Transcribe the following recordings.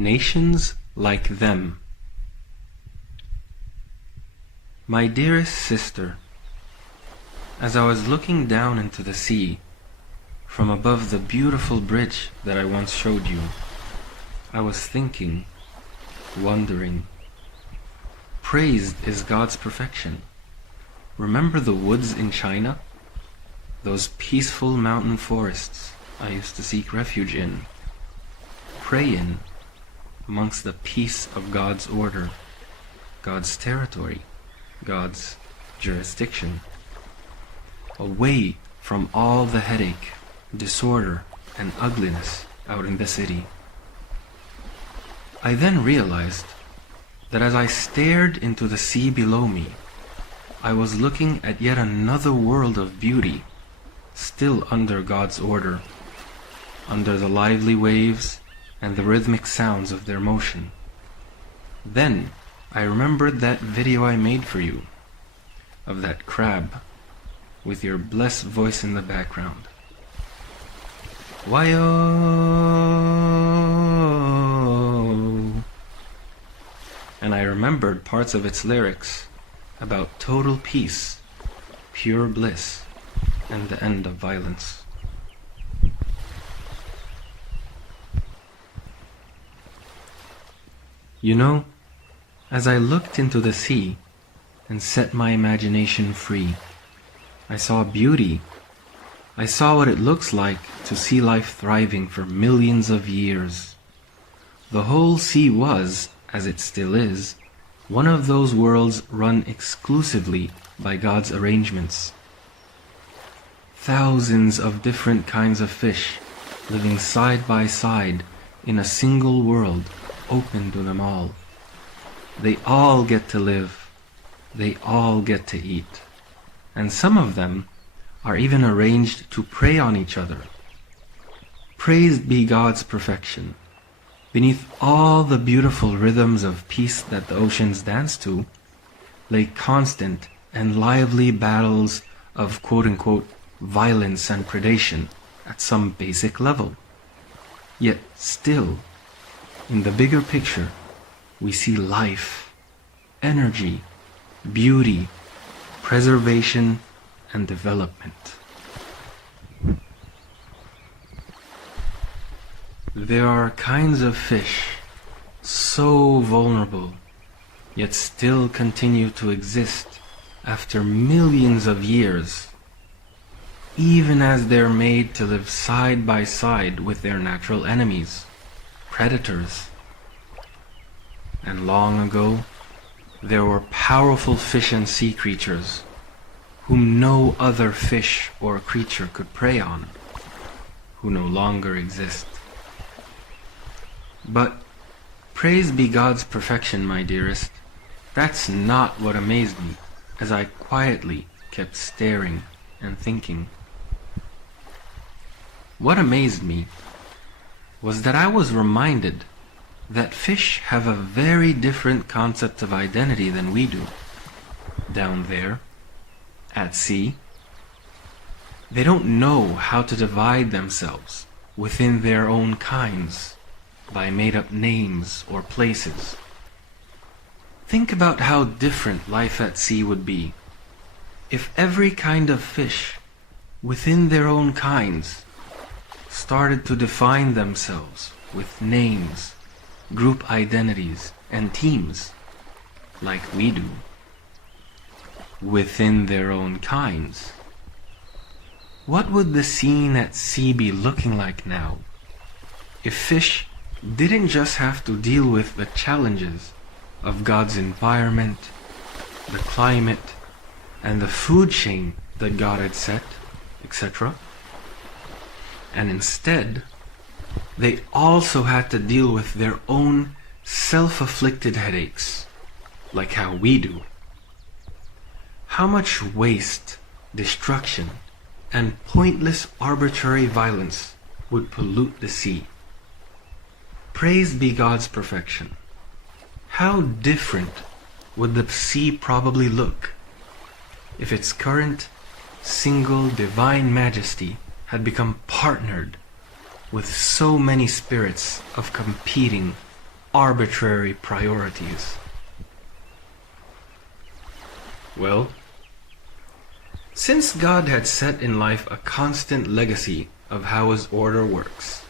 Nations like them. My dearest sister, as I was looking down into the sea from above the beautiful bridge that I once showed you, I was thinking, wondering. Praised is God's perfection. Remember the woods in China? Those peaceful mountain forests I used to seek refuge in, pray in, amongst the peace of God's order, God's territory, God's jurisdiction, away from all the headache, disorder, and ugliness out in the city. I then realized that as I stared into the sea below me, I was looking at yet another world of beauty, still under God's order, under the lively waves and the rhythmic sounds of their motion. Then I remembered that video I made for you, of that crab, with your blessed voice in the background. Why-oh! And I remembered parts of its lyrics about total peace, pure bliss, and the end of violence. You know, as I looked into the sea and set my imagination free, I saw beauty. I saw what it looks like to see life thriving for millions of years. The whole sea was, as it still is, one of those worlds run exclusively by God's arrangements. Thousands of different kinds of fish living side by side in a single world open to them all. They all get to live. They all get to eat. And some of them are even arranged to prey on each other. Praised be God's perfection. Beneath all the beautiful rhythms of peace that the oceans dance to, lay constant and lively battles of quote-unquote violence and predation at some basic level. Yet still, in the bigger picture, we see life, energy, beauty, preservation, and development. There are kinds of fish so vulnerable, yet still continue to exist after millions of years, even as they're made to live side by side with their natural enemies, predators. And long ago, there were powerful fish and sea creatures whom no other fish or creature could prey on, who no longer exist. But praise be God's perfection, my dearest. That's not what amazed me as I quietly kept staring and thinking. What amazed me was that I was reminded that fish have a very different concept of identity than we do. Down there, at sea, they don't know how to divide themselves within their own kinds by made-up names or places. Think about how different life at sea would be if every kind of fish within their own kinds started to define themselves with names, group identities, and teams, like we do, within their own kinds. What would the scene at sea be looking like now if fish didn't just have to deal with the challenges of God's environment, the climate, and the food chain that God had set, etc., and instead they also had to deal with their own self-afflicted headaches, like how we do? How much waste, destruction, and pointless arbitrary violence would pollute the sea? Praised be God's perfection. How different would the sea probably look if its current, single divine majesty had become partnered with so many spirits of competing, arbitrary priorities. Well, since God had set in life a constant legacy of how His order works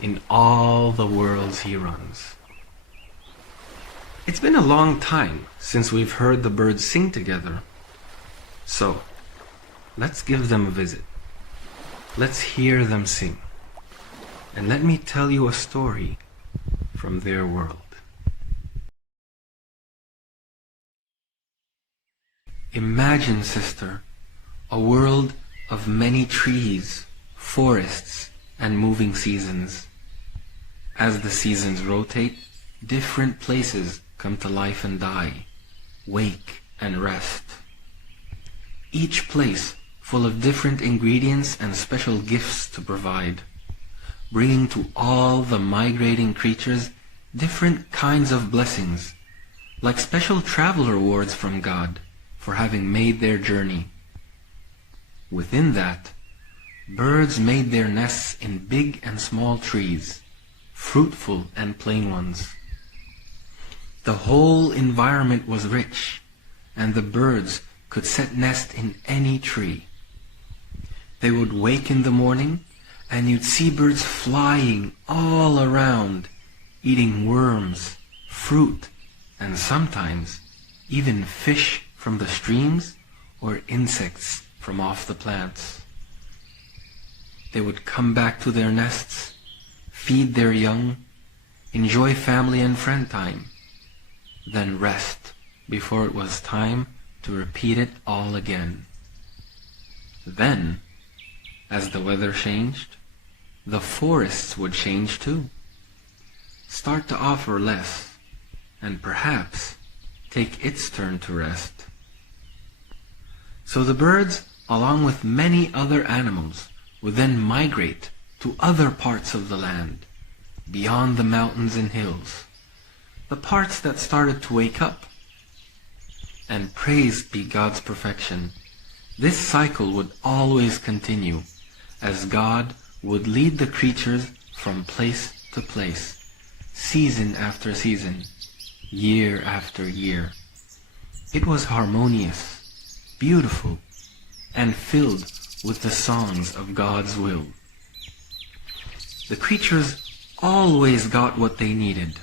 in all the worlds He runs, it's been a long time since we've heard the birds sing together. So, let's give them a visit. Let's hear them sing. And let me tell you a story from their world. Imagine, sister, a world of many trees, forests, and moving seasons. As the seasons rotate, different places come to life and die, wake and rest. Each place full of different ingredients and special gifts to provide, bringing to all the migrating creatures different kinds of blessings, like special travel rewards from God for having made their journey. Within that, birds made their nests in big and small trees, fruitful and plain ones. The whole environment was rich, and the birds could set nest in any tree. They would wake in the morning, and you'd see birds flying all around, eating worms, fruit, and sometimes even fish from the streams or insects from off the plants. They would come back to their nests, feed their young, enjoy family and friend time, then rest before it was time to repeat it all again. Then, as the weather changed, the forests would change too, start to offer less, and perhaps take its turn to rest. So the birds, along with many other animals, would then migrate to other parts of the land, beyond the mountains and hills, the parts that started to wake up. And praised be God's perfection, this cycle would always continue, as God would lead the creatures from place to place, season after season, year after year. It was harmonious, beautiful, and filled with the songs of God's will. The creatures always got what they needed,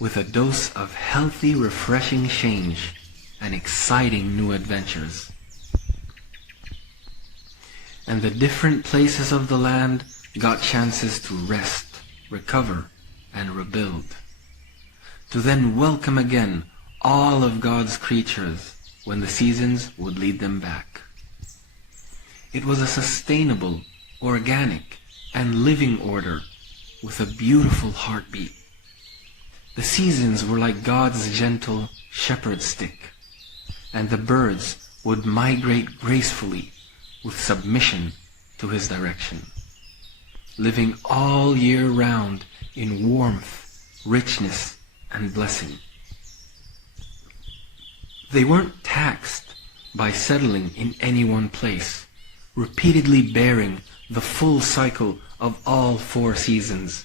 with a dose of healthy, refreshing change and exciting new adventures. And the different places of the land got chances to rest, recover, and rebuild, to then welcome again all of God's creatures when the seasons would lead them back. It was a sustainable, organic, and living order with a beautiful heartbeat. The seasons were like God's gentle shepherd stick, and the birds would migrate gracefully with submission to His direction, living all year round in warmth, richness, and blessing. They weren't taxed by settling in any one place, repeatedly bearing the full cycle of all 4 seasons,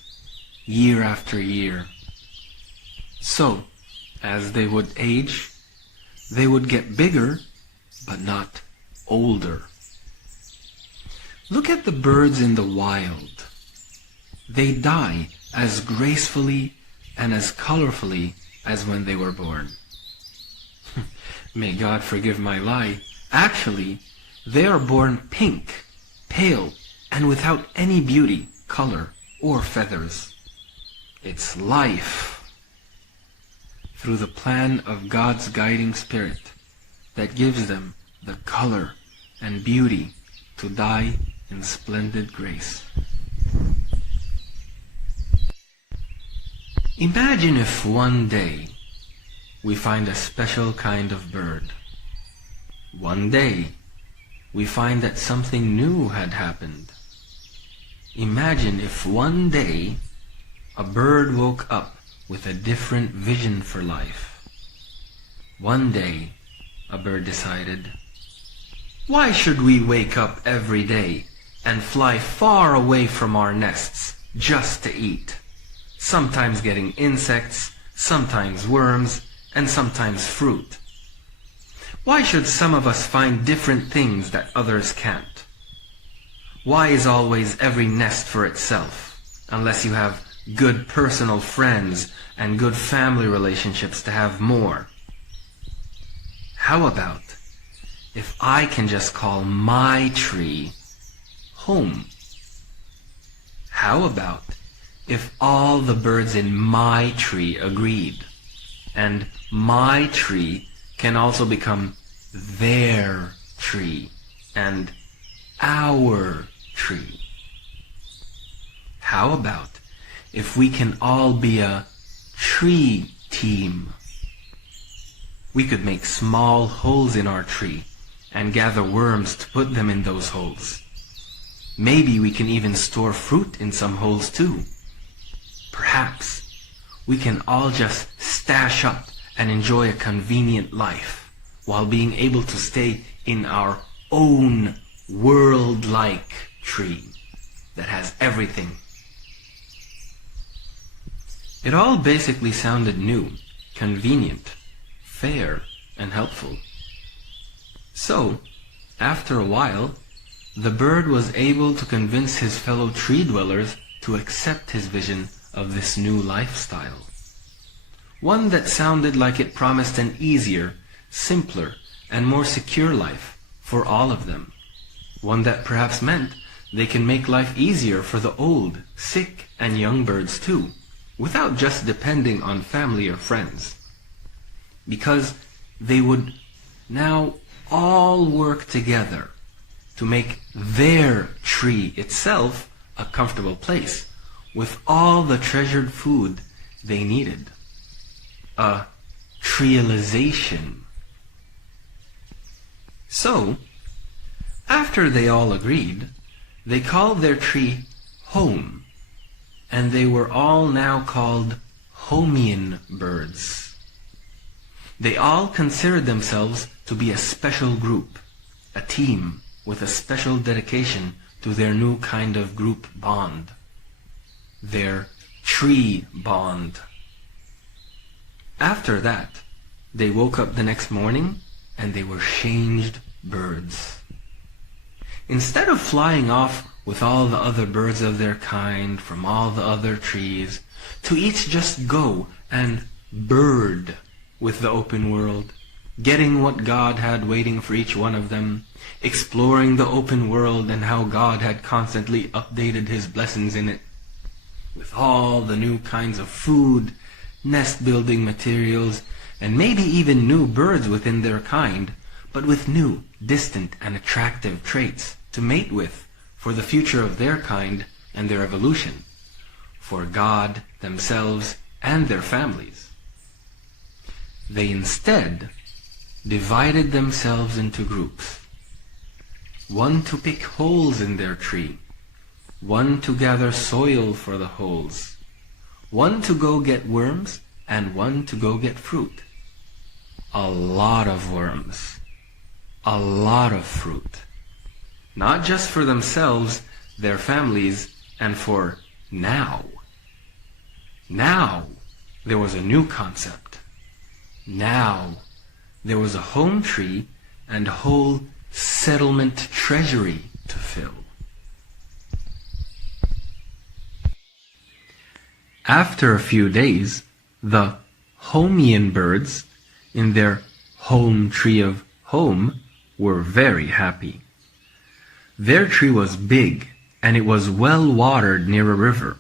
year after year. So, as they would age, they would get bigger, but not older. Look at the birds in the wild. They die as gracefully and as colorfully as when they were born. May God forgive my lie. Actually, they are born pink, pale, and without any beauty, color, or feathers. It's life, through the plan of God's guiding spirit, that gives them the color and beauty to die in splendid grace. Imagine if one day we find a special kind of bird. One day we find that something new had happened. Imagine if one day a bird woke up with a different vision for life. One day a bird decided, why should we wake up every day and fly far away from our nests just to eat? sometimes getting insects, sometimes worms, and sometimes fruit. Why should some of us find different things that others can't? Why is always every nest for itself, unless you have good personal friends and good family relationships to have more? How about if I can just call my tree home? How about if all the birds in my tree agreed, and my tree can also become their tree and our tree? How about if we can all be a tree team? We could make small holes in our tree and gather worms to put them in those holes. Maybe we can even store fruit in some holes too. Perhaps we can all just stash up and enjoy a convenient life while being able to stay in our own world-like tree that has everything. It all basically sounded new, convenient, fair, and helpful. So, after a while, the bird was able to convince his fellow tree dwellers to accept his vision of this new lifestyle. One that sounded like it promised an easier, simpler, and more secure life for all of them. One that perhaps meant they can make life easier for the old, sick, and young birds too, without just depending on family or friends. Because they would now all work together to make their tree itself a comfortable place, with all the treasured food they needed. A treealization. So, after they all agreed, they called their tree home, and they were all now called Homian birds. They all considered themselves to be a special group, a team with a special dedication to their new kind of group bond, their tree bond. After that, they woke up the next morning and they were changed birds. Instead of flying off with all the other birds of their kind from all the other trees, to each just go and bird with the open world, getting what God had waiting for each one of them, exploring the open world and how God had constantly updated His blessings in it, with all the new kinds of food, nest-building materials, and maybe even new birds within their kind, but with new, distant, and attractive traits to mate with for the future of their kind and their evolution, for God, themselves, and their families. They instead divided themselves into groups. One to pick holes in their tree, one to gather soil for the holes, one to go get worms, and one to go get fruit. A lot of worms, a lot of fruit. Not just for themselves, their families, and for now. Now, there was a new concept. Now, there was a home tree and whole settlement treasury to fill. After a few days, the Homian birds, in their home tree of home, were very happy. Their tree was big, and it was well watered near a river.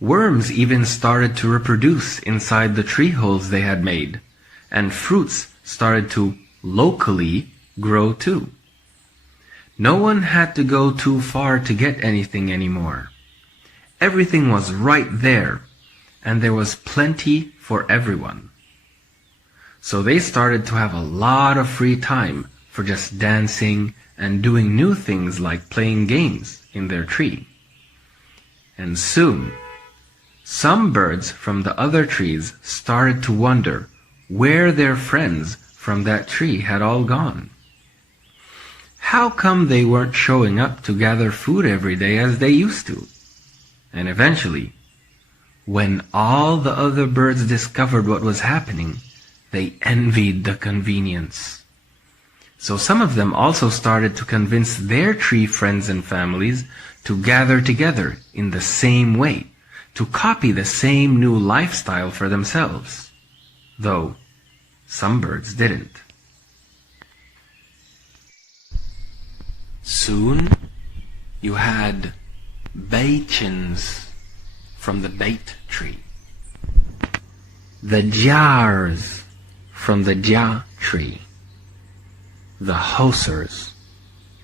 Worms even started to reproduce inside the tree holes they had made, and fruits started to locally grow too. No one had to go too far to get anything anymore. Everything was right there, and there was plenty for everyone. So they started to have a lot of free time for just dancing and doing new things like playing games in their tree. And soon, some birds from the other trees started to wonder where their friends from that tree had all gone. How come they weren't showing up to gather food every day as they used to? And eventually, When all the other birds discovered what was happening, they envied the convenience. So some of them also started to convince their tree friends and families to gather together in the same way, to copy the same new lifestyle for themselves, though some birds didn't. Soon you had Baichins from the bait tree, the Jars from the Jia tree, the Hausers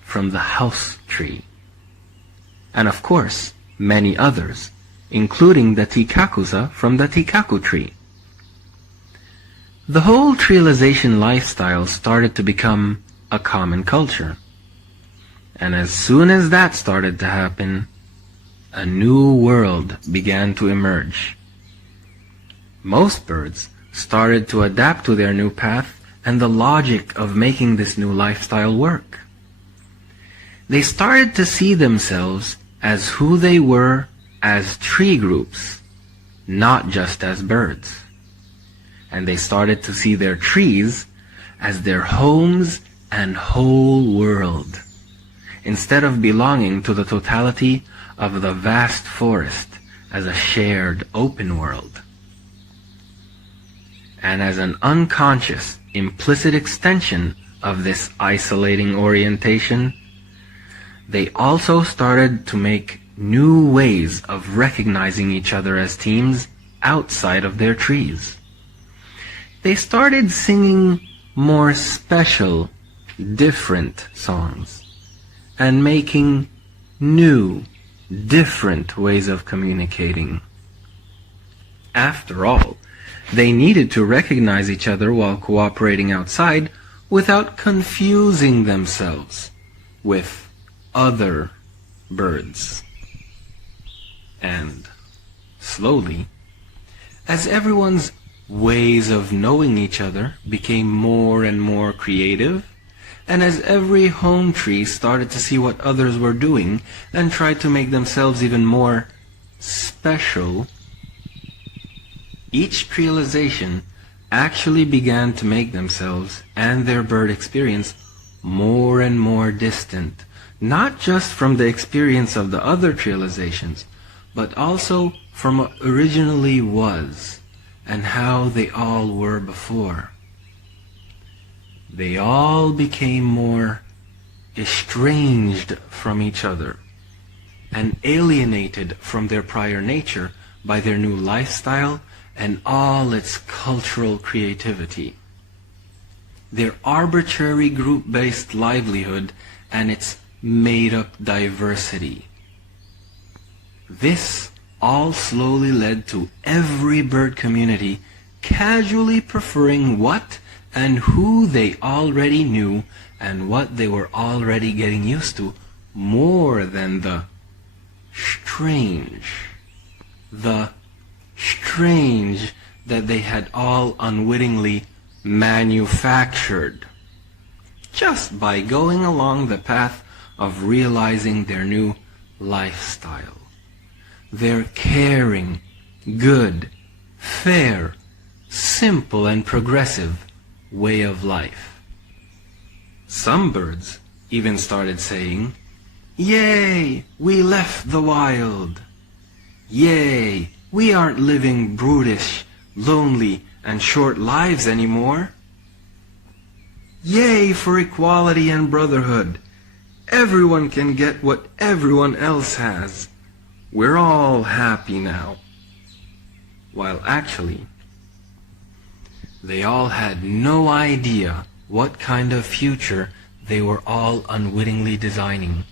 from the house tree, and of course many others, including the Tikakusa from the Tikaku tree. The whole treealization lifestyle started to become a common culture. And as soon as that started to happen, a new world began to emerge. Most birds started to adapt to their new path and the logic of making this new lifestyle work. They started to see themselves as who they were as tree groups, not just as birds. And they started to see their trees as their homes and whole world, instead of belonging to the totality of the vast forest as a shared open world. And as an unconscious, implicit extension of this isolating orientation, they also started to make new ways of recognizing each other as teams outside of their trees. They started singing more special, different songs, and making new, different ways of communicating. After all, they needed to recognize each other while cooperating outside without confusing themselves with other birds. And slowly, as everyone's ways of knowing each other became more and more creative, and as every home tree started to see what others were doing and tried to make themselves even more special, each treealization actually began to make themselves and their bird experience more and more distant, not just from the experience of the other treealizations, but also from what originally was and how they all were before. They all became more estranged from each other and alienated from their prior nature by their new lifestyle and all its cultural creativity, their arbitrary group-based livelihood and its made-up diversity. This all slowly led to every bird community casually preferring what and who they already knew and what they were already getting used to more than the strange that they had all unwittingly manufactured, just by going along the path of realizing their new lifestyle, their caring, good, fair, simple and progressive way of life. Some birds even started saying, "Yay, we left the wild. Yay, we aren't living brutish, lonely, and short lives anymore. Yay for equality and brotherhood. Everyone can get what everyone else has. We're all happy now." While actually, they all had no idea what kind of future they were all unwittingly designing.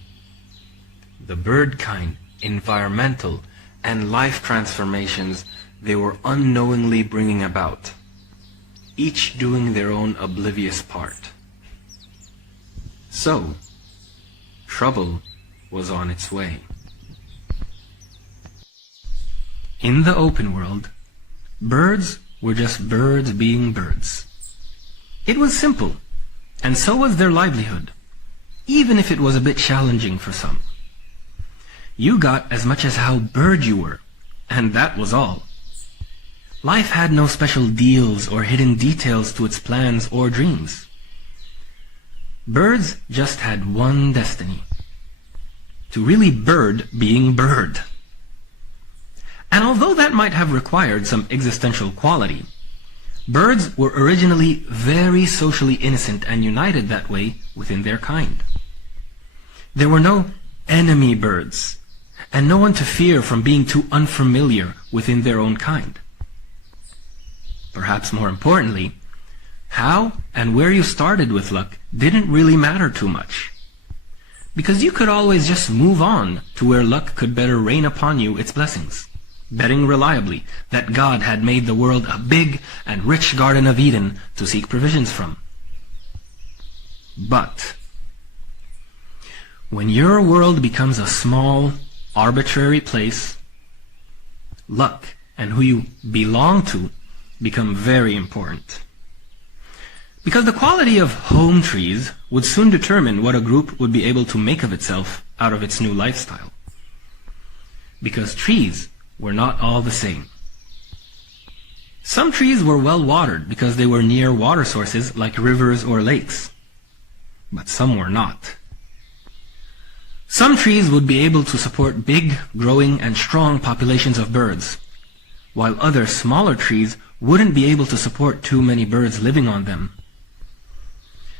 The bird kind, environmental, and life transformations they were unknowingly bringing about, each doing their own oblivious part. So, trouble was on its way. In the open world, birds were just birds being birds. It was simple, and so was their livelihood, even if it was a bit challenging for some. You got as much as how bird you were, and that was all. Life had no special deals or hidden details to its plans or dreams. Birds just had one destiny: to really bird being bird. And although that might have required some existential quality, birds were originally very socially innocent and united that way within their kind. There were no enemy birds, and no one to fear from being too unfamiliar within their own kind. Perhaps more importantly, how and where you started with luck didn't really matter too much, because you could always just move on to where luck could better rain upon you its blessings, betting reliably that God had made the world a big and rich Garden of Eden to seek provisions from. But when your world becomes a small, arbitrary place, luck and who you belong to become very important. Because the quality of home trees would soon determine what a group would be able to make of itself out of its new lifestyle. Because trees were not all the same. Some trees were well watered because they were near water sources like rivers or lakes, but some were not. Some trees would be able to support big, growing, and strong populations of birds, while other smaller trees wouldn't be able to support too many birds living on them.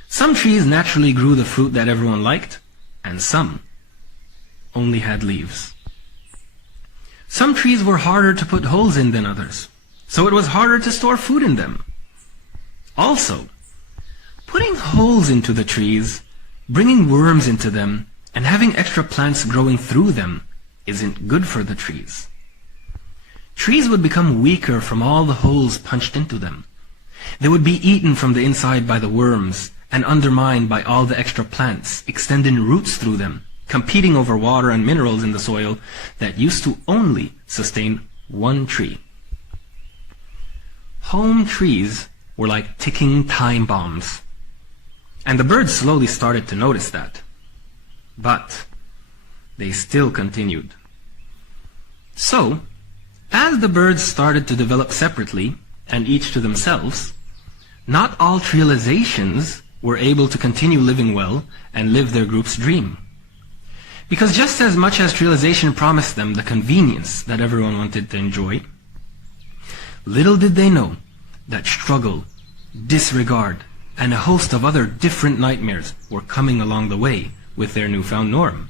Some trees naturally grew the fruit that everyone liked, and some only had leaves. Some trees were harder to put holes in than others, so it was harder to store food in them. Also, putting holes into the trees, bringing worms into them, and having extra plants growing through them isn't good for the trees. Trees would become weaker from all the holes punched into them. They would be eaten from the inside by the worms and undermined by all the extra plants extending roots through them, competing over water and minerals in the soil that used to only sustain one tree. Home trees were like ticking time bombs, and the birds slowly started to notice that. But they still continued. So, as the birds started to develop separately, and each to themselves, not all trializations were able to continue living well and live their group's dream. Because just as much as trialization promised them the convenience that everyone wanted to enjoy, little did they know that struggle, disregard, and a host of other different nightmares were coming along the way with their newfound norm.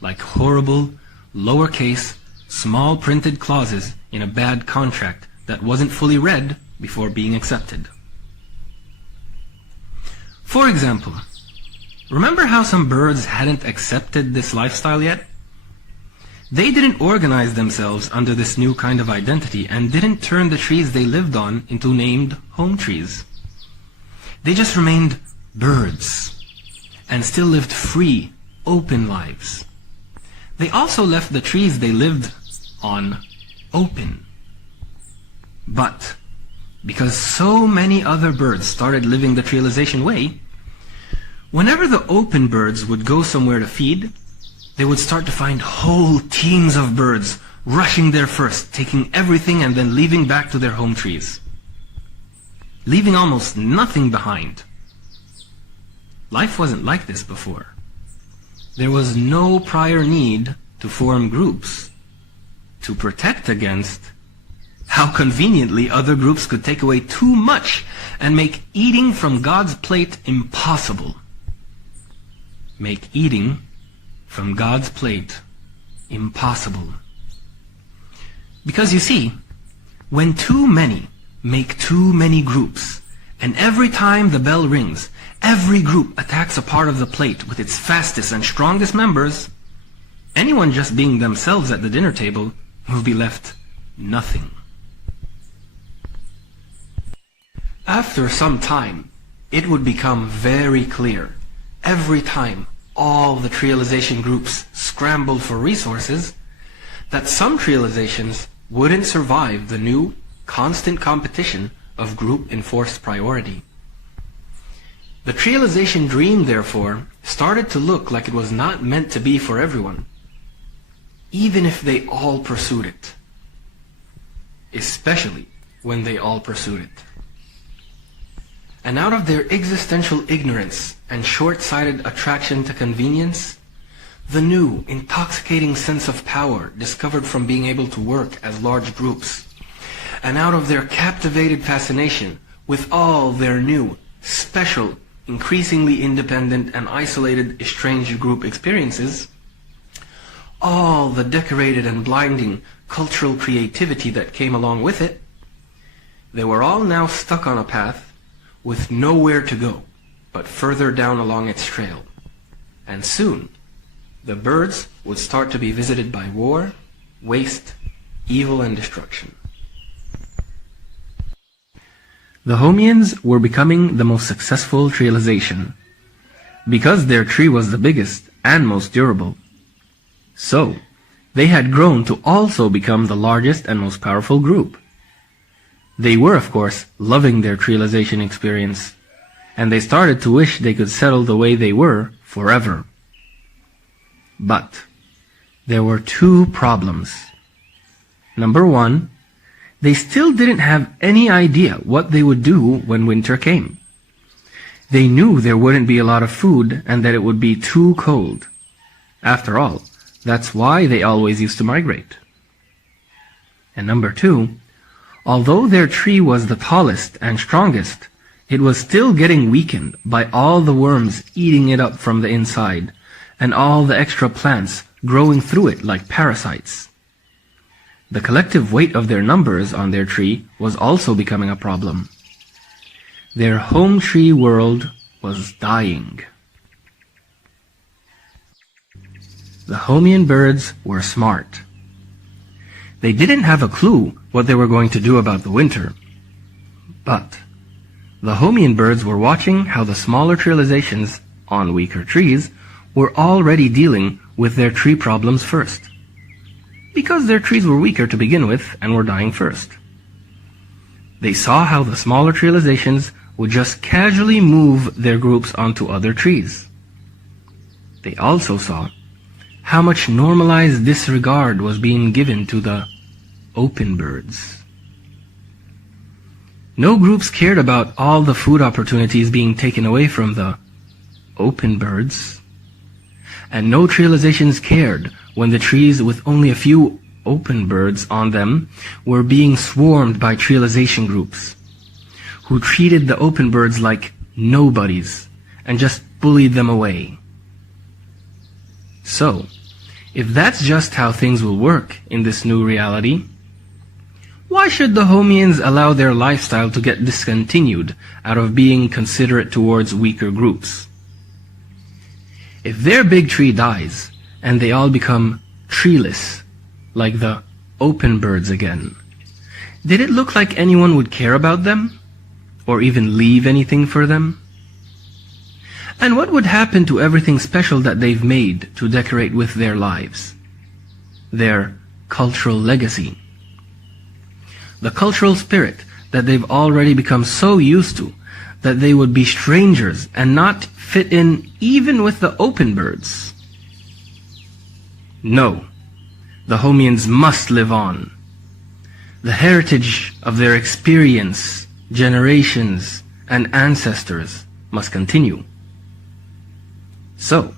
Like horrible, lowercase, small printed clauses in a bad contract that wasn't fully read before being accepted. For example, remember how some birds hadn't accepted this lifestyle yet? They didn't organize themselves under this new kind of identity and didn't turn the trees they lived on into named home trees. They just remained birds and still lived free, open lives. They also left the trees they lived on open. But because so many other birds started living the trialization way, whenever the open birds would go somewhere to feed, they would start to find whole teams of birds rushing there first, taking everything and then leaving back to their home trees, leaving almost nothing behind. Life wasn't like this before. There was no prior need to form groups to protect against how conveniently other groups could take away too much and make eating from God's plate impossible. Make eating from God's plate impossible. Because you see, when too many make too many groups, and every time the bell rings, every group attacks a part of the plate with its fastest and strongest members, anyone just being themselves at the dinner table will be left nothing. After some time, it would become very clear, every time all the trialization groups scrambled for resources, that some trializations wouldn't survive the new, constant competition of group-enforced priority. The trialization dream, therefore, started to look like it was not meant to be for everyone. even if they all pursued it. Especially when they all pursued it. And out of their existential ignorance and short-sighted attraction to convenience, the new, intoxicating sense of power discovered from being able to work as large groups, and out of their captivated fascination with all their new, special, increasingly independent and isolated estranged group experiences, all the decorated and blinding cultural creativity that came along with it, they were all now stuck on a path with nowhere to go but further down along its trail. And soon, the birds would start to be visited by war, waste, evil, and destruction. The Homians were becoming the most successful trialization, because their tree was the biggest and most durable. So, they had grown to also become the largest and most powerful group. They were, of course, loving their trialization experience, and they started to wish they could settle the way they were forever. But there were two problems. Number one, they still didn't have any idea what they would do when winter came. They knew there wouldn't be a lot of food and that it would be too cold. After all, that's why they always used to migrate. And number two, although their tree was the tallest and strongest, it was still getting weakened by all the worms eating it up from the inside, and all the extra plants growing through it like parasites. The collective weight of their numbers on their tree was also becoming a problem. Their home tree world was dying. The Homian birds were smart. They didn't have a clue what they were going to do about the winter. But the Homian birds were watching how the smaller trializations on weaker trees were already dealing with their tree problems first, because their trees were weaker to begin with and were dying first. They saw how the smaller trializations would just casually move their groups onto other trees. They also saw how much normalized disregard was being given to the open birds. No groups cared about all the food opportunities being taken away from the open birds, and no trializations cared when the trees with only a few open birds on them were being swarmed by trialization groups, who treated the open birds like nobodies and just bullied them away. So, if that's just how things will work in this new reality, why should the Homians allow their lifestyle to get discontinued out of being considerate towards weaker groups? If their big tree dies and they all become treeless, like the open birds again, did it look like anyone would care about them? Or even leave anything for them? And what would happen to everything special that they've made to decorate with their lives? Their cultural legacy. The cultural spirit that they've already become so used to that they would be strangers and not fit in even with the open birds. No, the Homians must live on. The heritage of their experience, generations, and ancestors must continue. So,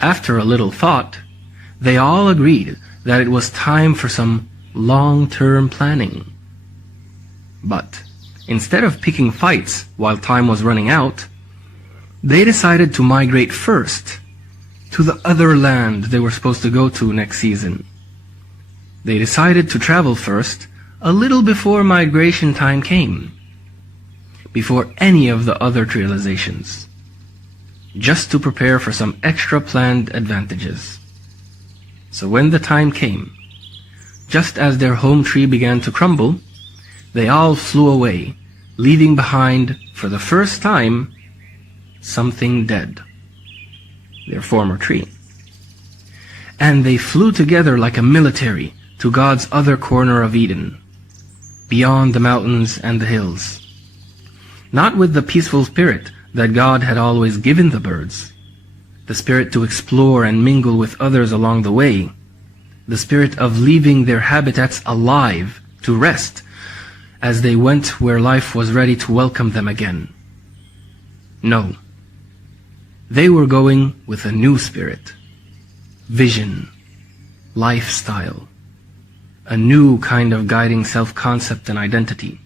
after a little thought, they all agreed that it was time for some long-term planning. But instead of picking fights while time was running out, they decided to migrate first to the other land they were supposed to go to next season. They decided to travel first a little before migration time came, before any of the other trializations, just to prepare for some extra planned advantages. So when the time came, just as their home tree began to crumble, they all flew away, leaving behind, for the first time, something dead, their former tree. And they flew together like a military to God's other corner of Eden, beyond the mountains and the hills, not with the peaceful spirit that God had always given the birds, the spirit to explore and mingle with others along the way, the spirit of leaving their habitats alive to rest as they went where life was ready to welcome them again. No. They were going with a new spirit, vision, lifestyle, a new kind of guiding self-concept and identity,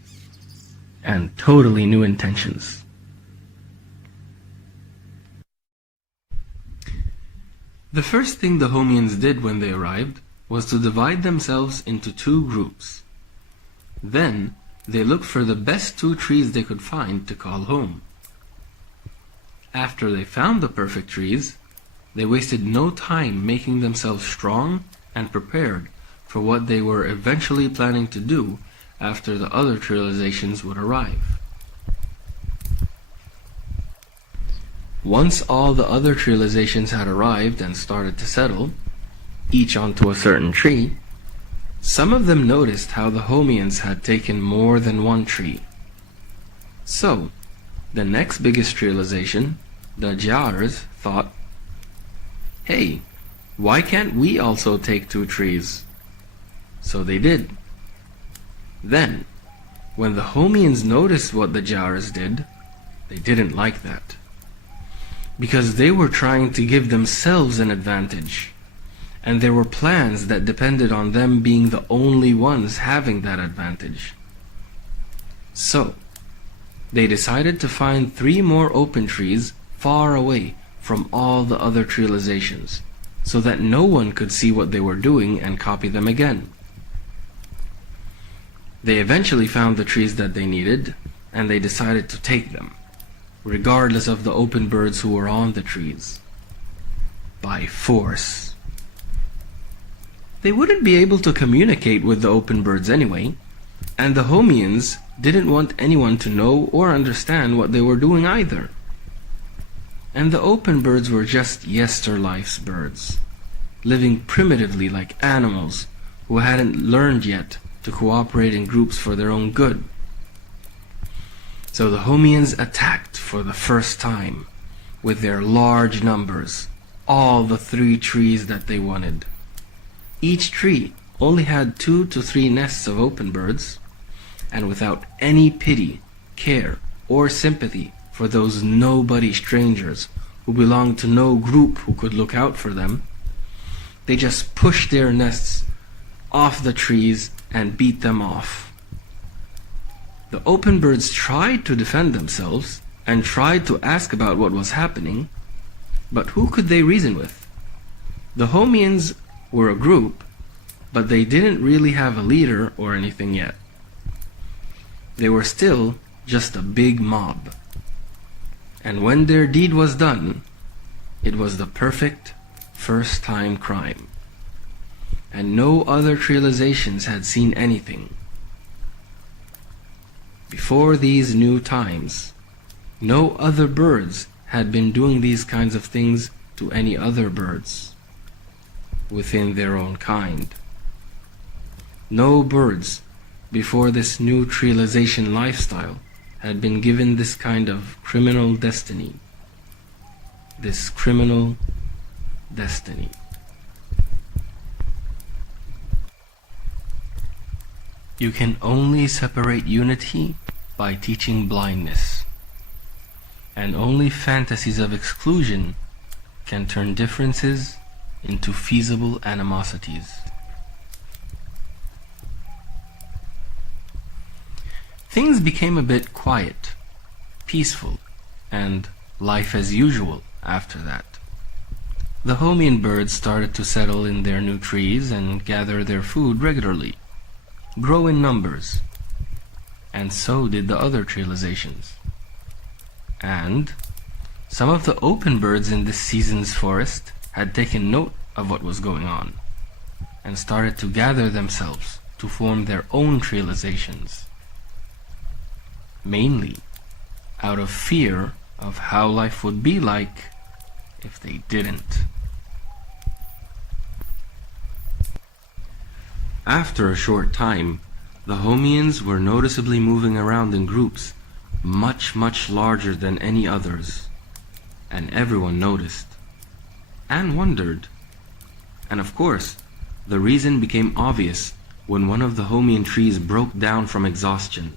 and totally new intentions. The first thing the Homians did when they arrived was to divide themselves into two groups. Then they looked for the best two trees they could find to call home. After they found the perfect trees, they wasted no time making themselves strong and prepared for what they were eventually planning to do after the other trializations would arrive. Once all the other trializations had arrived and started to settle, each onto a certain tree, some of them noticed how the Homians had taken more than one tree. So, the next biggest trialization, the Jars, thought, "Hey, why can't we also take two trees?" So they did. Then, when the Homians noticed what the Jars did, they didn't like that, because they were trying to give themselves an advantage, and there were plans that depended on them being the only ones having that advantage. So, they decided to find 3 more open trees far away from all the other trializations, so that no one could see what they were doing and copy them again. They eventually found the trees that they needed, and they decided to take them, regardless of the open birds who were on the trees, by force. They wouldn't be able to communicate with the open birds anyway, and the Homians didn't want anyone to know or understand what they were doing either. And the open birds were just yesterlife's birds, living primitively like animals who hadn't learned yet to cooperate in groups for their own good. So the Homians attacked for the first time, with their large numbers, all the 3 trees that they wanted. Each tree only had 2 to 3 nests of open birds, and without any pity, care, or sympathy for those nobody strangers who belonged to no group who could look out for them, they just pushed their nests off the trees and beat them off. The open birds tried to defend themselves and tried to ask about what was happening, but who could they reason with? The Homians were a group, but they didn't really have a leader or anything yet. They were still just a big mob. And when their deed was done, it was the perfect first-time crime. And no other trializations had seen anything. Before these new times, no other birds had been doing these kinds of things to any other birds within their own kind. No birds before this new trialization lifestyle had been given this kind of criminal destiny. This criminal destiny. You can only separate unity by teaching blindness, and only fantasies of exclusion can turn differences into feasible animosities. Things became a bit quiet, peaceful, and life as usual after that. The Homian birds started to settle in their new trees and gather their food regularly, grow in numbers, and so did the other trializations. And some of the open birds in this season's forest had taken note of what was going on, and started to gather themselves to form their own trializations, mainly out of fear of how life would be like if they didn't. After a short time, the Homians were noticeably moving around in groups much larger than any others, and everyone noticed and wondered. And of course, The reason became obvious when one of the Homian trees broke down from exhaustion,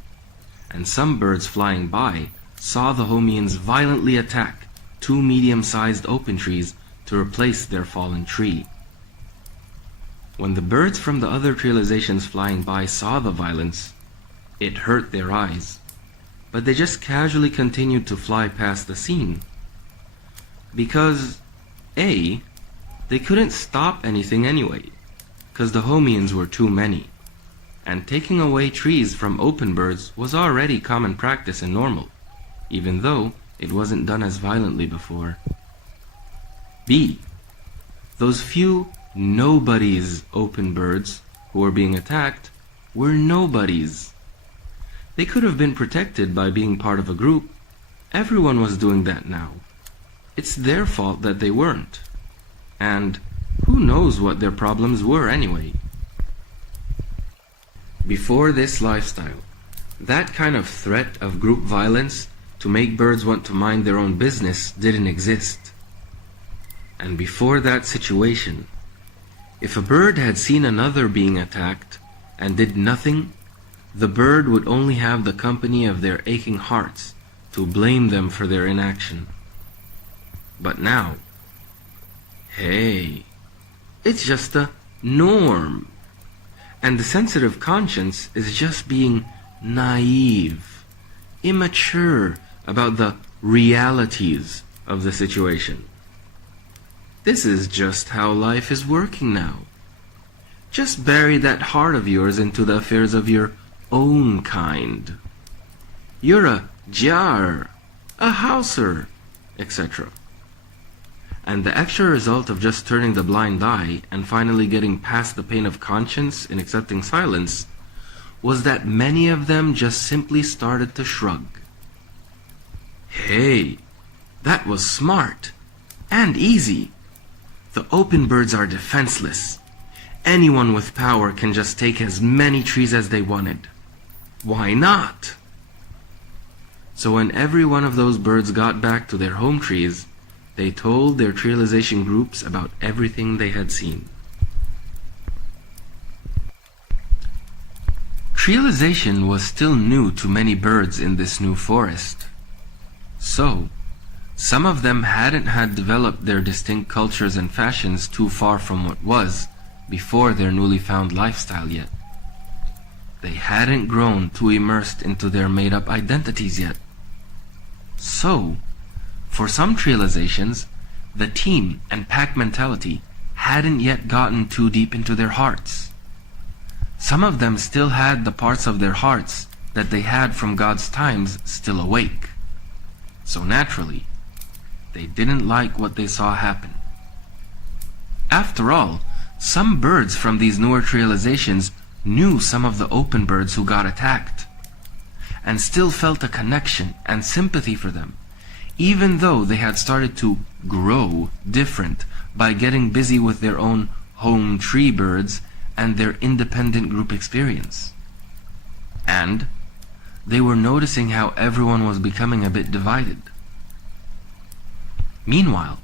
and some birds flying by saw the Homians violently attack two medium-sized open trees to replace their fallen tree. When the birds from the other realizations flying by saw the violence, it hurt their eyes, but they just casually continued to fly past the scene. Because, A, they couldn't stop anything anyway, because the Homians were too many, and taking away trees from open birds was already common practice and normal, even though it wasn't done as violently before. B, those few nobodies open birds who were being attacked were nobodies. They could have been protected by being part of a group. Everyone was doing that now. It's their fault that they weren't. And who knows what their problems were anyway. Before this lifestyle, that kind of threat of group violence to make birds want to mind their own business didn't exist. And before that situation, if a bird had seen another being attacked and did nothing, the bird would only have the company of their aching hearts to blame them for their inaction. But now, hey, it's just a norm. And the sensitive conscience is just being naive, immature about the realities of the situation. This is just how life is working now. Just bury that heart of yours into the affairs of your own kind. You're a jar, a houser, etc. And the extra result of just turning the blind eye and finally getting past the pain of conscience in accepting silence was that many of them just simply started to shrug. Hey, that was smart and easy. The open birds are defenseless. Anyone with power can just take as many trees as they wanted. Why not? So when every one of those birds got back to their home trees, they told their trialization groups about everything they had seen. Trialization was still new to many birds in this new forest. So, some of them hadn't had developed their distinct cultures and fashions too far from what was before their newly found lifestyle yet. They hadn't grown too immersed into their made-up identities yet. So, for some trializations, the team and pack mentality hadn't yet gotten too deep into their hearts. Some of them still had the parts of their hearts that they had from God's times still awake. So naturally, they didn't like what they saw happen. After all, some birds from these newer trializations knew some of the open birds who got attacked, and still felt a connection and sympathy for them, even though they had started to grow different by getting busy with their own home tree birds and their independent group experience. And they were noticing how everyone was becoming a bit divided. Meanwhile,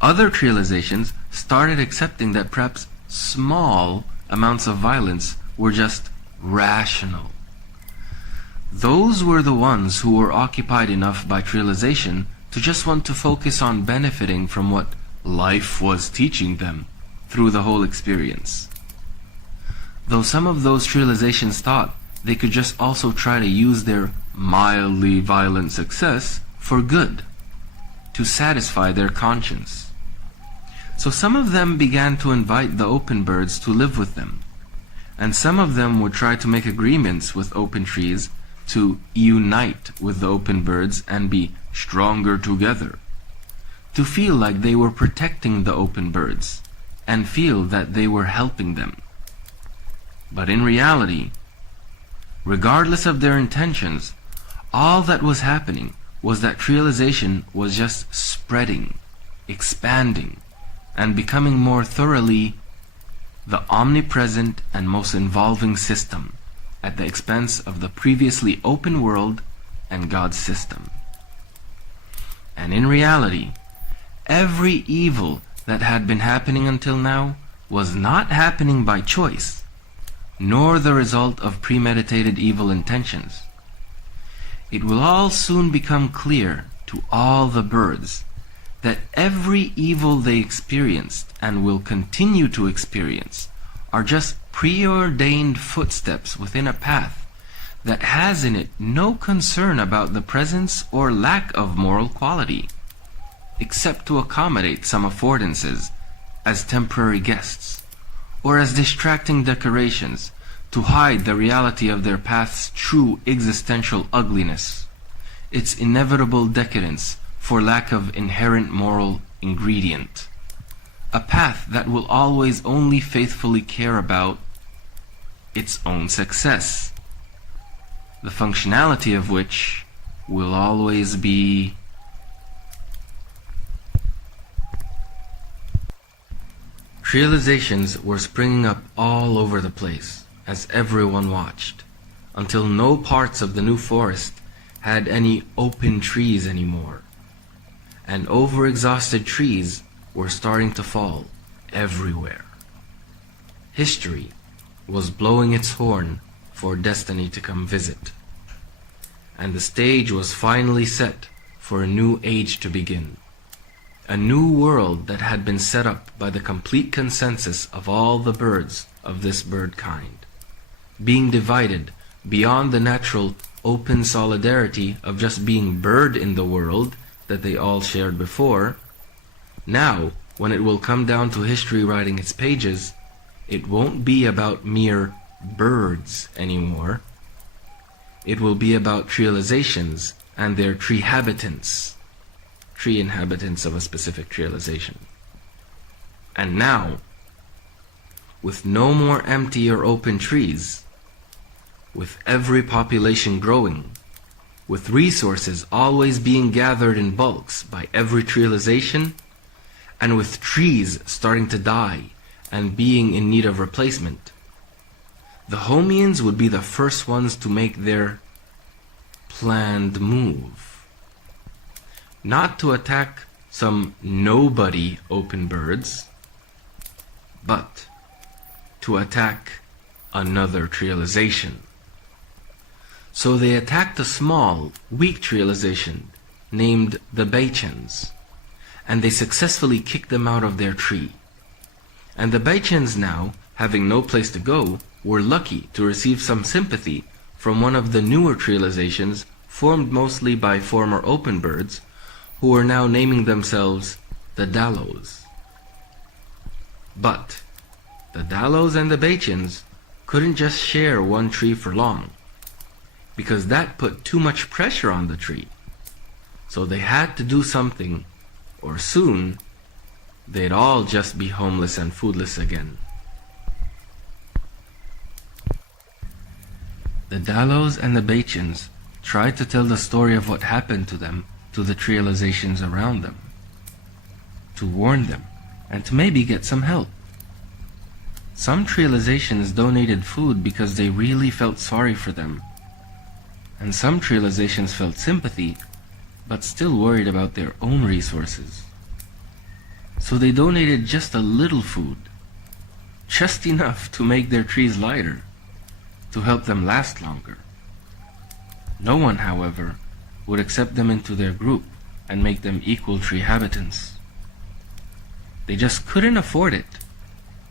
other trializations started accepting that perhaps small amounts of violence were just rational. Those were the ones who were occupied enough by trialization to just want to focus on benefiting from what life was teaching them through the whole experience. Though some of those trializations thought they could just also try to use their mildly violent success for good, to satisfy their conscience. So some of them began to invite the open birds to live with them, and some of them would try to make agreements with open trees to unite with the open birds and be stronger together, to feel like they were protecting the open birds and feel that they were helping them. But in reality, regardless of their intentions, all that was happening was that trialization was just spreading, expanding, and becoming more thoroughly the omnipresent and most involving system at the expense of the previously open world and God's system. And in reality, every evil that had been happening until now was not happening by choice, nor the result of premeditated evil intentions. It will all soon become clear to all the birds that every evil they experienced and will continue to experience are just preordained footsteps within a path that has in it no concern about the presence or lack of moral quality, except to accommodate some affordances as temporary guests, or as distracting decorations to hide the reality of their path's true existential ugliness, its inevitable decadence for lack of inherent moral ingredient. A path that will always only faithfully care about its own success, the functionality of which will always be Realizations were springing up all over the place as everyone watched, until no parts of the new forest had any open trees anymore, and overexhausted trees were starting to fall everywhere. History was blowing its horn for destiny to come visit, and the stage was finally set for a new age to begin. A new world that had been set up by the complete consensus of all the birds of this bird kind, being divided beyond the natural open solidarity of just being bird in the world that they all shared before. Now, when it will come down to history writing its pages, it won't be about mere birds anymore. It will be about trealizations and their tree habitants. Tree inhabitants of a specific trealization. And now, with no more empty or open trees, with every population growing, with resources always being gathered in bulks by every trealization, and with trees starting to die and being in need of replacement, the Homians would be the first ones to make their planned move. Not to attack some nobody open birds, but to attack another trealization. So they attacked a small, weak trealization named the Bachans, and they successfully kicked them out of their tree. And the Bachans now, having no place to go, were lucky to receive some sympathy from one of the newer trealizations formed mostly by former open birds, who were now naming themselves the Dallows. But the Dallows and the Bachans couldn't just share one tree for long, because that put too much pressure on the tree. So they had to do something, or soon they'd all just be homeless and foodless again. The Dallows and the Bachans tried to tell the story of what happened to them to the trealizations around them, to warn them, and to maybe get some help. Some trealizations donated food because they really felt sorry for them, and some trealizations felt sympathy, but still worried about their own resources. So they donated just a little food, just enough to make their trees lighter, to help them last longer. No one, however, would accept them into their group and make them equal tree habitants. They just couldn't afford it,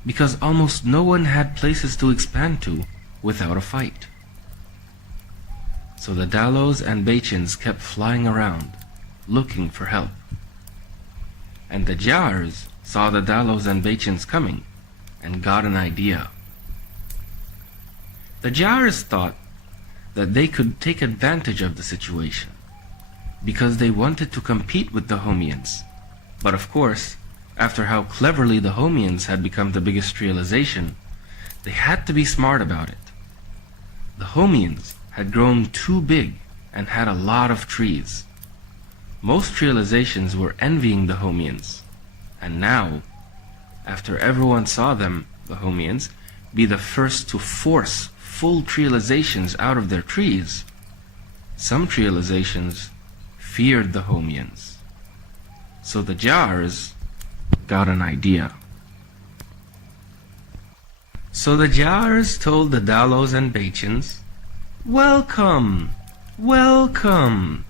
because almost no one had places to expand to without a fight. So the Dallows and Bachans kept flying around, looking for help. And the Jars saw the Dallows and Bachans coming, and got an idea. The Jars thought that they could take advantage of the situation, because they wanted to compete with the Homians. But of course, after how cleverly the Homians had become the biggest trealization, they had to be smart about it. The Homians had grown too big and had a lot of trees. Most trealizations were envying the Homians, and now, after everyone saw them, the Homians, be the first to force full trealizations out of their trees, some trealizations feared the Homians. So the Jars got an idea. So the Jars told the Dalos and Bachans, "Welcome, welcome,"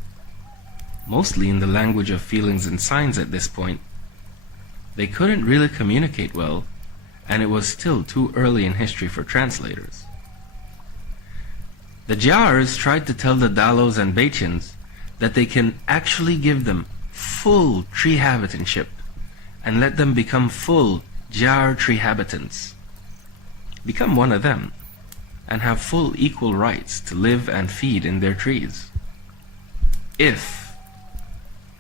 mostly in the language of feelings and signs at this point. They couldn't really communicate well, and it was still too early in history for translators. The Jars tried to tell the Dalos and Bachans that they can actually give them full tree habitantship and let them become full Jar tree habitants. Become one of them and have full equal rights to live and feed in their trees, if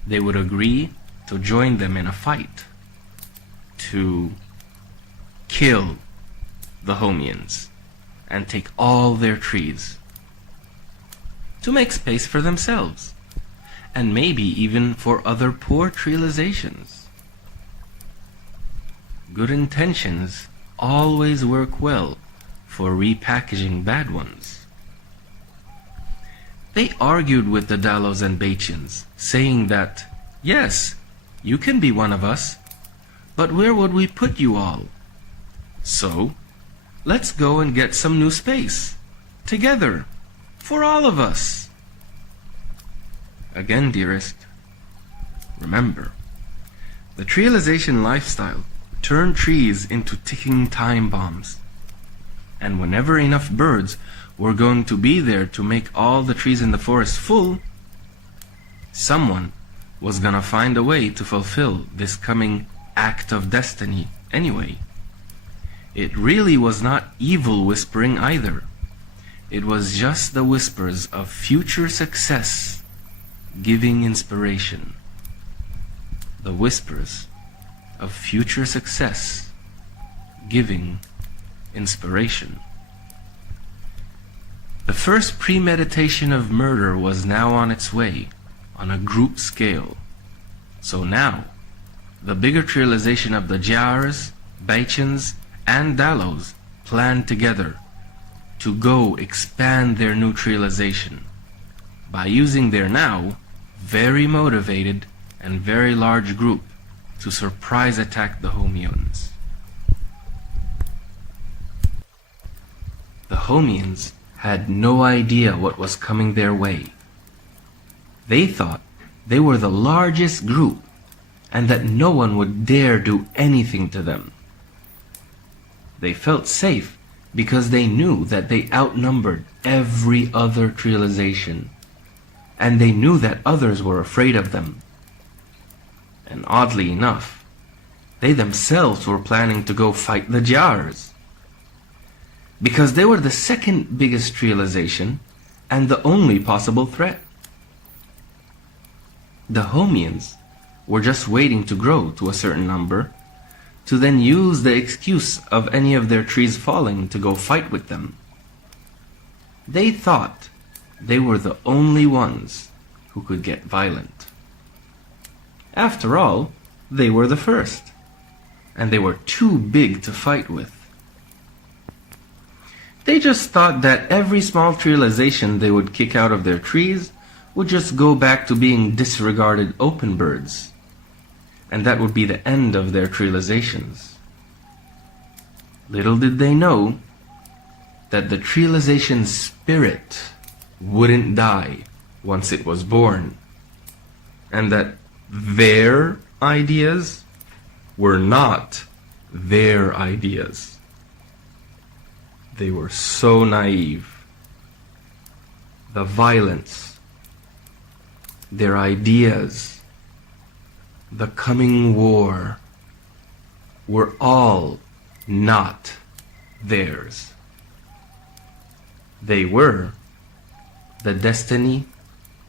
they would agree to join them in a fight to kill the Homians and take all their trees to make space for themselves and maybe even for other poor treelizations. Good intentions always work well for repackaging bad ones. They argued with the Dalos and Bachans, saying that, yes, you can be one of us, but where would we put you all? So, let's go and get some new space, together, for all of us. Again, dearest, remember, the treelization lifestyle turned trees into ticking time bombs. And whenever enough birds were going to be there to make all the trees in the forest full, someone was gonna find a way to fulfill this coming act of destiny anyway. It really was not evil whispering either. It was just the whispers of future success giving inspiration. The whispers of future success giving inspiration. The first premeditation of murder was now on its way on a group scale. So now, the bigger treelization of the Jars, Bachans, and Dalos planned together to go expand their new treelization by using their now very motivated and very large group to surprise attack the Homians. The Homians had no idea what was coming their way. They thought they were the largest group and that no one would dare do anything to them. They felt safe because they knew that they outnumbered every other treelization, and they knew that others were afraid of them. And oddly enough, they themselves were planning to go fight the Jars, because they were the second biggest treelization and the only possible threat. The Homians were just waiting to grow to a certain number to then use the excuse of any of their trees falling to go fight with them. They thought they were the only ones who could get violent. After all, they were the first, and they were too big to fight with. They just thought that every small treelization they would kick out of their trees would just go back to being disregarded open birds, and that would be the end of their treelizations. Little did they know that the treelization spirit wouldn't die once it was born, and that their ideas were not their ideas. They were so naive. The violence, their ideas, the coming war were all not theirs. They were the destiny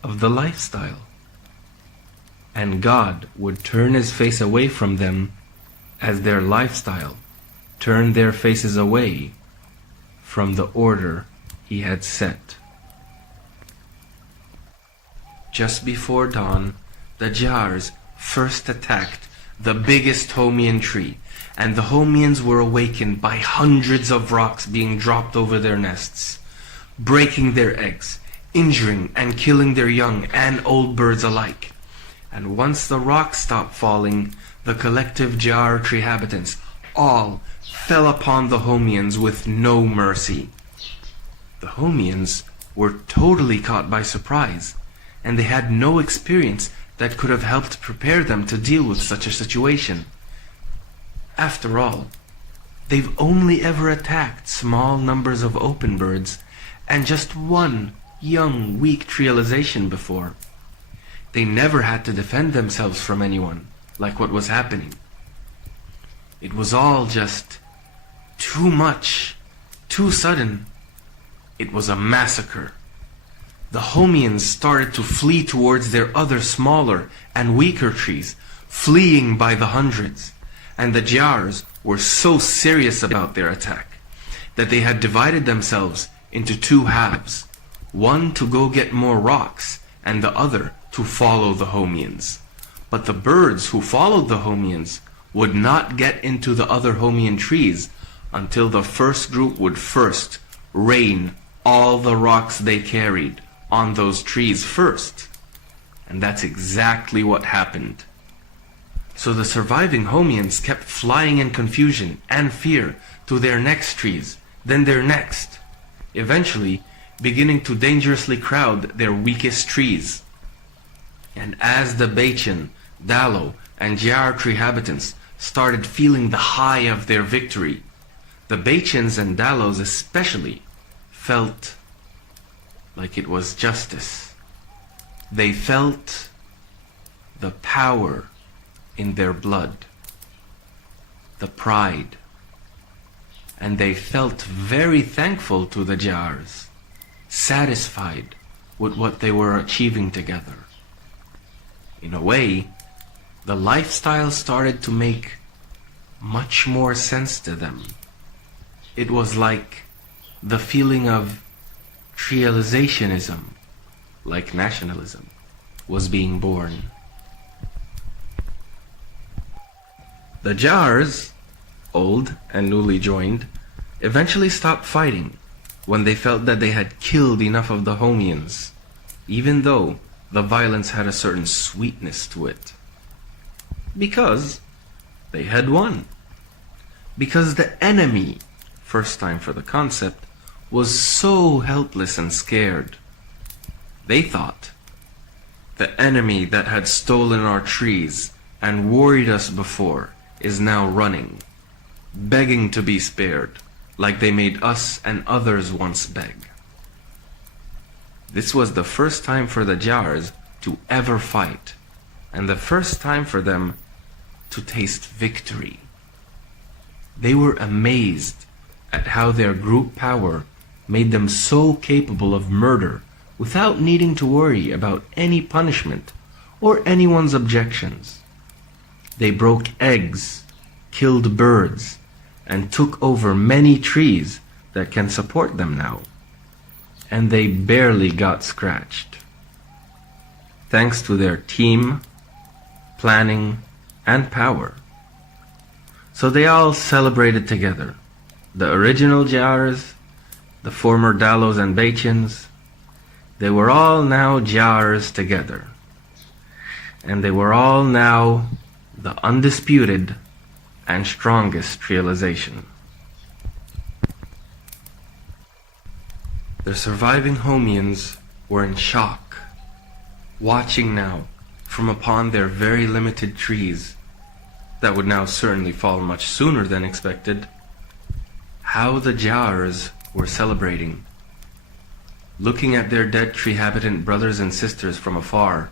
of the lifestyle, and God would turn his face away from them as their lifestyle turned their faces away from the order he had set. Just before dawn, the Jars first attacked the biggest Homian tree, and the Homians were awakened by hundreds of rocks being dropped over their nests, breaking their eggs, injuring and killing their young and old birds alike. And once the rocks stopped falling, the collective Jar tree inhabitants all fell upon the Homians with no mercy. The Homians were totally caught by surprise, and they had no experience that could have helped prepare them to deal with such a situation. After all, they've only ever attacked small numbers of open birds and just one young, weak trialization before. They never had to defend themselves from anyone, like what was happening. It was all just too much, too sudden. It was a massacre. The Homians started to flee towards their other smaller and weaker trees, fleeing by the hundreds, and the Jars were so serious about their attack that they had divided themselves into two halves, one to go get more rocks and the other to follow the Homians. But the birds who followed the Homians would not get into the other Homian trees until the first group would first rain all the rocks they carried on those trees first. And that's exactly what happened. So the surviving Homians kept flying in confusion and fear to their next trees, then their next, eventually beginning to dangerously crowd their weakest trees. And as the Bachan, Dallo, and Jar tree habitants started feeling the high of their victory, the Bachans and Dallos especially felt like it was justice. They felt the power in their blood, the pride, and they felt very thankful to the Jars, satisfied with what they were achieving together. In a way, the lifestyle started to make much more sense to them. It was like the feeling of trializationism, like nationalism, was being born. The Jars, old and newly joined, eventually stopped fighting when they felt that they had killed enough of the Homians, even though the violence had a certain sweetness to it. Because they had won. Because the enemy, first time for the concept, was so helpless and scared. They thought, the enemy that had stolen our trees and worried us before is now running, begging to be spared, like they made us and others once beg. This was the first time for the Jars to ever fight, and the first time for them to taste victory. They were amazed at how their group power made them so capable of murder without needing to worry about any punishment or anyone's objections. They broke eggs, killed birds, and took over many trees that can support them now. And they barely got scratched. Thanks to their team, planning, and power. So they all celebrated together. The original Jars, the former Dallos and Bachans, they were all now Jars together. And they were all now the undisputed and strongest realization. The surviving Homians were in shock, watching now from upon their very limited trees that would now certainly fall much sooner than expected, how the Jars were celebrating, looking at their dead tree habitant brothers and sisters from afar,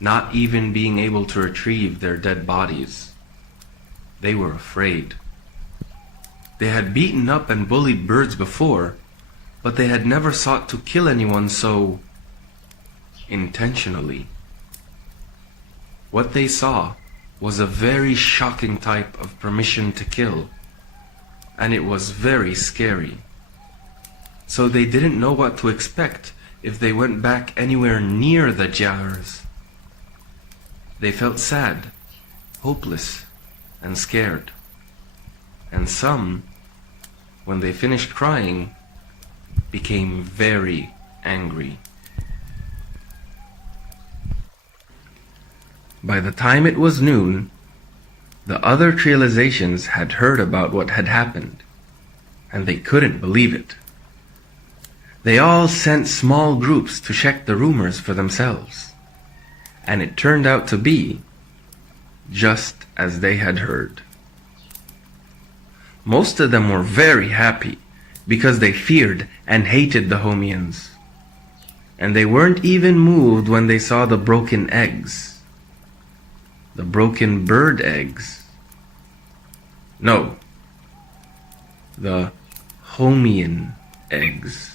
not even being able to retrieve their dead bodies. They were afraid. They had beaten up and bullied birds before, but they had never sought to kill anyone so intentionally. What they saw was a very shocking type of permission to kill, and it was very scary. So they didn't know what to expect if they went back anywhere near the Jars. They felt sad, hopeless, and scared. And some, when they finished crying, became very angry. By the time it was noon, The other trializations had heard about what had happened, and they couldn't believe it. They all sent small groups to check the rumors for themselves, and it turned out to be just as they had heard. Most of them were very happy because they feared and hated the Homians, and they weren't even moved when they saw the broken eggs. The broken bird eggs. No, the Homian eggs.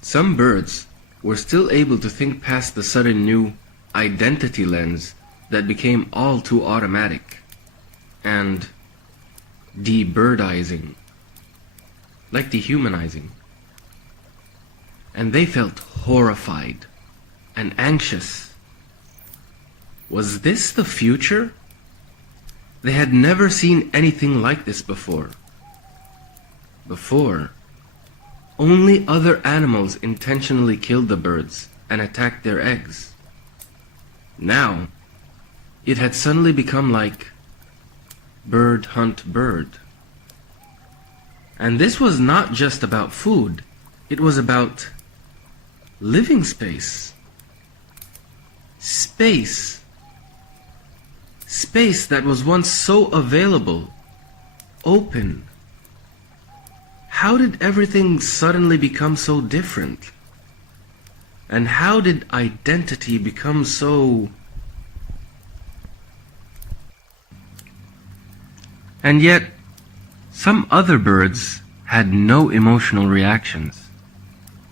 Some birds were still able to think past the sudden new identity lens that became all too automatic and de-birdizing, like dehumanizing. And they felt horrified and anxious. Was this the future? They had never seen anything like this before. Before, only other animals intentionally killed the birds and attacked their eggs. Now, it had suddenly become like bird hunt bird. And this was not just about food, it was about living space. Space. Space that was once so available, open. How did everything suddenly become so different? And how did identity become so... And yet, some other birds had no emotional reactions.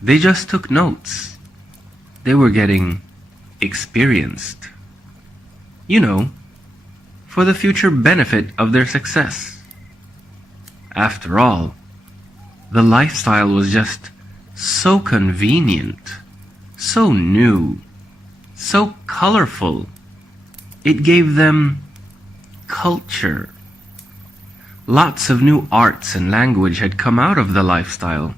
They just took notes. They were getting experienced. You know, for the future benefit of their success. After all, the lifestyle was just so convenient, so new, so colorful. It gave them culture. Lots of new arts and language had come out of the lifestyle.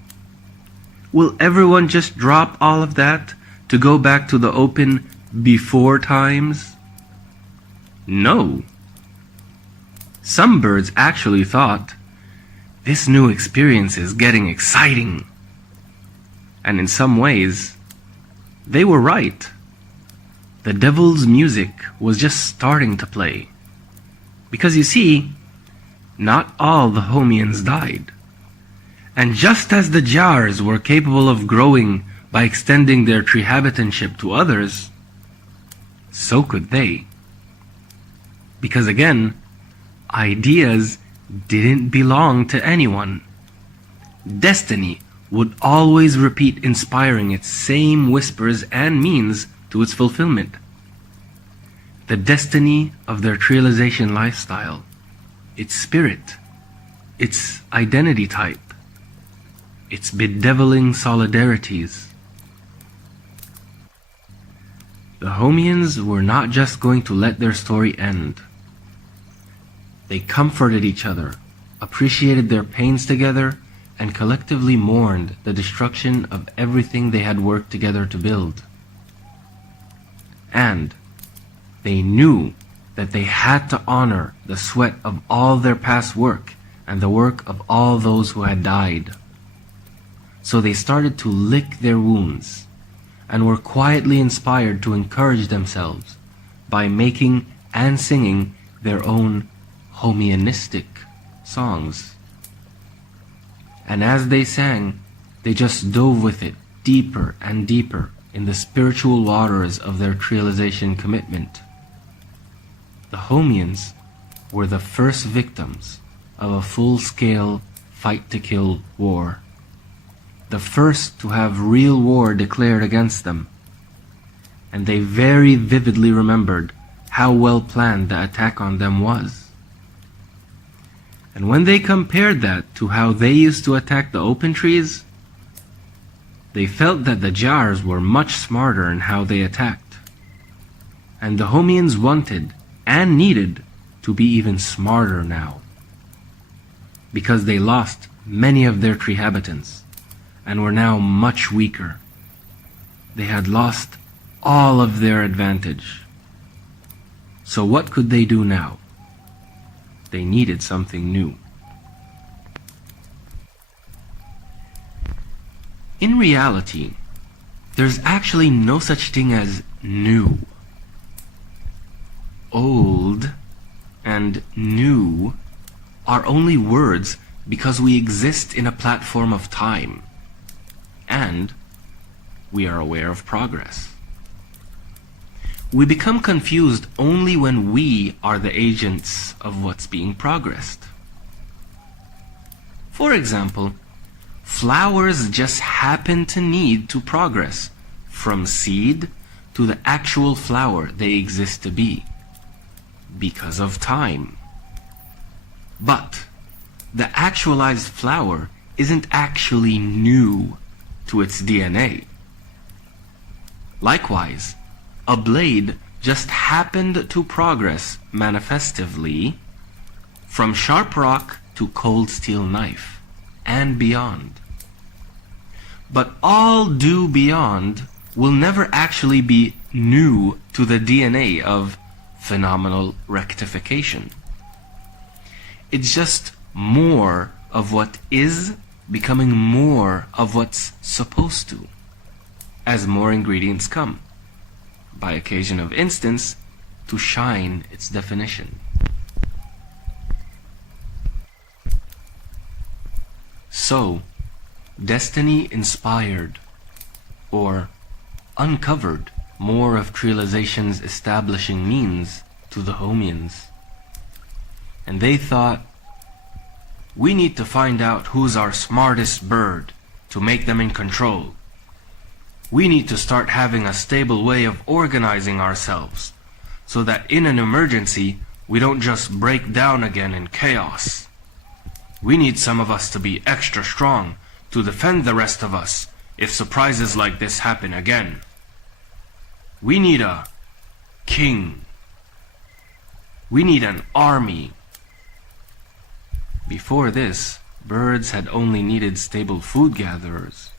Will everyone just drop all of that to go back to the open before times? No. Some birds actually thought, this new experience is getting exciting. And in some ways, they were right. The devil's music was just starting to play. Because you see, not all the Homians died. And just as the jars were capable of growing by extending their treehabitanship to others, so could they. Because again, ideas didn't belong to anyone. Destiny would always repeat inspiring its same whispers and means to its fulfillment. The destiny of their trialization lifestyle, its spirit, its identity type, its bedeviling solidarities. The Homians were not just going to let their story end. They comforted each other, appreciated their pains together, and collectively mourned the destruction of everything they had worked together to build. And they knew that they had to honor the sweat of all their past work and the work of all those who had died. So they started to lick their wounds and were quietly inspired to encourage themselves by making and singing their own Homianistic songs. And as they sang, they just dove with it deeper and deeper in the spiritual waters of their trialization commitment. The Homians were the first victims of a full-scale fight-to-kill war. The first to have real war declared against them. And they very vividly remembered how well planned the attack on them was. And when they compared that to how they used to attack the open trees, they felt that the jars were much smarter in how they attacked. And the Homians wanted and needed to be even smarter now. Because they lost many of their tree habitants and were now much weaker. They had lost all of their advantage. So what could they do now? They needed something new. In reality, there's actually no such thing as new. Old and new are only words because we exist in a platform of time, and we are aware of progress. We become confused only when we are the agents of what's being progressed. For example, flowers just happen to need to progress from seed to the actual flower they exist to be because of time. But the actualized flower isn't actually new to its DNA. Likewise, a blade just happened to progress manifestively from sharp rock to cold steel knife and beyond. But all due beyond will never actually be new to the DNA of phenomenal rectification. It's just more of what is becoming more of what's supposed to, as more ingredients come, by occasion of instance, to shine its definition. So, destiny inspired or uncovered more of trialization's establishing means to the Homians. And they thought, we need to find out who's our smartest bird to make them in control. We need to start having a stable way of organizing ourselves so that in an emergency we don't just break down again in chaos. We need some of us to be extra strong to defend the rest of us if surprises like this happen again. We need a king. We need an army. Before this, birds had only needed stable food gatherers.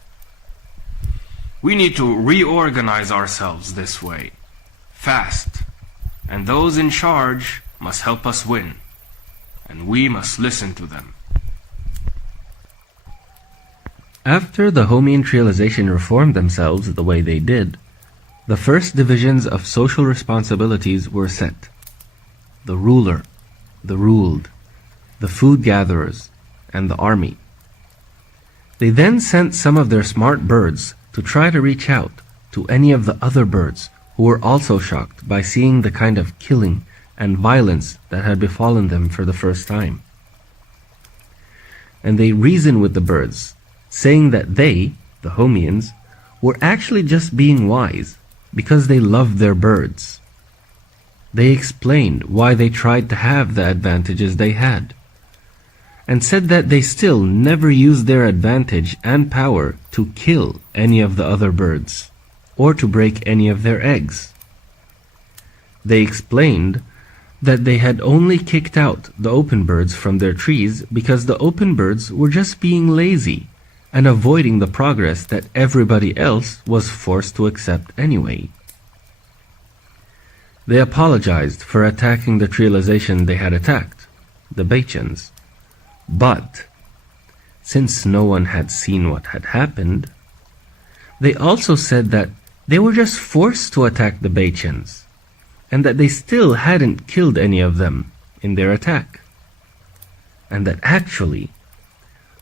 We need to reorganize ourselves this way, fast, and those in charge must help us win, and we must listen to them. After the Homian trialization reformed themselves the way they did, the first divisions of social responsibilities were set. The ruler, the ruled, the food gatherers, and the army. They then sent some of their smart birds to try to reach out to any of the other birds who were also shocked by seeing the kind of killing and violence that had befallen them for the first time. And they reasoned with the birds, saying that they, the Homians, were actually just being wise because they loved their birds. They explained why they tried to have the advantages they had, and said that they still never used their advantage and power to kill any of the other birds, or to break any of their eggs. They explained that they had only kicked out the open birds from their trees because the open birds were just being lazy and avoiding the progress that everybody else was forced to accept anyway. They apologized for attacking the trialization they had attacked, the Bachans. But, since no one had seen what had happened, they also said that they were just forced to attack the Bachans, and that they still hadn't killed any of them in their attack. And that actually,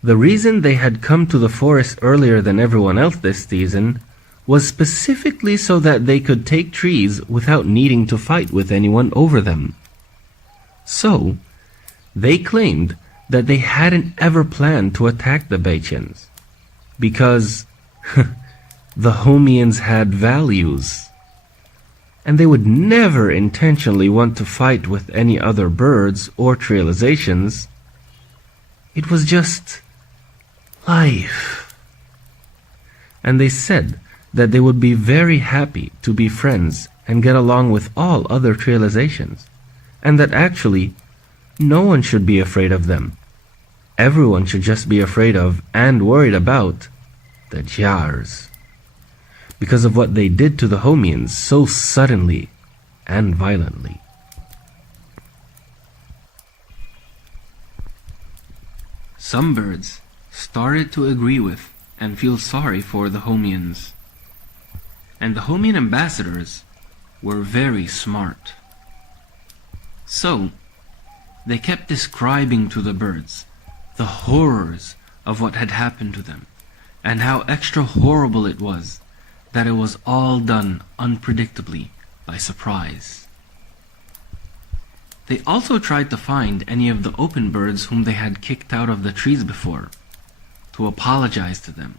the reason they had come to the forest earlier than everyone else this season was specifically so that they could take trees without needing to fight with anyone over them. So, they claimed that they hadn't ever planned to attack the Bachans, because the Homians had values, and they would never intentionally want to fight with any other birds or trializations. It was just life. And they said that they would be very happy to be friends and get along with all other trializations, and that actually no one should be afraid of them. Everyone should just be afraid of and worried about the Jars, because of what they did to the Homians so suddenly and violently. some birds started to agree with and feel sorry for the Homians. And the Homian ambassadors were very smart. So, they kept describing to the birds the horrors of what had happened to them, and how extra horrible it was that it was all done unpredictably by surprise. They also tried to find any of the open birds whom they had kicked out of the trees before, to apologize to them.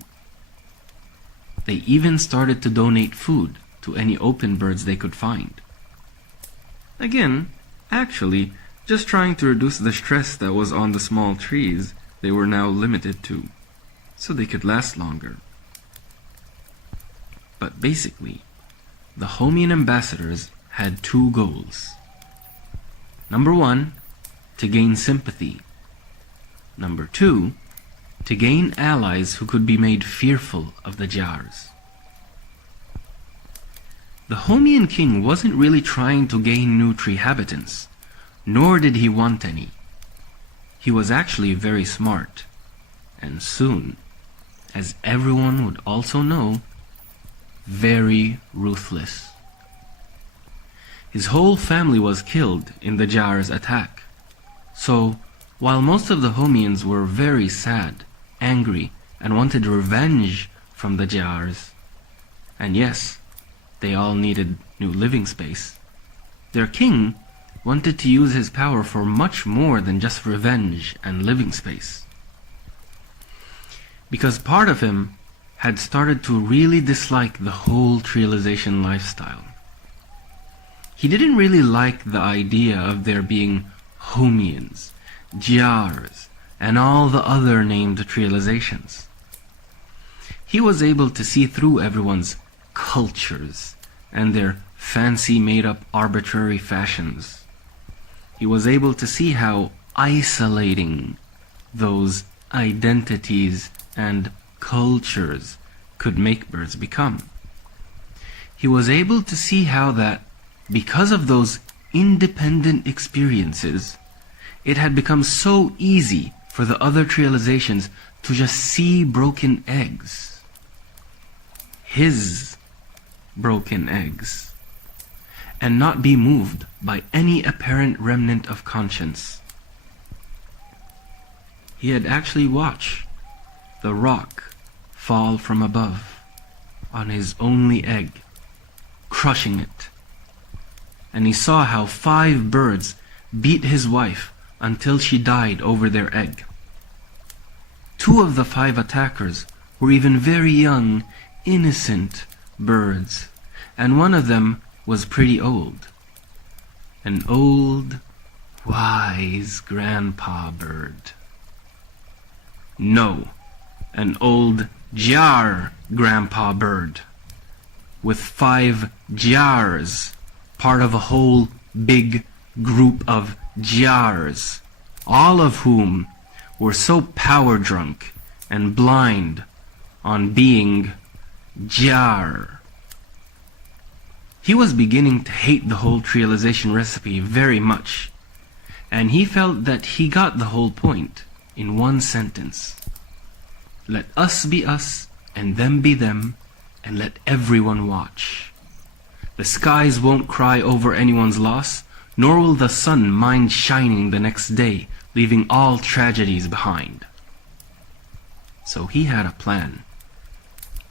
They even started to donate food to any open birds they could find. Again, actually, just trying to reduce the stress that was on the small trees they were now limited to, so they could last longer. But basically, the Homian ambassadors had two goals. Number one, to gain sympathy. Number two, to gain allies who could be made fearful of the Jars. The Homian king wasn't really trying to gain new tree habitants, nor did he want any. He was actually very smart, and soon, as everyone would also know, very ruthless. His whole family was killed in the Jars' attack. So, while most of the Homians were very sad, angry, and wanted revenge from the Jars, and yes, they all needed new living space, their king wanted to use his power for much more than just revenge and living space. Because part of him had started to really dislike the whole trialization lifestyle. He didn't really like the idea of there being Homians, Jars, and all the other named trializations. He was able to see through everyone's cultures and their fancy made-up arbitrary fashions. He was able to see how isolating those identities and cultures could make birds become. He was able to see how that, because of those independent experiences, it had become so easy for the other trializations to just see broken eggs. His broken eggs. And not be moved by any apparent remnant of conscience. He had actually watched the rock fall from above on his only egg, crushing it. And he saw how 5 birds beat his wife until she died over their egg. 2 of the 5 attackers were even very young, innocent birds, and one of them was pretty old. An old, wise grandpa bird. No, an old jar grandpa bird, with 5 jars, part of a whole big group of jars, all of whom were so power drunk and blind on being jar. He was beginning to hate the whole trialization recipe very much, and he felt that he got the whole point in one sentence. Let us be us, and them be them, and let everyone watch. The skies won't cry over anyone's loss, nor will the sun mind shining the next day, leaving all tragedies behind. So he had a plan.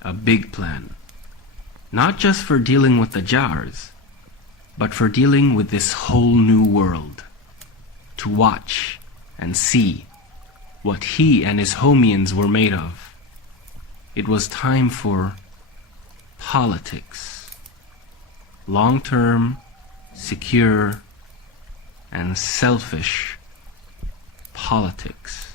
A big plan. Not just for dealing with the jars, but for dealing with this whole new world. To watch and see what he and his Homians were made of. It was time for politics. Long-term, secure, and selfish politics.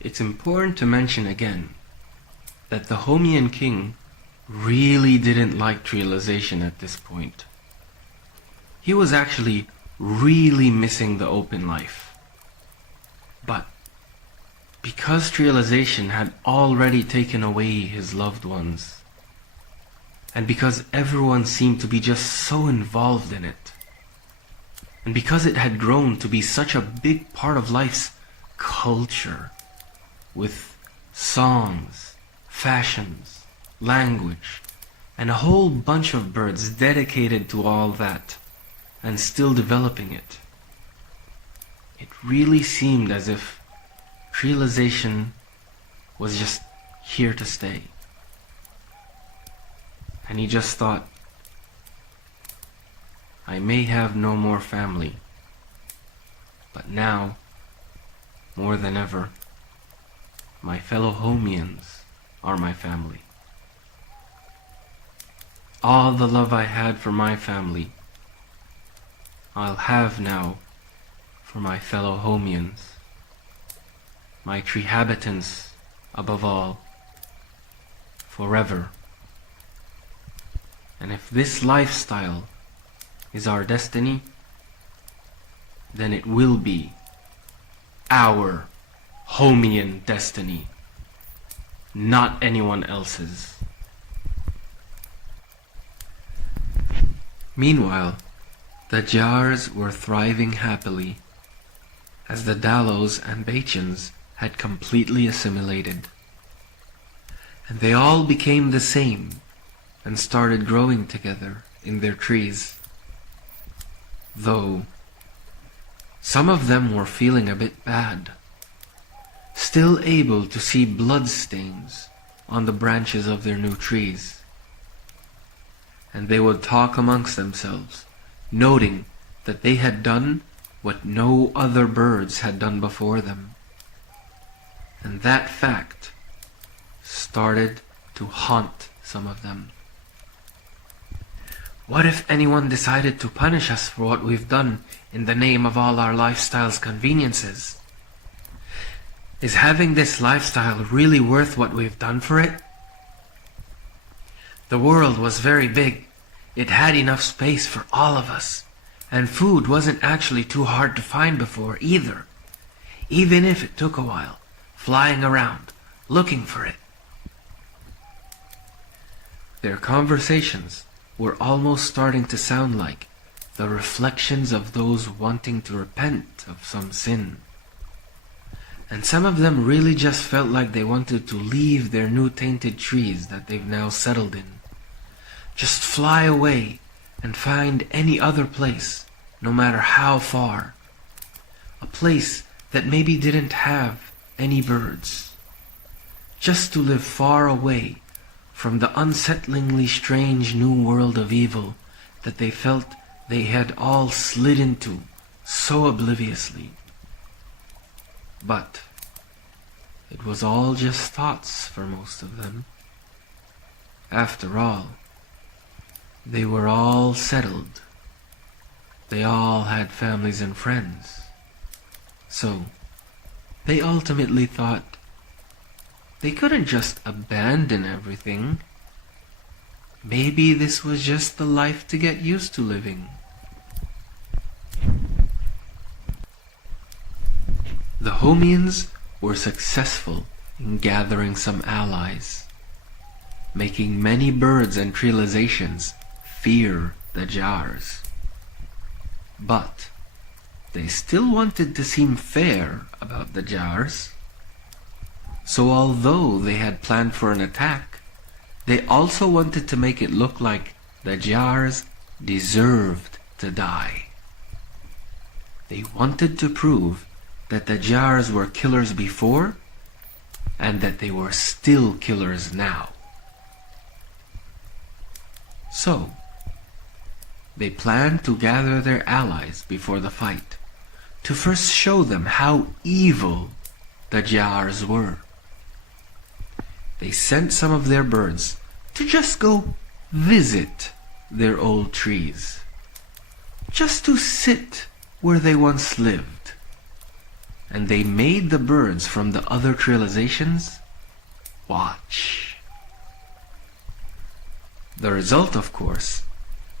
It's important to mention again that the Homian king really didn't like trialization at this point. He was actually really missing the open life. But because trialization had already taken away his loved ones, and because everyone seemed to be just so involved in it, and because it had grown to be such a big part of life's culture, with songs, fashions, language, and a whole bunch of birds dedicated to all that, and still developing it. It really seemed as if realization was just here to stay. And he just thought, I may have no more family, but now, more than ever, my fellow Homians are my family. All the love I had for my family, I'll have now for my fellow Homians, my tree habitants above all, forever. And if this lifestyle is our destiny, then it will be our Homian destiny, not anyone else's. Meanwhile, the Jars were thriving happily, as the Dalos and Bachans had completely assimilated. And they all became the same and started growing together in their trees. Though some of them were feeling a bit bad, still able to see blood stains on the branches of their new trees. And they would talk amongst themselves, noting that they had done what no other birds had done before them. And that fact started to haunt some of them. What if anyone decided to punish us for what we've done in the name of all our lifestyle's conveniences? Is having this lifestyle really worth what we've done for it? The world was very big. It had enough space for all of us. And food wasn't actually too hard to find before either, even if it took a while, flying around, looking for it. Their conversations were almost starting to sound like the reflections of those wanting to repent of some sin. And some of them really just felt like they wanted to leave their new tainted trees that they've now settled in. Just fly away and find any other place, no matter how far. A place that maybe didn't have any birds. Just to live far away from the unsettlingly strange new world of evil that they felt they had all slid into so obliviously. But it was all just thoughts for most of them. After all, they were all settled. They all had families and friends. So, they ultimately thought they couldn't just abandon everything. Maybe this was just the life to get used to living. The Homians were successful in gathering some allies, making many birds and trilizations fear the Jars. But they still wanted to seem fair about the Jars. So although they had planned for an attack, they also wanted to make it look like the Jars deserved to die. They wanted to prove that the Jars were killers before, and that they were still killers now. So, they planned to gather their allies before the fight, to first show them how evil the Jars were. They sent some of their birds to just go visit their old trees, just to sit where they once lived. And they made the birds from the other trilizations watch. The result, of course,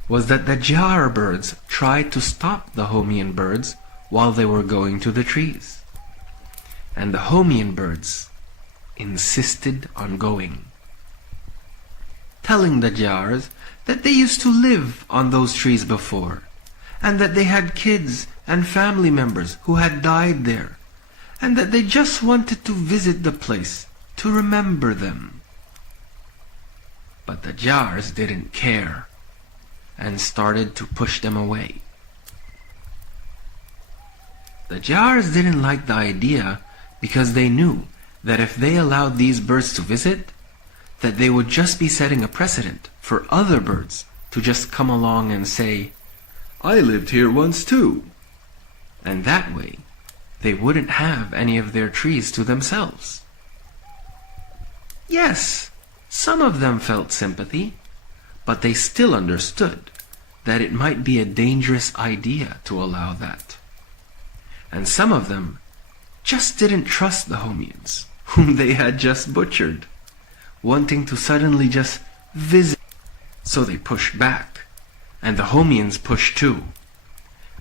was that the Jar birds tried to stop the Homian birds while they were going to the trees. And the Homian birds insisted on going. telling the Jars that they used to live on those trees before, and that they had kids and family members who had died there, and that they just wanted to visit the place to remember them. But the Jars didn't care and started to push them away. The Jars didn't like the idea because they knew that if they allowed these birds to visit, that they would just be setting a precedent for other birds to just come along and say, "I lived here once too." And that way, they wouldn't have any of their trees to themselves. Yes, some of them felt sympathy, but they still understood that it might be a dangerous idea to allow that. And some of them just didn't trust the Homians, whom they had just butchered, wanting to suddenly just visit. So they pushed back, and the Homians pushed too.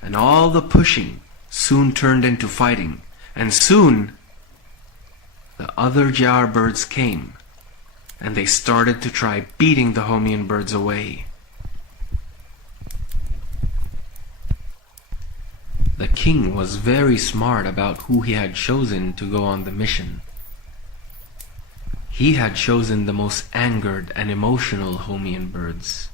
And all the pushing soon turned into fighting, and soon the other Jar birds came, and they started to try beating the Homian birds away. The king was very smart about who he had chosen to go on the mission. He had chosen the most angered and emotional Homian birds,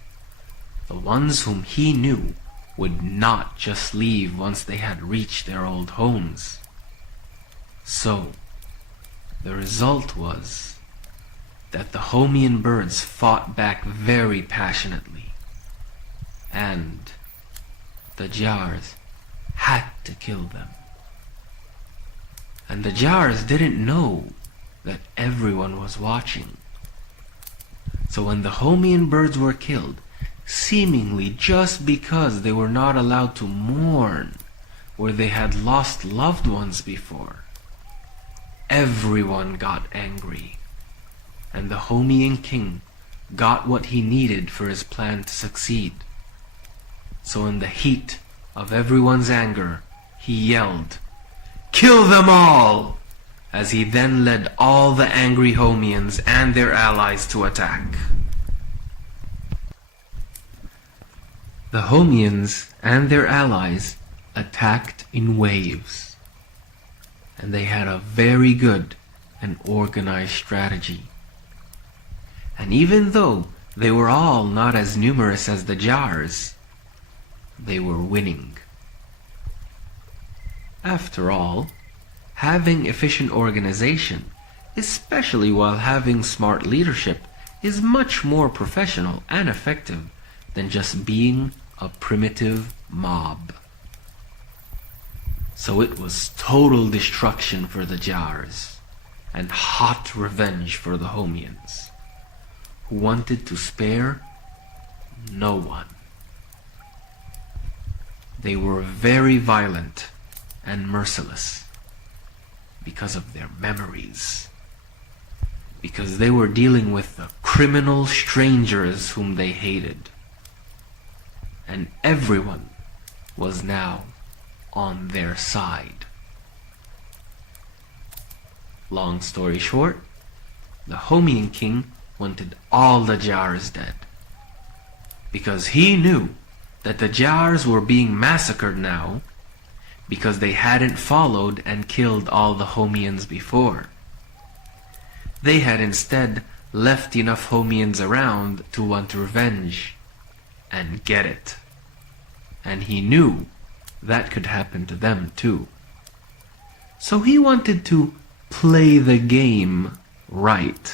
the ones whom he knew would not just leave once they had reached their old homes. So, the result was that the Homian birds fought back very passionately, and the Jars had to kill them. And the Jars didn't know that everyone was watching. So when the Homian birds were killed, seemingly just because they were not allowed to mourn where they had lost loved ones before, everyone got angry, and the Homian king got what he needed for his plan to succeed. So in the heat of everyone's anger, he yelled, "Kill them all!" as he then led all the angry Homians and their allies to attack. The Homians and their allies attacked in waves, and they had a very good and organized strategy. And even though they were all not as numerous as the Jars, they were winning. After all, having efficient organization, especially while having smart leadership, is much more professional and effective than just being a primitive mob. So it was total destruction for the Jars, and hot revenge for the Homians, who wanted to spare no one. They were very violent and merciless because of their memories, because they were dealing with the criminal strangers whom they hated, and everyone was now on their side. Long story short, the Homian king wanted all the Jars dead, because he knew that the Jars were being massacred now because they hadn't followed and killed all the Homians before. They had instead left enough Homians around to want revenge and get it. And he knew that could happen to them too. So he wanted to play the game right,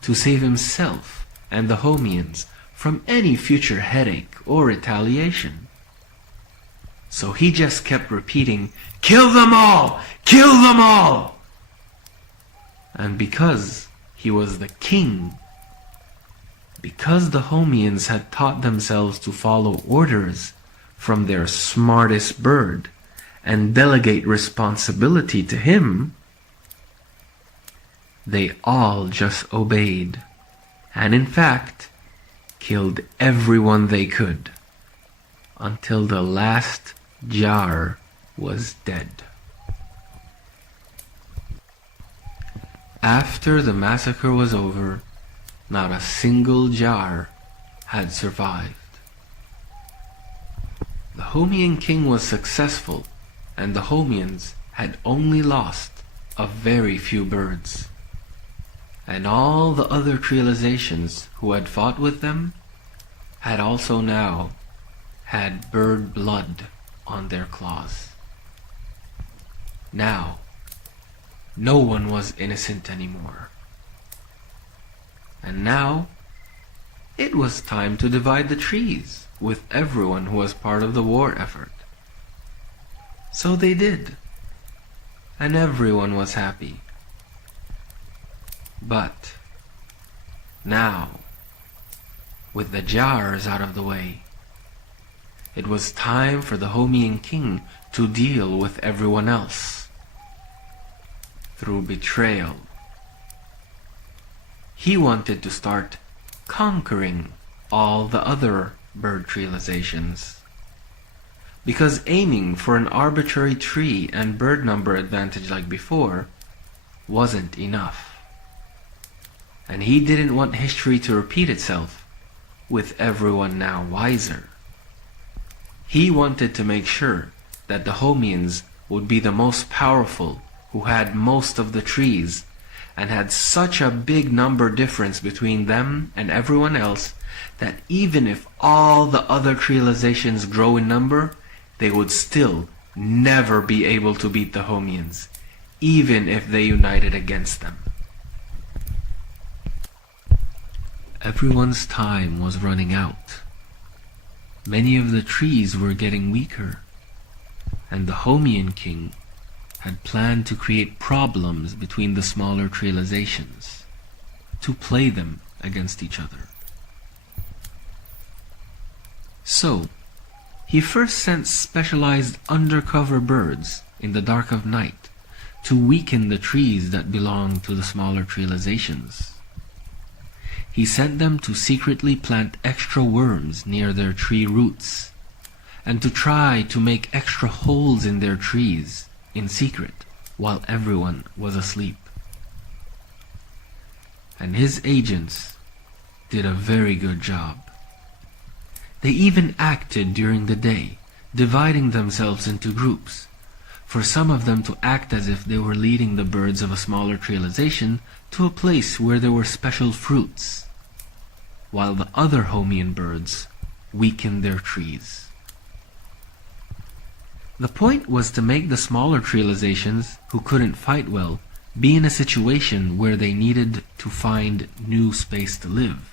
to save himself and the Homians from any future headache or retaliation. So he just kept repeating, "Kill them all! Kill them all!" And because he was the king, because the Homians had taught themselves to follow orders from their smartest bird and delegate responsibility to him, they all just obeyed, and in fact killed everyone they could, until the last Jar was dead. After the massacre was over, not a single jar had survived. The Homian king was successful, and the Homians had only lost a very few birds. And all the other trializations who had fought with them had also now had bird blood on their claws. Now, no one was innocent anymore. And now, it was time to divide the trees with everyone who was part of the war effort. So they did, and everyone was happy. But now, with the jars out of the way, it was time for the Homian king to deal with everyone else through betrayal. He wanted to start conquering all the other bird trializations, because aiming for an arbitrary tree and bird number advantage like before wasn't enough. And he didn't want history to repeat itself with everyone now wiser. He wanted to make sure that the Homians would be the most powerful, who had most of the trees, and had such a big number difference between them and everyone else that even if all the other trializations grow in number, they would still never be able to beat the Homians, even if they united against them. Everyone's time was running out. Many of the trees were getting weaker, and the Homian king had planned to create problems between the smaller trializations, to play them against each other. So, he first sent specialized undercover birds in the dark of night to weaken the trees that belonged to the smaller trializations. He sent them to secretly plant extra worms near their tree roots, and to try to make extra holes in their trees in secret while everyone was asleep. And his agents did a very good job. They even acted during the day, dividing themselves into groups, for some of them to act as if they were leading the birds of a smaller trialization to a place where there were special fruits, while the other Homian birds weakened their trees. The point was to make the smaller trializations, who couldn't fight well, be in a situation where they needed to find new space to live,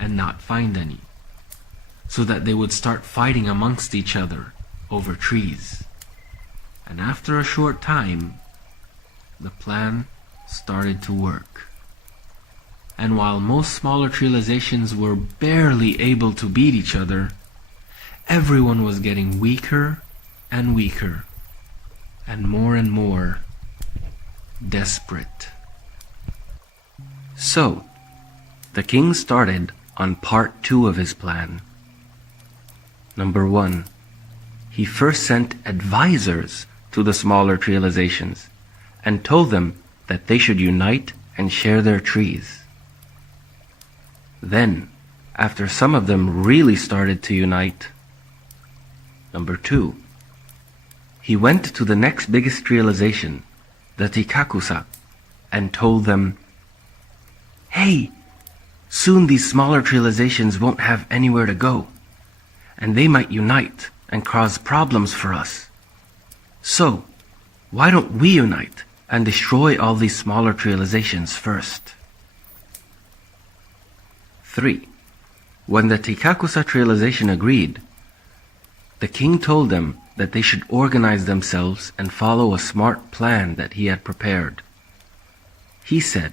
and not find any, so that they would start fighting amongst each other over trees. And after a short time, the plan started to work. And while most smaller trializations were barely able to beat each other, everyone was getting weaker and weaker, and more desperate. So, the king started on part 2 of his plan. Number 1, he first sent advisors to the smaller trializations and told them that they should unite and share their trees. Then, after some of them really started to unite, number 2, he went to the next biggest realization, the Tikakusa, and told them, "Hey, soon these smaller trializations won't have anywhere to go, and they might unite and cause problems for us. So, why don't we unite and destroy all these smaller trializations first?" 3. When the Tikakusa trialization agreed, the king told them that they should organize themselves and follow a smart plan that he had prepared. He said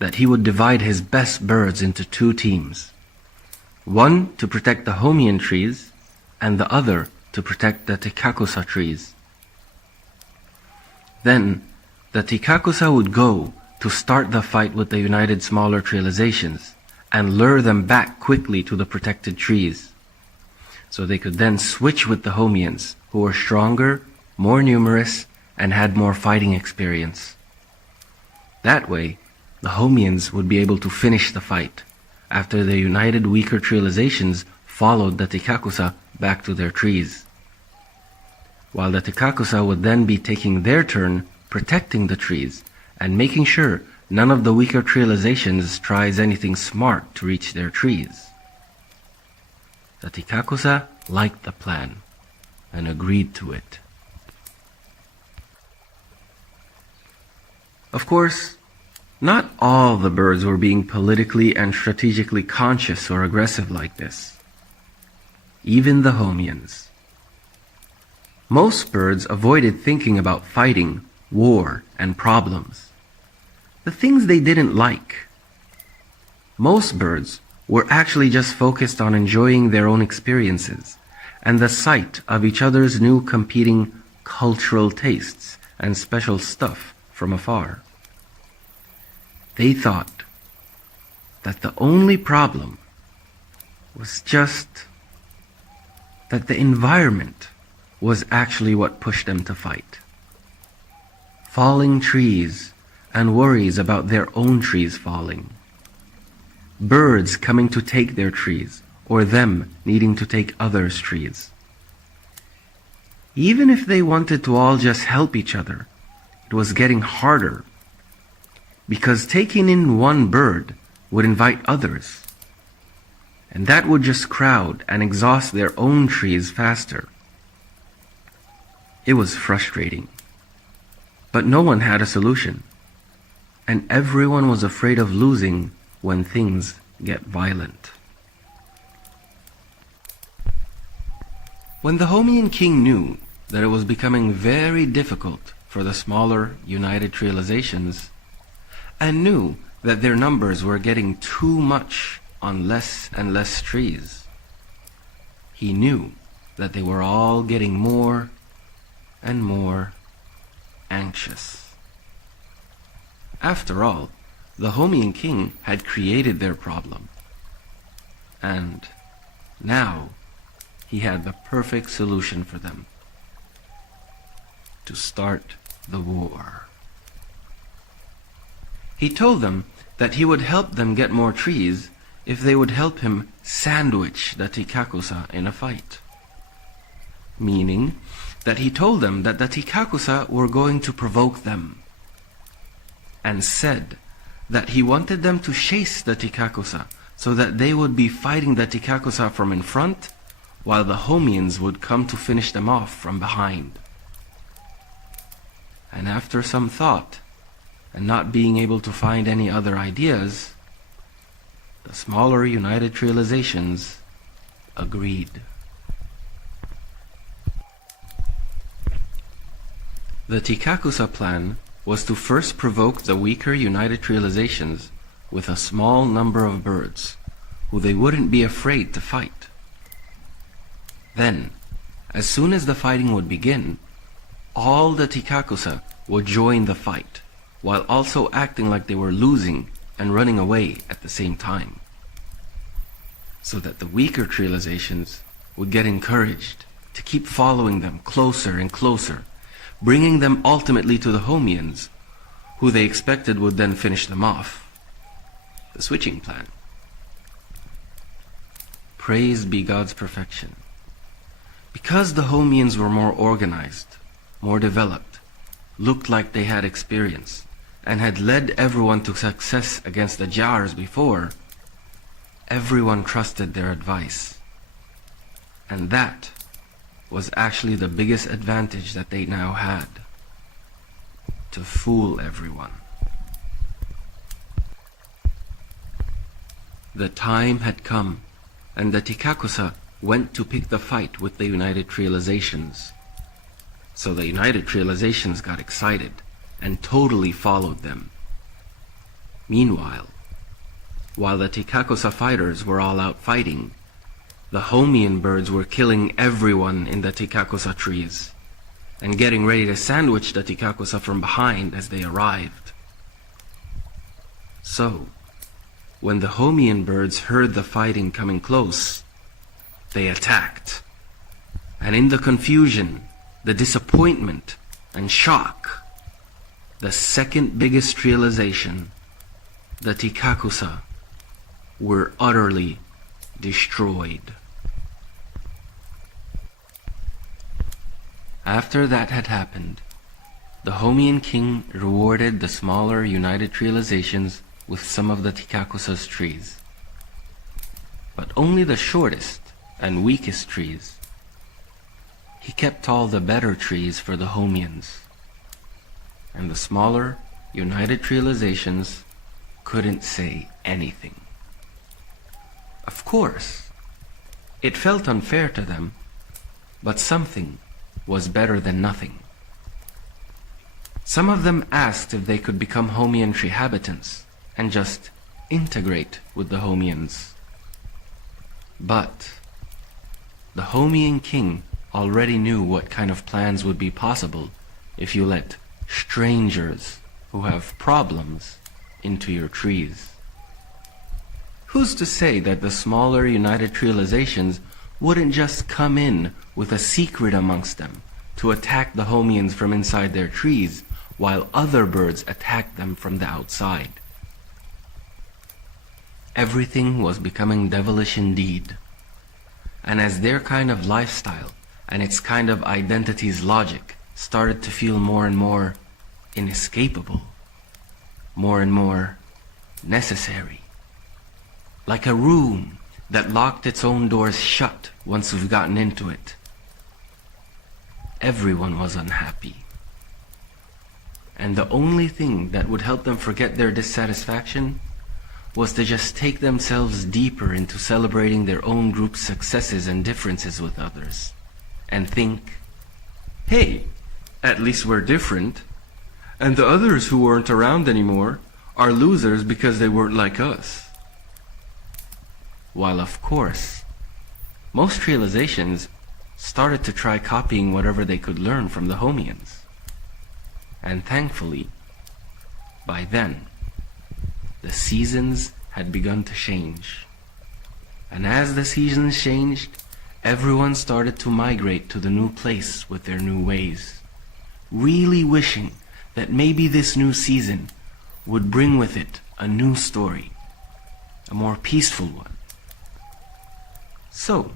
that he would divide his best birds into 2 teams, one to protect the Homian trees and the other to protect the Tikakusa trees. Then the Tikakusa would go to start the fight with the united smaller trializations and lure them back quickly to the protected trees, so they could then switch with the Homians, who were stronger, more numerous, and had more fighting experience. That way, the Homians would be able to finish the fight after the united weaker trializations followed the Tikakusa back to their trees, while the Tikakusa would then be taking their turn protecting the trees and making sure none of the weaker trializations tries anything smart to reach their trees. The Tikakusa liked the plan and agreed to it. Of course, not all the birds were being politically and strategically conscious or aggressive like this. Even the Homians. Most birds avoided thinking about fighting, war, and problems. The things they didn't like. Most birds were actually just focused on enjoying their own experiences and the sight of each other's new competing cultural tastes and special stuff from afar. They thought that the only problem was just that the environment was actually what pushed them to fight. Falling trees and worries about their own trees falling. Birds coming to take their trees, or them needing to take others' trees. Even if they wanted to all just help each other, it was getting harder, because taking in one bird would invite others, and that would just crowd and exhaust their own trees faster. It was frustrating, but no one had a solution, and everyone was afraid of losing when things get violent. When the Homian king knew that it was becoming very difficult for the smaller united trializations, and knew that their numbers were getting too much on less and less trees, he knew that they were all getting more and more anxious. After all, the Homian king had created their problem, and now he had the perfect solution for them: to start the war. He told them that he would help them get more trees if they would help him sandwich the Tikakusa in a fight. Meaning that he told them that the Tikakusa were going to provoke them, and said that he wanted them to chase the Tikakusa so that they would be fighting the Tikakusa from in front, while the Homians would come to finish them off from behind. And after some thought, and not being able to find any other ideas, the smaller united trializations agreed. The Tikakusa plan was to first provoke the weaker united trializations with a small number of birds, who they wouldn't be afraid to fight. Then, as soon as the fighting would begin, all the Tikakusa would join the fight, while also acting like they were losing and running away at the same time, so that the weaker trializations would get encouraged to keep following them closer and closer, bringing them ultimately to the Homians, who they expected would then finish them off. The switching plan. Praise be God's perfection. Because the Homians were more organized, more developed, looked like they had experience, and had led everyone to success against the Jars before, everyone trusted their advice. And that was actually the biggest advantage that they now had: to fool everyone. The time had come, and the Tikakusa went to pick the fight with the united trializations. So the united trializations got excited and totally followed them. Meanwhile, while the Tikakusa fighters were all out fighting, the Homian birds were killing everyone in the Tikakusa trees and getting ready to sandwich the Tikakusa from behind as they arrived. So, when the Homian birds heard the fighting coming close, they attacked. And in the confusion, the disappointment and shock, the second biggest realization the Tikakusa were utterly destroyed. After that had happened, the Homian king rewarded the smaller united realizations with some of the Tikakusa's trees, but only the shortest and weakest trees. He kept all the better trees for the Homians, and the smaller united realizations couldn't say anything. Of course, it felt unfair to them, but something was better than nothing. Some of them asked if they could become Homian treehabitants and just integrate with the Homians. But the Homian king already knew what kind of plans would be possible if you let strangers who have problems into your trees. Who's to say that the smaller united realizations wouldn't just come in with a secret amongst them to attack the Homians from inside their trees while other birds attacked them from the outside? Everything was becoming devilish indeed. And as their kind of lifestyle and its kind of identity's logic started to feel more and more inescapable, more and more necessary, like a room that locked its own doors shut once we've gotten into it, everyone was unhappy. And the only thing that would help them forget their dissatisfaction was to just take themselves deeper into celebrating their own group's successes and differences with others, and think, hey, at least we're different, and the others who weren't around anymore are losers because they weren't like us. While of course, most realizations started to try copying whatever they could learn from the Homians. And thankfully, by then, the seasons had begun to change. And as the seasons changed, everyone started to migrate to the new place with their new ways, really wishing that maybe this new season would bring with it a new story, a more peaceful one. So,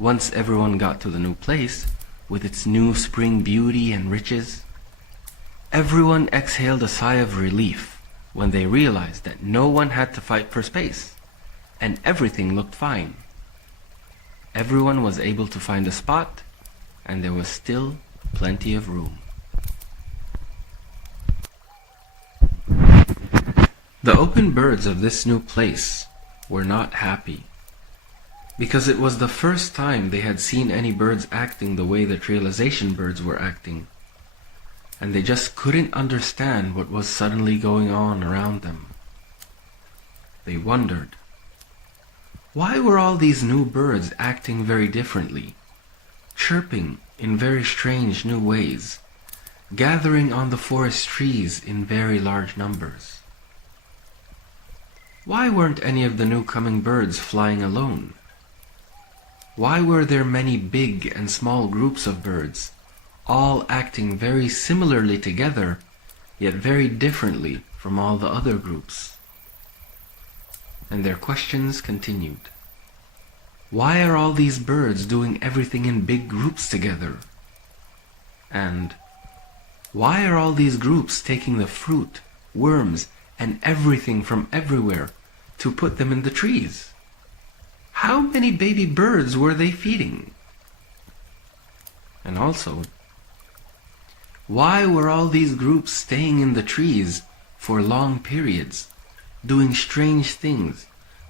once everyone got to the new place, with its new spring beauty and riches, everyone exhaled a sigh of relief when they realized that no one had to fight for space, and everything looked fine. Everyone was able to find a spot, and there was still plenty of room. The open birds of this new place were not happy, because it was the first time they had seen any birds acting the way the realization birds were acting, and they just couldn't understand what was suddenly going on around them. They wondered, why were all these new birds acting very differently, chirping in very strange new ways, gathering on the forest trees in very large numbers? Why weren't any of the new coming birds flying alone? Why were there many big and small groups of birds, all acting very similarly together, yet very differently from all the other groups? And their questions continued. Why are all these birds doing everything in big groups together? And why are all these groups taking the fruit, worms, and everything from everywhere to put them in the trees? How many baby birds were they feeding? And also, why were all these groups staying in the trees for long periods, doing strange things,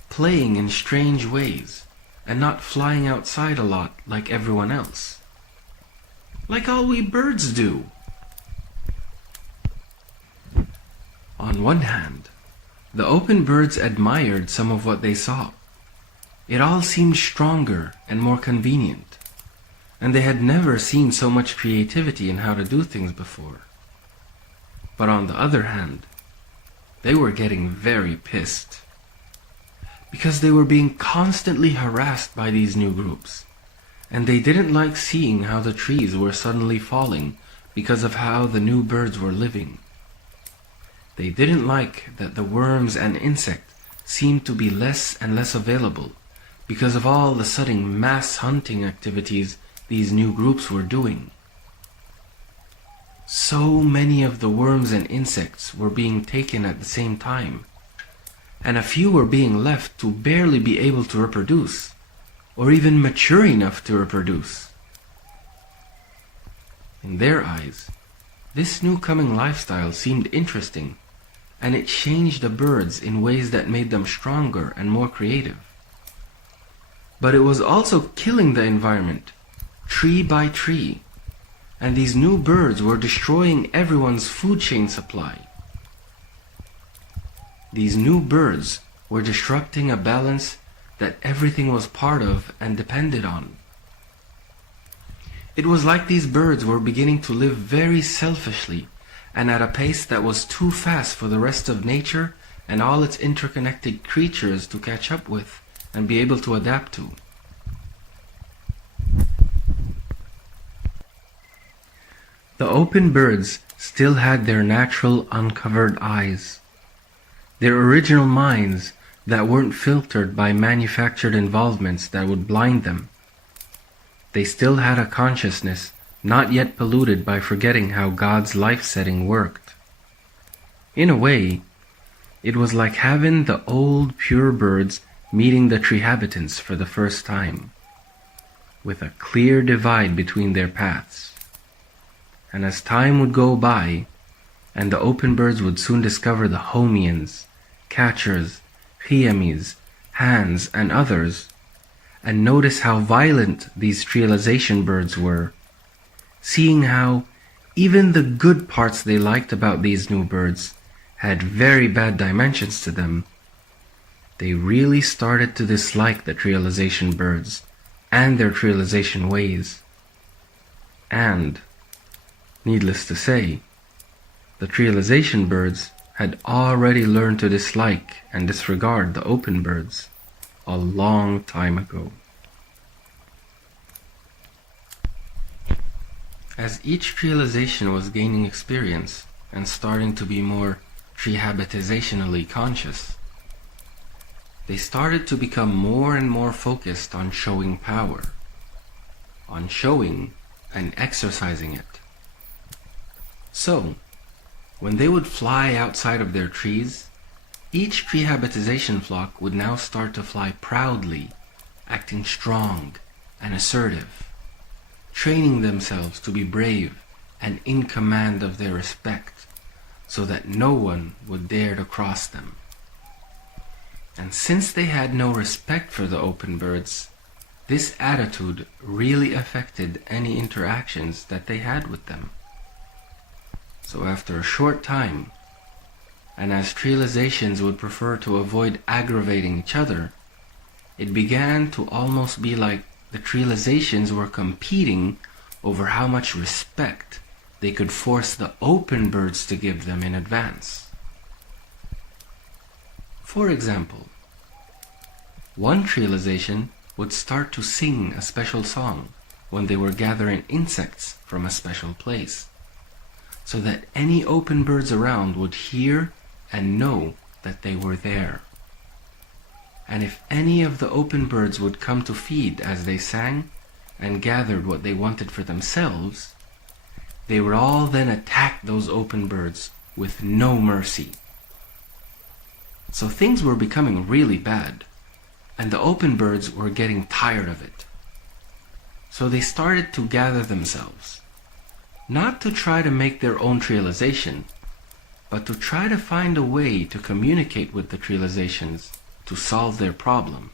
playing in strange ways, and not flying outside a lot like everyone else? Like all we birds do. On one hand, the open birds admired some of what they saw. It all seemed stronger and more convenient, and they had never seen so much creativity in how to do things before. But on the other hand, they were getting very pissed, because they were being constantly harassed by these new groups, and they didn't like seeing how the trees were suddenly falling because of how the new birds were living. They didn't like that the worms and insects seemed to be less and less available because of all the sudden mass hunting activities these new groups were doing. So many of the worms and insects were being taken at the same time, and a few were being left to barely be able to reproduce, or even mature enough to reproduce. In their eyes, this new coming lifestyle seemed interesting, and it changed the birds in ways that made them stronger and more creative. But it was also killing the environment, tree by tree, and these new birds were destroying everyone's food chain supply. These new birds were disrupting a balance that everything was part of and depended on. It was like these birds were beginning to live very selfishly and at a pace that was too fast for the rest of nature and all its interconnected creatures to catch up with and be able to adapt to. The open birds still had their natural uncovered eyes, their original minds that weren't filtered by manufactured involvements that would blind them. They still had a consciousness not yet polluted by forgetting how God's life setting worked. In a way, it was like having the old pure birds meeting the tree habitants for the first time, with a clear divide between their paths. And as time would go by, and the open birds would soon discover the Homians, Catchers, Chiamis, Hands, and others, and notice how violent these trialization birds were, seeing how even the good parts they liked about these new birds had very bad dimensions to them, they really started to dislike the trialization birds and their trialization ways. And, needless to say, the trialization birds had already learned to dislike and disregard the open birds a long time ago. As each trialization was gaining experience and starting to be more trihabitizationally conscious, they started to become more and more focused on showing power, on showing and exercising it. So, when they would fly outside of their trees, each trihabitization flock would now start to fly proudly, acting strong and assertive, training themselves to be brave and in command of their respect, so that no one would dare to cross them. And since they had no respect for the open birds, this attitude really affected any interactions that they had with them. So after a short time, and as trializations would prefer to avoid aggravating each other, it began to almost be like the trializations were competing over how much respect they could force the open birds to give them in advance. For example, one trialization would start to sing a special song when they were gathering insects from a special place, so that any open birds around would hear and know that they were there. And if any of the open birds would come to feed as they sang and gathered what they wanted for themselves, they would all then attack those open birds with no mercy. So things were becoming really bad, and the open birds were getting tired of it. So they started to gather themselves, not to try to make their own trialization, but to try to find a way to communicate with the trializations to solve their problem.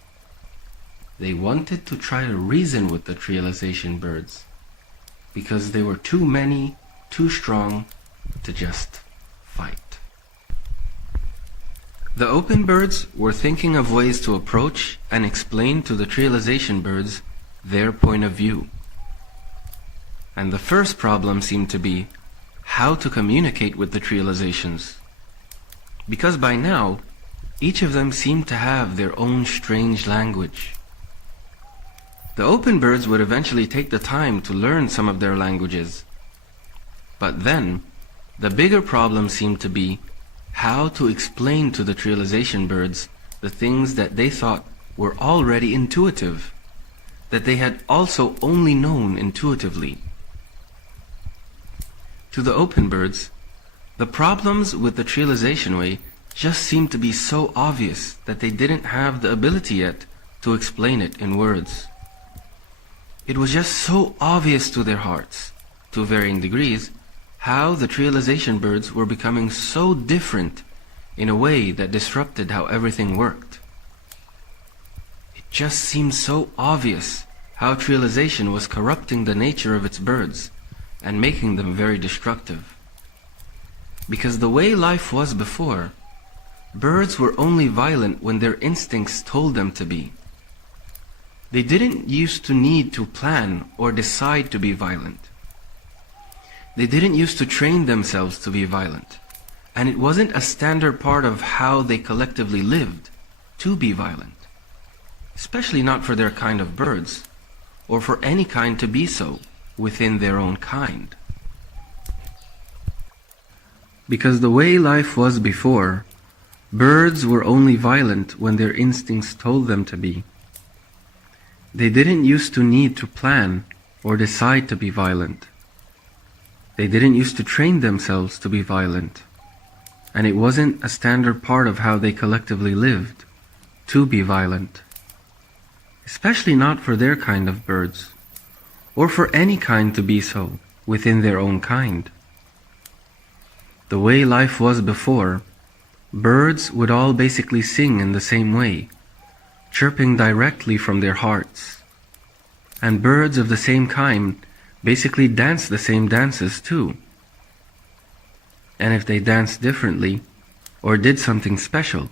They wanted to try to reason with the trialization birds, because they were too many, too strong to just fight. The open birds were thinking of ways to approach and explain to the trialization birds their point of view. And the first problem seemed to be how to communicate with the trializations, because by now each of them seemed to have their own strange language. The open birds would eventually take the time to learn some of their languages, but then the bigger problem seemed to be how to explain to the trialization birds the things that they thought were already intuitive, that they had also only known intuitively. To the open birds, the problems with the trialization way just seemed to be so obvious that they didn't have the ability yet to explain it in words. It was just so obvious to their hearts, to varying degrees, how the trialization birds were becoming so different in a way that disrupted how everything worked. It just seemed so obvious how trialization was corrupting the nature of its birds and making them very destructive. Because the way life was before, birds were only violent when their instincts told them to be. They didn't used to need to plan or decide to be violent. They didn't used to train themselves to be violent, and it wasn't a standard part of how they collectively lived to be violent, especially not for their kind of birds, or for any kind to be so within their own kind. Because the way life was before, birds were only violent when their instincts told them to be. They didn't used to need to plan or decide to be violent. They didn't used to train themselves to be violent, and it wasn't a standard part of how they collectively lived to be violent, especially not for their kind of birds, or for any kind to be so within their own kind. The way life was before, birds would all basically sing in the same way, chirping directly from their hearts. And birds of the same kind basically danced the same dances too. And if they danced differently, or did something special,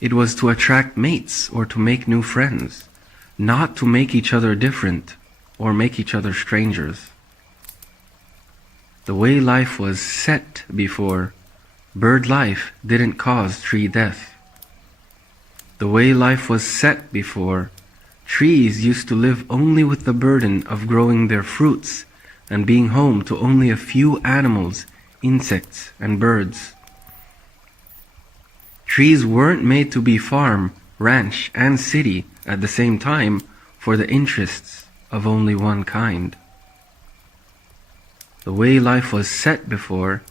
it was to attract mates or to make new friends, not to make each other different or make each other strangers. The way life was set before, bird life didn't cause tree death. The way life was set before, trees used to live only with the burden of growing their fruits and being home to only a few animals, insects, and birds. Trees weren't made to be farm, ranch, and city at the same time for the interests of only one kind. The way life was set before,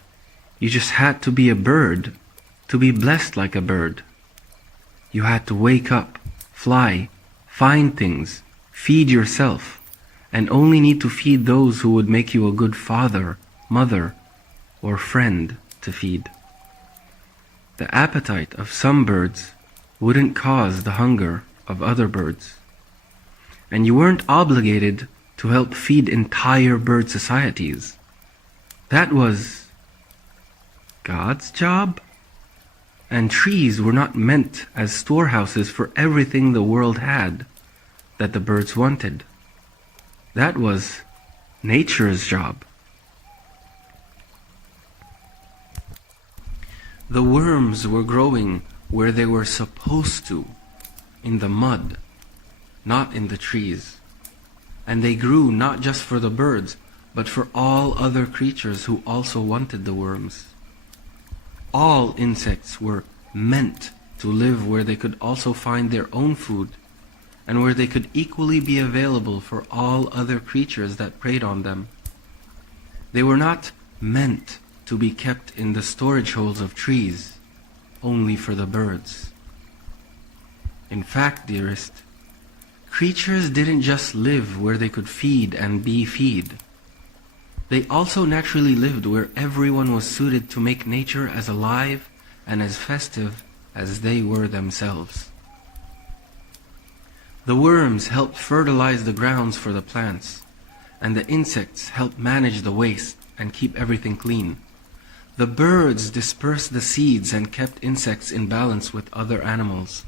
you just had to be a bird to be blessed like a bird. You had to wake up, fly, find things, feed yourself, and only need to feed those who would make you a good father, mother, or friend to feed. The appetite of some birds wouldn't cause the hunger of other birds. And you weren't obligated to help feed entire bird societies. That was God's job. And trees were not meant as storehouses for everything the world had that the birds wanted. That was nature's job. The worms were growing where they were supposed to, in the mud, not in the trees. And they grew not just for the birds, but for all other creatures who also wanted the worms. All insects were meant to live where they could also find their own food, and where they could equally be available for all other creatures that preyed on them. They were not meant to be kept in the storage holes of trees, only for the birds. In fact, dearest, creatures didn't just live where they could feed and be fed. They also naturally lived where everyone was suited to make nature as alive and as festive as they were themselves. The worms helped fertilize the grounds for the plants, and the insects helped manage the waste and keep everything clean. The birds dispersed the seeds and kept insects in balance with other animals,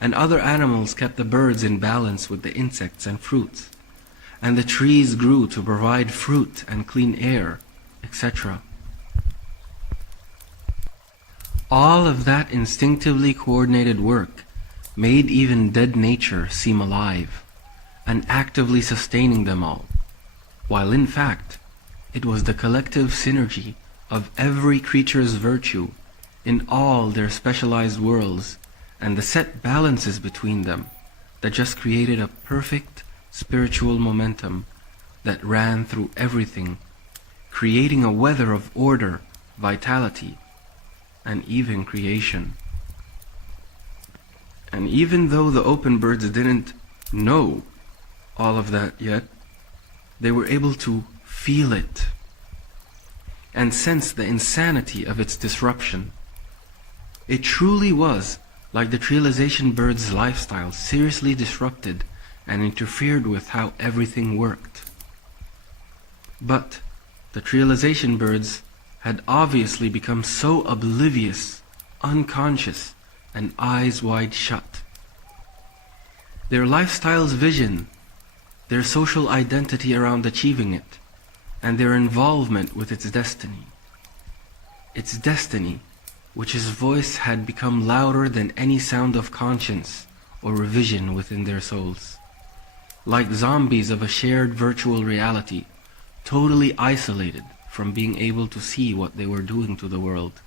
and other animals kept the birds in balance with the insects and fruits. And the trees grew to provide fruit and clean air, etc. All of that instinctively coordinated work made even dead nature seem alive, and actively sustaining them all, while in fact, it was the collective synergy of every creature's virtue in all their specialized worlds and the set balances between them that just created a perfect spiritual momentum that ran through everything, creating a weather of order, vitality, and even creation. And even though the open birds didn't know all of that yet, they were able to feel it and sense the insanity of its disruption. It truly was like the trialization bird's lifestyle seriously disrupted and interfered with how everything worked. But the trialization birds had obviously become so oblivious, unconscious, and eyes wide shut. Their lifestyle's vision, their social identity around achieving it, and their involvement with its destiny, which his voice had become louder than any sound of conscience or revision within their souls. Like zombies of a shared virtual reality, totally isolated from being able to see what they were doing to the world,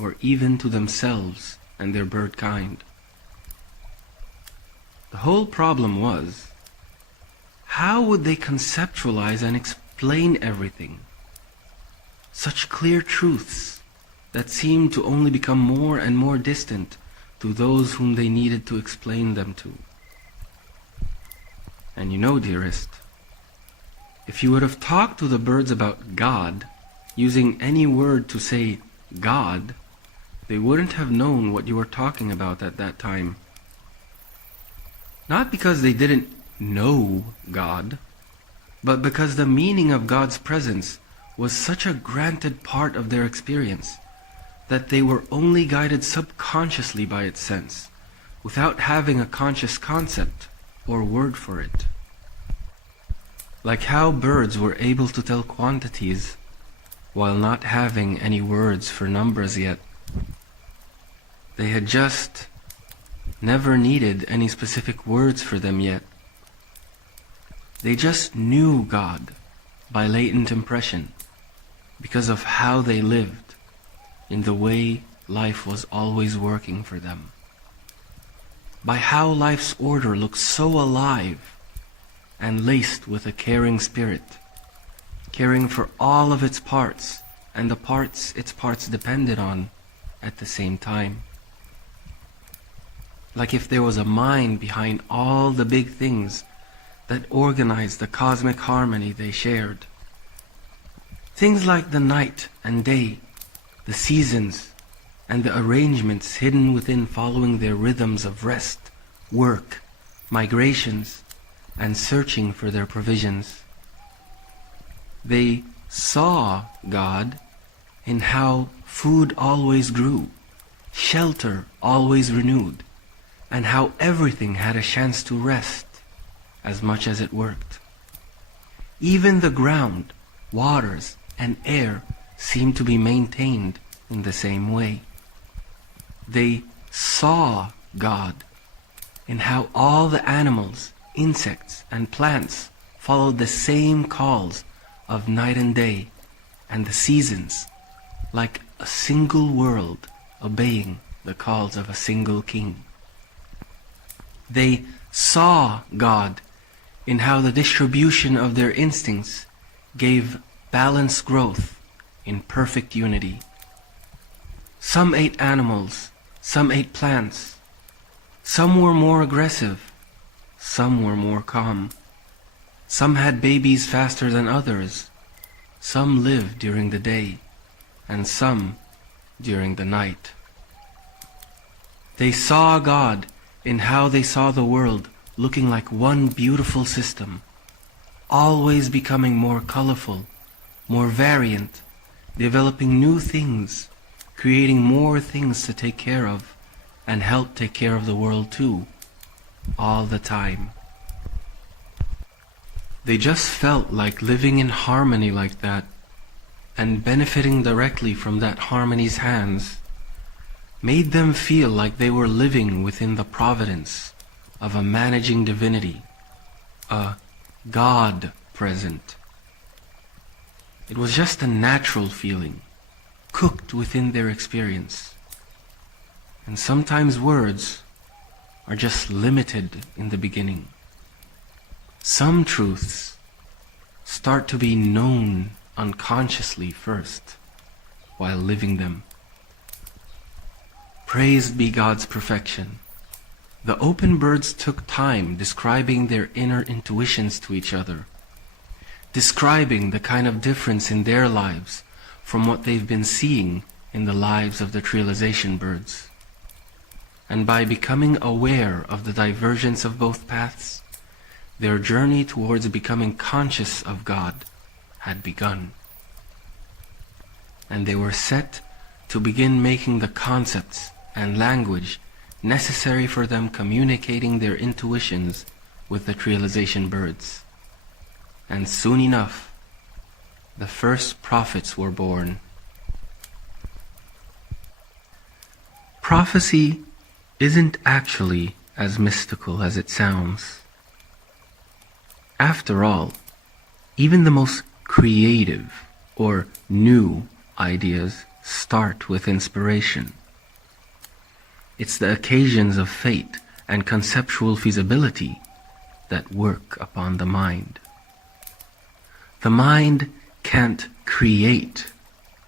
or even to themselves and their bird kind. The whole problem was, how would they conceptualize and explain everything? Such clear truths that seemed to only become more and more distant to those whom they needed to explain them to. And you know, dearest, if you would have talked to the birds about God, using any word to say God, they wouldn't have known what you were talking about at that time. Not because they didn't know God, but because the meaning of God's presence was such a granted part of their experience that they were only guided subconsciously by its sense, without having a conscious concept or word for it. Like how birds were able to tell quantities while not having any words for numbers yet. They had just never needed any specific words for them yet. They just knew God by latent impression because of how they lived in the way life was always working for them. By how life's order looked so alive and laced with a caring spirit, caring for all of its parts and the parts its parts depended on at the same time. Like if there was a mind behind all the big things that organized the cosmic harmony they shared. Things like the night and day, the seasons, and the arrangements hidden within following their rhythms of rest, work, migrations, and searching for their provisions. They saw God in how food always grew, shelter always renewed, and how everything had a chance to rest as much as it worked. Even the ground, waters, and air seemed to be maintained in the same way. They saw God in how all the animals, insects, and plants followed the same calls of night and day, and the seasons, like a single world obeying the calls of a single king. They saw God in how the distribution of their instincts gave balanced growth in perfect unity. Some ate animals, some ate plants. Some were more aggressive, some were more calm. Some had babies faster than others. Some lived during the day, and some during the night. They saw God in how they saw the world looking like one beautiful system, always becoming more colorful, more variant, developing new things, creating more things to take care of, and help take care of the world too, all the time. They just felt like living in harmony like that, and benefiting directly from that harmony's hands, made them feel like they were living within the providence of a managing divinity, a God present. It was just a natural feeling, cooked within their experience. And sometimes words are just limited in the beginning. Some truths start to be known unconsciously first, while living them. Praised be God's perfection. The open birds took time describing their inner intuitions to each other, describing the kind of difference in their lives from what they've been seeing in the lives of the realization birds. And by becoming aware of the divergence of both paths, their journey towards becoming conscious of God had begun. And they were set to begin making the concepts and language necessary for them communicating their intuitions with the realization birds. And soon enough, the first prophets were born. Prophecy isn't actually as mystical as it sounds. After all, even the most creative or new ideas start with inspiration. It's the occasions of fate and conceptual feasibility that work upon the mind. The mind can't create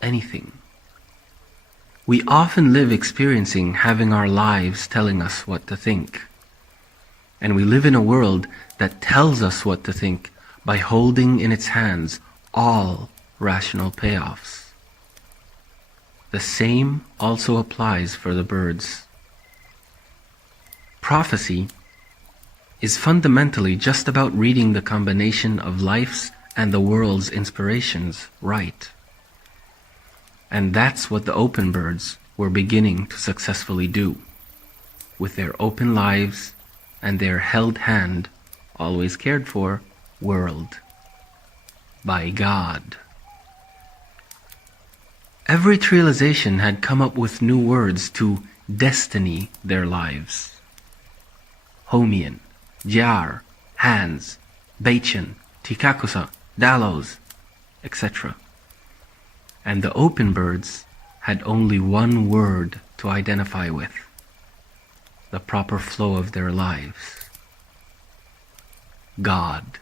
anything. We often live experiencing having our lives telling us what to think. And we live in a world that tells us what to think by holding in its hands all rational payoffs. The same also applies for the birds. Prophecy is fundamentally just about reading the combination of life's and the world's inspirations right. And that's what the open birds were beginning to successfully do, with their open lives and their held hand, always cared for, world by God. Every realization had come up with new words to destiny their lives. Homian, Jar, Hands, Beichen, Tikakusa, Dallows, etc. And the open birds had only one word to identify with, the proper flow of their lives. God.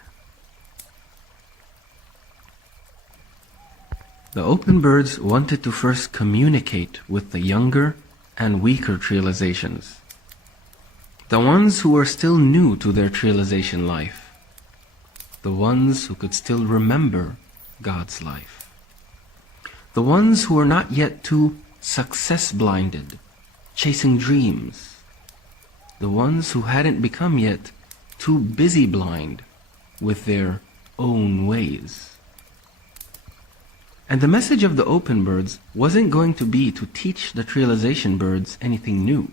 The open birds wanted to first communicate with the younger and weaker realizations, the ones who were still new to their realization life, the ones who could still remember God's life. The ones who were not yet too success-blinded, chasing dreams. The ones who hadn't become yet too busy-blind with their own ways. And the message of the open birds wasn't going to be to teach the realization birds anything new.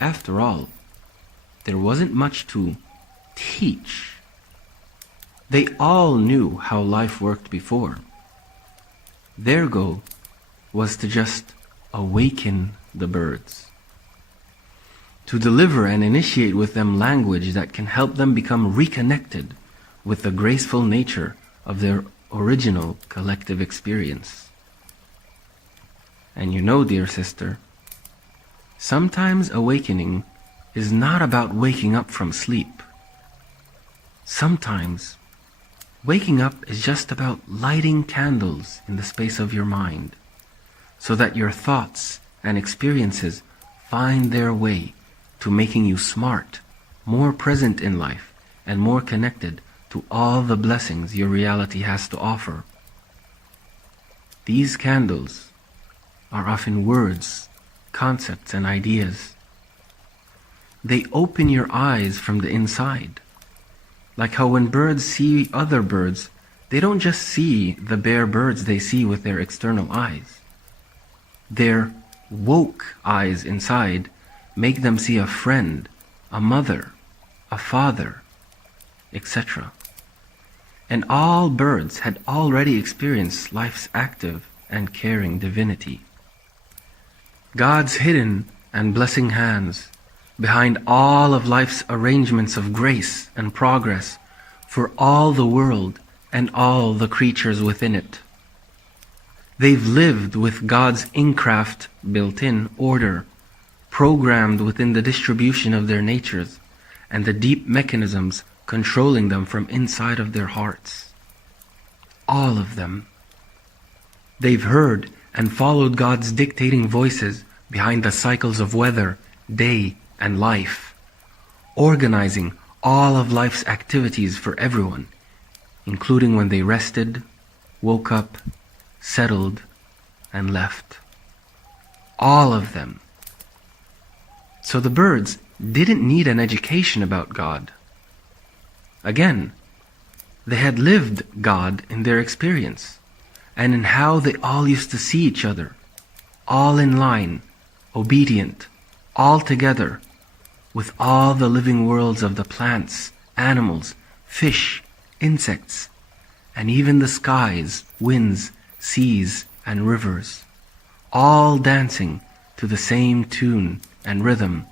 After all, there wasn't much to teach. They all knew how life worked before. Their goal was to just awaken the birds, to deliver and initiate with them language that can help them become reconnected with the graceful nature of their original collective experience. And you know, dear sister, sometimes awakening is not about waking up from sleep. Sometimes waking up is just about lighting candles in the space of your mind, so that your thoughts and experiences find their way to making you smart, more present in life, and more connected to all the blessings your reality has to offer. These candles are often words, concepts, and ideas. They open your eyes from the inside. Like how when birds see other birds, they don't just see the bare birds they see with their external eyes. Their woke eyes inside make them see a friend, a mother, a father, etc. And all birds had already experienced life's active and caring divinity. God's hidden and blessing hands behind all of life's arrangements of grace and progress for all the world and all the creatures within it. They've lived with God's in-craft built-in order, programmed within the distribution of their natures and the deep mechanisms controlling them from inside of their hearts. All of them. They've heard and followed God's dictating voices behind the cycles of weather, day, and life, organizing all of life's activities for everyone, including when they rested, woke up, settled, and left. All of them. So the birds didn't need an education about God. Again, they had lived God in their experience and in how they all used to see each other, all in line, obedient, all together, with all the living worlds of the plants, animals, fish, insects, and even the skies, winds, seas, and rivers, all dancing to the same tune and rhythm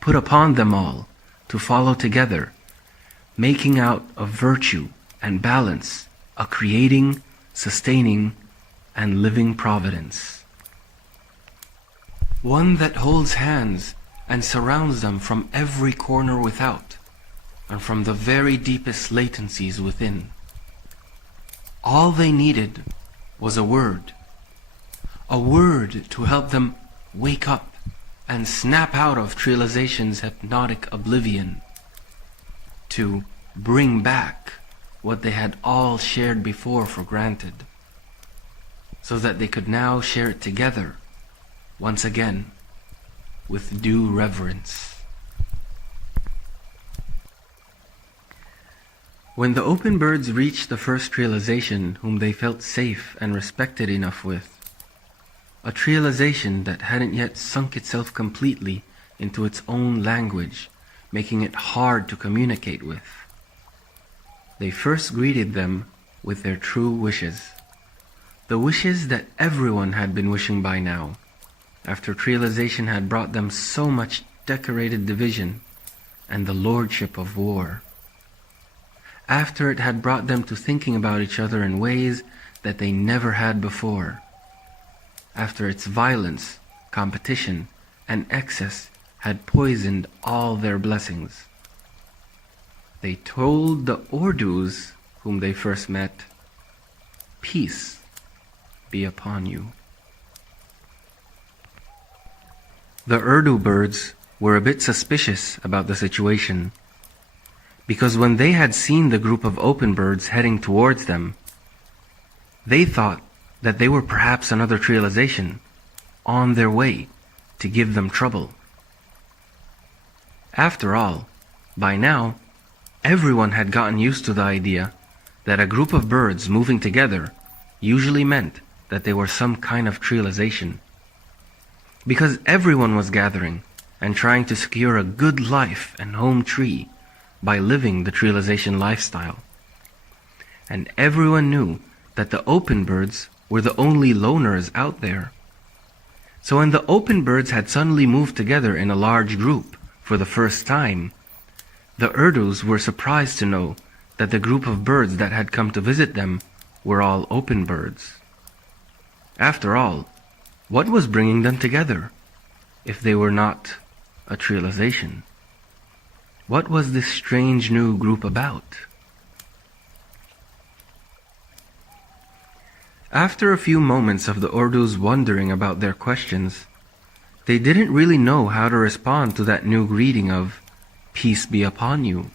put upon them all to follow together, making out of virtue and balance a creating, sustaining, and living providence. One that holds hands and surrounds them from every corner without, and from the very deepest latencies within. All they needed was a word to help them wake up and snap out of trialization's hypnotic oblivion, to bring back what they had all shared before for granted, so that they could now share it together once again with due reverence. When the open birds reached the first realization whom they felt safe and respected enough with, a realization that hadn't yet sunk itself completely into its own language, making it hard to communicate with, they first greeted them with their true wishes, the wishes that everyone had been wishing by now, after realization had brought them so much decorated division and the lordship of war. After it had brought them to thinking about each other in ways that they never had before. After its violence, competition, and excess had poisoned all their blessings. They told the Ordus, whom they first met, "Peace be upon you." The Urdu birds were a bit suspicious about the situation, because when they had seen the group of open birds heading towards them, they thought that they were perhaps another trialization on their way to give them trouble. After all, by now, everyone had gotten used to the idea that a group of birds moving together usually meant that they were some kind of trialization, because everyone was gathering and trying to secure a good life and home tree by living the trialization lifestyle. And everyone knew that the open birds were the only loners out there. So when the open birds had suddenly moved together in a large group for the first time, the Urdus were surprised to know that the group of birds that had come to visit them were all open birds. After all, what was bringing them together if they were not a trialization? What was this strange new group about? After a few moments of the Ordus wondering about their questions, they didn't really know how to respond to that new greeting of "Peace be upon you."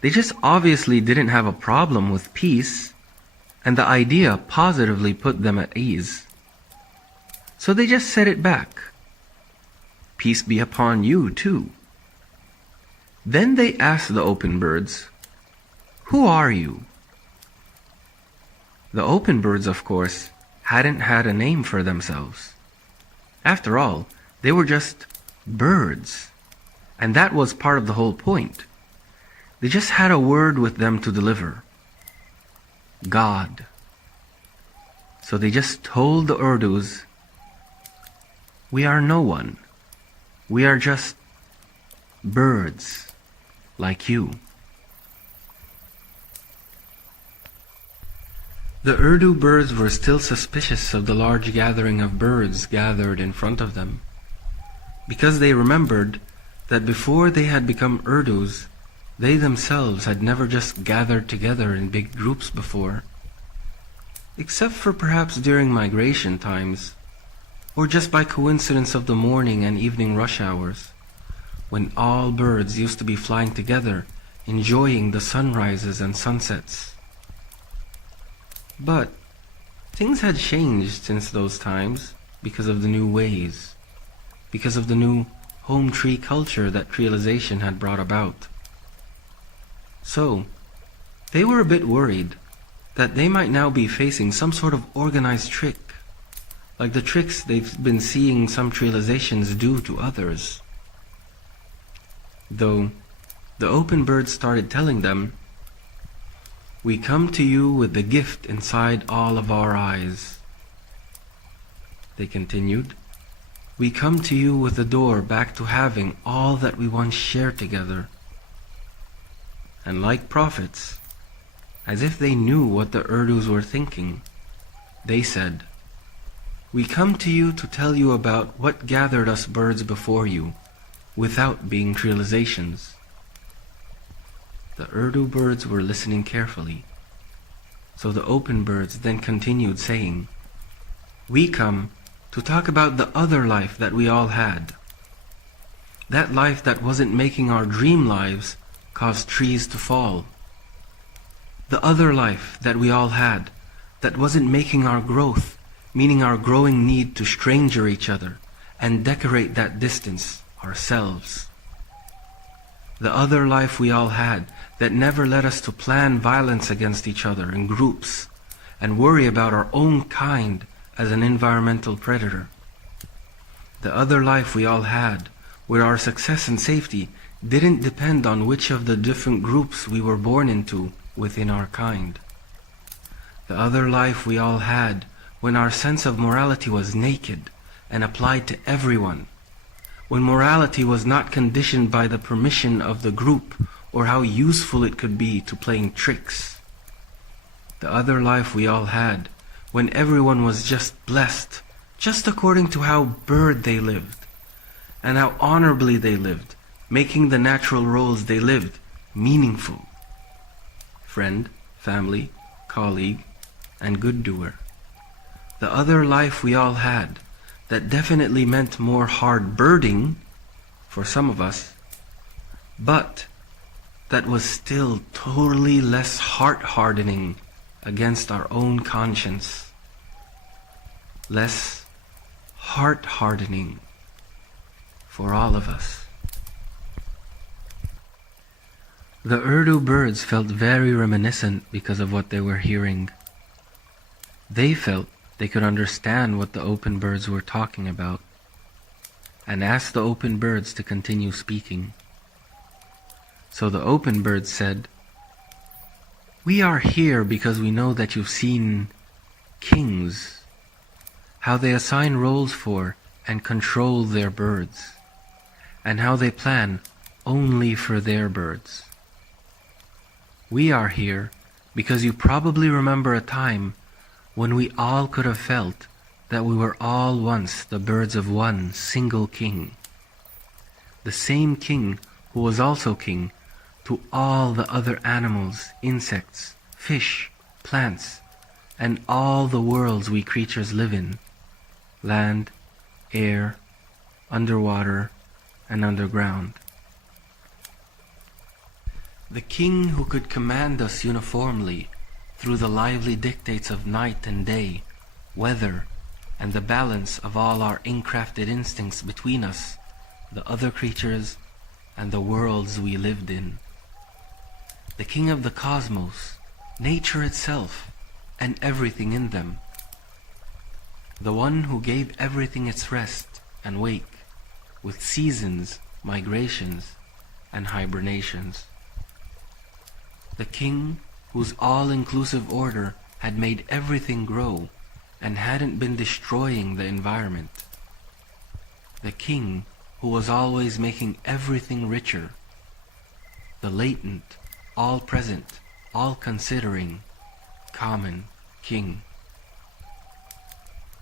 They just obviously didn't have a problem with peace, and the idea positively put them at ease. So they just said it back. "Peace be upon you too." Then they asked the open birds, "Who are you?" The open birds, of course, hadn't had a name for themselves. After all, they were just birds, and that was part of the whole point. They just had a word with them to deliver: God. So they just told the Urdus, "We are no one. We are just birds like you." The Urdu birds were still suspicious of the large gathering of birds gathered in front of them, because they remembered that before they had become Urdus, they themselves had never just gathered together in big groups before, except for perhaps during migration times, or just by coincidence of the morning and evening rush hours, when all birds used to be flying together, enjoying the sunrises and sunsets. But things had changed since those times because of the new ways, because of the new home tree culture that creolization had brought about. So, they were a bit worried that they might now be facing some sort of organized trick, like the tricks they've been seeing some creolizations do to others. Though the open birds started telling them, "We come to you with the gift inside all of our eyes." They continued, "We come to you with the door back to having all that we once shared together." And like prophets, as if they knew what the Urdus were thinking, they said, "We come to you to tell you about what gathered us birds before you, without being creolizations." The Urdu birds were listening carefully. So the open birds then continued saying, "We come to talk about the other life that we all had. That life that wasn't making our dream lives cause trees to fall. The other life that we all had that wasn't making our growth, meaning our growing need to stranger each other and decorate that distance ourselves. The other life we all had that never led us to plan violence against each other in groups and worry about our own kind as an environmental predator. The other life we all had where our success and safety didn't depend on which of the different groups we were born into within our kind. The other life we all had when our sense of morality was naked and applied to everyone, when morality was not conditioned by the permission of the group or how useful it could be to playing tricks. The other life we all had when everyone was just blessed, just according to how bird they lived, and how honorably they lived, making the natural roles they lived meaningful. Friend, family, colleague, and good doer. The other life we all had that definitely meant more hard birding for some of us, but that was still totally less heart-hardening against our own conscience. Less heart-hardening for all of us. The Urdu birds felt very reminiscent because of what they were hearing. They felt they could understand what the open birds were talking about, and asked the open birds to continue speaking. So the open birds said, "We are here because we know that you've seen kings, how they assign roles for and control their birds, and how they plan only for their birds. We are here because you probably remember a time when we all could have felt that we were all once the birds of one single king, the same king who was also king to all the other animals, insects, fish, plants, and all the worlds we creatures live in, land, air, underwater, and underground. The king who could command us uniformly through the lively dictates of night and day, weather, and the balance of all our incrafted instincts between us, the other creatures, and the worlds we lived in. The king of the cosmos, nature itself, and everything in them. The one who gave everything its rest and wake, with seasons, migrations, and hibernations. The king whose all-inclusive order had made everything grow and hadn't been destroying the environment. The king who was always making everything richer. The latent, all-present, all-considering, common king.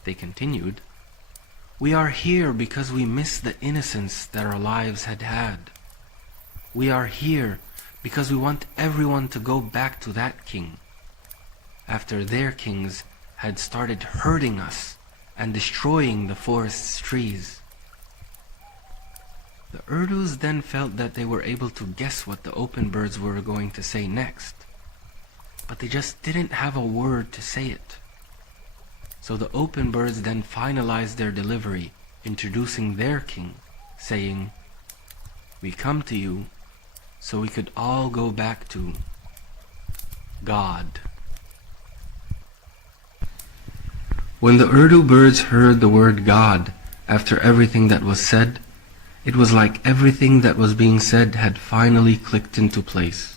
They continued, "We are here because we miss the innocence that our lives had had. We are here because we want everyone to go back to that king, after their kings had started hurting us and destroying the forest's trees." The Urdus then felt that they were able to guess what the open birds were going to say next, but they just didn't have a word to say it. So the open birds then finalized their delivery, introducing their king, saying, "We come to you so we could all go back to God." When the Urdu birds heard the word God after everything that was said, it was like everything that was being said had finally clicked into place.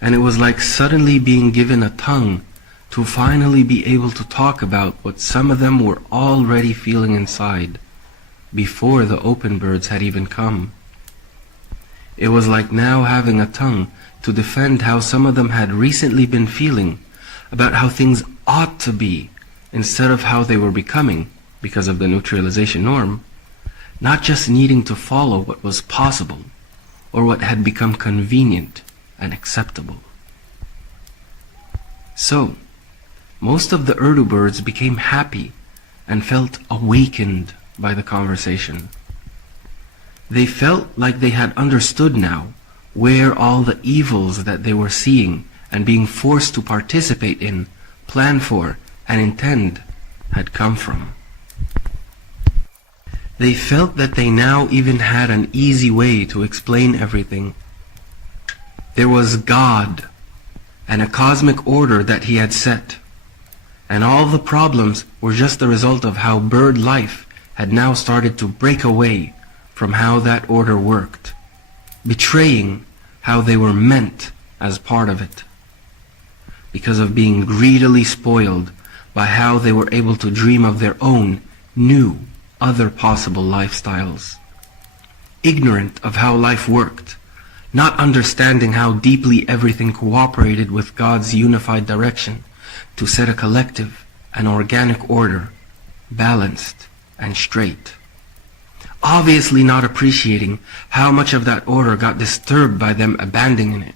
And it was like suddenly being given a tongue to finally be able to talk about what some of them were already feeling inside before the open birds had even come. It was like now having a tongue to defend how some of them had recently been feeling about how things ought to be instead of how they were becoming because of the neutralization norm, not just needing to follow what was possible or what had become convenient and acceptable. So, most of the Urdu birds became happy and felt awakened by the conversation. They felt like they had understood now where all the evils that they were seeing and being forced to participate in, plan for, and intend had come from. They felt that they now even had an easy way to explain everything. There was God and a cosmic order that He had set, and all the problems were just the result of how bird life had now started to break away from how that order worked, betraying how they were meant as part of it, because of being greedily spoiled by how they were able to dream of their own new, other possible lifestyles. Ignorant of how life worked, not understanding how deeply everything cooperated with God's unified direction to set a collective and organic order, balanced and straight. Obviously not appreciating how much of that order got disturbed by them abandoning it,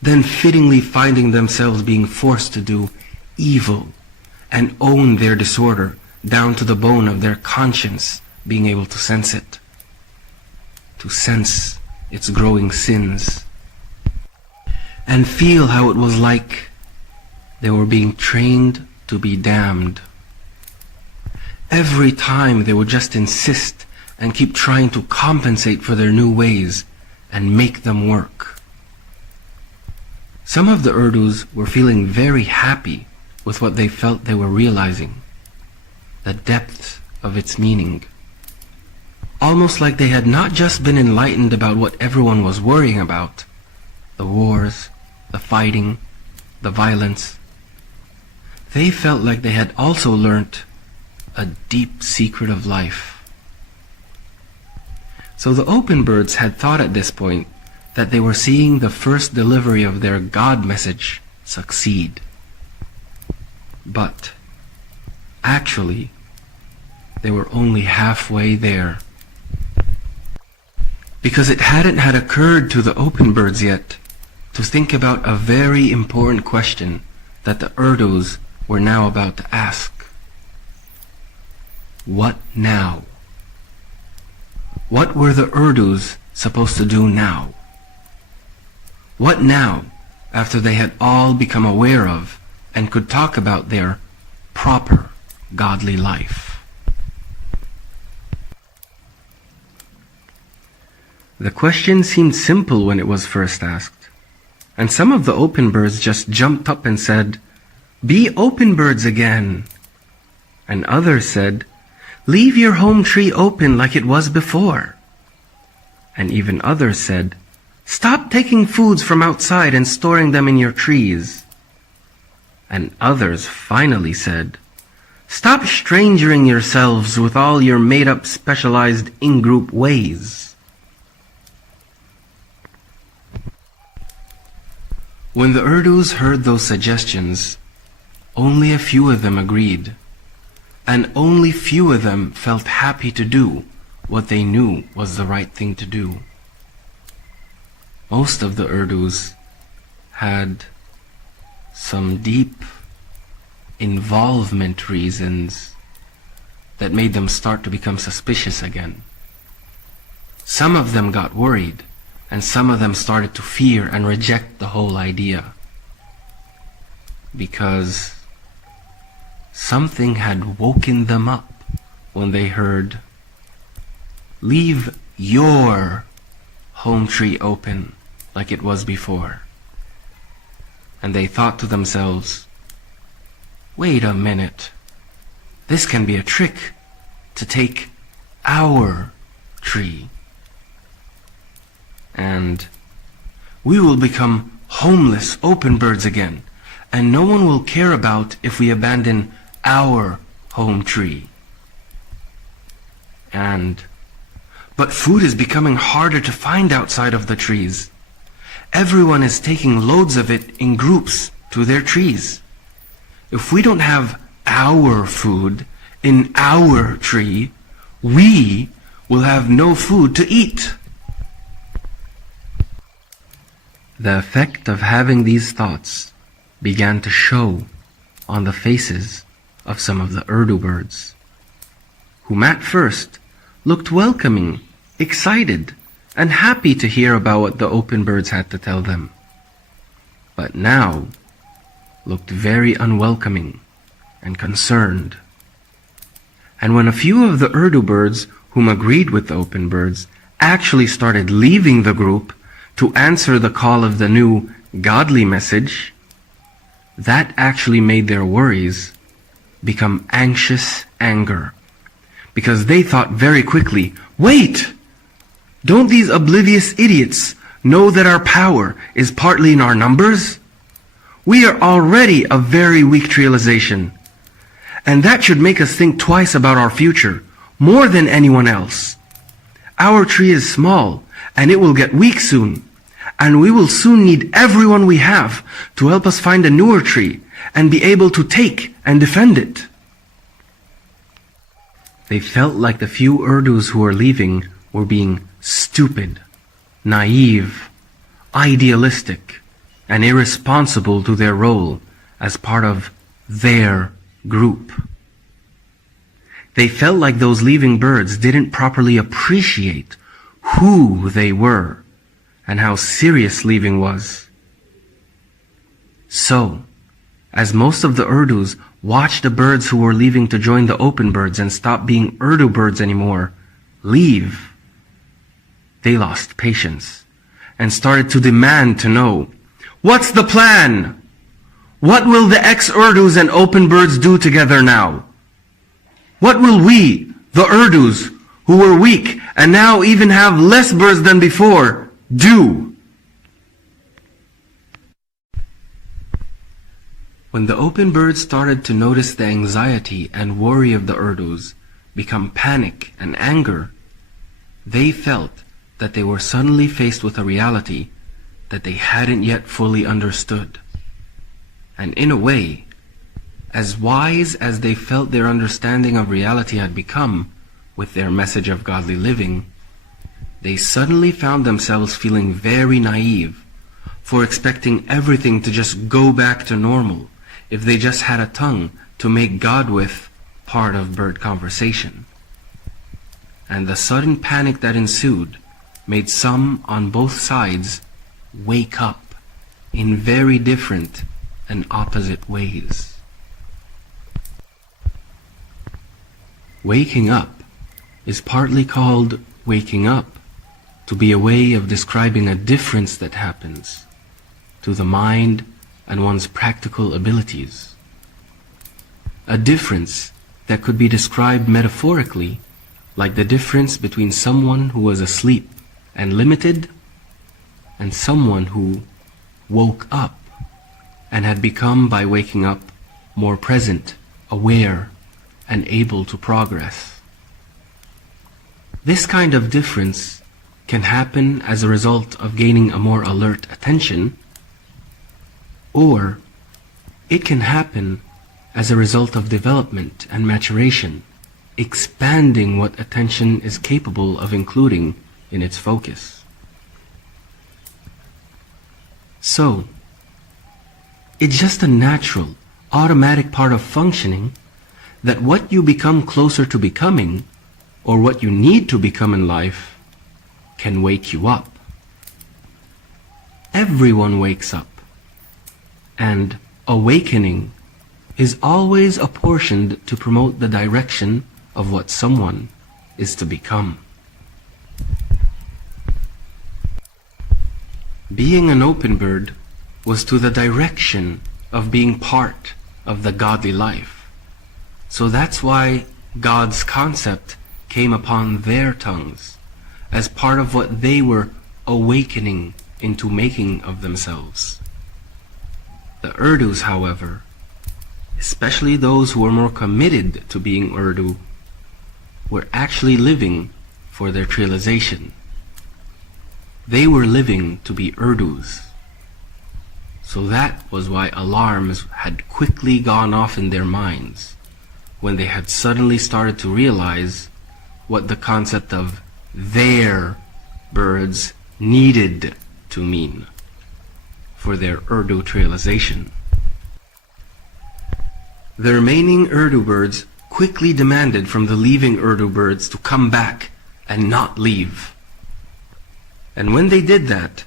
then fittingly finding themselves being forced to do evil and own their disorder down to the bone of their conscience being able to sense it, to sense its growing sins, and feel how it was like they were being trained to be damned. Every time they would just insist and keep trying to compensate for their new ways and make them work. Some of the Urdus were feeling very happy with what they felt they were realizing, the depth of its meaning. Almost like they had not just been enlightened about what everyone was worrying about, the wars, the fighting, the violence. They felt like they had also learnt a deep secret of life. So the open birds had thought at this point that they were seeing the first delivery of their God message succeed. But actually, they were only halfway there. Because it hadn't had occurred to the open birds yet to think about a very important question that the Urdus were now about to ask. What now? What were the Urdus supposed to do now? What now, after they had all become aware of and could talk about their proper godly life? The question seemed simple when it was first asked, and some of the open birds just jumped up and said, "Be open birds again." And others said, "Leave your home tree open like it was before." And even others said, "Stop taking foods from outside and storing them in your trees." And others finally said, "Stop strangering yourselves with all your made-up specialized in-group ways." When the Urdus heard those suggestions, only a few of them agreed, and only few of them felt happy to do what they knew was the right thing to do. Most of the Urdus had some deep involvement reasons that made them start to become suspicious again. Some of them got worried, and some of them started to fear and reject the whole idea, because something had woken them up when they heard, "Leave your home tree open like it was before." And they thought to themselves, "Wait a minute, this can be a trick to take our tree, and we will become homeless open birds again, and no one will care about if we abandon our home tree. But food is becoming harder to find outside of the trees. Everyone is taking loads of it in groups to their trees. If we don't have our food in our tree, we will have no food to eat." The effect of having these thoughts began to show on the faces of some of the Urdu birds, whom at first looked welcoming, excited, and happy to hear about what the open birds had to tell them, but now looked very unwelcoming and concerned. And when a few of the Urdu birds whom agreed with the open birds actually started leaving the group to answer the call of the new godly message, that actually made their worries become anxious anger, because they thought very quickly, "Wait! Don't these oblivious idiots know that our power is partly in our numbers? We are already a very weak trialization, and that should make us think twice about our future, more than anyone else. Our tree is small, and it will get weak soon, and we will soon need everyone we have to help us find a newer tree and be able to take and defend it." They felt like the few Urdus who were leaving were being stupid, naive, idealistic, and irresponsible to their role as part of their group. They felt like those leaving birds didn't properly appreciate who they were and how serious leaving was. So, as most of the Urdus watched the birds who were leaving to join the open birds and stop being Urdu birds anymore leave, they lost patience and started to demand to know, "What's the plan? What will the ex-Urdus and open birds do together now? What will we, the Urdus, who were weak and now even have less birds than before, do?" When the open birds started to notice the anxiety and worry of the Urdus become panic and anger, they felt that they were suddenly faced with a reality that they hadn't yet fully understood. And in a way, as wise as they felt their understanding of reality had become with their message of godly living, they suddenly found themselves feeling very naive for expecting everything to just go back to normal if they just had a tongue to make God with part of bird conversation. And the sudden panic that ensued made some on both sides wake up in very different and opposite ways. Waking up is partly called waking up to be a way of describing a difference that happens to the mind and one's practical abilities. A difference that could be described metaphorically like the difference between someone who was asleep and limited and someone who woke up and had become, by waking up, more present, aware, and able to progress. This kind of difference can happen as a result of gaining a more alert attention, or it can happen as a result of development and maturation, expanding what attention is capable of including in its focus. So, it's just a natural, automatic part of functioning that what you become closer to becoming, or what you need to become in life, can wake you up. Everyone wakes up, and awakening is always apportioned to promote the direction of what someone is to become. Being an open bird was to the direction of being part of the godly life. So that's why God's concept came upon their tongues as part of what they were awakening into making of themselves. The Urdus, however, especially those who were more committed to being Urdu, were actually living for their realization. They were living to be Urdus. So that was why alarms had quickly gone off in their minds when they had suddenly started to realize what the concept of their birds needed to mean for their Urdu realization. The remaining Urdu birds quickly demanded from the leaving Urdu birds to come back and not leave. And when they did that,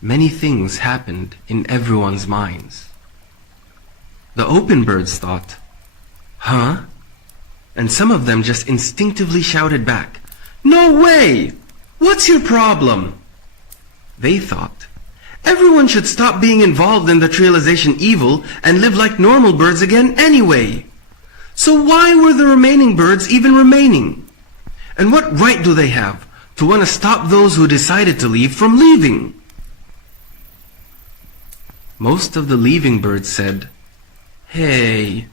many things happened in everyone's minds. The open birds thought, "Huh?" And some of them just instinctively shouted back, "No way! What's your problem?" They thought, everyone should stop being involved in the realization evil and live like normal birds again anyway. So why were the remaining birds even remaining? And what right do they have to want to stop those who decided to leave from leaving? Most of the leaving birds said, "Hey,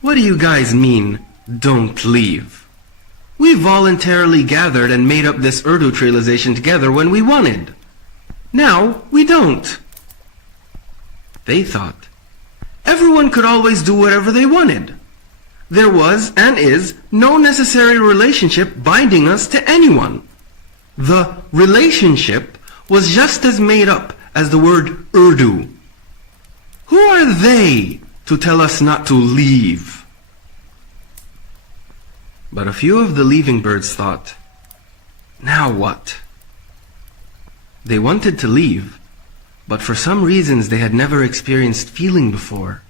what do you guys mean, don't leave? We voluntarily gathered and made up this Urdu realization together when we wanted. Now we don't." They thought, everyone could always do whatever they wanted. There was and is no necessary relationship binding us to anyone. The relationship was just as made up as the word Urdu. Who are they to tell us not to leave? But a few of the leaving birds thought, now what? They wanted to leave, but for some reasons they had never experienced feeling before.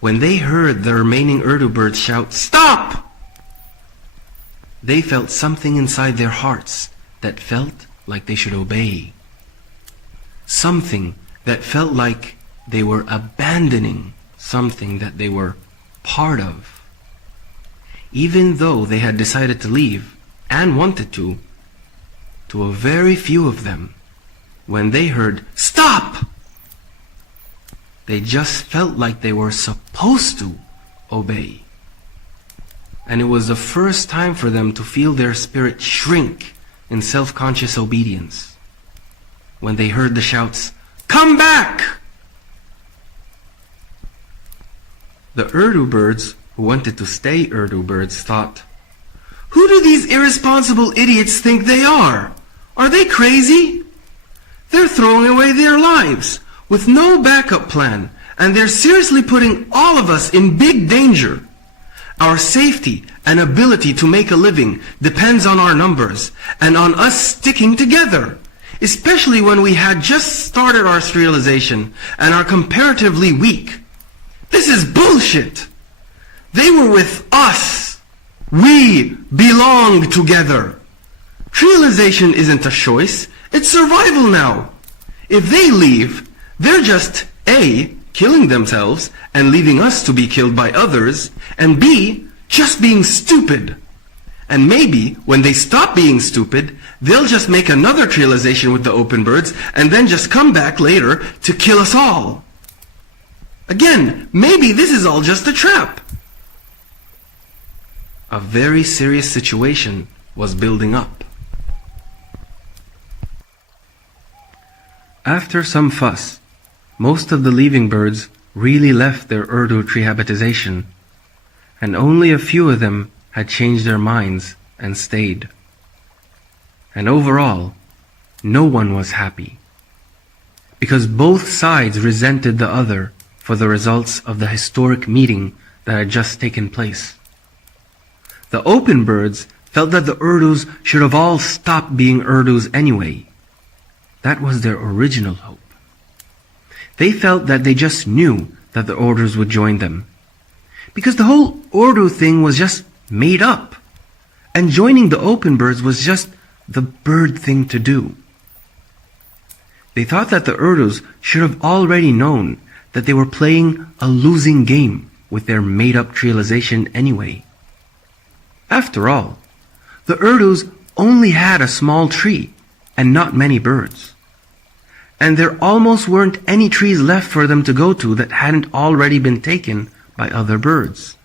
When they heard the remaining Urdu birds shout, "Stop!" they felt something inside their hearts that felt like they should obey. Something that felt like they were abandoning something that they were part of. Even though they had decided to leave and wanted to a very few of them, when they heard, "Stop!" they just felt like they were supposed to obey. And it was the first time for them to feel their spirit shrink in self-conscious obedience. When they heard the shouts, "Come back!" The Urdu birds who wanted to stay Urdu birds thought, "Who do these irresponsible idiots think they are? Are they crazy? They're throwing away their lives with no backup plan, and they're seriously putting all of us in big danger. Our safety and ability to make a living depends on our numbers and on us sticking together, especially when we had just started our sterilization and are comparatively weak. This is bullshit. They were with us. We belong together. Sterilization isn't a choice, it's survival now. If they leave, they're just A, killing themselves and leaving us to be killed by others, and B, just being stupid. And maybe when they stop being stupid, they'll just make another realization with the open birds and then just come back later to kill us all. Again, maybe this is all just a trap." A very serious situation was building up. After some fuss, most of the leaving birds really left their Urdu treehabitization, and only a few of them had changed their minds and stayed. And overall, no one was happy, because both sides resented the other for the results of the historic meeting that had just taken place. The open birds felt that the Urdus should have all stopped being Urdus anyway. That was their original hope. They felt that they just knew that the Urdus would join them, because the whole Urdu thing was just made up, and joining the open birds was just the bird thing to do. They thought that the Urdus should have already known that they were playing a losing game with their made-up treealization anyway. After all, the Urdus only had a small tree and not many birds. And there almost weren't any trees left for them to go to that hadn't already been taken by other birds.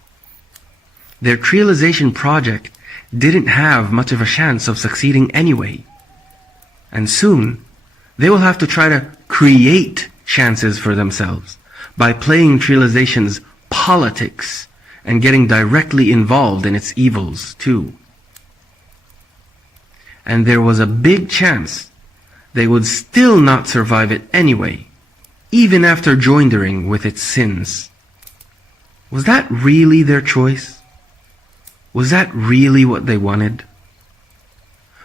Their treealization project didn't have much of a chance of succeeding anyway. And soon, they will have to try to create chances for themselves by playing treelization's politics and getting directly involved in its evils too. And there was a big chance they would still not survive it anyway, even after joindering with its sins. Was that really their choice? Was that really what they wanted?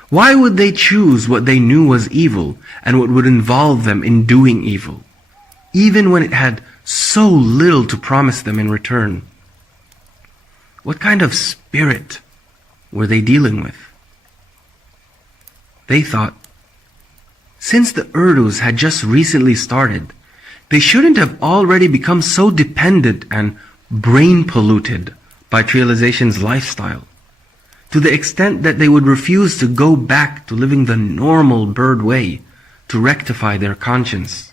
Why would they choose what they knew was evil and what would involve them in doing evil, even when it had so little to promise them in return? What kind of spirit were they dealing with? They thought, since the Urdus had just recently started, they shouldn't have already become so dependent and brain-polluted by treelization's lifestyle, to the extent that they would refuse to go back to living the normal bird way to rectify their conscience.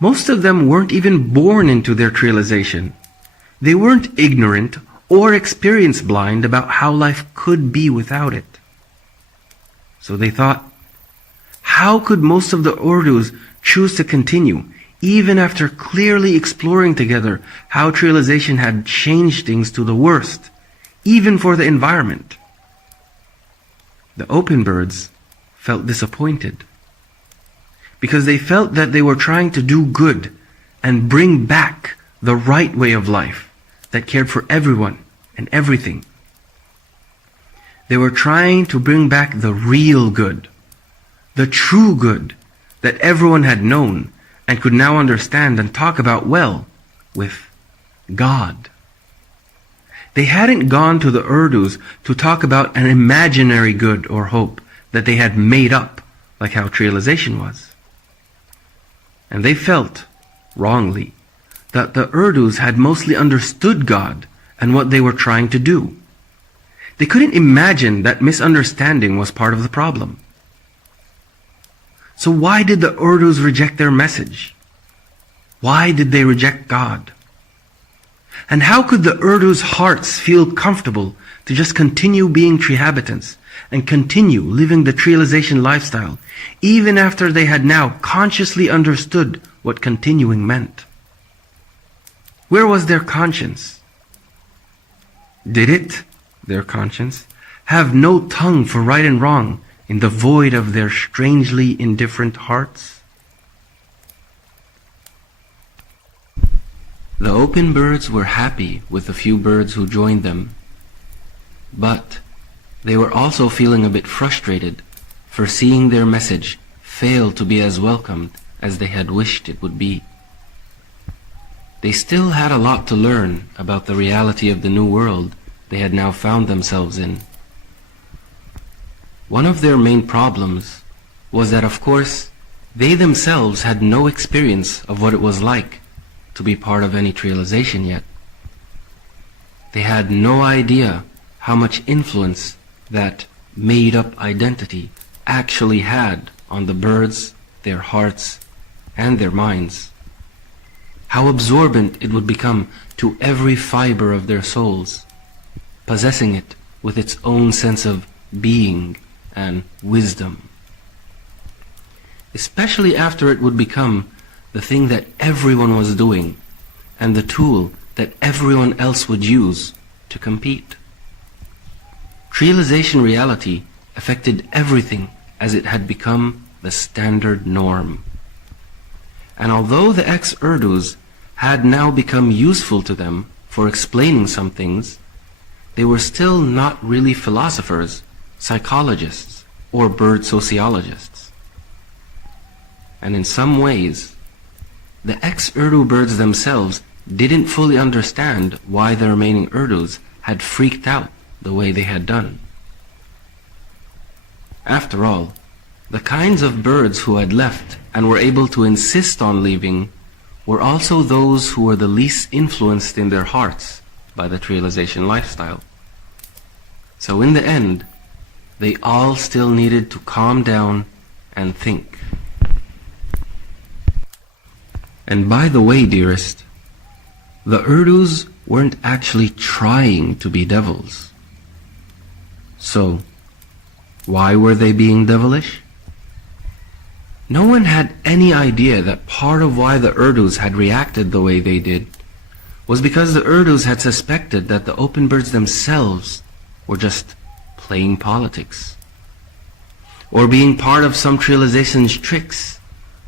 Most of them weren't even born into their treelization. They weren't ignorant or experience blind about how life could be without it. So they thought, how could most of the Urdus choose to continue, even after clearly exploring together how treelization had changed things to the worst, even for the environment? The open birds felt disappointed, because they felt that they were trying to do good and bring back the right way of life that cared for everyone and everything. They were trying to bring back the real good, the true good that everyone had known and could now understand and talk about well with God. They hadn't gone to the Urdus to talk about an imaginary good or hope that they had made up, like how treelization was. And they felt, wrongly, that the Urdus had mostly understood God and what they were trying to do. They couldn't imagine that misunderstanding was part of the problem. So why did the Urdus reject their message? Why did they reject God? And how could the Urdus' hearts feel comfortable to just continue being tree habitants and continue living the treelization lifestyle, even after they had now consciously understood what continuing meant? Where was their conscience? Did it, their conscience, have no tongue for right and wrong in the void of their strangely indifferent hearts? The open birds were happy with the few birds who joined them, but they were also feeling a bit frustrated for seeing their message fail to be as welcomed as they had wished it would be. They still had a lot to learn about the reality of the new world they had now found themselves in. One of their main problems was that, of course, they themselves had no experience of what it was like to be part of any treelization yet. They had no idea how much influence that made-up identity actually had on the birds, their hearts, and their minds. How absorbent it would become to every fiber of their souls, possessing it with its own sense of being and wisdom. Especially after it would become the thing that everyone was doing, and the tool that everyone else would use to compete. Trialization reality affected everything as it had become the standard norm. And although the ex-Urdus had now become useful to them for explaining some things, they were still not really philosophers, psychologists, or bird sociologists. And in some ways, the ex-Urdu birds themselves didn't fully understand why the remaining Urdus had freaked out the way they had done. After all, the kinds of birds who had left and were able to insist on leaving were also those who were the least influenced in their hearts by the trialization lifestyle. So in the end, they all still needed to calm down and think. And by the way, dearest, the Urdus weren't actually trying to be devils. So, why were they being devilish? No one had any idea that part of why the Urdus had reacted the way they did was because the Urdus had suspected that the open birds themselves were just playing politics, or being part of some trialization's tricks,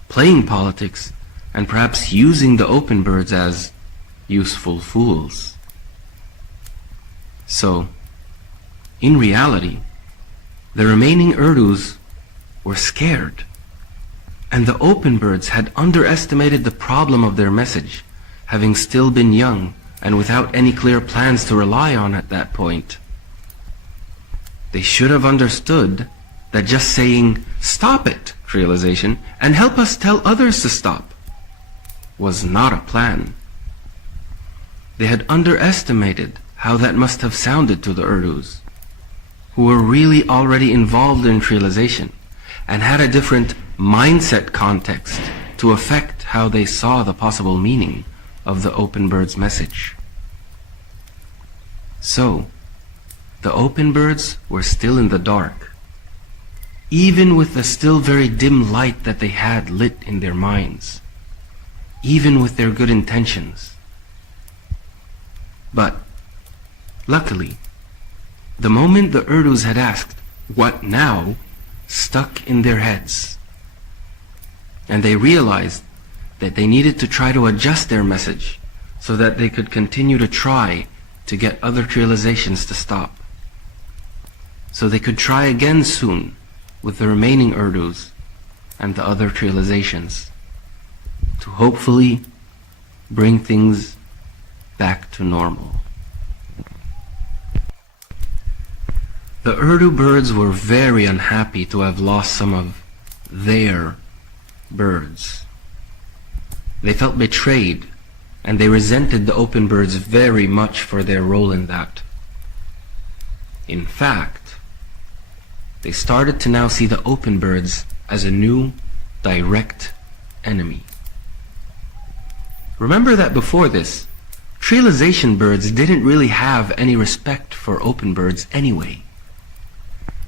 playing politics, and perhaps using the open birds as useful fools. So, in reality, the remaining Urdus were scared, and the open birds had underestimated the problem of their message, having still been young and without any clear plans to rely on at that point. They should have understood that just saying, "Stop it, trialization, and help us tell others to stop," was not a plan. They had underestimated how that must have sounded to the Urdus, who were really already involved in trialization and had a different mindset context to affect how they saw the possible meaning of the open bird's message. So, the open birds were still in the dark, even with the still very dim light that they had lit in their minds, even with their good intentions. But, luckily, the moment the Urdus had asked, "What now?" stuck in their heads, and they realized that they needed to try to adjust their message so that they could continue to try to get other trializations to stop. So they could try again soon with the remaining Urdus and the other trializations to hopefully bring things back to normal. The Urdu birds were very unhappy to have lost some of their birds. They felt betrayed, and they resented the open birds very much for their role in that. In fact, they started to now see the open birds as a new, direct enemy. Remember that before this, trialization birds didn't really have any respect for open birds anyway.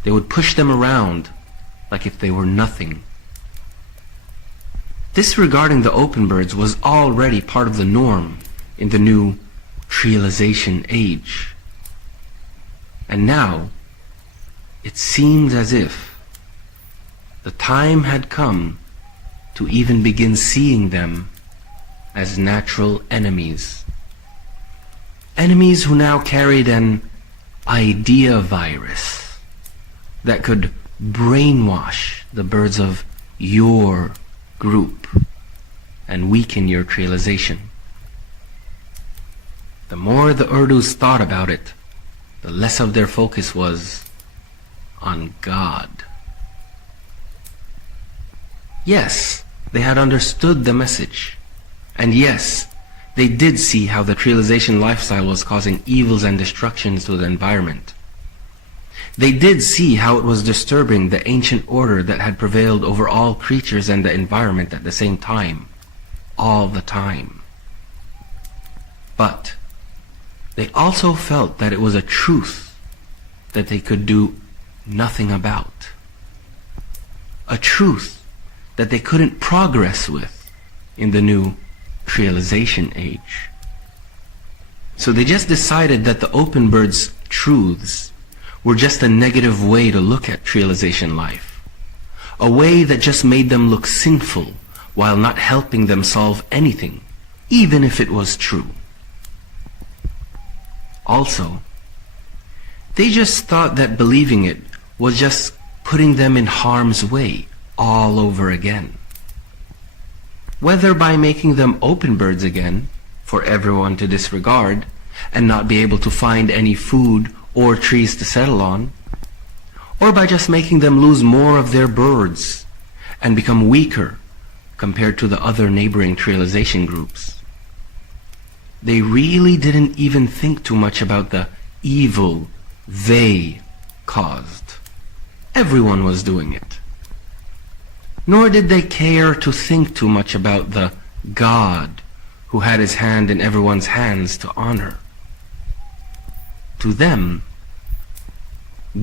They would push them around like if they were nothing. Disregarding the open birds was already part of the norm in the new trialization age. And now, it seemed as if the time had come to even begin seeing them as natural enemies. Enemies who now carried an idea virus that could brainwash the birds of your group and weaken your trialization. The more the Urdus thought about it, the less of their focus was on God. Yes, they had understood the message, and yes, they did see how the trialization lifestyle was causing evils and destructions to the environment. They did see how it was disturbing the ancient order that had prevailed over all creatures and the environment at the same time, all the time. But they also felt that it was a truth that they could do nothing about. A truth that they couldn't progress with in the new realization age. So they just decided that the open bird's truths were just a negative way to look at realization life, a way that just made them look sinful while not helping them solve anything, even if it was true. Also, they just thought that believing it was just putting them in harm's way all over again. Whether by making them open birds again for everyone to disregard and not be able to find any food or trees to settle on, or by just making them lose more of their birds and become weaker compared to the other neighboring trialization groups. They really didn't even think too much about the evil they caused. Everyone was doing it. Nor did they care to think too much about the God who had his hand in everyone's hands to honor. To them,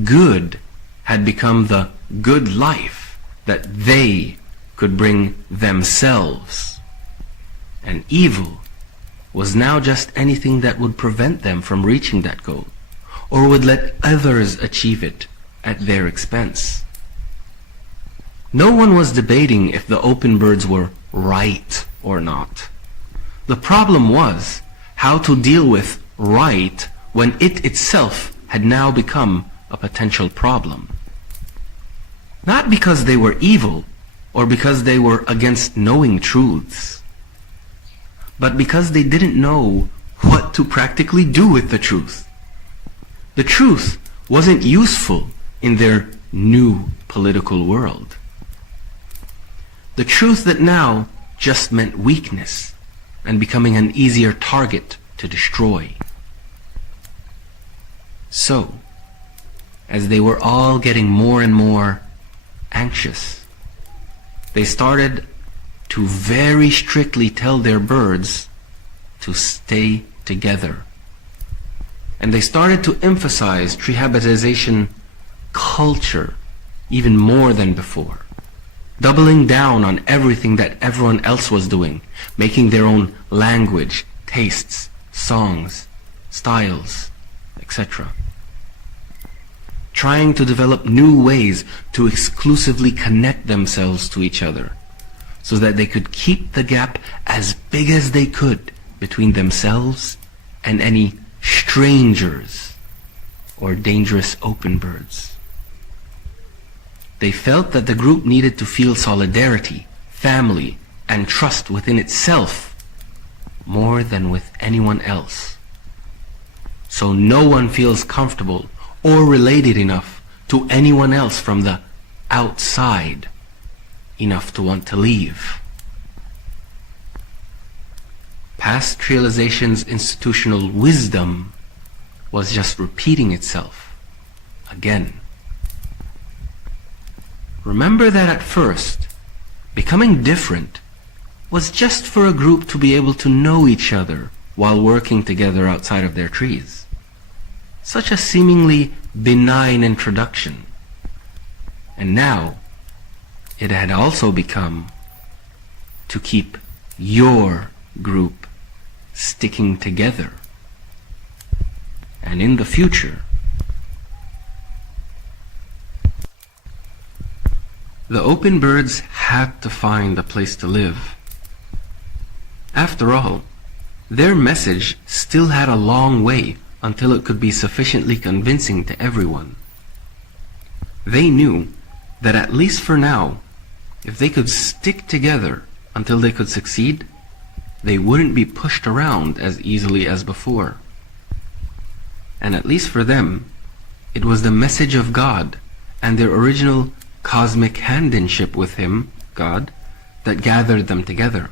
good had become the good life that they could bring themselves, and evil was now just anything that would prevent them from reaching that goal, or would let others achieve it at their expense. No one was debating if the open birds were right or not. The problem was how to deal with right when it itself had now become a potential problem. Not because they were evil or because they were against knowing truths, but because they didn't know what to practically do with the truth. The truth wasn't useful in their new political world. The truth that now just meant weakness and becoming an easier target to destroy. So, as they were all getting more and more anxious, they started to very strictly tell their birds to stay together. And they started to emphasize tree habitatization culture even more than before, doubling down on everything that everyone else was doing, making their own language, tastes, songs, styles, etc. Trying to develop new ways to exclusively connect themselves to each other, so that they could keep the gap as big as they could between themselves and any strangers or dangerous open birds. They felt that the group needed to feel solidarity, family, and trust within itself more than with anyone else. So no one feels comfortable or related enough to anyone else from the outside enough to want to leave. Past realization's institutional wisdom was just repeating itself again. Remember that at first, becoming different was just for a group to be able to know each other while working together outside of their trees. Such a seemingly benign introduction. And now, it had also become to keep your group sticking together. And in the future, the open birds had to find a place to live. After all, their message still had a long way until it could be sufficiently convincing to everyone. They knew that at least for now, if they could stick together until they could succeed, they wouldn't be pushed around as easily as before. And at least for them, it was the message of God and their original cosmic handinship with Him, God, that gathered them together.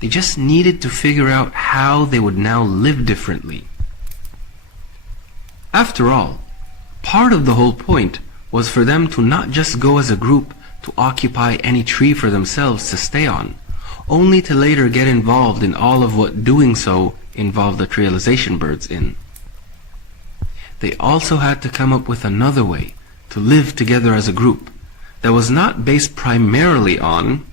They just needed to figure out how they would now live differently. After all, part of the whole point was for them to not just go as a group to occupy any tree for themselves to stay on, only to later get involved in all of what doing so involved the realization birds in. They also had to come up with another way to live together as a group that was not based primarily on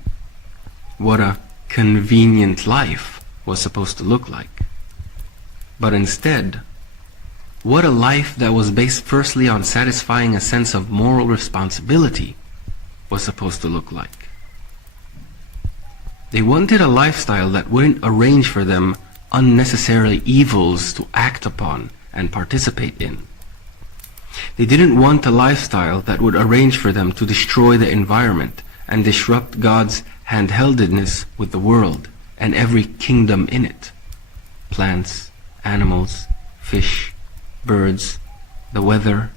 what a convenient life was supposed to look like. But instead, what a life that was based firstly on satisfying a sense of moral responsibility was supposed to look like. They wanted a lifestyle that wouldn't arrange for them unnecessary evils to act upon and participate in. They didn't want a lifestyle that would arrange for them to destroy the environment and disrupt God's handheldedness with the world and every kingdom in it. Plants, animals, fish, birds, the weather,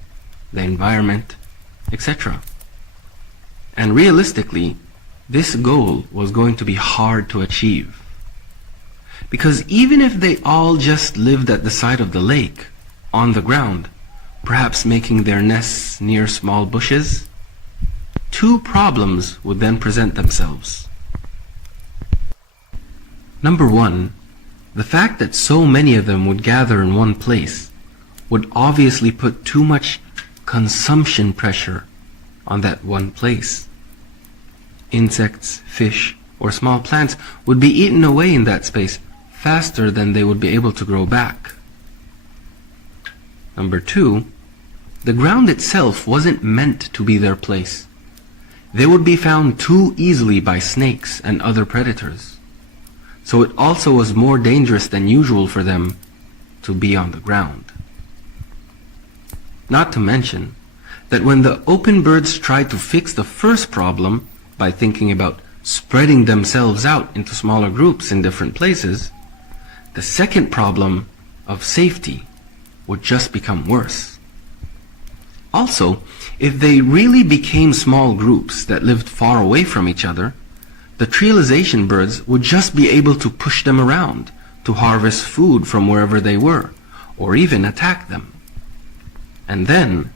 the environment, etc. And realistically, this goal was going to be hard to achieve. Because even if they all just lived at the side of the lake, on the ground, perhaps making their nests near small bushes, two problems would then present themselves. Number one, the fact that so many of them would gather in one place would obviously put too much consumption pressure on that one place. Insects, fish, or small plants would be eaten away in that space faster than they would be able to grow back. Number two, the ground itself wasn't meant to be their place. They would be found too easily by snakes and other predators. So it also was more dangerous than usual for them to be on the ground. Not to mention that when the open birds tried to fix the first problem by thinking about spreading themselves out into smaller groups in different places, the second problem of safety would just become worse. Also, if they really became small groups that lived far away from each other, the trialization birds would just be able to push them around to harvest food from wherever they were, or even attack them. And then,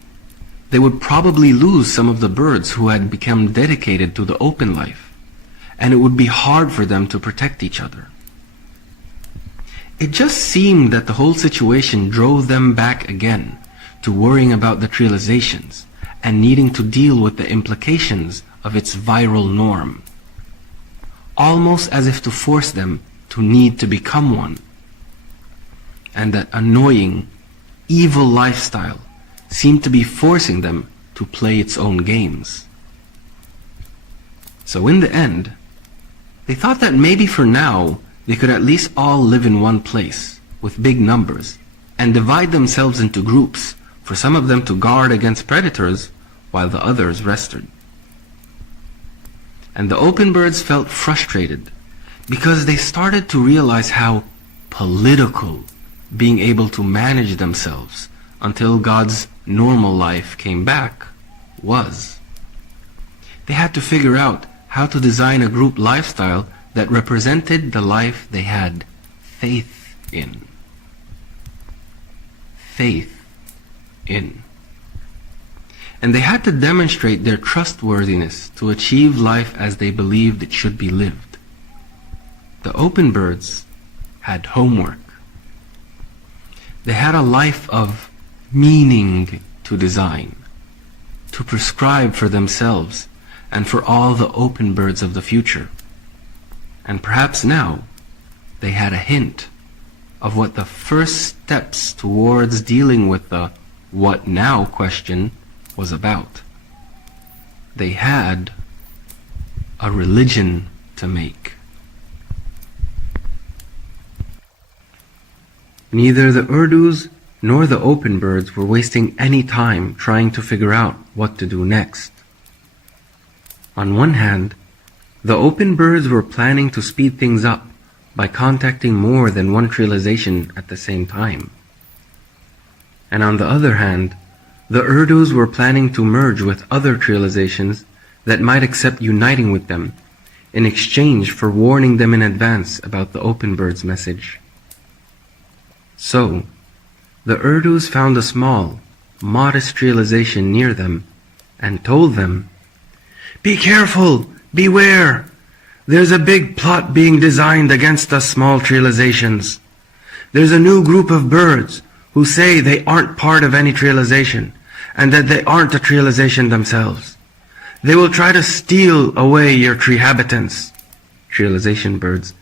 they would probably lose some of the birds who had become dedicated to the open life, and it would be hard for them to protect each other. It just seemed that the whole situation drove them back again to worrying about the trializations and needing to deal with the implications of its viral norm, almost as if to force them to need to become one. And that annoying, evil lifestyle seemed to be forcing them to play its own games. So in the end, they thought that maybe for now they could at least all live in one place with big numbers and divide themselves into groups for some of them to guard against predators while the others rested. And the open birds felt frustrated because they started to realize how political being able to manage themselves until God's normal life came back was. They had to figure out how to design a group lifestyle that represented the life they had faith in. Faith in. And they had to demonstrate their trustworthiness to achieve life as they believed it should be lived. The open birds had homework. They had a life of meaning to design, to prescribe for themselves and for all the open birds of the future. And perhaps now they had a hint of what the first steps towards dealing with the what now question was about. They had a religion to make. Neither the Urdus nor the open birds were wasting any time trying to figure out what to do next. On one hand, the open birds were planning to speed things up by contacting more than one trialization at the same time. And on the other hand, the Urdus were planning to merge with other trializations that might accept uniting with them in exchange for warning them in advance about the open bird's message. So, the Urdus found a small, modest trialization near them and told them, "Be careful! Beware! There's a big plot being designed against us small trializations. There's a new group of birds who say they aren't part of any trialization and that they aren't a trialization themselves. They will try to steal away your tree habitants. realization birds,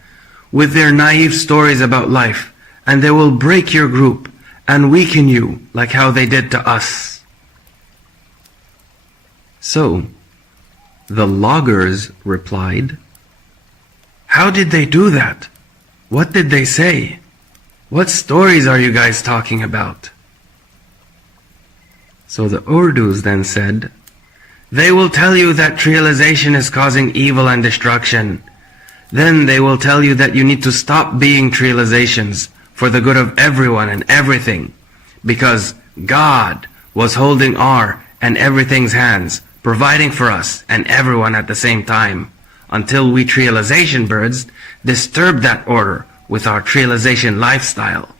with their naive stories about life, and they will break your group and weaken you like how they did to us. So, the loggers replied, "How did they do that? What did they say? What stories are you guys talking about?" So the Urdus then said, "They will tell you that realization is causing evil and destruction. Then they will tell you that you need to stop being realizations for the good of everyone and everything, because God was holding our and everything's hands, providing for us and everyone at the same time, until we realization birds disturbed that order with our realization lifestyle."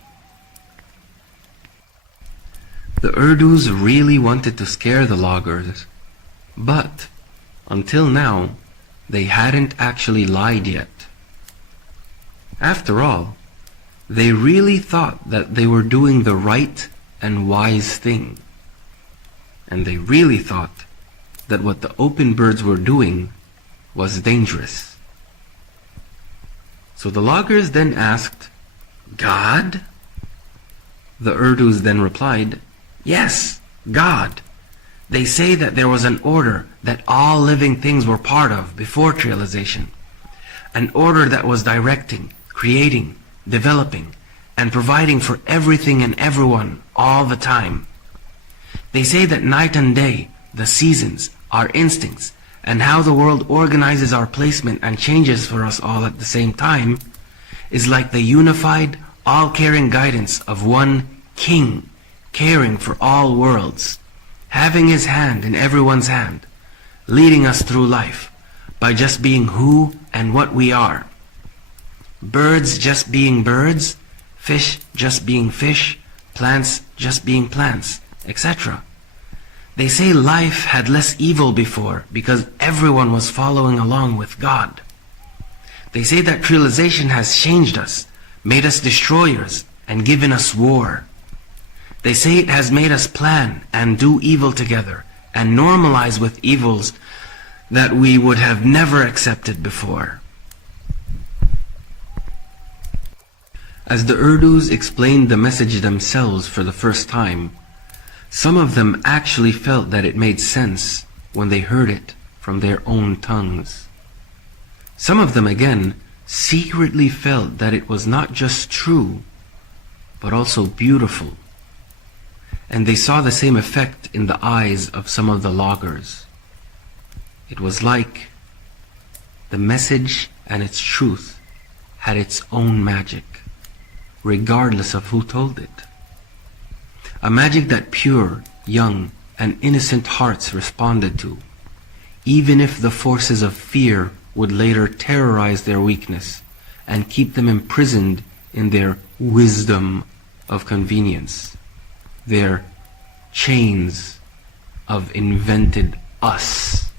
The Urdus really wanted to scare the loggers, but until now, they hadn't actually lied yet. After all, they really thought that they were doing the right and wise thing. And they really thought that what the open birds were doing was dangerous. So the loggers then asked, "God?" The Urdus then replied, "Yes, God. They say that there was an order that all living things were part of before realization. An order that was directing, creating, developing, and providing for everything and everyone all the time. They say that night and day, the seasons, our instincts, and how the world organizes our placement and changes for us all at the same time is like the unified, all-caring guidance of one king, caring for all worlds, having his hand in everyone's hand, leading us through life by just being who and what we are. Birds just being birds, fish just being fish, plants just being plants, etc. They say life had less evil before because everyone was following along with God. They say that realization has changed us, made us destroyers, and given us war. They say it has made us plan and do evil together and normalize with evils that we would have never accepted before." As the Urdus explained the message themselves for the first time, some of them actually felt that it made sense when they heard it from their own tongues. Some of them again secretly felt that it was not just true, but also beautiful. And they saw the same effect in the eyes of some of the loggers. It was like the message and its truth had its own magic, regardless of who told it. A magic that pure, young, and innocent hearts responded to, even if the forces of fear would later terrorize their weakness and keep them imprisoned in their wisdom of convenience, their chains of invented us.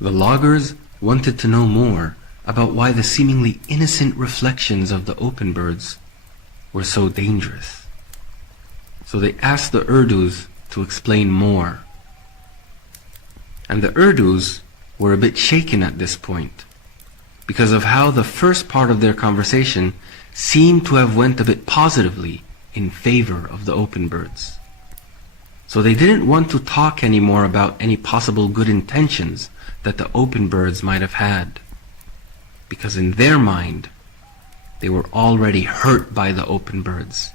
The loggers wanted to know more about why the seemingly innocent reflections of the open birds were so dangerous. So they asked the Urdus to explain more. And the Urdus were a bit shaken at this point because of how the first part of their conversation seemed to have went a bit positively in favor of the open birds. So they didn't want to talk anymore about any possible good intentions that the open birds might have had, because in their mind they were already hurt by the open birds,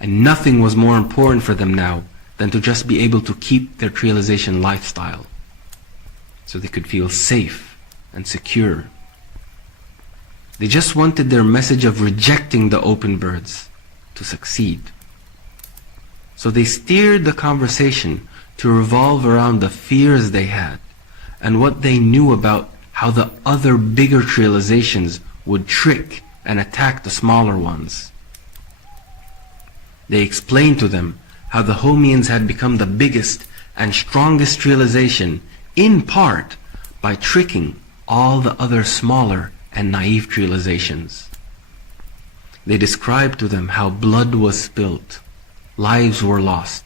and nothing was more important for them now than to just be able to keep their realization lifestyle so they could feel safe and secure. They just wanted their message of rejecting the open birds to succeed. So they steered the conversation to revolve around the fears they had and what they knew about how the other bigger realizations would trick and attack the smaller ones. They explained to them how the Homians had become the biggest and strongest realization in part by tricking all the other smaller and naive realizations. They described to them how blood was spilt, lives were lost,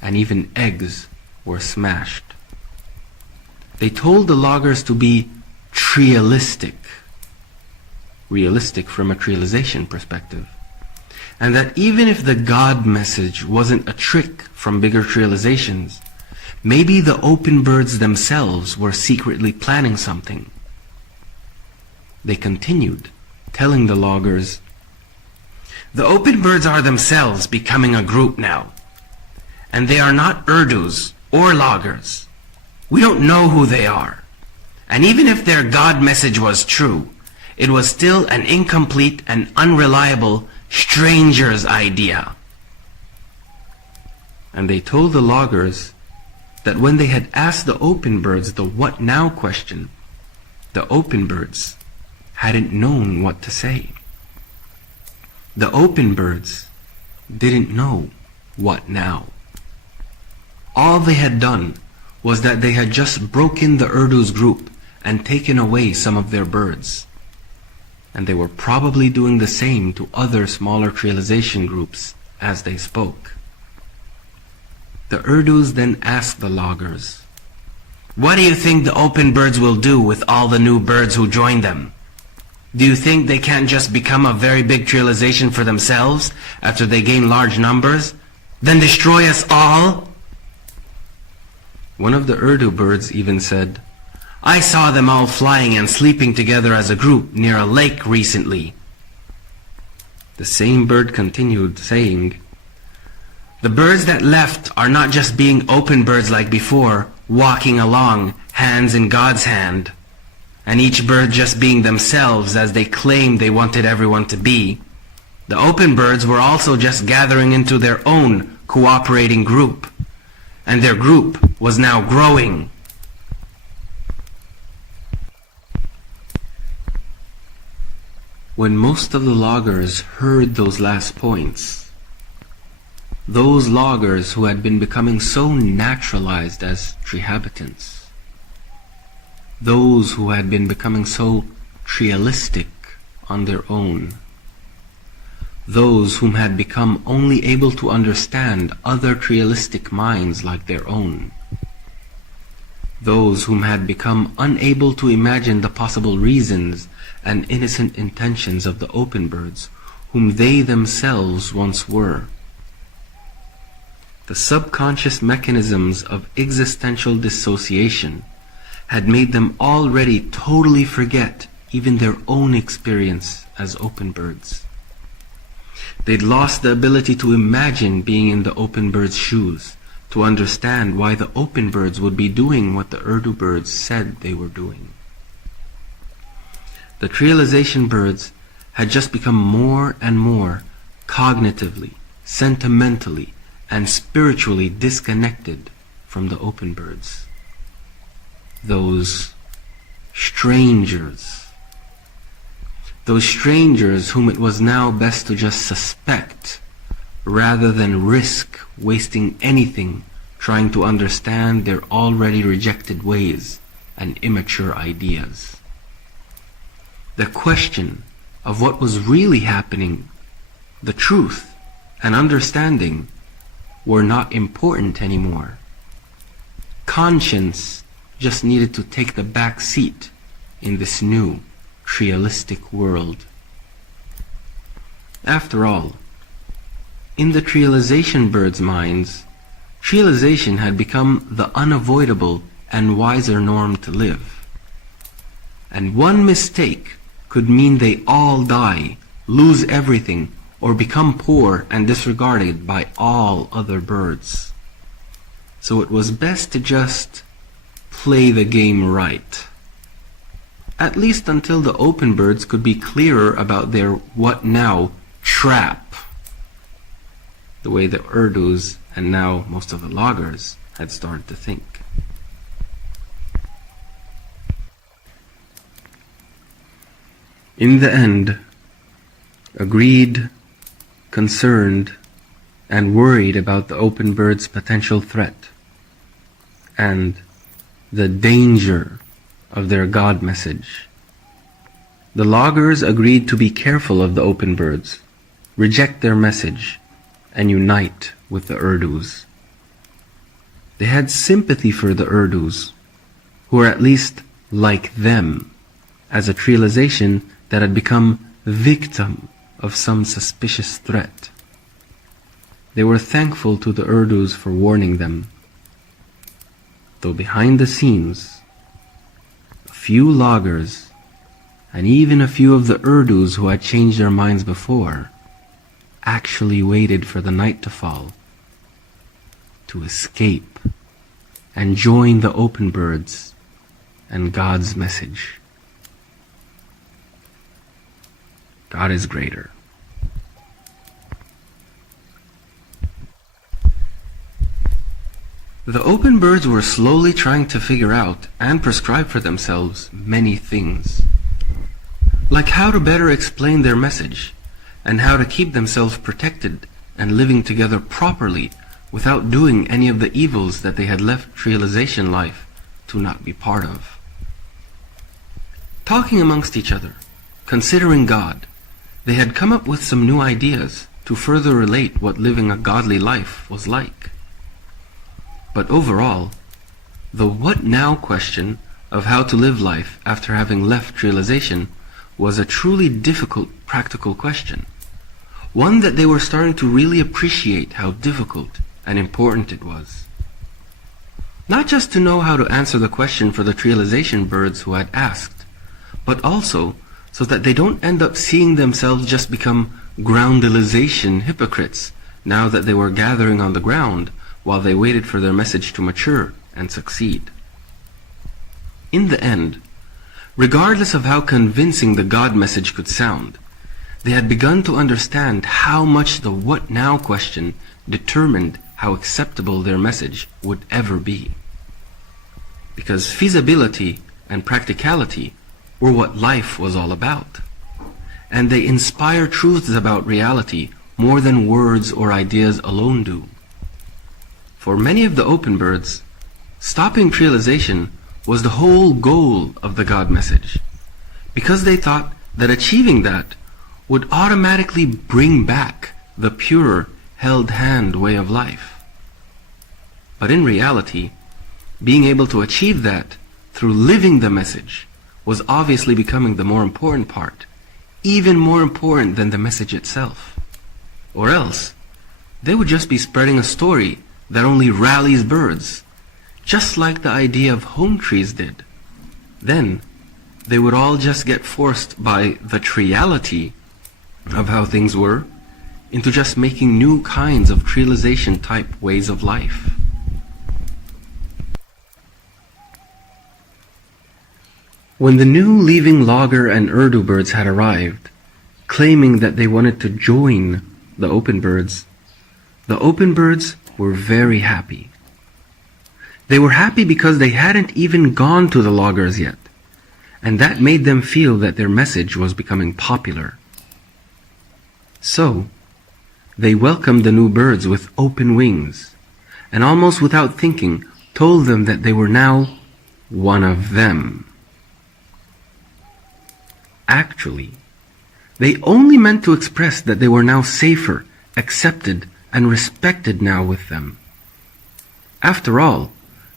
and even eggs were smashed. They told the loggers to be trialistic, realistic from a trialization perspective, and that even if the God message wasn't a trick from bigger trializations, maybe the open birds themselves were secretly planning something. They continued, telling the loggers, "The open birds are themselves becoming a group now, and they are not Urdus or loggers. We don't know who they are. And even if their God message was true, it was still an incomplete and unreliable stranger's idea." And they told the loggers that when they had asked the open birds the "what now" question, the open birds hadn't known what to say. The open birds didn't know what now. All they had done was that they had just broken the Urdu's group and taken away some of their birds. And they were probably doing the same to other smaller trialization groups as they spoke. The Urdus then asked the loggers, "What do you think the open birds will do with all the new birds who join them? Do you think they can't just become a very big trialization for themselves after they gain large numbers? Then destroy us all?" One of the Urdu birds even said, "I saw them all flying and sleeping together as a group near a lake recently." The same bird continued, saying, "The birds that left are not just being open birds like before, walking along, hands in God's hand, and each bird just being themselves as they claimed they wanted everyone to be. The open birds were also just gathering into their own cooperating group, and their group was now growing." When most of the loggers heard those last points, those loggers who had been becoming so naturalized as treehabitants, those who had been becoming so trialistic on their own, those whom had become only able to understand other trialistic minds like their own, those whom had become unable to imagine the possible reasons and innocent intentions of the open birds, whom they themselves once were. The subconscious mechanisms of existential dissociation had made them already totally forget even their own experience as open birds. They'd lost the ability to imagine being in the open bird's shoes, to understand why the open birds would be doing what the Urdu birds said they were doing. The trialization birds had just become more and more cognitively, sentimentally, and spiritually disconnected from the open birds. Those strangers whom it was now best to just suspect rather than risk wasting anything trying to understand their already rejected ways and immature ideas. The question of what was really happening, the truth and understanding, were not important anymore. Conscience just needed to take the back seat in this new trialistic world. After all, in the trialization birds' minds, trialization had become the unavoidable and wiser norm to live. And one mistake could mean they all die, lose everything, or become poor and disregarded by all other birds. So it was best to just play the game right. At least until the open birds could be clearer about their what now trap, the way the Urdus and now most of the loggers had started to think. In the end, agreed, concerned, and worried about the open bird's potential threat and the danger of their God message, the loggers agreed to be careful of the open birds, reject their message, and unite with the Urdus. They had sympathy for the Urdus, who were at least like them, as a trialization that had become victim of some suspicious threat. They were thankful to the Urdus for warning them, though behind the scenes, a few loggers, and even a few of the Urdus who had changed their minds before, actually waited for the night to fall, to escape and join the open birds and God's message. God is greater. The open birds were slowly trying to figure out and prescribe for themselves many things, like how to better explain their message and how to keep themselves protected and living together properly without doing any of the evils that they had left realization life to not be part of. Talking amongst each other, considering God, they had come up with some new ideas to further relate what living a godly life was like. But overall, the what now question of how to live life after having left realization was a truly difficult practical question, one that they were starting to really appreciate how difficult and important it was. Not just to know how to answer the question for the realization birds who had asked, but also so that they don't end up seeing themselves just become groundalization hypocrites now that they were gathering on the ground while they waited for their message to mature and succeed. In the end, regardless of how convincing the God message could sound, they had begun to understand how much the what now question determined how acceptable their message would ever be. Because feasibility and practicality were what life was all about, and they inspire truths about reality more than words or ideas alone do. For many of the open birds, stopping realization was the whole goal of the God message, because they thought that achieving that would automatically bring back the pure, held hand way of life. But in reality, being able to achieve that through living the message was obviously becoming the more important part, even more important than the message itself. Or else, they would just be spreading a story that only rallies birds, just like the idea of home trees did. Then, they would all just get forced by the reality of how things were into just making new kinds of realization type ways of life. When the new leaving logger and Urdu birds had arrived, claiming that they wanted to join the open birds were very happy. They were happy because they hadn't even gone to the loggers yet, and that made them feel that their message was becoming popular. So, they welcomed the new birds with open wings, and almost without thinking, told them that they were now one of them. Actually, they only meant to express that they were now safer, accepted, and respected now with them. After all,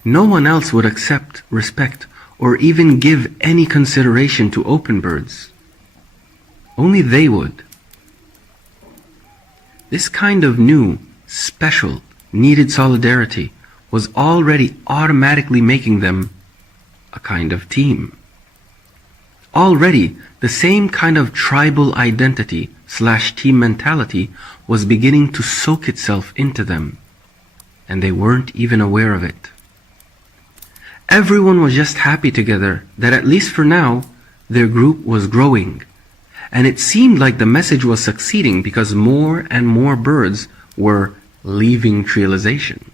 no one else would accept, respect, or even give any consideration to open birds. Only they would. This kind of new, special, needed solidarity was already automatically making them a kind of team. Already, the same kind of tribal identity / team mentality was beginning to soak itself into them, and they weren't even aware of it. Everyone was just happy together that at least for now, their group was growing, and it seemed like the message was succeeding because more and more birds were leaving realization.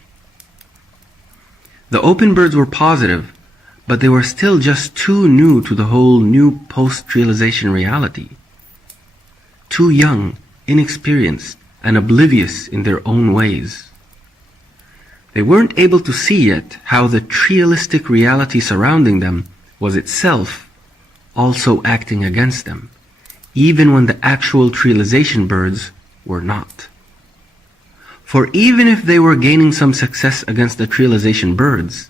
The open birds were positive, but they were still just too new to the whole new post-realization reality. Too young, inexperienced, and oblivious in their own ways. They weren't able to see yet how the realistic reality surrounding them was itself also acting against them, even when the actual realization birds were not. For even if they were gaining some success against the realization birds,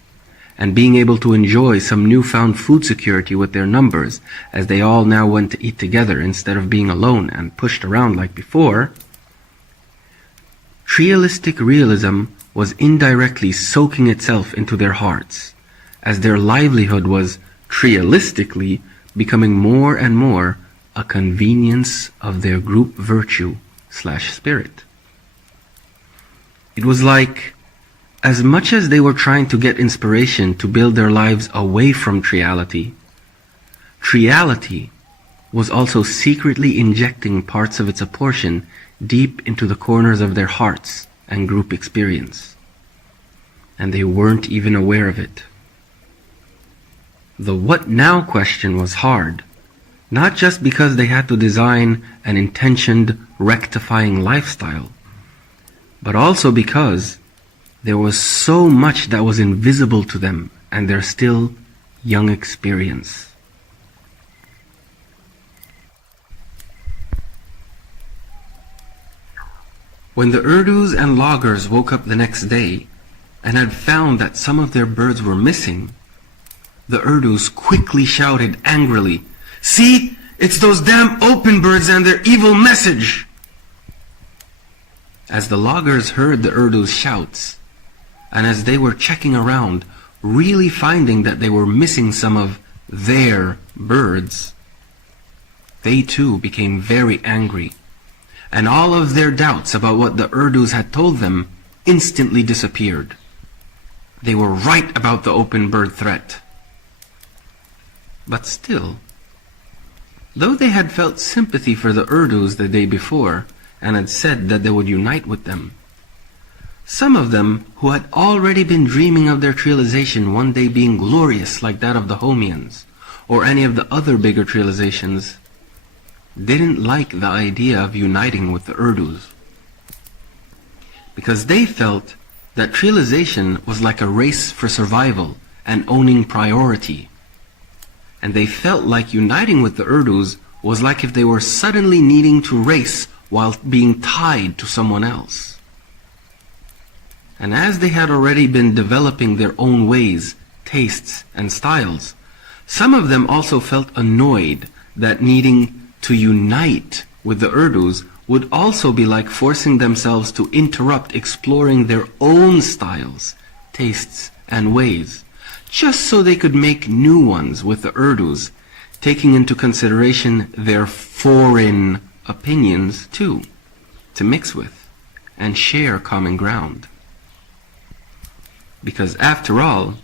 and being able to enjoy some newfound food security with their numbers, as they all now went to eat together instead of being alone and pushed around like before, trialistic realism was indirectly soaking itself into their hearts, as their livelihood was trialistically becoming more and more a convenience of their group virtue/spirit. It was like, as much as they were trying to get inspiration to build their lives away from triality, triality was also secretly injecting parts of its apportion deep into the corners of their hearts and group experience. And they weren't even aware of it. The what now question was hard, not just because they had to design an intentioned rectifying lifestyle, but also because there was so much that was invisible to them and their still young experience. When the Urdus and loggers woke up the next day and had found that some of their birds were missing, the Urdus quickly shouted angrily, "See, it's those damn open birds and their evil message!" As the loggers heard the Urdus' shouts, and as they were checking around, really finding that they were missing some of their birds, they too became very angry, and all of their doubts about what the Urdus had told them instantly disappeared. They were right about the open bird threat. But still, though they had felt sympathy for the Urdus the day before, and had said that they would unite with them, some of them who had already been dreaming of their trialization one day being glorious like that of the Homians, or any of the other bigger trializations, didn't like the idea of uniting with the Urdus. Because they felt that trialization was like a race for survival and owning priority. And they felt like uniting with the Urdus was like if they were suddenly needing to race while being tied to someone else. And as they had already been developing their own ways, tastes, and styles, some of them also felt annoyed that needing to unite with the Urdus would also be like forcing themselves to interrupt exploring their own styles, tastes, and ways, just so they could make new ones with the Urdus, taking into consideration their foreign opinions too, to mix with and share common ground. Because after all,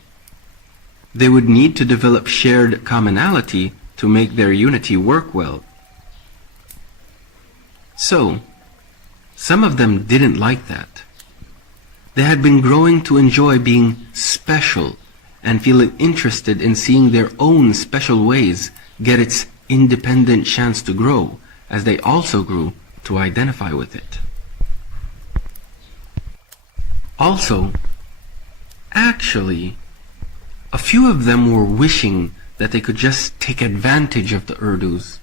they would need to develop shared commonality to make their unity work well. So, some of them didn't like that. They had been growing to enjoy being special and feeling interested in seeing their own special ways get its independent chance to grow, as they also grew to identify with it. Also, actually, a few of them were wishing that they could just take advantage of the Urdus,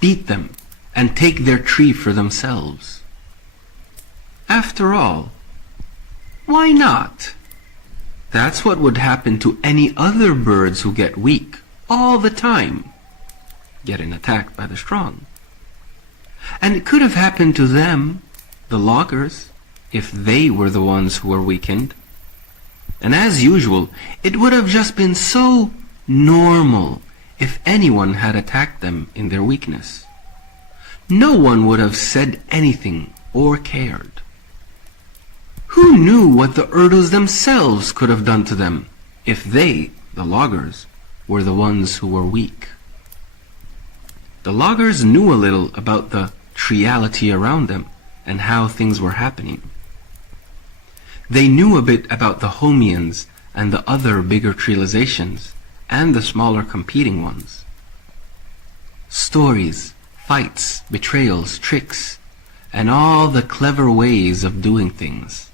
beat them, and take their tree for themselves. After all, why not? That's what would happen to any other birds who get weak all the time, getting attacked by the strong. And it could have happened to them, the loggers, if they were the ones who were weakened. And as usual, it would have just been so normal if anyone had attacked them in their weakness. No one would have said anything or cared. Who knew what the Urdus themselves could have done to them if they, the loggers, were the ones who were weak? The loggers knew a little about the triality around them and how things were happening. They knew a bit about the Homians and the other bigger trializations and the smaller competing ones. Stories, fights, betrayals, tricks, and all the clever ways of doing things.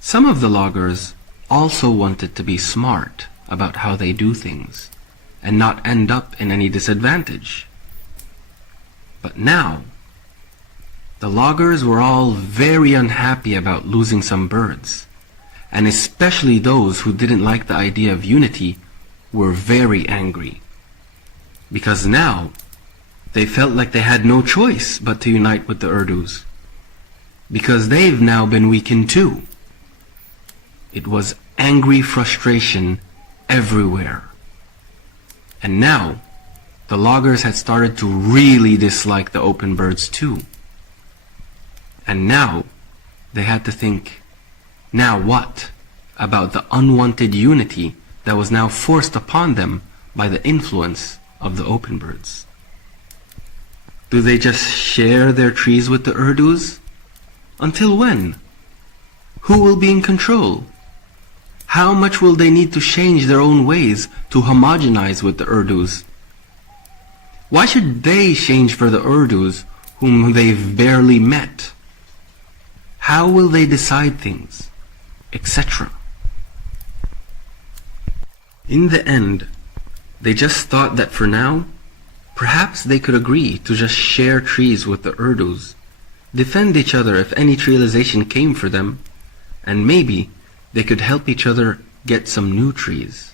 Some of the loggers also wanted to be smart about how they do things and not end up in any disadvantage. But now, the loggers were all very unhappy about losing some birds, and especially those who didn't like the idea of unity, were very angry. Because now, they felt like they had no choice but to unite with the Urdus. Because they've now been weakened too. It was angry frustration everywhere. And now, the loggers had started to really dislike the open birds too. And now, they had to think, now what about the unwanted unity that was now forced upon them by the influence of the open birds? Do they just share their trees with the Urdus? Until when? Who will be in control? How much will they need to change their own ways to homogenize with the Urdus? Why should they change for the Urdus whom they've barely met? How will they decide things? Etc. In the end, they just thought that for now, perhaps they could agree to just share trees with the Urdus, defend each other if any trialization came for them, and maybe they could help each other get some new trees.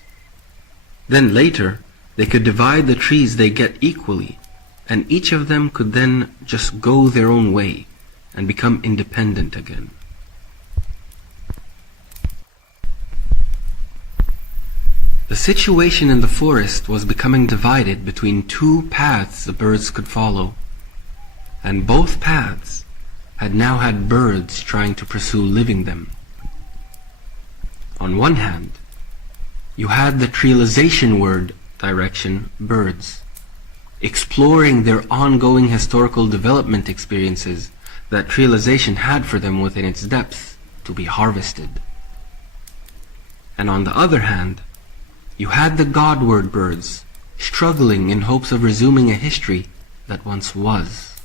Then later, they could divide the trees they get equally, and each of them could then just go their own way and become independent again. The situation in the forest was becoming divided between two paths the birds could follow, and both paths had now had birds trying to pursue living them. On one hand, you had the trialization-ward direction birds, exploring their ongoing historical development experiences that trialization had for them within its depths to be harvested. And on the other hand, you had the Godward birds, struggling in hopes of resuming a history that once was.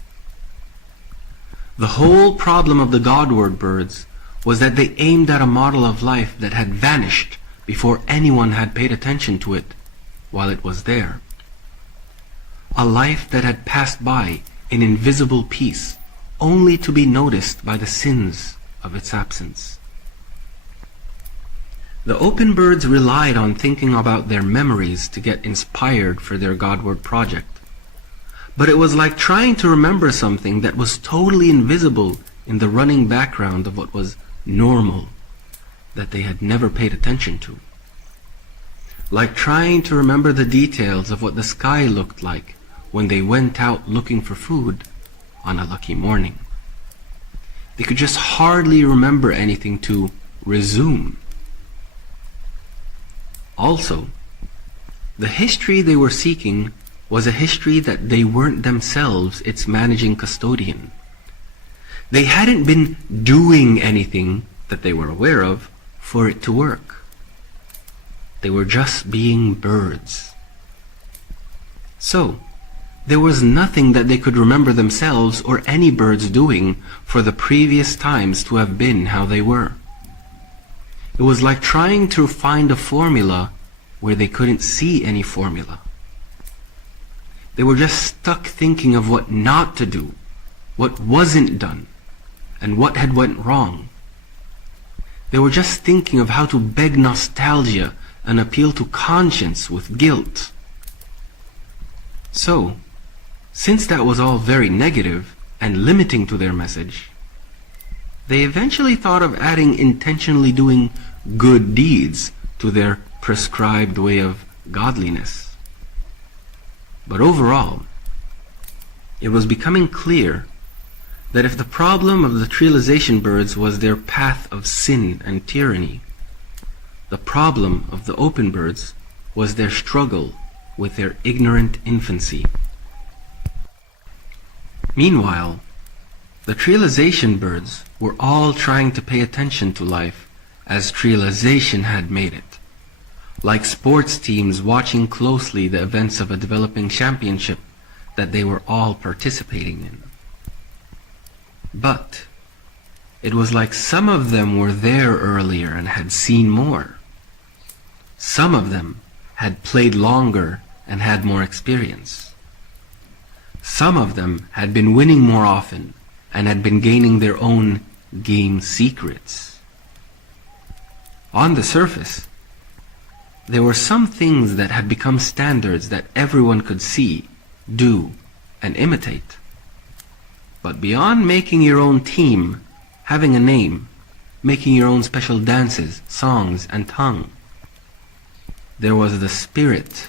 The whole problem of the Godward birds was that they aimed at a model of life that had vanished before anyone had paid attention to it while it was there. A life that had passed by in invisible peace, only to be noticed by the sins of its absence. The open birds relied on thinking about their memories to get inspired for their Godward project. But it was like trying to remember something that was totally invisible in the running background of what was normal, that they had never paid attention to. Like trying to remember the details of what the sky looked like when they went out looking for food on a lucky morning. They could just hardly remember anything to resume. Also, the history they were seeking was a history that they weren't themselves its managing custodian. They hadn't been doing anything that they were aware of for it to work. They were just being birds. So, there was nothing that they could remember themselves or any birds doing for the previous times to have been how they were. It was like trying to find a formula where they couldn't see any formula. They were just stuck thinking of what not to do, what wasn't done, and what had went wrong. They were just thinking of how to beg nostalgia and appeal to conscience with guilt. So, since that was all very negative and limiting to their message, they eventually thought of adding intentionally doing good deeds to their prescribed way of godliness. But overall, it was becoming clear that if the problem of the trialization birds was their path of sin and tyranny, the problem of the open birds was their struggle with their ignorant infancy. Meanwhile, the trialization birds were all trying to pay attention to life as trialization had made it, like sports teams watching closely the events of a developing championship that they were all participating in. But it was like some of them were there earlier and had seen more. Some of them had played longer and had more experience. Some of them had been winning more often and had been gaining their own game secrets. On the surface, there were some things that had become standards that everyone could see, do, and imitate. But beyond making your own team, having a name, making your own special dances, songs, and tongue, there was the spirit,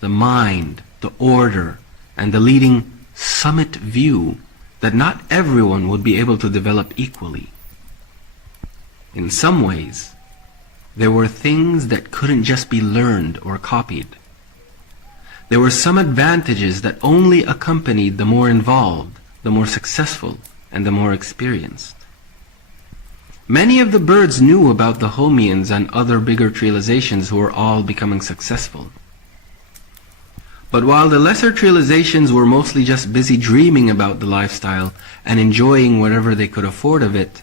the mind, the order, and the leading summit view that not everyone would be able to develop equally. In some ways, there were things that couldn't just be learned or copied. There were some advantages that only accompanied the more involved, the more successful, and the more experienced. Many of the birds knew about the Homians and other bigger trializations who were all becoming successful. But while the lesser trializations were mostly just busy dreaming about the lifestyle and enjoying whatever they could afford of it,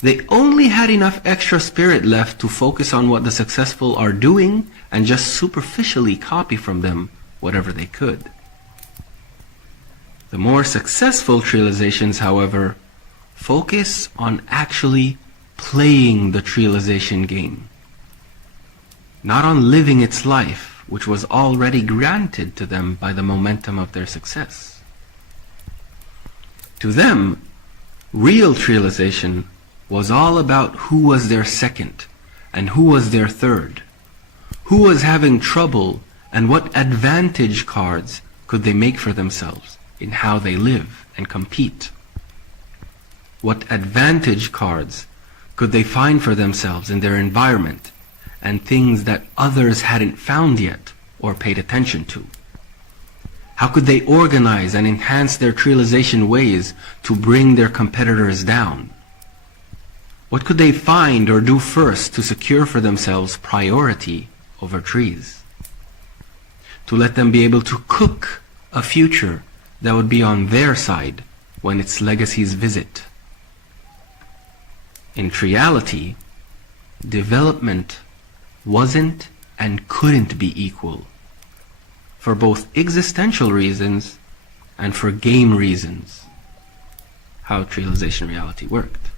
they only had enough extra spirit left to focus on what the successful are doing and just superficially copy from them whatever they could. The more successful trializations, however, focus on actually playing the trialization game, not on living its life, which was already granted to them by the momentum of their success. To them, real trialization was all about who was their second and who was their third, who was having trouble, and what advantage cards could they make for themselves in how they live and compete. What advantage cards could they find for themselves in their environment and things that others hadn't found yet or paid attention to? How could they organize and enhance their trialization ways to bring their competitors down? What could they find or do first to secure for themselves priority over trees? To let them be able to cook a future that would be on their side when its legacies visit. In reality, development wasn't and couldn't be equal, for both existential reasons and for game reasons. How trialization reality worked.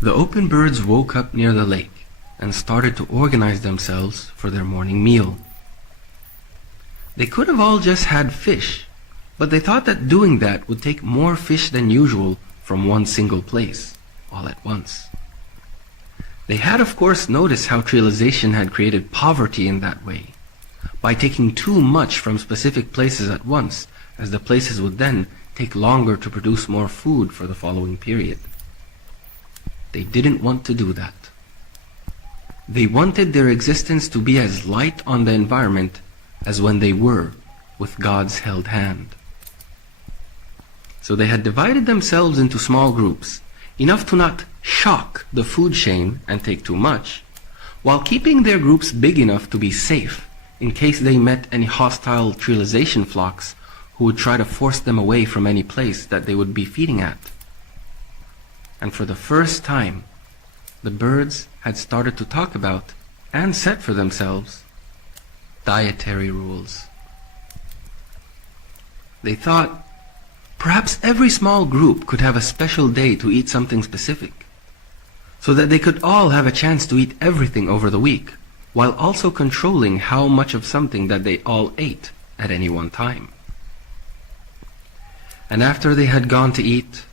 The open birds woke up near the lake and started to organize themselves for their morning meal. They could have all just had fish, but they thought that doing that would take more fish than usual from one single place, all at once. They had of course noticed how trialization had created poverty in that way, by taking too much from specific places at once, as the places would then take longer to produce more food for the following period. They didn't want to do that. They wanted their existence to be as light on the environment as when they were with God's held hand. So they had divided themselves into small groups, enough to not shock the food chain and take too much, while keeping their groups big enough to be safe in case they met any hostile trialization flocks who would try to force them away from any place that they would be feeding at. And for the first time, the birds had started to talk about and set for themselves dietary rules. They thought perhaps every small group could have a special day to eat something specific, so that they could all have a chance to eat everything over the week, while also controlling how much of something that they all ate at any one time. And after they had gone to eat,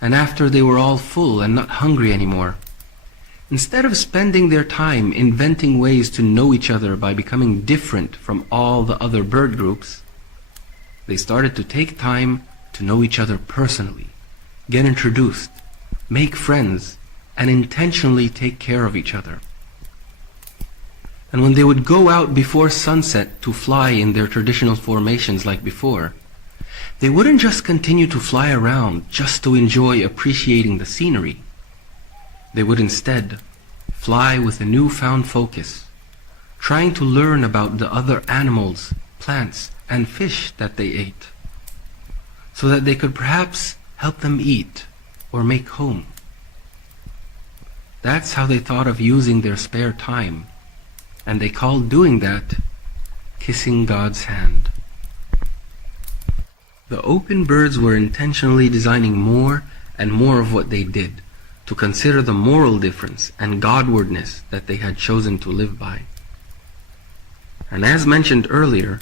and after they were all full and not hungry anymore, instead of spending their time inventing ways to know each other by becoming different from all the other bird groups, they started to take time to know each other personally, get introduced, make friends, and intentionally take care of each other. And when they would go out before sunset to fly in their traditional formations like before, they wouldn't just continue to fly around just to enjoy appreciating the scenery. They would instead fly with a newfound focus, trying to learn about the other animals, plants, and fish that they ate, so that they could perhaps help them eat or make home. That's how they thought of using their spare time, and they called doing that kissing God's hand. The open birds were intentionally designing more and more of what they did, to consider the moral difference and Godwardness that they had chosen to live by. And as mentioned earlier,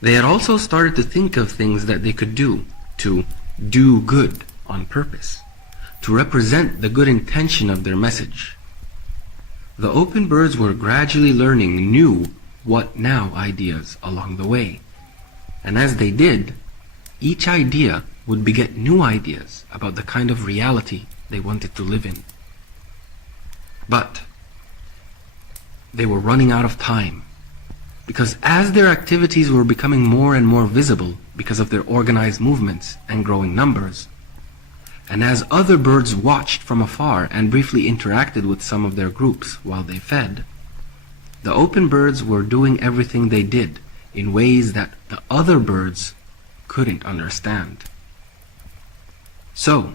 they had also started to think of things that they could do to do good on purpose, to represent the good intention of their message. The open birds were gradually learning new what now ideas along the way. And as they did, each idea would beget new ideas about the kind of reality they wanted to live in. But they were running out of time, because as their activities were becoming more and more visible because of their organized movements and growing numbers, and as other birds watched from afar and briefly interacted with some of their groups while they fed, the open birds were doing everything they did in ways that the other birds couldn't understand. So,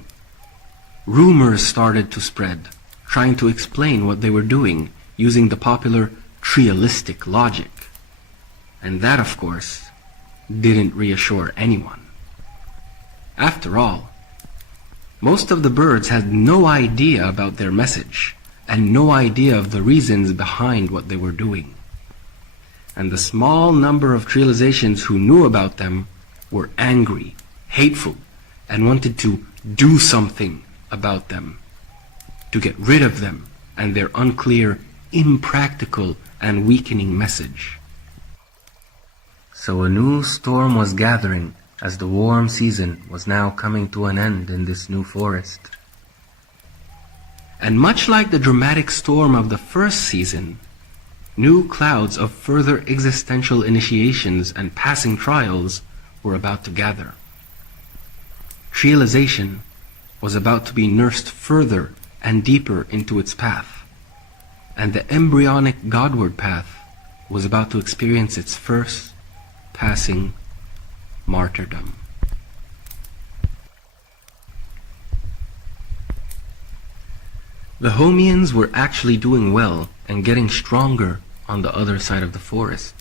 rumors started to spread, trying to explain what they were doing using the popular trialistic logic. And that, of course, didn't reassure anyone. After all, most of the birds had no idea about their message and no idea of the reasons behind what they were doing. And the small number of trializations who knew about them were angry, hateful, and wanted to do something about them, to get rid of them and their unclear, impractical, and weakening message. So a new storm was gathering as the warm season was now coming to an end in this new forest. And much like the dramatic storm of the first season, new clouds of further existential initiations and passing trials were about to gather. Realization was about to be nursed further and deeper into its path, and the embryonic Godward path was about to experience its first passing martyrdom. The Homians were actually doing well and getting stronger on the other side of the forest.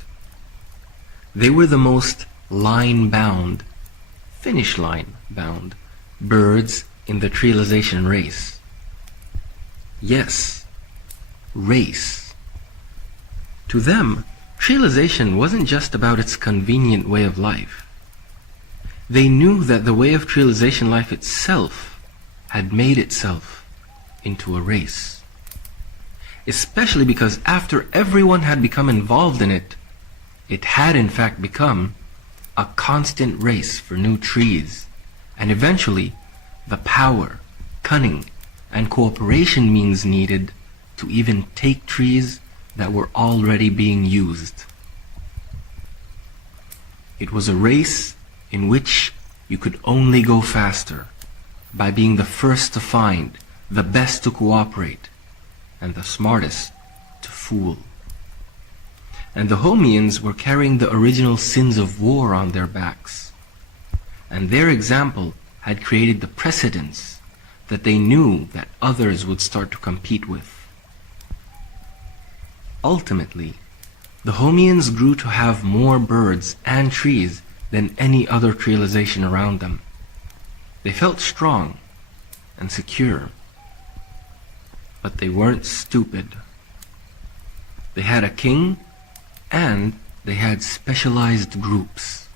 They were the most line-bound, finish line-bound birds in the trialization race. Yes, race. To them, trialization wasn't just about its convenient way of life. They knew that the way of trialization life itself had made itself into a race. Especially because after everyone had become involved in it, it had in fact become a constant race for new trees, and eventually the power, cunning, and cooperation means needed to even take trees that were already being used. It was a race in which you could only go faster by being the first to find, the best to cooperate, and the smartest to fool. And the Homians were carrying the original sins of war on their backs, and their example had created the precedence that they knew that others would start to compete with. Ultimately, the Homians grew to have more birds and trees than any other trialization around them. They felt strong and secure, but they weren't stupid. They had a king, and they had specialized groups.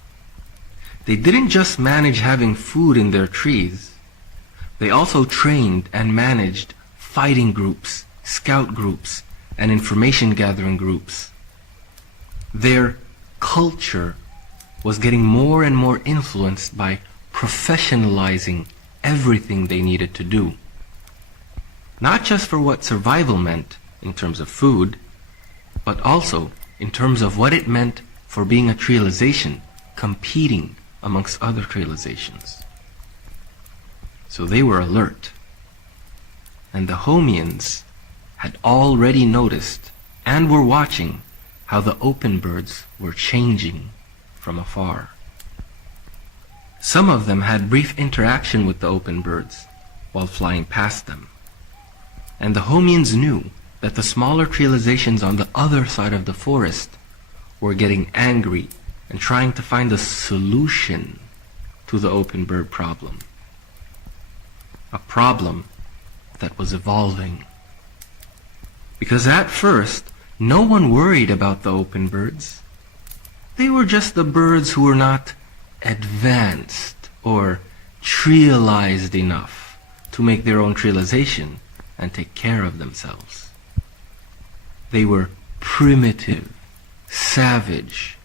They didn't just manage having food in their trees, they also trained and managed fighting groups, scout groups, and information gathering groups. Their culture was getting more and more influenced by professionalizing everything they needed to do. Not just for what survival meant in terms of food, but also in terms of what it meant for being a trialization, competing amongst other trializations. So they were alert. And the Homians had already noticed and were watching how the open birds were changing from afar. Some of them had brief interaction with the open birds while flying past them. And the Homians knew that the smaller trializations on the other side of the forest were getting angry and trying to find a solution to the open bird problem. a problem that was evolving. Because at first, no one worried about the open birds. They were just the birds who were not advanced or trialized enough to make their own trialization and take care of themselves. They were primitive, savage,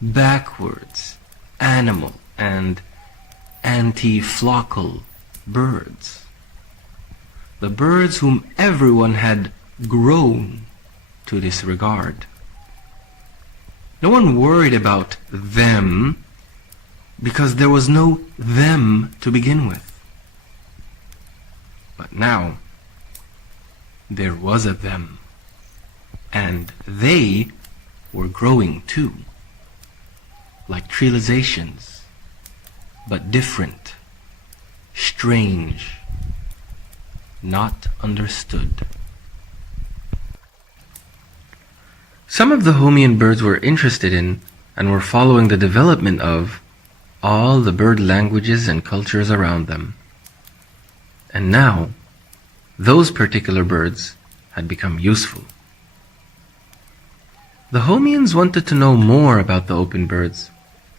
backwards, animal, and anti-flocal birds. The birds whom everyone had grown to disregard. No one worried about them because there was no them to begin with. But now, there was a them, and they were growing too, like trializations, but different, strange, not understood. Some of the Homian birds were interested in and were following the development of all the bird languages and cultures around them. And now, those particular birds had become useful. The Homians wanted to know more about the open birds,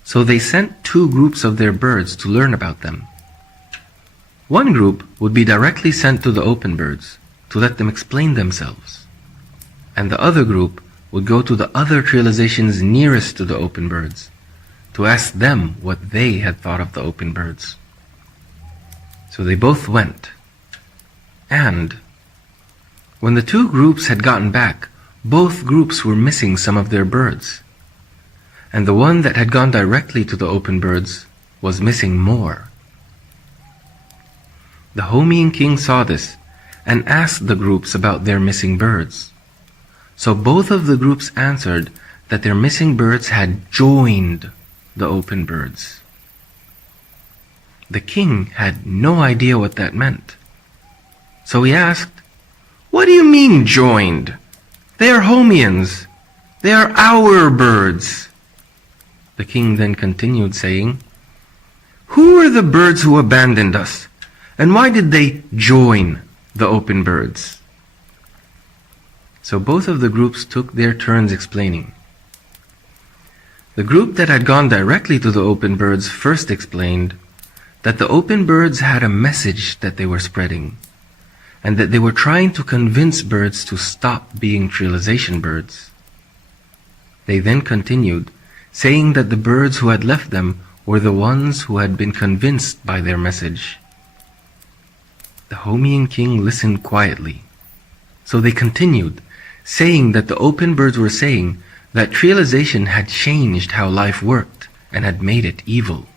so they sent 2 groups of their birds to learn about them. One group would be directly sent to the open birds to let them explain themselves, and the other group would go to the other trializations nearest to the open birds to ask them what they had thought of the open birds. So they both went, and when the 2 groups had gotten back, both groups were missing some of their birds, and the one that had gone directly to the open birds was missing more. The Homian king saw this and asked the groups about their missing birds. So both of the groups answered that their missing birds had joined the open birds. The king had no idea what that meant. So he asked, "What do you mean joined? They are Homians. They are our birds." The king then continued saying, "Who are the birds who abandoned us? And why did they join the open birds?" So both of the groups took their turns explaining. The group that had gone directly to the open birds first explained that the open birds had a message that they were spreading, and that they were trying to convince birds to stop being trialization birds. They then continued, saying that the birds who had left them were the ones who had been convinced by their message. The Homian king listened quietly. So they continued, saying that the open birds were saying that trialization had changed how life worked and had made it evil.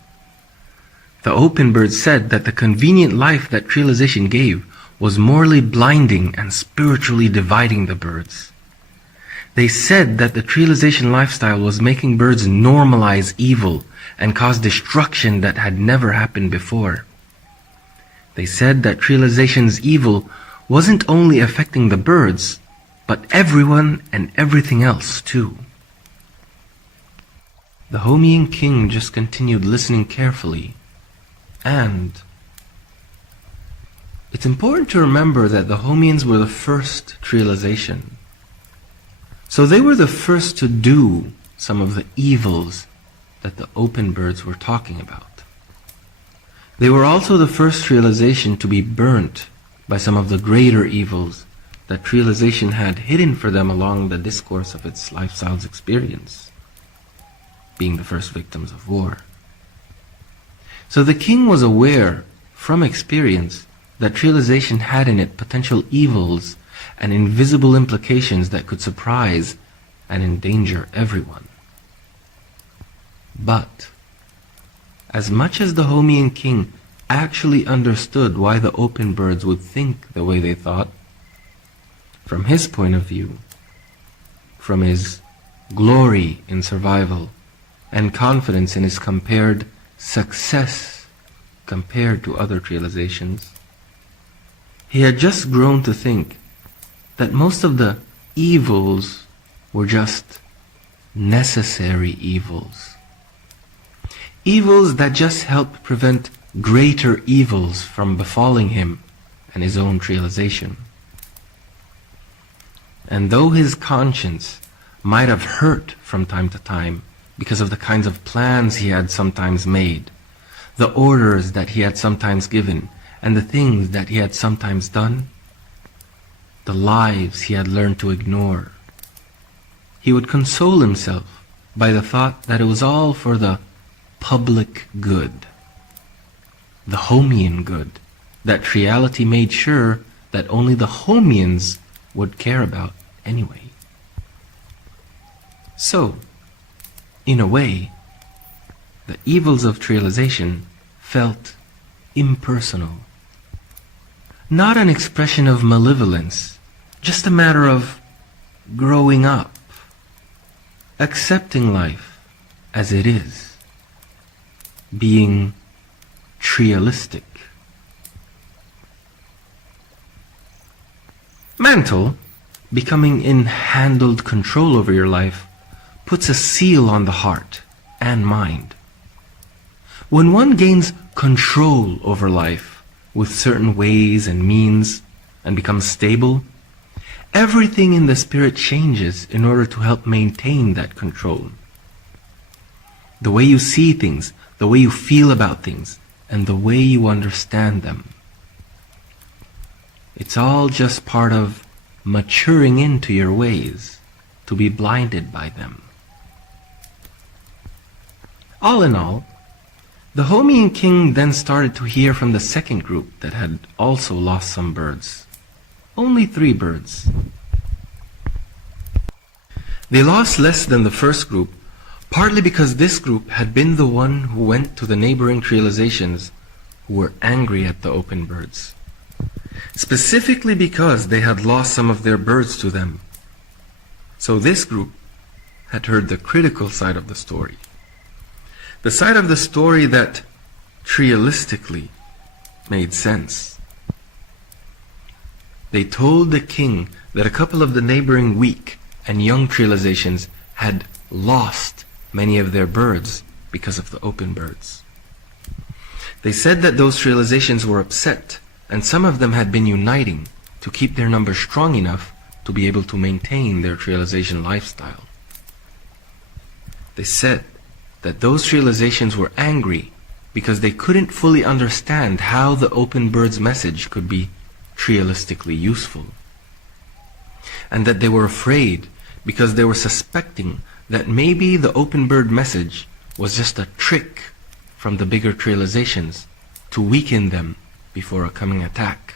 The open birds said that the convenient life that trialization gave was morally blinding and spiritually dividing the birds. They said that the trialization lifestyle was making birds normalize evil and cause destruction that had never happened before. They said that trialization's evil wasn't only affecting the birds, but everyone and everything else too. The Homian king just continued listening carefully, and it's important to remember that the Homians were the first trialization. So they were the first to do some of the evils that the open birds were talking about. They were also the first trialization to be burnt by some of the greater evils that trialization had hidden for them along the discourse of its lifestyle's experience, being the first victims of war. So the king was aware from experience that trialization had in it potential evils and invisible implications that could surprise and endanger everyone. But as much as the Homian king actually understood why the open birds would think the way they thought, from his point of view, from his glory in survival and confidence in his compared success compared to other trializations, he had just grown to think that most of the evils were just necessary evils. Evils that just help prevent greater evils from befalling him and his own realization. And though his conscience might have hurt from time to time because of the kinds of plans he had sometimes made, the orders that he had sometimes given, and the things that he had sometimes done, the lives he had learned to ignore, he would console himself by the thought that it was all for the public good, the Homian good, that reality made sure that only the Homians would care about anyway. So, in a way, the evils of trialization felt impersonal. Not an expression of malevolence, just a matter of growing up, accepting life as it is, being trialistic. Mantle, becoming in handled control over your life, puts a seal on the heart and mind. When one gains control over life with certain ways and means and becomes stable, everything in the spirit changes in order to help maintain that control. The way you see things, the way you feel about things, and the way you understand them. It's all just part of maturing into your ways, to be blinded by them. All in all, the Homian king then started to hear from the second group that had also lost some birds. Only 3 birds. They lost less than the first group, partly because this group had been the one who went to the neighboring realizations who were angry at the open birds. Specifically because they had lost some of their birds to them. So this group had heard the critical side of the story. The side of the story that trialistically made sense. They told the king that a couple of the neighboring weak and young trializations had lost many of their birds because of the open birds. They said that those realizations were upset, and some of them had been uniting to keep their numbers strong enough to be able to maintain their realization lifestyle. They said that those realizations were angry because they couldn't fully understand how the open bird's message could be trialistically useful. And that they were afraid because they were suspecting that maybe the open bird message was just a trick from the bigger realizations to weaken them before a coming attack.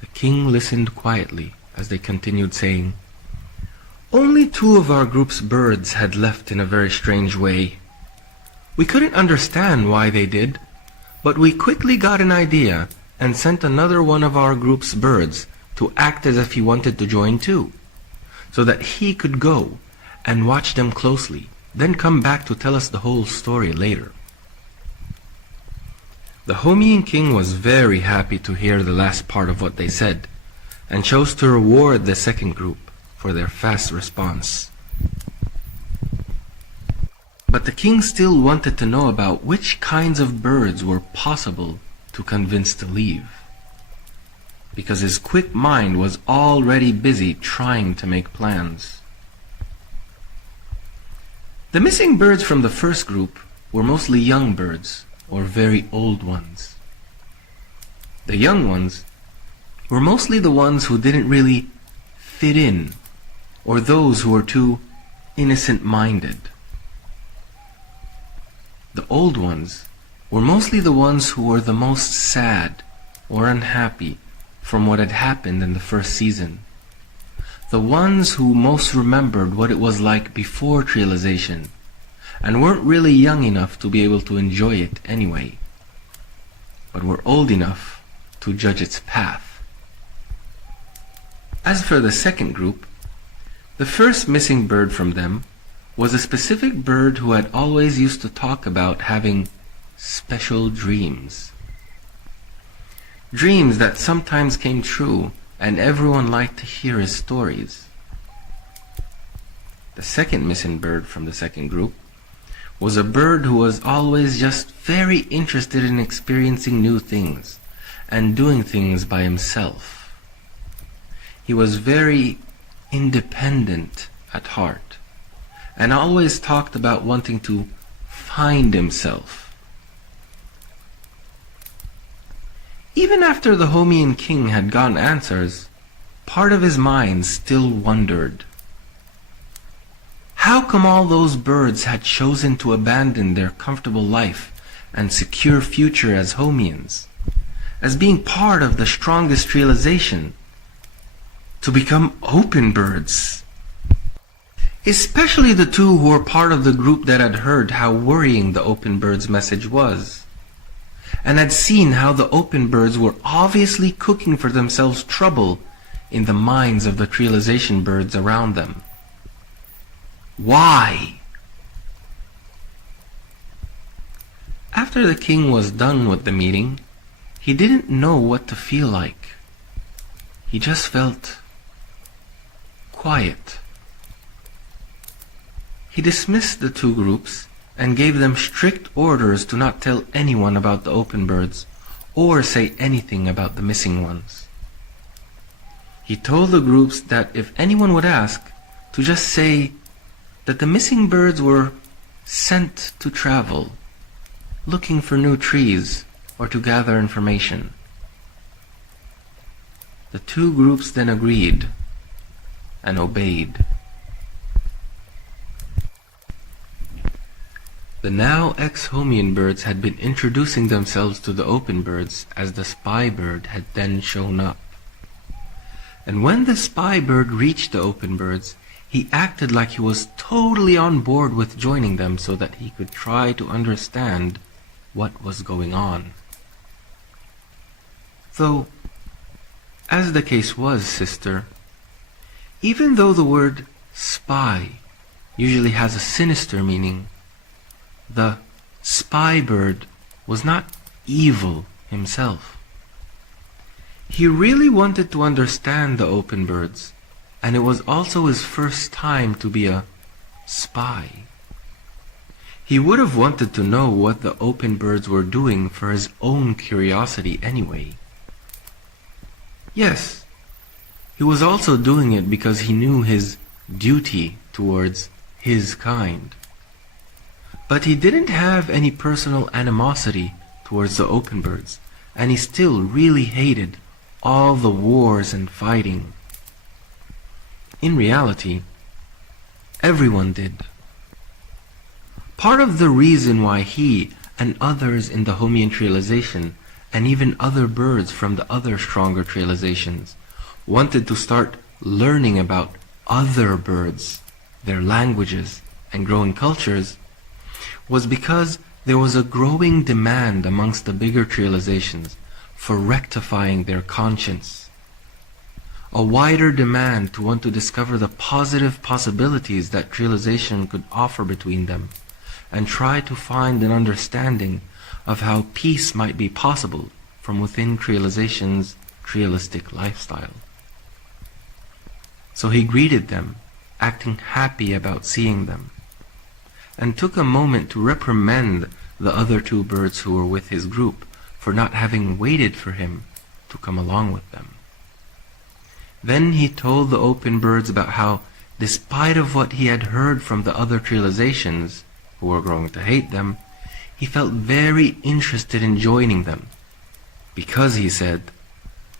The king listened quietly as they continued saying, "Only 2 of our group's birds had left in a very strange way. We couldn't understand why they did, but we quickly got an idea and sent another one of our group's birds to act as if he wanted to join too, so that he could go and watch them closely, then come back to tell us the whole story later." The Homian king was very happy to hear the last part of what they said, and chose to reward the second group for their fast response. But the king still wanted to know about which kinds of birds were possible to convince to leave, because his quick mind was already busy trying to make plans. The missing birds from the first group were mostly young birds, or very old ones. The young ones were mostly the ones who didn't really fit in, or those who were too innocent-minded. The old ones were mostly the ones who were the most sad or unhappy from what had happened in the first season. The ones who most remembered what it was like before realization, and weren't really young enough to be able to enjoy it anyway, but were old enough to judge its path. As for the second group, the first missing bird from them was a specific bird who had always used to talk about having special dreams. Dreams that sometimes came true, and everyone liked to hear his stories. The second missing bird from the second group was a bird who was always just very interested in experiencing new things and doing things by himself. He was very independent at heart and always talked about wanting to find himself. Even after the Homian king had gotten answers, part of his mind still wondered. How come all those birds had chosen to abandon their comfortable life and secure future as Homians, as being part of the strongest realization, to become open birds? Especially the two who were part of the group that had heard how worrying the open birds' message was, and had seen how the open birds were obviously cooking for themselves trouble in the minds of the realization birds around them. Why? After the king was done with the meeting, he didn't know what to feel like. He just felt quiet. He dismissed the two groups and gave them strict orders to not tell anyone about the open birds or say anything about the missing ones. He told the groups that if anyone would ask, to just say that the missing birds were sent to travel, looking for new trees or to gather information. The two groups then agreed and obeyed. The now ex-Homian birds had been introducing themselves to the open birds as the spy bird had then shown up. And when the spy bird reached the open birds, he acted like he was totally on board with joining them so that he could try to understand what was going on. Though, as the case was, sister, even though the word spy usually has a sinister meaning, the spy bird was not evil himself. He really wanted to understand the open birds, and it was also his first time to be a spy. He would have wanted to know what the open birds were doing for his own curiosity anyway. Yes, he was also doing it because he knew his duty towards his kind. But he didn't have any personal animosity towards the open birds, and he still really hated all the wars and fighting. In reality, everyone did. Part of the reason why he and others in the Homian trialization, and even other birds from the other stronger trializations, wanted to start learning about other birds, their languages, and growing cultures, was because there was a growing demand amongst the bigger trializations for rectifying their conscience. A wider demand to want to discover the positive possibilities that realization could offer between them, and try to find an understanding of how peace might be possible from within realization's realistic lifestyle. So he greeted them, acting happy about seeing them, and took a moment to reprimand the other two birds who were with his group for not having waited for him to come along with them. Then he told the open birds about how, despite of what he had heard from the other realizations, who were growing to hate them, he felt very interested in joining them, because, he said,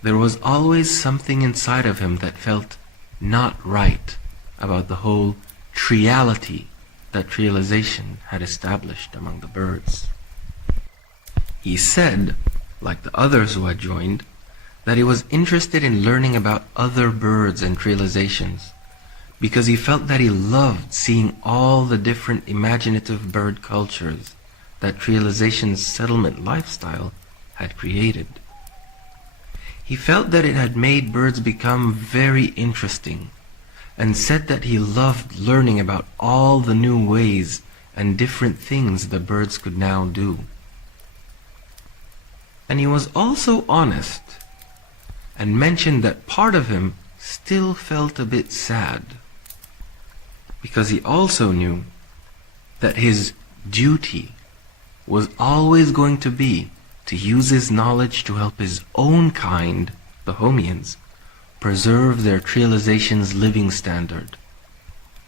there was always something inside of him that felt not right about the whole triality that realization had established among the birds. He said, like the others who had joined, that he was interested in learning about other birds and realizations, because he felt that he loved seeing all the different imaginative bird cultures that realization's settlement lifestyle had created. He felt that it had made birds become very interesting, and said that he loved learning about all the new ways and different things the birds could now do. And he was also honest, and mentioned that part of him still felt a bit sad, because he also knew that his duty was always going to be to use his knowledge to help his own kind, the Homians, preserve their trialization's living standard,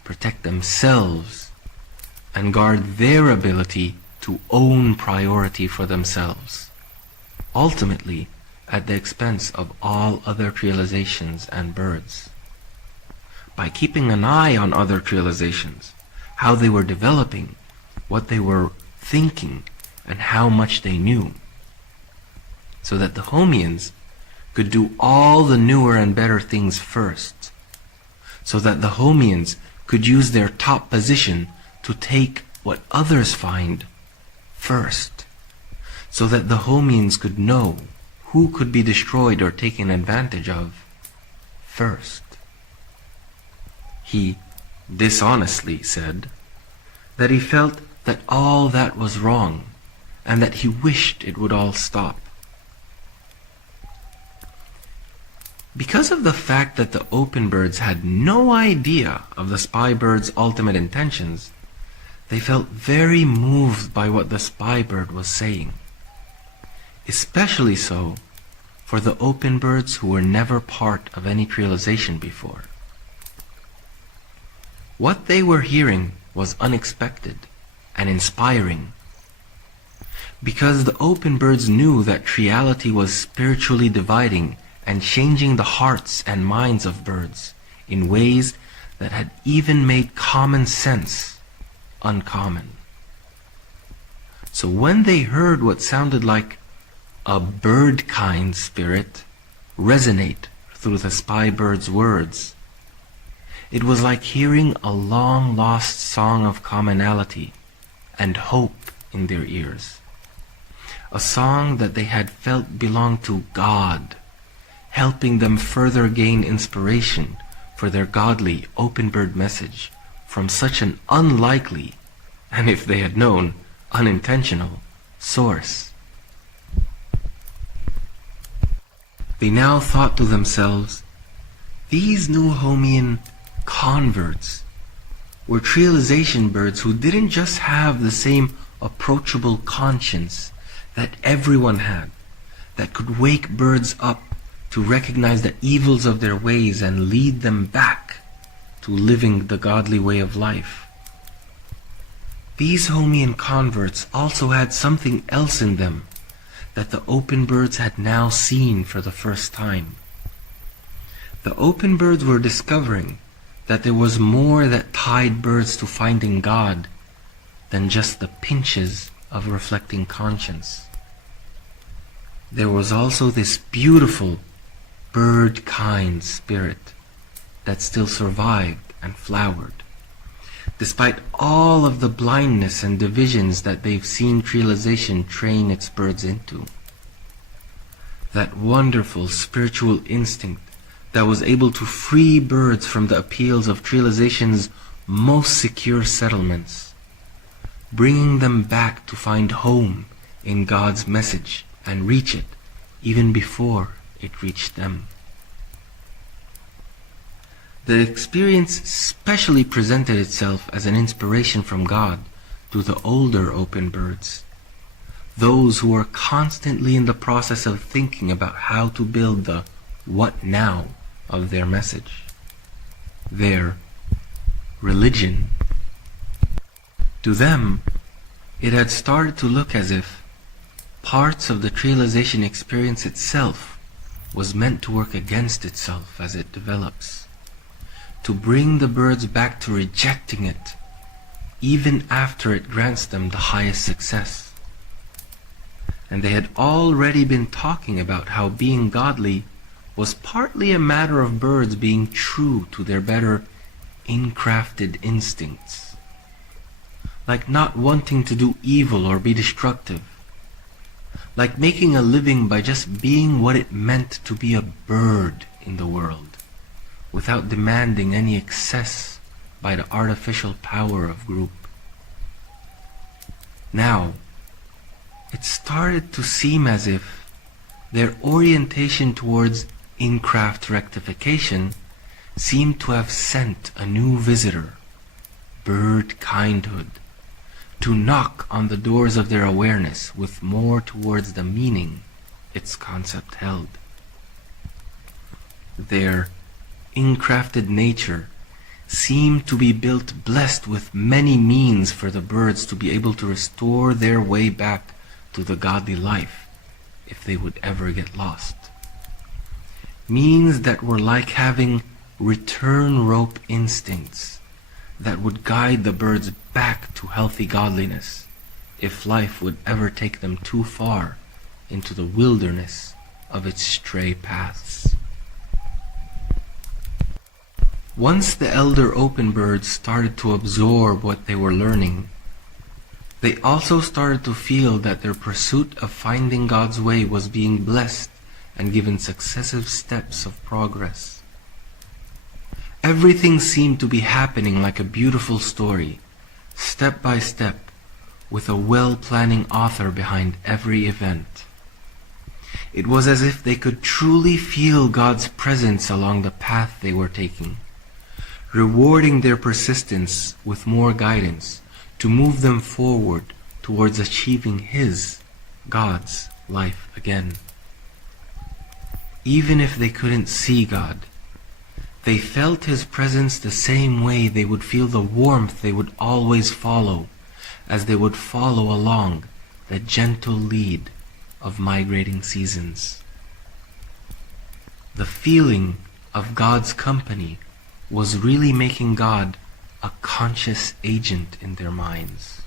protect themselves, and guard their ability to own priority for themselves, ultimately at the expense of all other trializations and birds. By keeping an eye on other trializations, how they were developing, what they were thinking, and how much they knew, so that the Homians could do all the newer and better things first, so that the Homians could use their top position to take what others find first, so that the Homians could know who could be destroyed or taken advantage of first. He dishonestly said that he felt that all that was wrong and that he wished it would all stop. Because of the fact that the open birds had no idea of the spy bird's ultimate intentions, they felt very moved by what the spy bird was saying. Especially so for the open birds who were never part of any trialization before. What they were hearing was unexpected and inspiring, because the open birds knew that triality was spiritually dividing and changing the hearts and minds of birds in ways that had even made common sense uncommon. So when they heard what sounded like a bird-kind spirit resonate through the spy bird's words, it was like hearing a long-lost song of commonality and hope in their ears. A song that they had felt belonged to God, helping them further gain inspiration for their godly open bird message from such an unlikely, and if they had known, unintentional source. They now thought to themselves, these new Homian converts were trialization birds who didn't just have the same approachable conscience that everyone had, that could wake birds up to recognize the evils of their ways and lead them back to living the godly way of life. These Homian converts also had something else in them that the open birds had now seen for the first time. The open birds were discovering that there was more that tied birds to finding God than just the pinches of reflecting conscience. There was also this beautiful bird-kind spirit that still survived and flowered, despite all of the blindness and divisions that they've seen trialization train its birds into. That wonderful spiritual instinct that was able to free birds from the appeals of trialization's most secure settlements, bringing them back to find home in God's message and reach it even before it reached them. The experience specially presented itself as an inspiration from God to the older open birds, those who were constantly in the process of thinking about how to build the what now of their message, their religion. To them, it had started to look as if parts of the trialization experience itself was meant to work against itself as it develops, to bring the birds back to rejecting it, even after it grants them the highest success. And they had already been talking about how being godly was partly a matter of birds being true to their better incrafted instincts, like not wanting to do evil or be destructive, like making a living by just being what it meant to be a bird in the world, without demanding any excess by the artificial power of group. Now, it started to seem as if their orientation towards in-craft rectification seemed to have sent a new visitor, bird kindhood, to knock on the doors of their awareness with more towards the meaning its concept held. Their incrafted nature seemed to be built blessed with many means for the birds to be able to restore their way back to the godly life if they would ever get lost. Means that were like having return rope instincts that would guide the birds back to healthy godliness if life would ever take them too far into the wilderness of its stray paths. Once the elder open birds started to absorb what they were learning, they also started to feel that their pursuit of finding God's way was being blessed and given successive steps of progress. Everything seemed to be happening like a beautiful story, step by step, with a well-planning author behind every event. It was as if they could truly feel God's presence along the path they were taking, rewarding their persistence with more guidance to move them forward towards achieving His, God's, life again. Even if they couldn't see God, they felt His presence the same way they would feel the warmth they would always follow as they would follow along the gentle lead of migrating seasons. The feeling of God's company was really making God a conscious agent in their minds,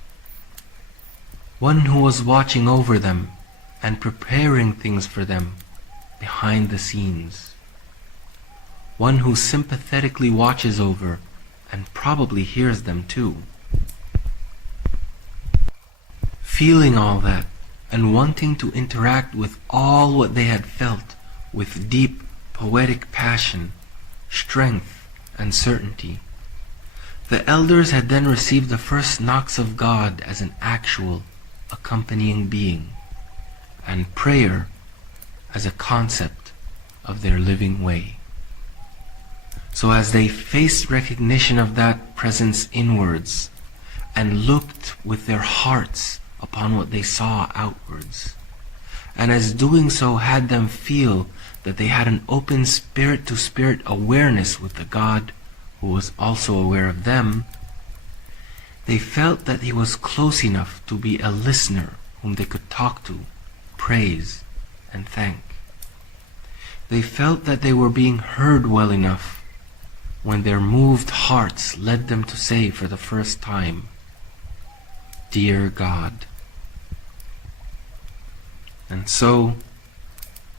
one who was watching over them and preparing things for them behind the scenes, one who sympathetically watches over and probably hears them too. Feeling all that and wanting to interact with all what they had felt with deep poetic passion, strength, and certainty, the elders had then received the first knocks of God as an actual accompanying being, and prayer as a concept of their living way. So as they faced recognition of that presence inwards and looked with their hearts upon what they saw outwards, and as doing so had them feel that they had an open spirit-to-spirit awareness with the God who was also aware of them, they felt that He was close enough to be a listener whom they could talk to, praise, and thank. They felt that they were being heard well enough when their moved hearts led them to say for the first time, "Dear God." And so,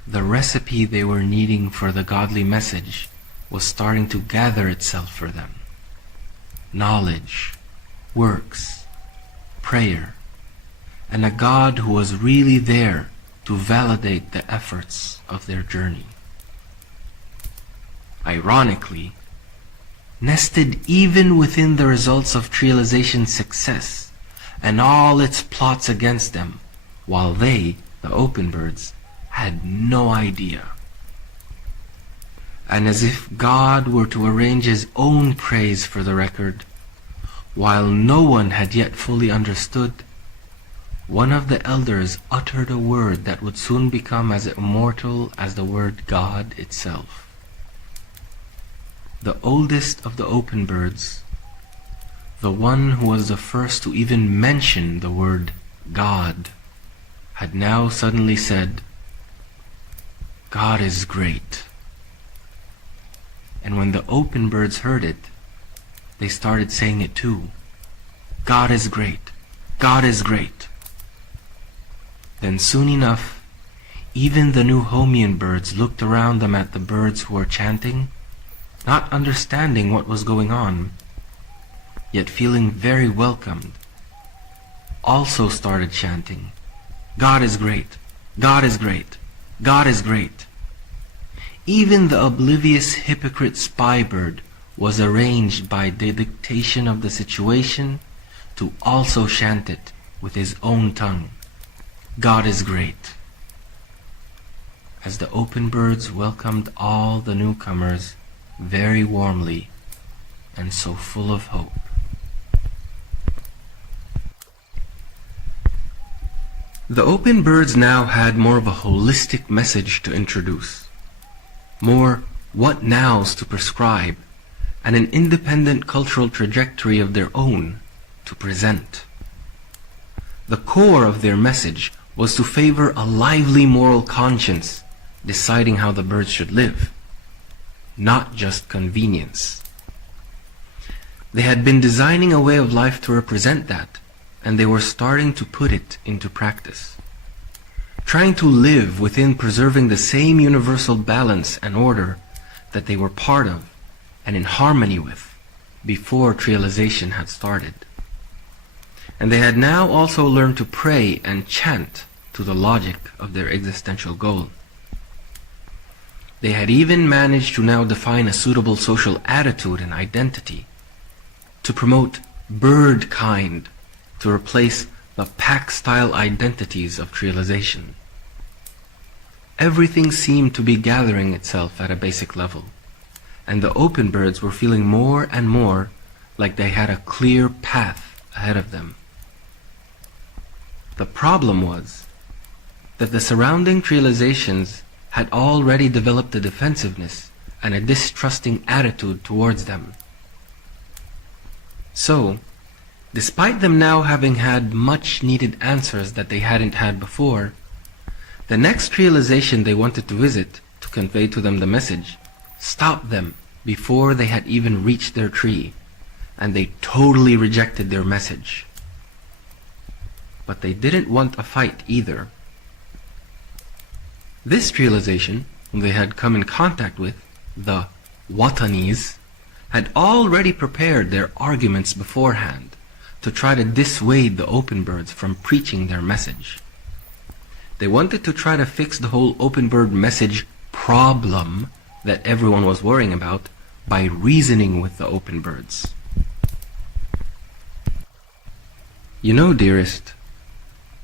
the recipe they were needing for the godly message was starting to gather itself for them. Knowledge, works, prayer, and a God who was really there to validate the efforts of their journey. Ironically, nested even within the results of Trialization's success and all its plots against them, while they, the open birds, had no idea. And as if God were to arrange His own praise for the record, while no one had yet fully understood, one of the elders uttered a word that would soon become as immortal as the word God itself. The oldest of the open birds, the one who was the first to even mention the word God, had now suddenly said, "God is great." And when the open birds heard it, they started saying it too. "God is great. God is great." Then soon enough, even the new Homian birds looked around them at the birds who were chanting, not understanding what was going on, yet feeling very welcomed, also started chanting, "God is great. God is great. God is great." Even the oblivious hypocrite spy bird was arranged by the dictation of the situation to also chant it with his own tongue, "God is great." As the open birds welcomed all the newcomers very warmly and so full of hope. The open birds now had more of a holistic message to introduce, more what nows to prescribe, and an independent cultural trajectory of their own to present. The core of their message was to favor a lively moral conscience deciding how the birds should live, not just convenience. They had been designing a way of life to represent that, and they were starting to put it into practice, trying to live within preserving the same universal balance and order that they were part of and in harmony with before trialization had started. And they had now also learned to pray and chant to the logic of their existential goal. They had even managed to now define a suitable social attitude and identity, to promote bird kind, to replace the pack-style identities of trialization. Everything seemed to be gathering itself at a basic level, and the open birds were feeling more and more like they had a clear path ahead of them. The problem was that the surrounding trializations had already developed a defensiveness and a distrusting attitude towards them. So, despite them now having had much needed answers that they hadn't had before, the next realization they wanted to visit to convey to them the message stopped them before they had even reached their tree, and they totally rejected their message. But they didn't want a fight either. This realization, whom they had come in contact with, the Watanis, had already prepared their arguments beforehand to try to dissuade the open birds from preaching their message. They wanted to try to fix the whole open bird message problem that everyone was worrying about by reasoning with the open birds. You know, dearest,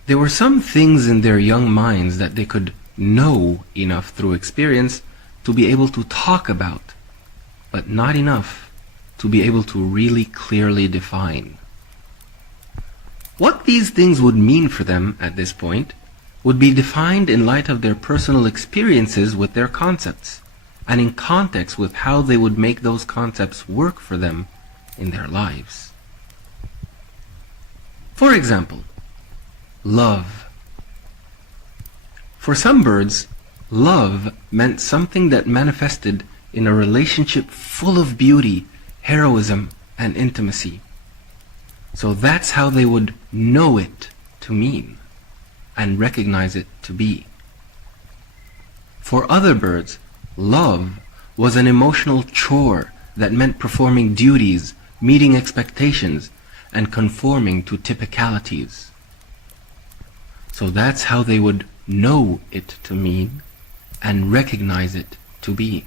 there were some things in their young minds that they could know enough through experience to be able to talk about, but not enough to be able to really clearly define. What these things would mean for them at this point would be defined in light of their personal experiences with their concepts, and in context with how they would make those concepts work for them in their lives. For example, love. For some birds, love meant something that manifested in a relationship full of beauty, heroism, and intimacy. So that's how they would know it to mean and recognize it to be. For other birds, love was an emotional chore that meant performing duties, meeting expectations, and conforming to typicalities. So that's how they would know it to mean and recognize it to be.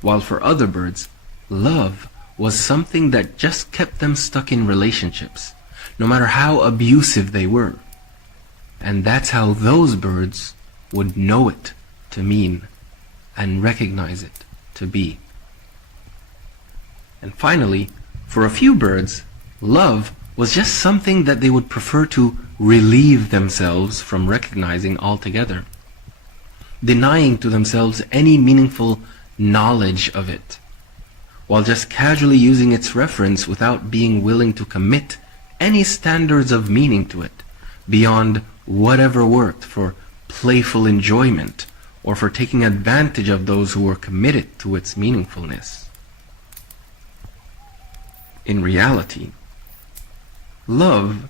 While for other birds, love was something that just kept them stuck in relationships, no matter how abusive they were. And that's how those birds would know it to mean and recognize it to be. And finally, for a few birds, love was just something that they would prefer to relieve themselves from recognizing altogether, denying to themselves any meaningful knowledge of it, while just casually using its reference without being willing to commit any standards of meaning to it, beyond whatever worked for playful enjoyment or for taking advantage of those who were committed to its meaningfulness. In reality, love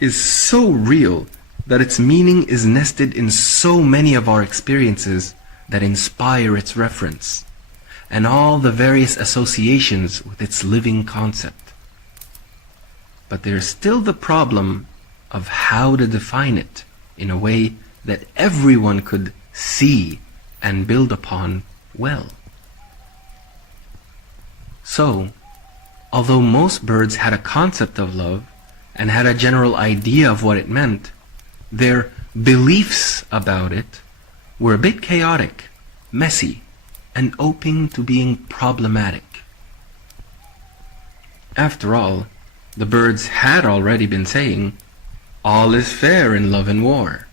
is so real that its meaning is nested in so many of our experiences that inspire its reference, and all the various associations with its living concept. But there is still the problem of how to define it in a way that everyone could see and build upon well. So, although most birds had a concept of love and had a general idea of what it meant, their beliefs about it were a bit chaotic, messy, and open to being problematic. After all, the birds had already been saying, All is fair in love and war.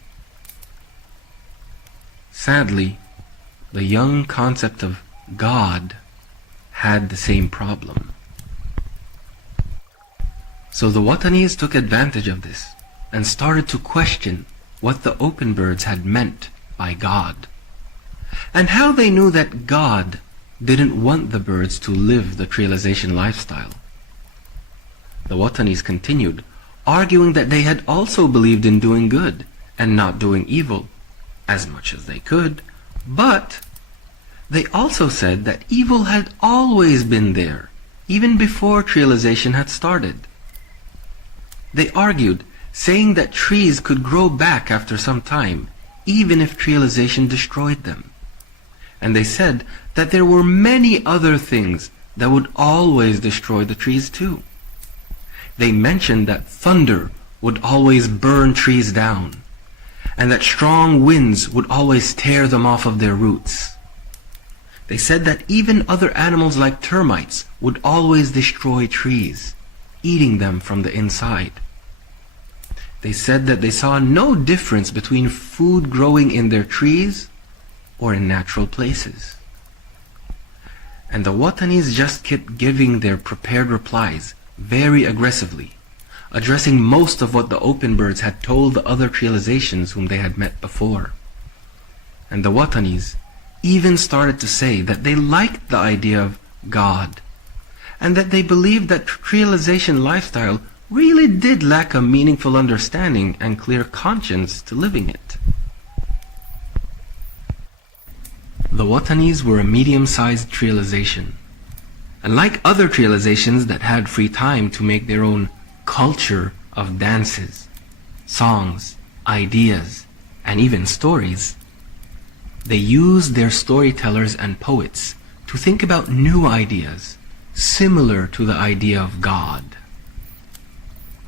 Sadly, the young concept of God had the same problem. So the Watanis took advantage of this and started to question what the open birds had meant by God, and how they knew that God didn't want the birds to live the trialization lifestyle. The Watanis continued, arguing that they had also believed in doing good and not doing evil, as much as they could, but they also said that evil had always been there, even before trialization had started. They argued, saying that trees could grow back after some time, even if trialization destroyed them. And they said that there were many other things that would always destroy the trees too. They mentioned that thunder would always burn trees down, and that strong winds would always tear them off of their roots. They said that even other animals like termites would always destroy trees, eating them from the inside. They said that they saw no difference between food growing in their trees or in natural places. And the Watanis just kept giving their prepared replies very aggressively, addressing most of what the open birds had told the other trializations whom they had met before. And the Watanis even started to say that they liked the idea of God, and that they believed that trialization lifestyle really did lack a meaningful understanding and clear conscience to living it. The Watanis were a medium-sized trialization, and like other trializations that had free time to make their own culture of dances, songs, ideas, and even stories, they used their storytellers and poets to think about new ideas similar to the idea of God.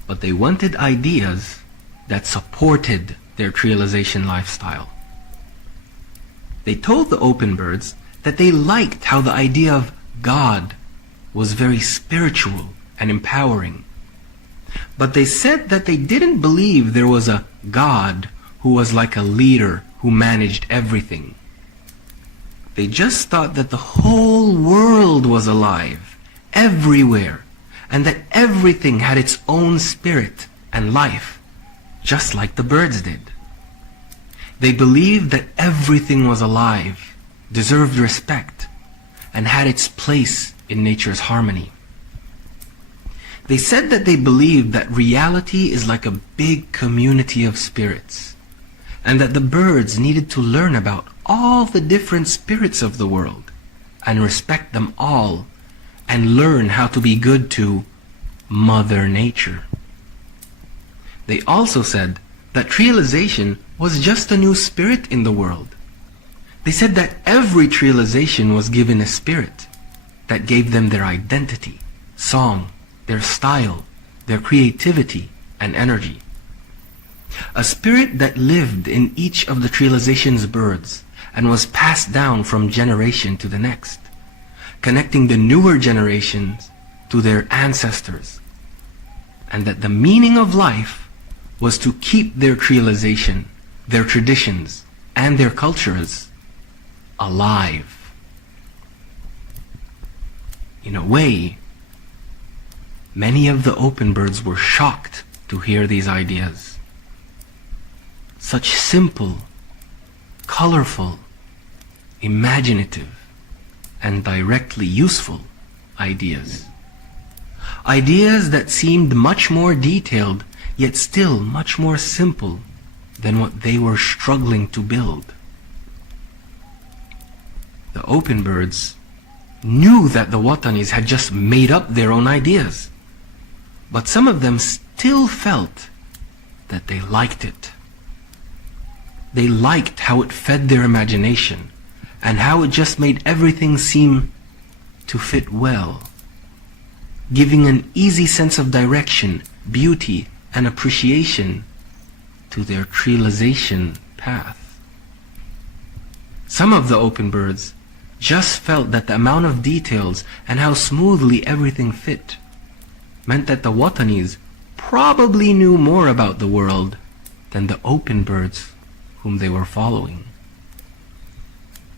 But they wanted ideas that supported their trialization lifestyle. They told the open birds that they liked how the idea of God was very spiritual and empowering. But they said that they didn't believe there was a God who was like a leader who managed everything. They just thought that the whole world was alive, everywhere, and that everything had its own spirit and life, just like the birds did. They believed that everything was alive, deserved respect, and had its place in nature's harmony. They said that they believed that reality is like a big community of spirits, and that the birds needed to learn about all the different spirits of the world, and respect them all, and learn how to be good to Mother Nature. They also said that trialization was just a new spirit in the world. They said that every trialization was given a spirit that gave them their identity, song, their style, their creativity, and energy. A spirit that lived in each of the trialization's birds and was passed down from generation to the next, connecting the newer generations to their ancestors, and that the meaning of life was to keep their trialization, their traditions, and their cultures alive. In a way, many of the open birds were shocked to hear these ideas. Such simple, colorful, imaginative, and directly useful ideas. Ideas that seemed much more detailed, yet still much more simple than what they were struggling to build. The open birds knew that the Watanis had just made up their own ideas, but some of them still felt that they liked it. They liked how it fed their imagination and how it just made everything seem to fit well, giving an easy sense of direction, beauty, and appreciation to their trialization path. Some of the open birds just felt that the amount of details and how smoothly everything fit meant that the Watanis probably knew more about the world than the open birds whom they were following.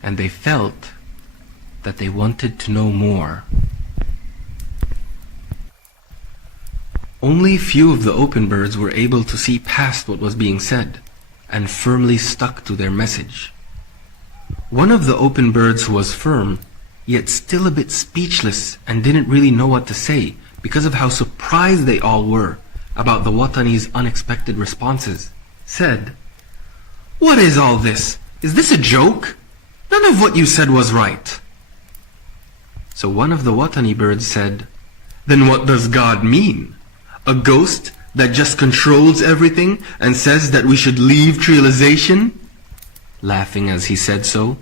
And they felt that they wanted to know more. Only few of the open birds were able to see past what was being said and firmly stuck to their message. One of the open birds who was firm, yet still a bit speechless and didn't really know what to say because of how surprised they all were about the Watani's unexpected responses, said, "What is all this? Is this a joke? None of what you said was right." So one of the Watani birds said, "Then what does God mean? A ghost that just controls everything and says that we should leave trialization?" Laughing as he said so.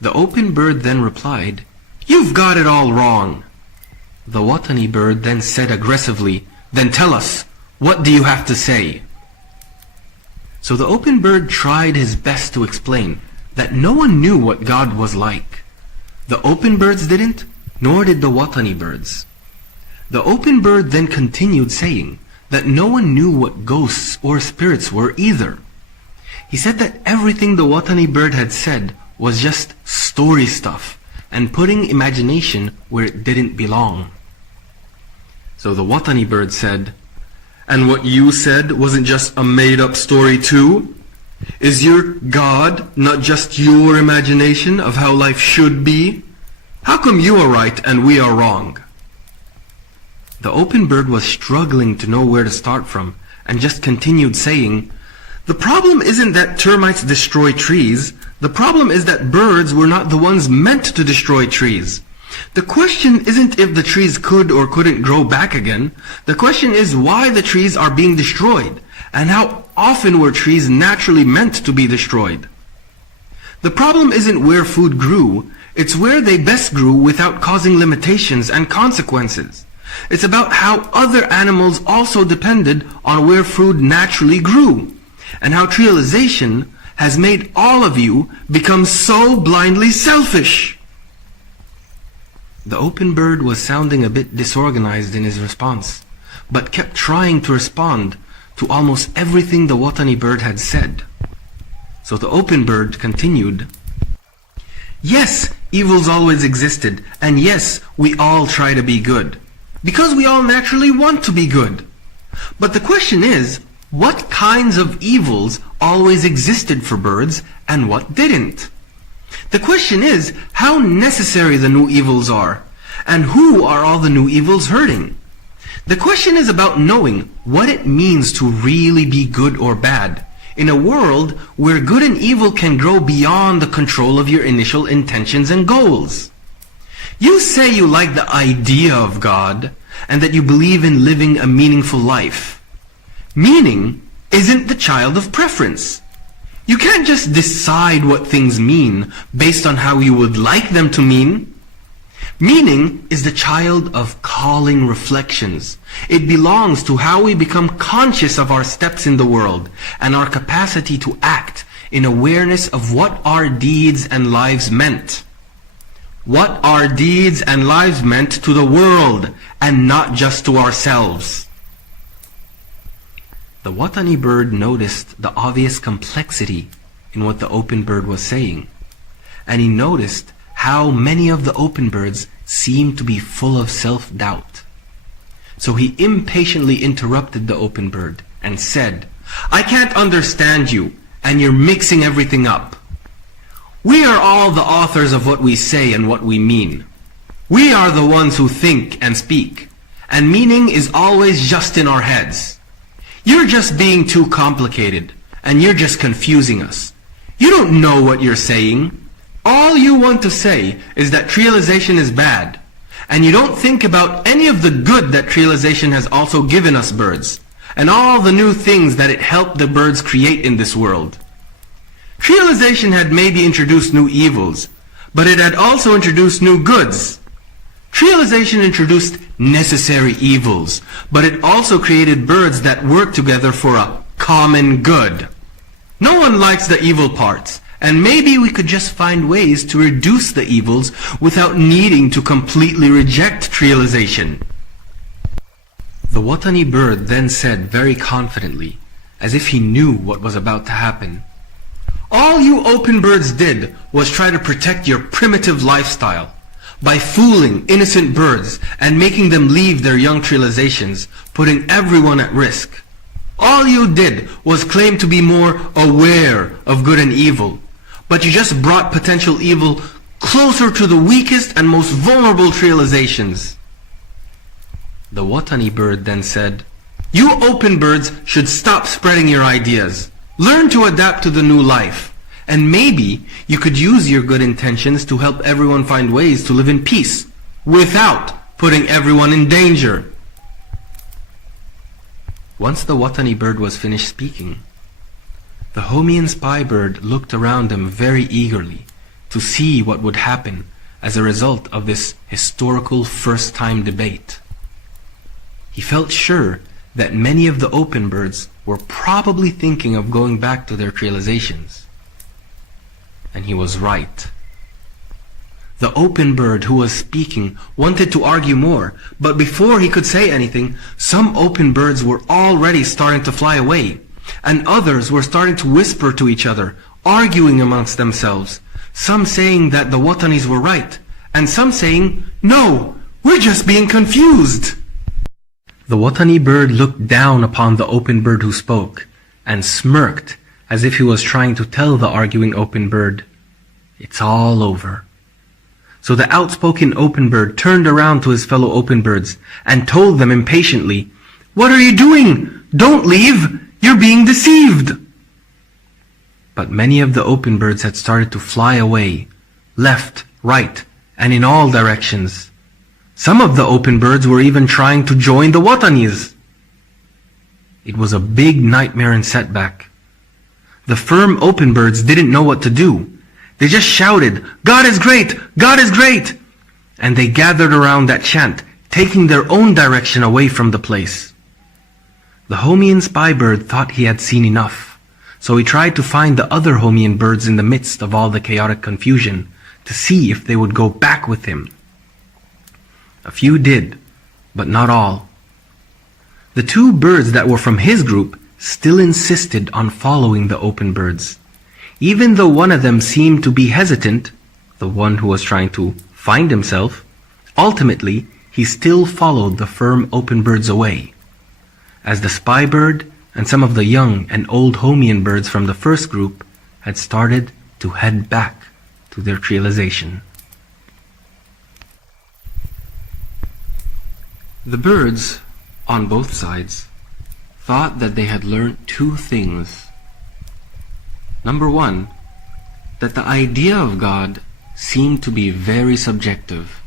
The open bird then replied, "You've got it all wrong." The Watani bird then said aggressively, "Then tell us, what do you have to say?" So the open bird tried his best to explain that no one knew what God was like. The open birds didn't, nor did the Watani birds. The open bird then continued saying that no one knew what ghosts or spirits were either. He said that everything the Watani bird had said was just story stuff and putting imagination where it didn't belong. So the Watani bird said, "And what you said wasn't just a made-up story too? Is your God not just your imagination of how life should be? How come you are right and we are wrong?" The open bird was struggling to know where to start from and just continued saying, "The problem isn't that termites destroy trees. The problem is that birds were not the ones meant to destroy trees. The question isn't if the trees could or couldn't grow back again. The question is why the trees are being destroyed and how often were trees naturally meant to be destroyed. The problem isn't where food grew, it's where they best grew without causing limitations and consequences. It's about how other animals also depended on where food naturally grew, and how trialization has made all of you become so blindly selfish." The open bird was sounding a bit disorganized in his response, but kept trying to respond to almost everything the Watani bird had said. So the open bird continued, "Yes, evils always existed, and yes, we all try to be good, because we all naturally want to be good. But the question is, what kinds of evils always existed for birds and what didn't? The question is how necessary the new evils are, and who are all the new evils hurting? The question is about knowing what it means to really be good or bad, in a world where good and evil can grow beyond the control of your initial intentions and goals. You say you like the idea of God, and that you believe in living a meaningful life. Meaning isn't the child of preference. You can't just decide what things mean based on how you would like them to mean. Meaning is the child of calling reflections. It belongs to how we become conscious of our steps in the world and our capacity to act in awareness of what our deeds and lives meant. What our deeds and lives meant to the world and not just to ourselves. The Watani bird noticed the obvious complexity in what the open bird was saying, and he noticed how many of the open birds seemed to be full of self-doubt. So he impatiently interrupted the open bird and said, "I can't understand you, and you're mixing everything up. We are all the authors of what we say and what we mean. We are the ones who think and speak, and meaning is always just in our heads. You're just being too complicated, and you're just confusing us. You don't know what you're saying. All you want to say is that trialization is bad, and you don't think about any of the good that trialization has also given us birds, and all the new things that it helped the birds create in this world. Trialization had maybe introduced new evils, but it had also introduced new goods. Trialization introduced necessary evils, but it also created birds that work together for a common good. No one likes the evil parts, and maybe we could just find ways to reduce the evils without needing to completely reject trialization." The Watani bird then said very confidently, as if he knew what was about to happen, "All you open birds did was try to protect your primitive lifestyle by fooling innocent birds and making them leave their young trializations, putting everyone at risk. All you did was claim to be more aware of good and evil, but you just brought potential evil closer to the weakest and most vulnerable trializations." The Watani bird then said, "You open birds should stop spreading your ideas. Learn to adapt to the new life. And maybe you could use your good intentions to help everyone find ways to live in peace without putting everyone in danger." Once the Watani bird was finished speaking, the Homian spy bird looked around him very eagerly to see what would happen as a result of this historical first-time debate. He felt sure that many of the open birds were probably thinking of going back to their trializations. And he was right. The open bird who was speaking wanted to argue more, but before he could say anything, some open birds were already starting to fly away, and others were starting to whisper to each other, arguing amongst themselves, some saying that the Watanis were right, and some saying, "No, we're just being confused." The Watani bird looked down upon the open bird who spoke, and smirked as if he was trying to tell the arguing open bird, "It's all over." So the outspoken open bird turned around to his fellow open birds and told them impatiently, "What are you doing? Don't leave! You're being deceived!" But many of the open birds had started to fly away, left, right, and in all directions. Some of the open birds were even trying to join the Watanis. It was a big nightmare and setback. The firm open birds didn't know what to do. They just shouted, "God is great! God is great!" And they gathered around that chant, taking their own direction away from the place. The Homian spy bird thought he had seen enough, so he tried to find the other Homian birds in the midst of all the chaotic confusion to see if they would go back with him. A few did, but not all. The two birds that were from his group still insisted on following the open birds. Even though one of them seemed to be hesitant, the one who was trying to find himself, ultimately he still followed the firm open birds away, as the spy bird and some of the young and old Homian birds from the first group had started to head back to their trialization. The birds, on both sides, thought that they had learned two things. Number one, that the idea of God seemed to be very subjective.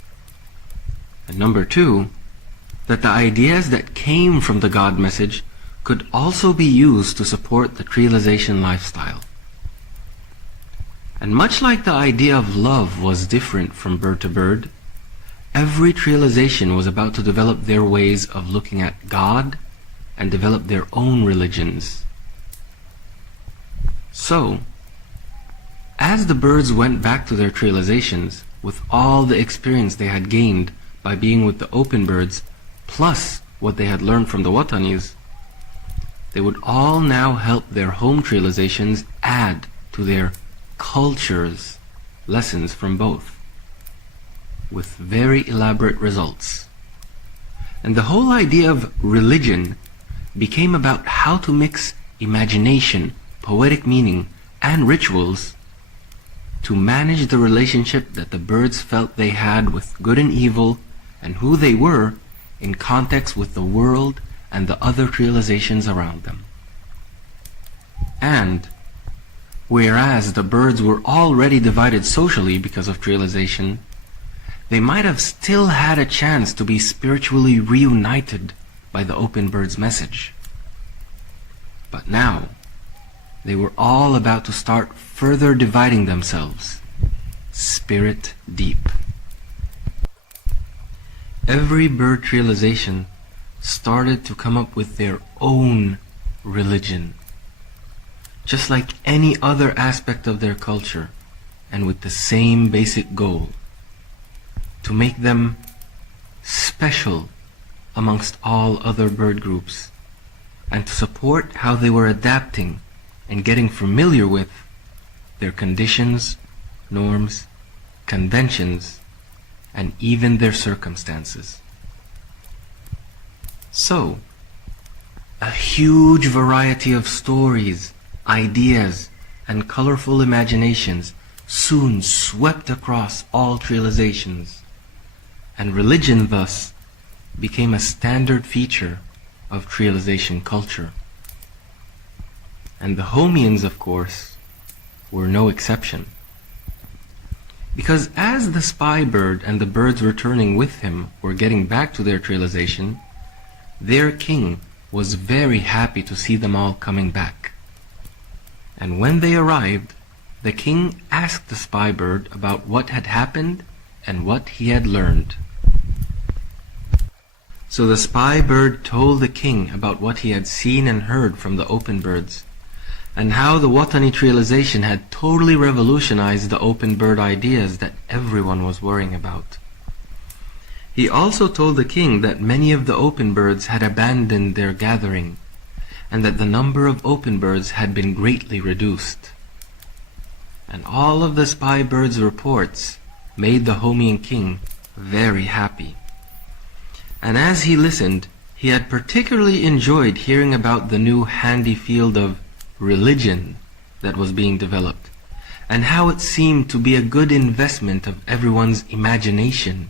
And number two, that the ideas that came from the God message could also be used to support the trialization lifestyle. And much like the idea of love was different from bird to bird, every trialization was about to develop their ways of looking at God and develop their own religions. So, as the birds went back to their trializations with all the experience they had gained by being with the open birds, plus what they had learned from the Watanis, they would all now help their home trializations add to their culture's lessons from both, with very elaborate results. And the whole idea of religion became about how to mix imagination, poetic meaning, and rituals to manage the relationship that the birds felt they had with good and evil and who they were in context with the world and the other trializations around them. And whereas the birds were already divided socially because of trialization, they might have still had a chance to be spiritually reunited by the open bird's message. But now, they were all about to start further dividing themselves, spirit deep. Every bird trialization started to come up with their own religion, just like any other aspect of their culture, and with the same basic goal: to make them special amongst all other bird groups, and to support how they were adapting and getting familiar with their conditions, norms, conventions, and even their circumstances. So, a huge variety of stories, ideas, and colorful imaginations soon swept across all trializations, and religion thus became a standard feature of trialization culture. And the Homians, of course, were no exception. Because as the spy bird and the birds returning with him were getting back to their trialization, their king was very happy to see them all coming back. And when they arrived, the king asked the spy bird about what had happened and what he had learned. So the spy bird told the king about what he had seen and heard from the open birds, and how the Watani trialization had totally revolutionized the open bird ideas that everyone was worrying about. He also told the king that many of the open birds had abandoned their gathering, and that the number of open birds had been greatly reduced. And all of the spy bird's reports made the Homian king very happy. And as he listened, he had particularly enjoyed hearing about the new handy field of religion that was being developed, and how it seemed to be a good investment of everyone's imagination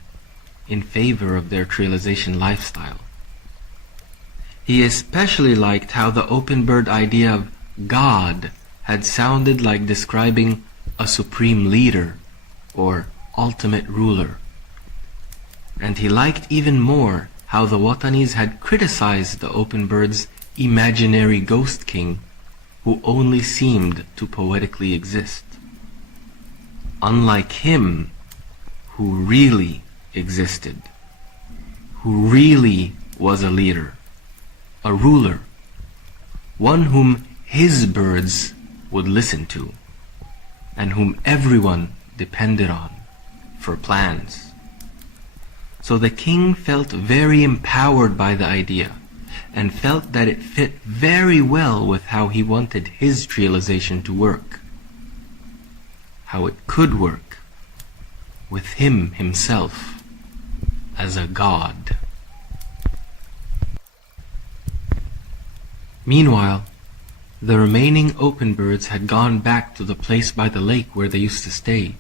in favor of their trialization lifestyle. He especially liked how the open bird idea of God had sounded like describing a supreme leader or ultimate ruler. And he liked even more how the Watanis had criticized the open bird's imaginary ghost king who only seemed to poetically exist, unlike him who really existed, who really was a leader, a ruler, one whom his birds would listen to, and whom everyone depended on for plans. So the king felt very empowered by the idea, and felt that it fit very well with how he wanted his trialization to work, how it could work with him himself as a god. Meanwhile, the remaining open birds had gone back to the place by the lake where they used to stay,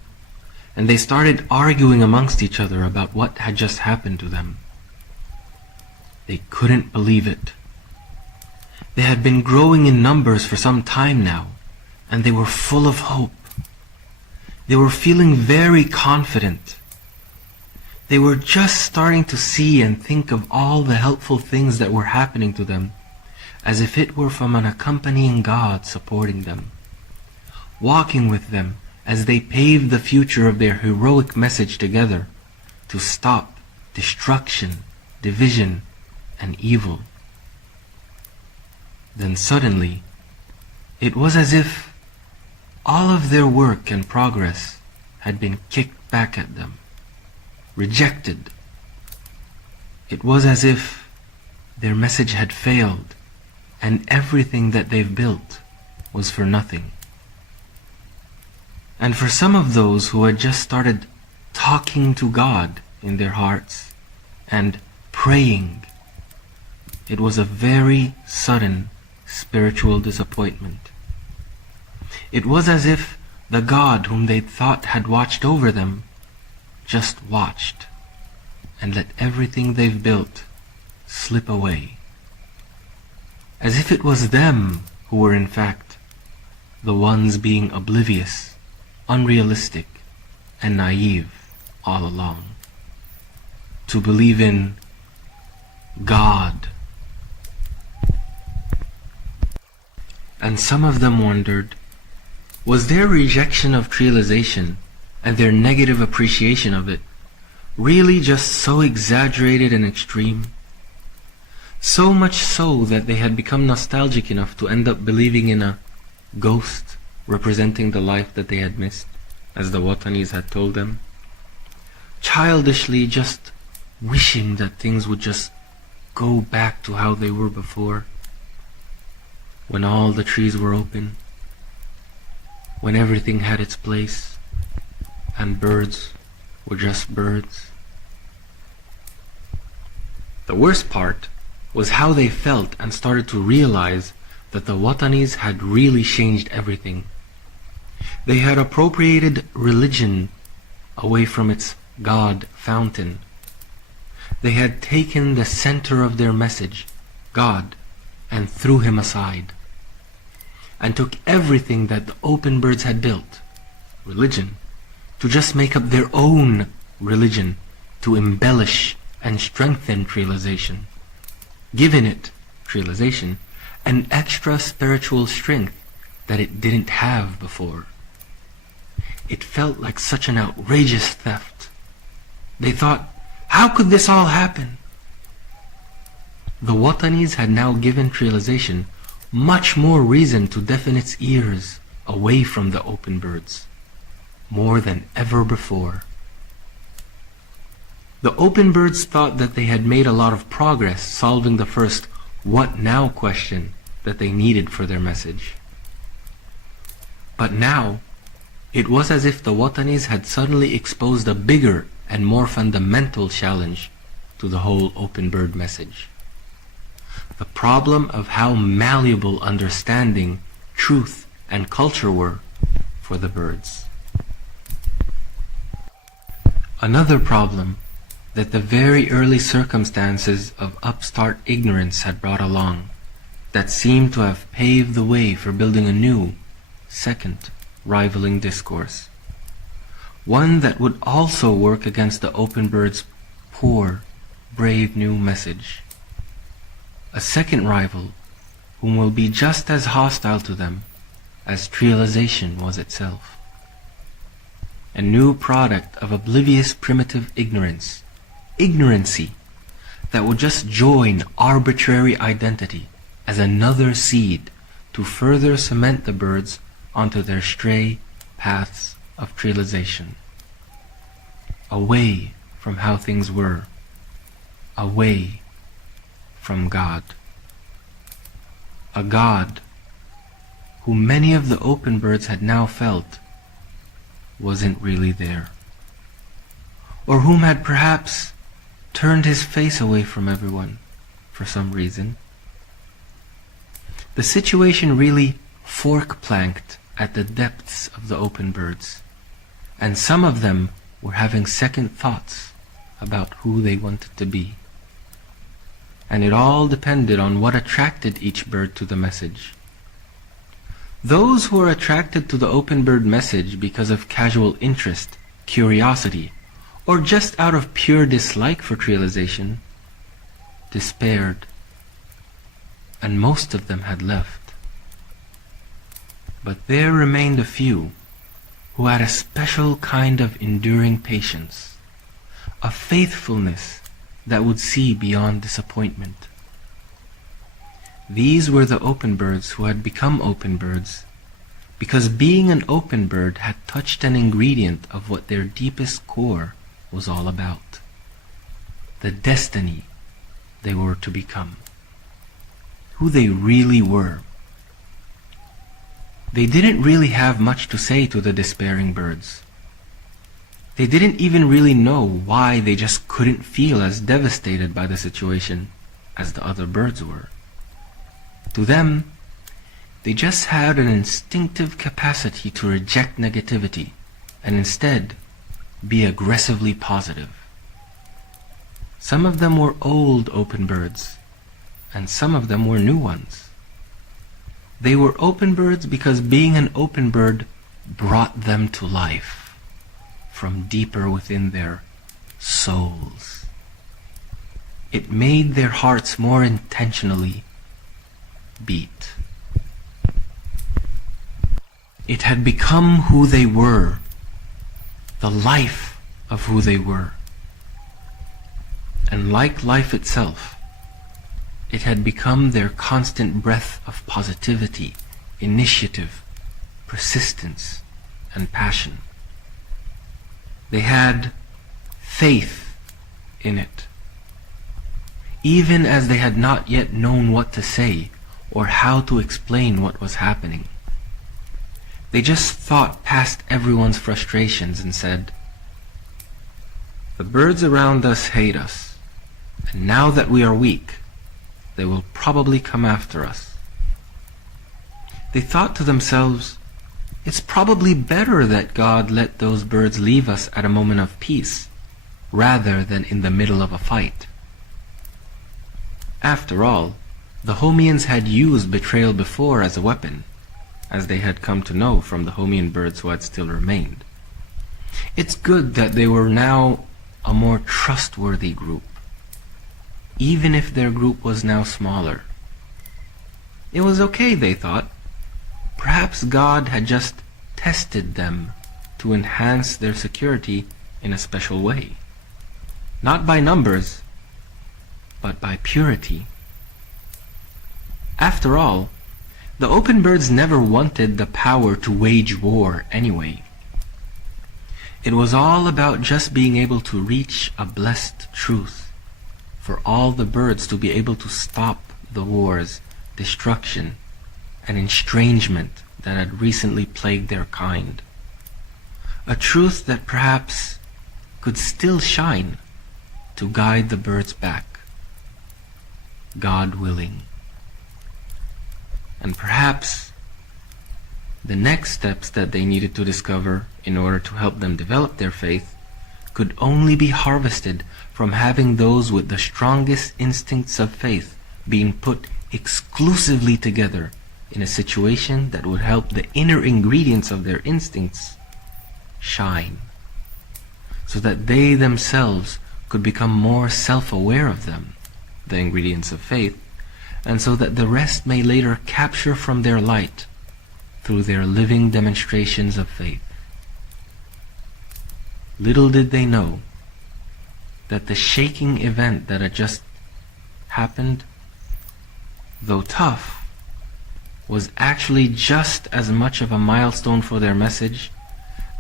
and they started arguing amongst each other about what had just happened to them. They couldn't believe it. They had been growing in numbers for some time now, and they were full of hope. They were feeling very confident. They were just starting to see and think of all the helpful things that were happening to them, as if it were from an accompanying God supporting them, walking with them as they paved the future of their heroic message together to stop destruction, division, and evil. Then suddenly, it was as if all of their work and progress had been kicked back at them, rejected. It was as if their message had failed, and everything that they've built was for nothing. And for some of those who had just started talking to God in their hearts and praying, it was a very sudden spiritual disappointment. It was as if the God whom they thought had watched over them just watched and let everything they've built slip away. As if it was them who were in fact the ones being oblivious, unrealistic, and naive all along. To believe in God. And some of them wondered, was their rejection of trialization and their negative appreciation of it really just so exaggerated and extreme? So much so that they had become nostalgic enough to end up believing in a ghost representing the life that they had missed, as the Watanis had told them, childishly just wishing that things would just go back to how they were before, when all the trees were open, when everything had its place, and birds were just birds. The worst part was how they felt and started to realize that the Watanis had really changed everything. They had appropriated religion away from its God fountain. They had taken the center of their message, God, and threw him aside, and took everything that the open birds had built, religion, to just make up their own religion, to embellish and strengthen realization, giving it, realization, an extra spiritual strength that it didn't have before. It felt like such an outrageous theft. They thought, how could this all happen? The Watanis had now given realization much more reason to deafen its ears away from the open birds, more than ever before. The open birds thought that they had made a lot of progress solving the first "what now" question that they needed for their message. But now, it was as if the Watanis had suddenly exposed a bigger and more fundamental challenge to the whole open bird message. The problem of how malleable understanding, truth, and culture were for the birds. Another problem that the very early circumstances of upstart ignorance had brought along, that seemed to have paved the way for building a new, second, rivaling discourse. One that would also work against the open bird's poor, brave new message. A second rival whom will be just as hostile to them as trialization was itself. A new product of oblivious primitive ignorance, ignorancy, that would just join arbitrary identity as another seed to further cement the birds onto their stray paths of trialization. Away from how things were, away from God. A God who many of the open birds had now felt wasn't really there, or whom had perhaps turned his face away from everyone for some reason. The situation really fork-planked at the depths of the open birds, and some of them were having second thoughts about who they wanted to be. And it all depended on what attracted each bird to the message. Those who were attracted to the open bird message because of casual interest, curiosity, or just out of pure dislike for trialization, despaired, and most of them had left. But there remained a few who had a special kind of enduring patience, a faithfulness that would see beyond disappointment. These were the open birds who had become open birds because being an open bird had touched an ingredient of what their deepest core was all about, the destiny they were to become, who they really were. They didn't really have much to say to the despairing birds. They didn't even really know why they just couldn't feel as devastated by the situation as the other birds were. To them, they just had an instinctive capacity to reject negativity and instead be aggressively positive. Some of them were old open birds, and some of them were new ones. They were open birds because being an open bird brought them to life from deeper within their souls. It made their hearts more intentionally beat. It had become who they were, the life of who they were. And like life itself, it had become their constant breath of positivity, initiative, persistence, and passion. They had faith in it. even as they had not yet known what to say or how to explain what was happening. They just thought past everyone's frustrations and said, "The birds around us hate us, and now that we are weak, they will probably come after us." They thought to themselves, "It's probably better that God let those birds leave us at a moment of peace, rather than in the middle of a fight." After all, the Homians had used betrayal before as a weapon, as they had come to know from the Homian birds who had still remained. It's good that they were now a more trustworthy group, even if their group was now smaller. It was okay, they thought. Perhaps God had just tested them to enhance their security in a special way. Not by numbers, but by purity. After all, the open birds never wanted the power to wage war anyway. It was all about just being able to reach a blessed truth, for all the birds to be able to stop the wars, destruction, and estrangement that had recently plagued their kind. A truth that perhaps could still shine to guide the birds back, God willing. And perhaps the next steps that they needed to discover in order to help them develop their faith could only be harvested from having those with the strongest instincts of faith being put exclusively together in a situation that would help the inner ingredients of their instincts shine, so that they themselves could become more self-aware of them, the ingredients of faith, and so that the rest may later capture from their light through their living demonstrations of faith. Little did they know that the shaking event that had just happened, though tough, was actually just as much of a milestone for their message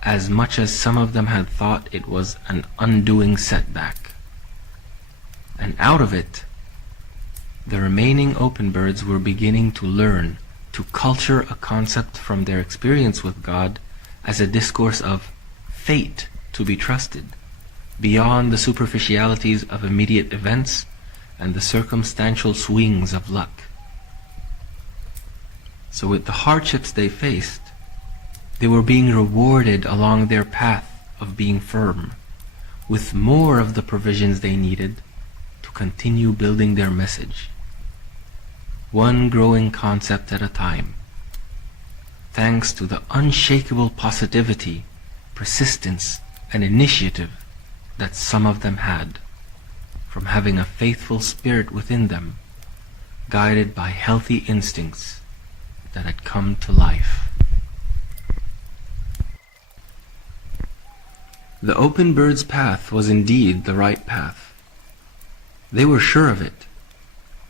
as much as some of them had thought it was an undoing setback. And out of it, the remaining open birds were beginning to learn to culture a concept from their experience with God as a discourse of fate to be trusted, beyond the superficialities of immediate events and the circumstantial swings of luck. So with the hardships they faced, they were being rewarded along their path of being firm, with more of the provisions they needed to continue building their message, one growing concept at a time, thanks to the unshakable positivity, persistence, and initiative that some of them had, from having a faithful spirit within them, guided by healthy instincts that had come to life. The open bird's path was indeed the right path. They were sure of it,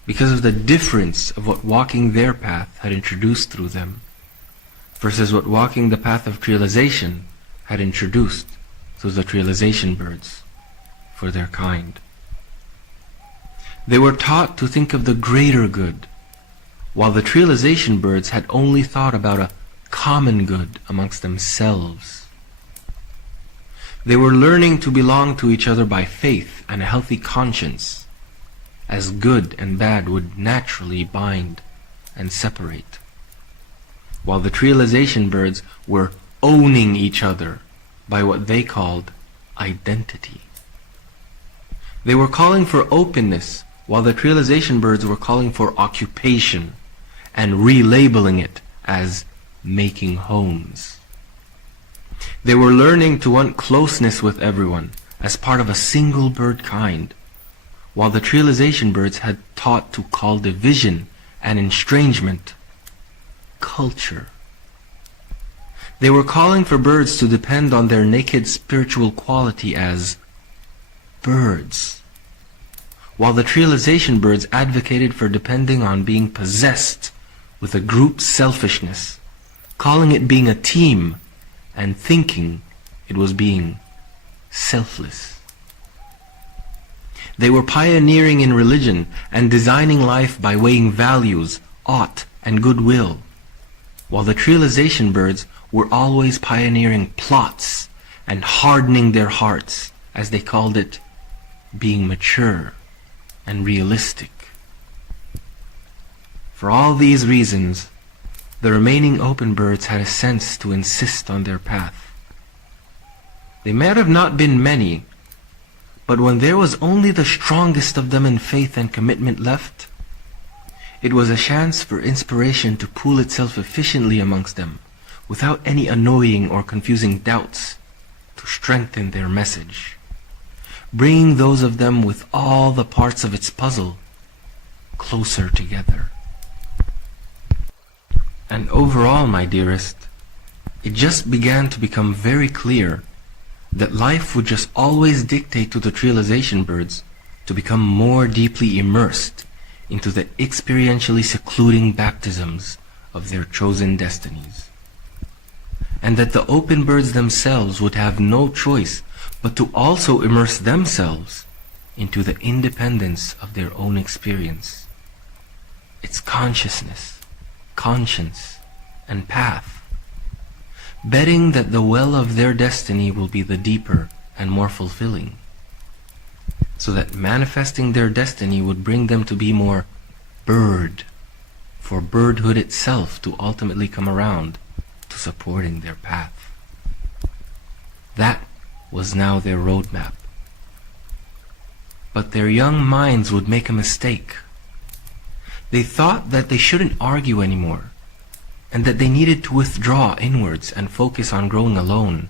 because of the difference of what walking their path had introduced through them, versus what walking the path of realization had introduced through the realization birds for their kind. They were taught to think of the greater good, while the realization birds had only thought about a common good amongst themselves. They were learning to belong to each other by faith and a healthy conscience, as good and bad would naturally bind and separate, while the realization birds were owning each other by what they called identity. They were calling for openness, while the realization birds were calling for occupation and relabeling it as making homes. They were learning to want closeness with everyone as part of a single bird kind, while the realization birds had taught to call division and estrangement culture. They were calling for birds to depend on their naked spiritual quality as birds, while the realization birds advocated for depending on being possessed with a group selfishness, calling it being a team and thinking it was being selfless. They were pioneering in religion and designing life by weighing values, ought, and goodwill, while the trialization birds were always pioneering plots and hardening their hearts, as they called it, being mature and realistic. For all these reasons, the remaining open birds had a sense to insist on their path. They might have not been many, but when there was only the strongest of them in faith and commitment left, it was a chance for inspiration to pool itself efficiently amongst them, without any annoying or confusing doubts, to strengthen their message, bringing those of them with all the parts of its puzzle closer together. And overall, my dearest, it just began to become very clear that life would just always dictate to the trialization birds to become more deeply immersed into the experientially secluding baptisms of their chosen destinies, and that the open birds themselves would have no choice but to also immerse themselves into the independence of their own experience, its consciousness, conscience, and path, betting that the well of their destiny will be the deeper and more fulfilling, so that manifesting their destiny would bring them to be more bird, for birdhood itself to ultimately come around to supporting their path. That was now their roadmap. But their young minds would make a mistake. They thought that they shouldn't argue anymore, and that they needed to withdraw inwards and focus on growing alone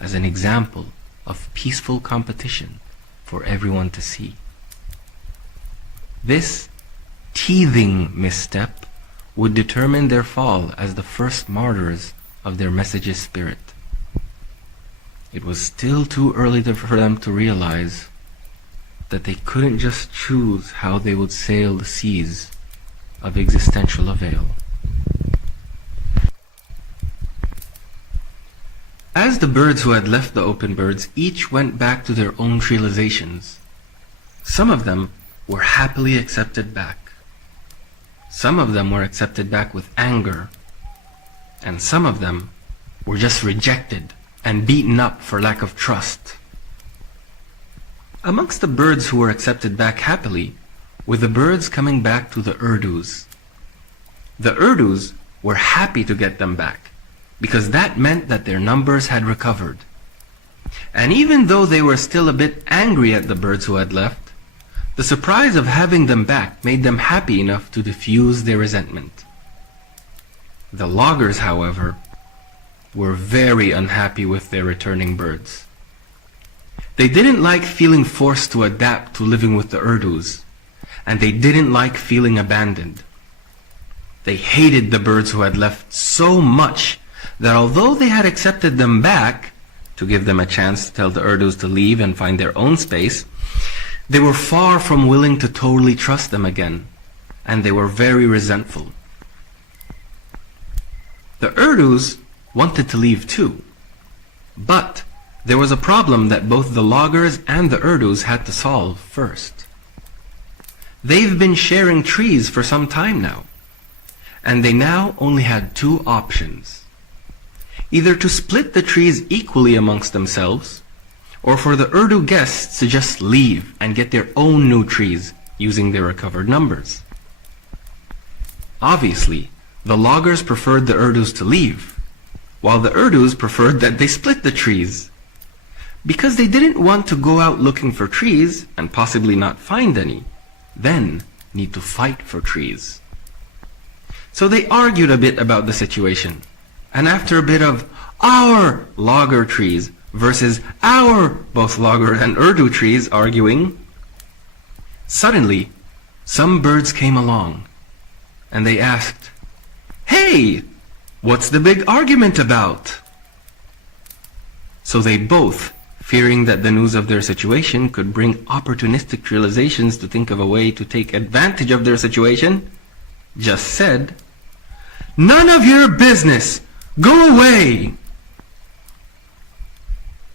as an example of peaceful competition for everyone to see. This teething misstep would determine their fall as the first martyrs of their message's spirit. It was still too early for them to realize that they couldn't just choose how they would sail the seas of existential avail. As the birds who had left the open birds each went back to their own trializations, some of them were happily accepted back. Some of them were accepted back with anger, and some of them were just rejected and beaten up for lack of trust. Amongst the birds who were accepted back happily were the birds coming back to the Urdus. The Urdus were happy to get them back, because that meant that their numbers had recovered. And even though they were still a bit angry at the birds who had left, the surprise of having them back made them happy enough to diffuse their resentment. The loggers, however, were very unhappy with their returning birds. They didn't like feeling forced to adapt to living with the Urdus, and they didn't like feeling abandoned. They hated the birds who had left so much that although they had accepted them back to give them a chance to tell the Urdus to leave and find their own space, they were far from willing to totally trust them again, and they were very resentful. The Urdus wanted to leave too, but there was a problem that both the loggers and the Urdus had to solve first. They've been sharing trees for some time now, and they now only had two options: either to split the trees equally amongst themselves, or for the Urdu guests to just leave and get their own new trees using their recovered numbers. Obviously, the loggers preferred the Urdus to leave, while the Urdus preferred that they split the trees, because they didn't want to go out looking for trees and possibly not find any, then need to fight for trees. So they argued a bit about the situation, and after a bit of our logger trees versus our both logger and Urdu trees arguing, suddenly some birds came along and they asked, "Hey, what's the big argument about?" So they both, fearing that the news of their situation could bring opportunistic realizations to think of a way to take advantage of their situation, just said, "None of your business! Go away!"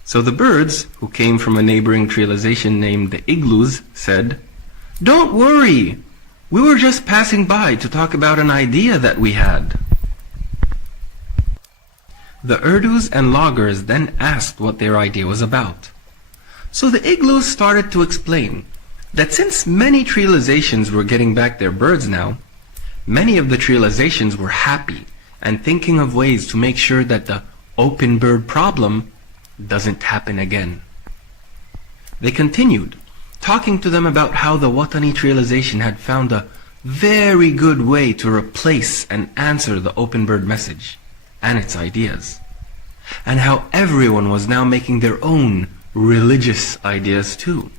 So the birds, who came from a neighboring realization named the igloos, said, "Don't worry, we were just passing by to talk about an idea that we had." The Urdus and loggers then asked what their idea was about. So the igloos started to explain that since many realizations were getting back their birds now, many of the realizations were happy and thinking of ways to make sure that the open bird problem doesn't happen again. They continued, talking to them about how the Watani realization had found a very good way to replace and answer the open bird message and its ideas, and how everyone was now making their own religious ideas too,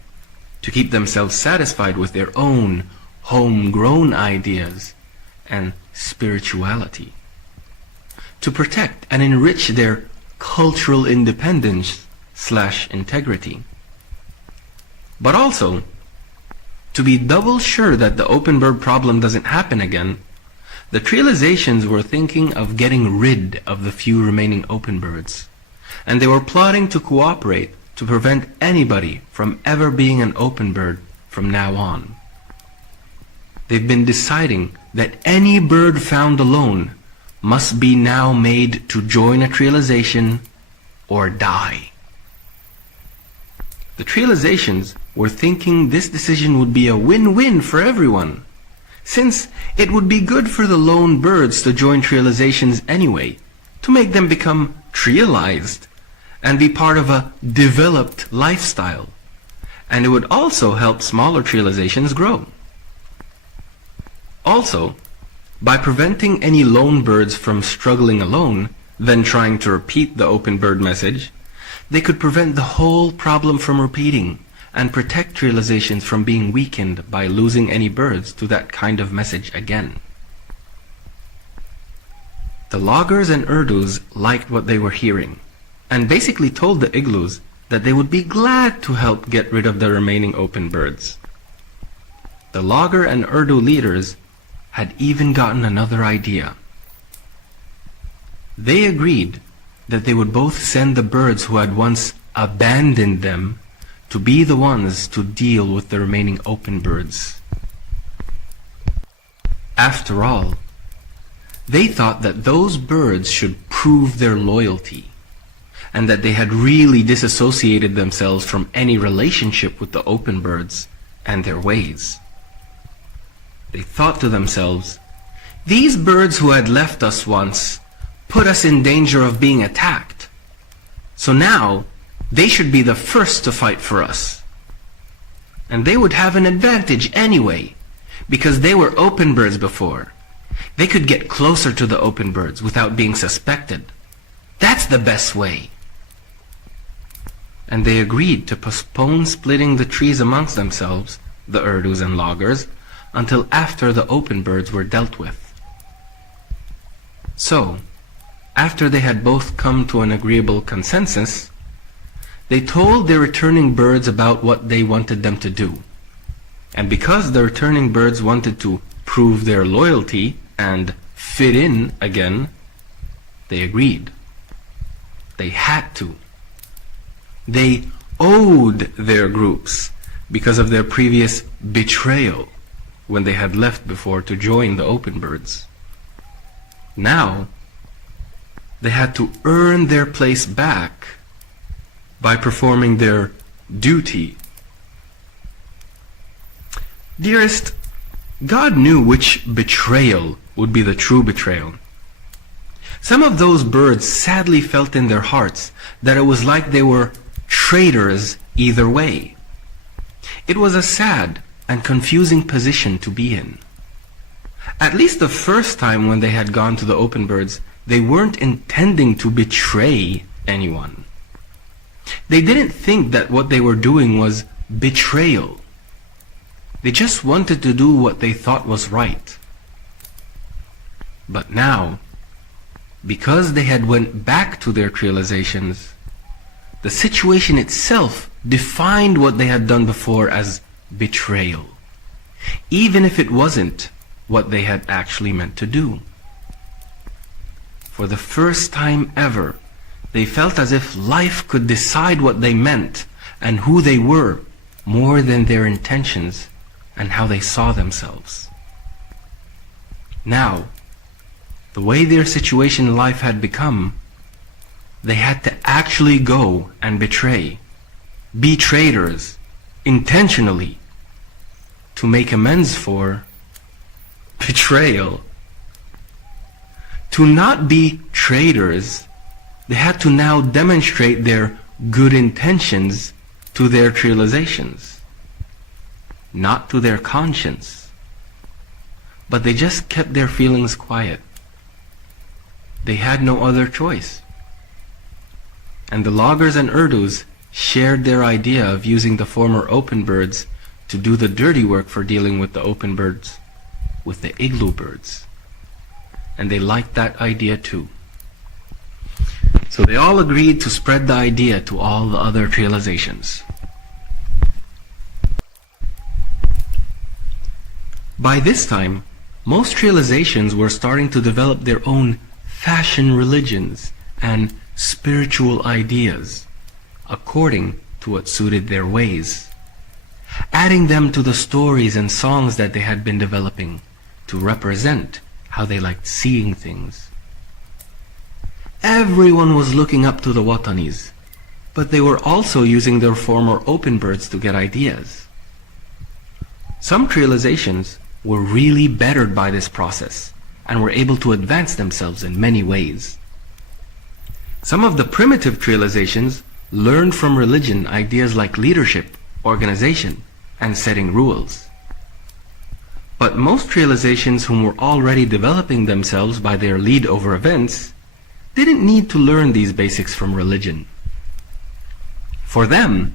to keep themselves satisfied with their own homegrown ideas and spirituality, to protect and enrich their cultural independence/integrity, but also to be double sure that the open bird problem doesn't happen again. The realizations were thinking of getting rid of the few remaining open birds, and they were plotting to cooperate to prevent anybody from ever being an open bird from now on. They've been deciding that any bird found alone must be now made to join a realization or die. The realizations were thinking this decision would be a win-win for everyone, since it would be good for the lone birds to join realizations anyway, to make them become realized and be part of a developed lifestyle, and it would also help smaller realizations grow. Also, by preventing any lone birds from struggling alone, then trying to repeat the open bird message, they could prevent the whole problem from repeating and protect realizations from being weakened by losing any birds to that kind of message again. The loggers and Urdus liked what they were hearing, and basically told the igloos that they would be glad to help get rid of the remaining open birds. The logger and Urdu leaders had even gotten another idea. They agreed that they would both send the birds who had once abandoned them to be the ones to deal with the remaining open birds. After all, they thought that those birds should prove their loyalty, and that they had really disassociated themselves from any relationship with the open birds and their ways. They thought to themselves, "These birds who had left us once put us in danger of being attacked, so now they should be the first to fight for us. And they would have an advantage anyway, because they were open birds before. They could get closer to the open birds without being suspected. That's the best way." And they agreed to postpone splitting the trees amongst themselves, the Urdus and loggers, until after the open birds were dealt with. So, after they had both come to an agreeable consensus, they told their returning birds about what they wanted them to do. And because the returning birds wanted to prove their loyalty and fit in again, they agreed. They had to. They owed their groups because of their previous betrayal when they had left before to join the open birds. Now, they had to earn their place back by performing their duty. Dearest, God knew which betrayal would be the true betrayal. Some of those birds sadly felt in their hearts that it was like they were traitors either way. It was a sad and confusing position to be in. At least the first time when they had gone to the open birds, they weren't intending to betray anyone. They didn't think that what they were doing was betrayal. They just wanted to do what they thought was right. But now, because they had went back to their realizations, the situation itself defined what they had done before as betrayal, even if it wasn't what they had actually meant to do. For the first time ever, They felt as if life could decide what they meant and who they were more than their intentions and how they saw themselves. Now, the way their situation in life had become, they had to actually go and be traitors, intentionally, to make amends for betrayal. To not be traitors, they had to now demonstrate their good intentions to their realizations, not to their conscience. But they just kept their feelings quiet. They had no other choice. And the loggers and Urdus shared their idea of using the former open birds to do the dirty work for dealing with the open birds, with the igloo birds. And they liked that idea too. So they all agreed to spread the idea to all the other realizations. By this time, most realizations were starting to develop their own fashion religions and spiritual ideas according to what suited their ways, adding them to the stories and songs that they had been developing to represent how they liked seeing things. Everyone was looking up to the Watanis, but they were also using their former open birds to get ideas. Some realizations were really bettered by this process and were able to advance themselves in many ways. Some of the primitive realizations learned from religion ideas like leadership, organization, and setting rules. But most realizations whom were already developing themselves by their lead over events didn't need to learn these basics from religion. For them,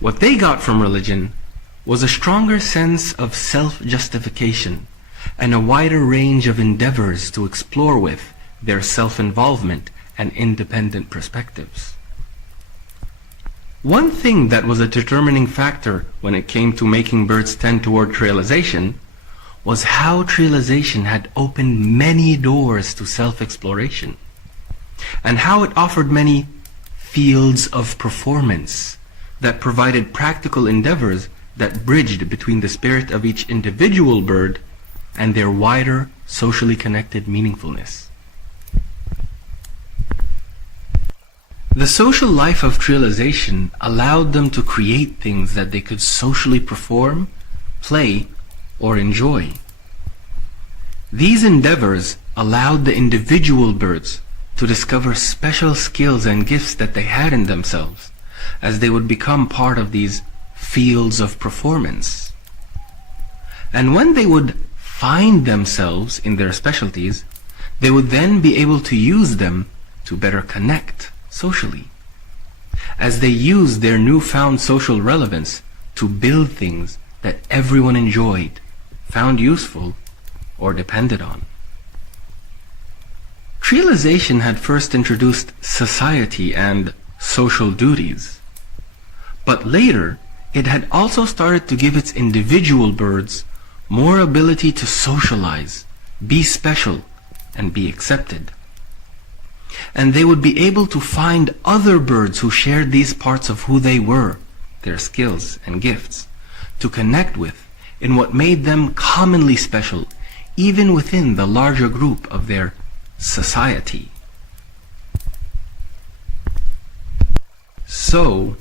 what they got from religion was a stronger sense of self-justification and a wider range of endeavors to explore with their self-involvement and independent perspectives. One thing that was a determining factor when it came to making birds tend toward realization was how realization had opened many doors to self-exploration, and how it offered many fields of performance that provided practical endeavors that bridged between the spirit of each individual bird and their wider, socially connected meaningfulness. The social life of realization allowed them to create things that they could socially perform, play, or enjoy. These endeavors allowed the individual birds to discover special skills and gifts that they had in themselves, as they would become part of these fields of performance. And when they would find themselves in their specialties, they would then be able to use them to better connect socially, as they used their newfound social relevance to build things that everyone enjoyed, found useful, or depended on. Realization had first introduced society and social duties, but later it had also started to give its individual birds more ability to socialize, be special, and be accepted. And they would be able to find other birds who shared these parts of who they were, their skills and gifts, to connect with in what made them commonly special, even within the larger group of their society. So,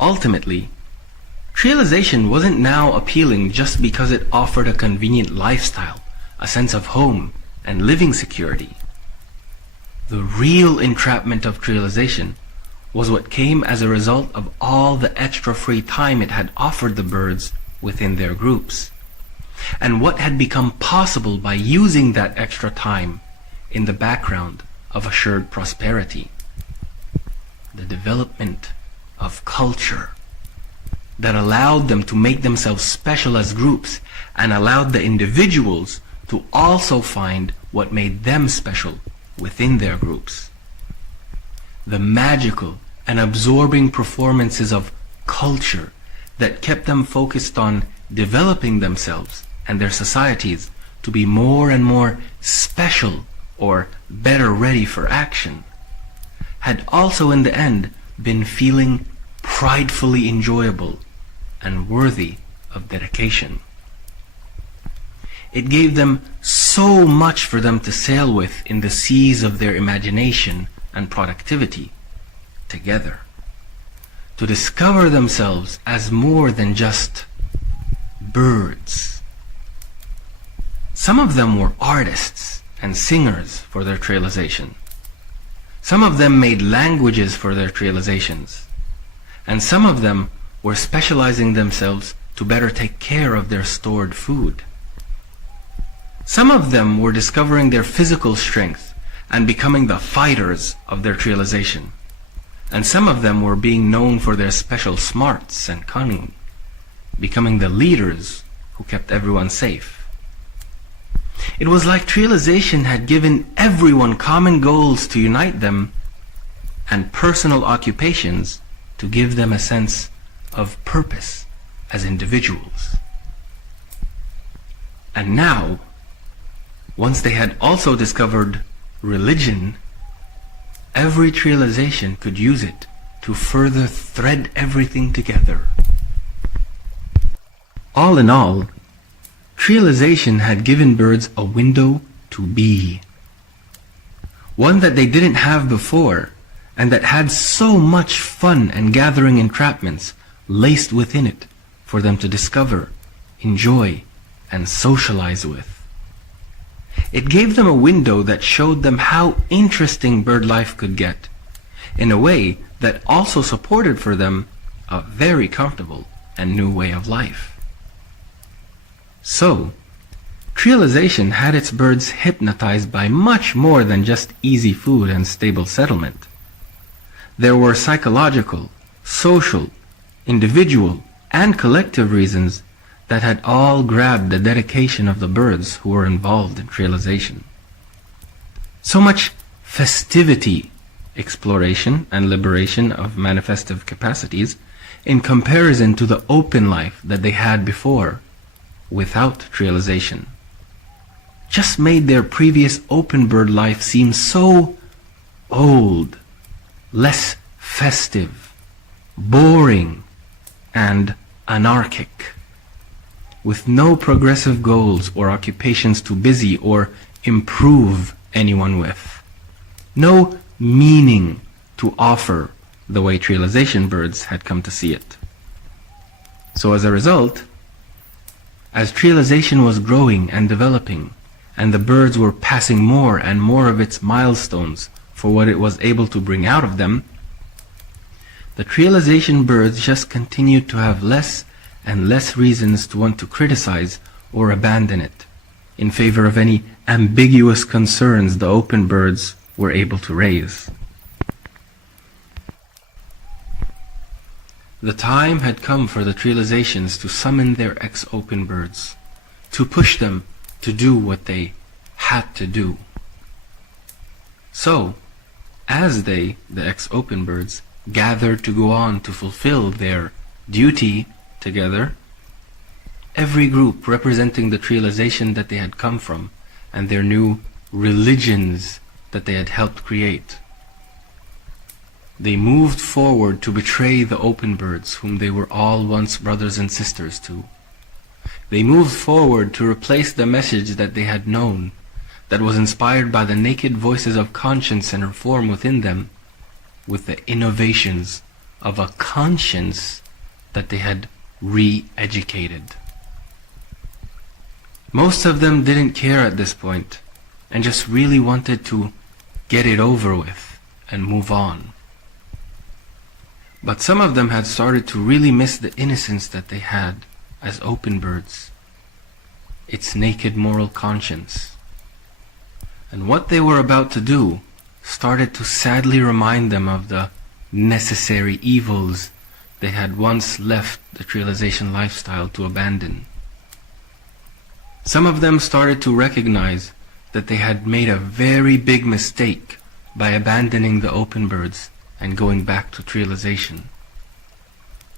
ultimately, realization wasn't now appealing just because it offered a convenient lifestyle, a sense of home, and living security. The real entrapment of realization was what came as a result of all the extra free time it had offered the birds within their groups, and what had become possible by using that extra time in the background of assured prosperity. The development of culture that allowed them to make themselves special as groups and allowed the individuals to also find what made them special within their groups. The magical and absorbing performances of culture that kept them focused on developing themselves and their societies to be more and more special or better ready for action, had also in the end been feeling pridefully enjoyable and worthy of dedication. It gave them so much for them to sail with in the seas of their imagination and productivity together, to discover themselves as more than just birds. Some of them were artists and singers for their trialization. Some of them made languages for their trializations. And some of them were specializing themselves to better take care of their stored food. Some of them were discovering their physical strength and becoming the fighters of their trialization. And some of them were being known for their special smarts and cunning, becoming the leaders who kept everyone safe. It was like trialization had given everyone common goals to unite them and personal occupations to give them a sense of purpose as individuals. And now, once they had also discovered religion, every trialization could use it to further thread everything together. All in all, trialization had given birds a window to be. One that they didn't have before, and that had so much fun and gathering entrapments laced within it for them to discover, enjoy, and socialize with. It gave them a window that showed them how interesting bird life could get, in a way that also supported for them a very comfortable and new way of life. So, trialization had its birds hypnotized by much more than just easy food and stable settlement. There were psychological, social, individual, and collective reasons that had all grabbed the dedication of the birds who were involved in trialization. So much festivity, exploration, and liberation of manifestive capacities in comparison to the open life that they had before without trialization just made their previous open bird life seem so old, less festive, boring, and anarchic, with no progressive goals or occupations to busy or improve anyone with, no meaning to offer the way trialization birds had come to see it. So as a result, as trialization was growing and developing, and the birds were passing more and more of its milestones for what it was able to bring out of them, the trialization birds just continued to have less and less reasons to want to criticize or abandon it, in favor of any ambiguous concerns the open birds were able to raise. The time had come for the trializations to summon their ex-open birds, to push them to do what they had to do. So, as they, the ex-open birds, gathered to go on to fulfill their duty together, every group representing the trialization that they had come from and their new religions that they had helped create, they moved forward to betray the open birds whom they were all once brothers and sisters to. They moved forward to replace the message that they had known, that was inspired by the naked voices of conscience and reform within them, with the innovations of a conscience that they had re-educated. Most of them didn't care at this point, and just really wanted to get it over with and move on. But some of them had started to really miss the innocence that they had as open birds, its naked moral conscience. And what they were about to do started to sadly remind them of the necessary evils they had once left the trialization lifestyle to abandon. Some of them started to recognize that they had made a very big mistake by abandoning the open birds and going back to trialization.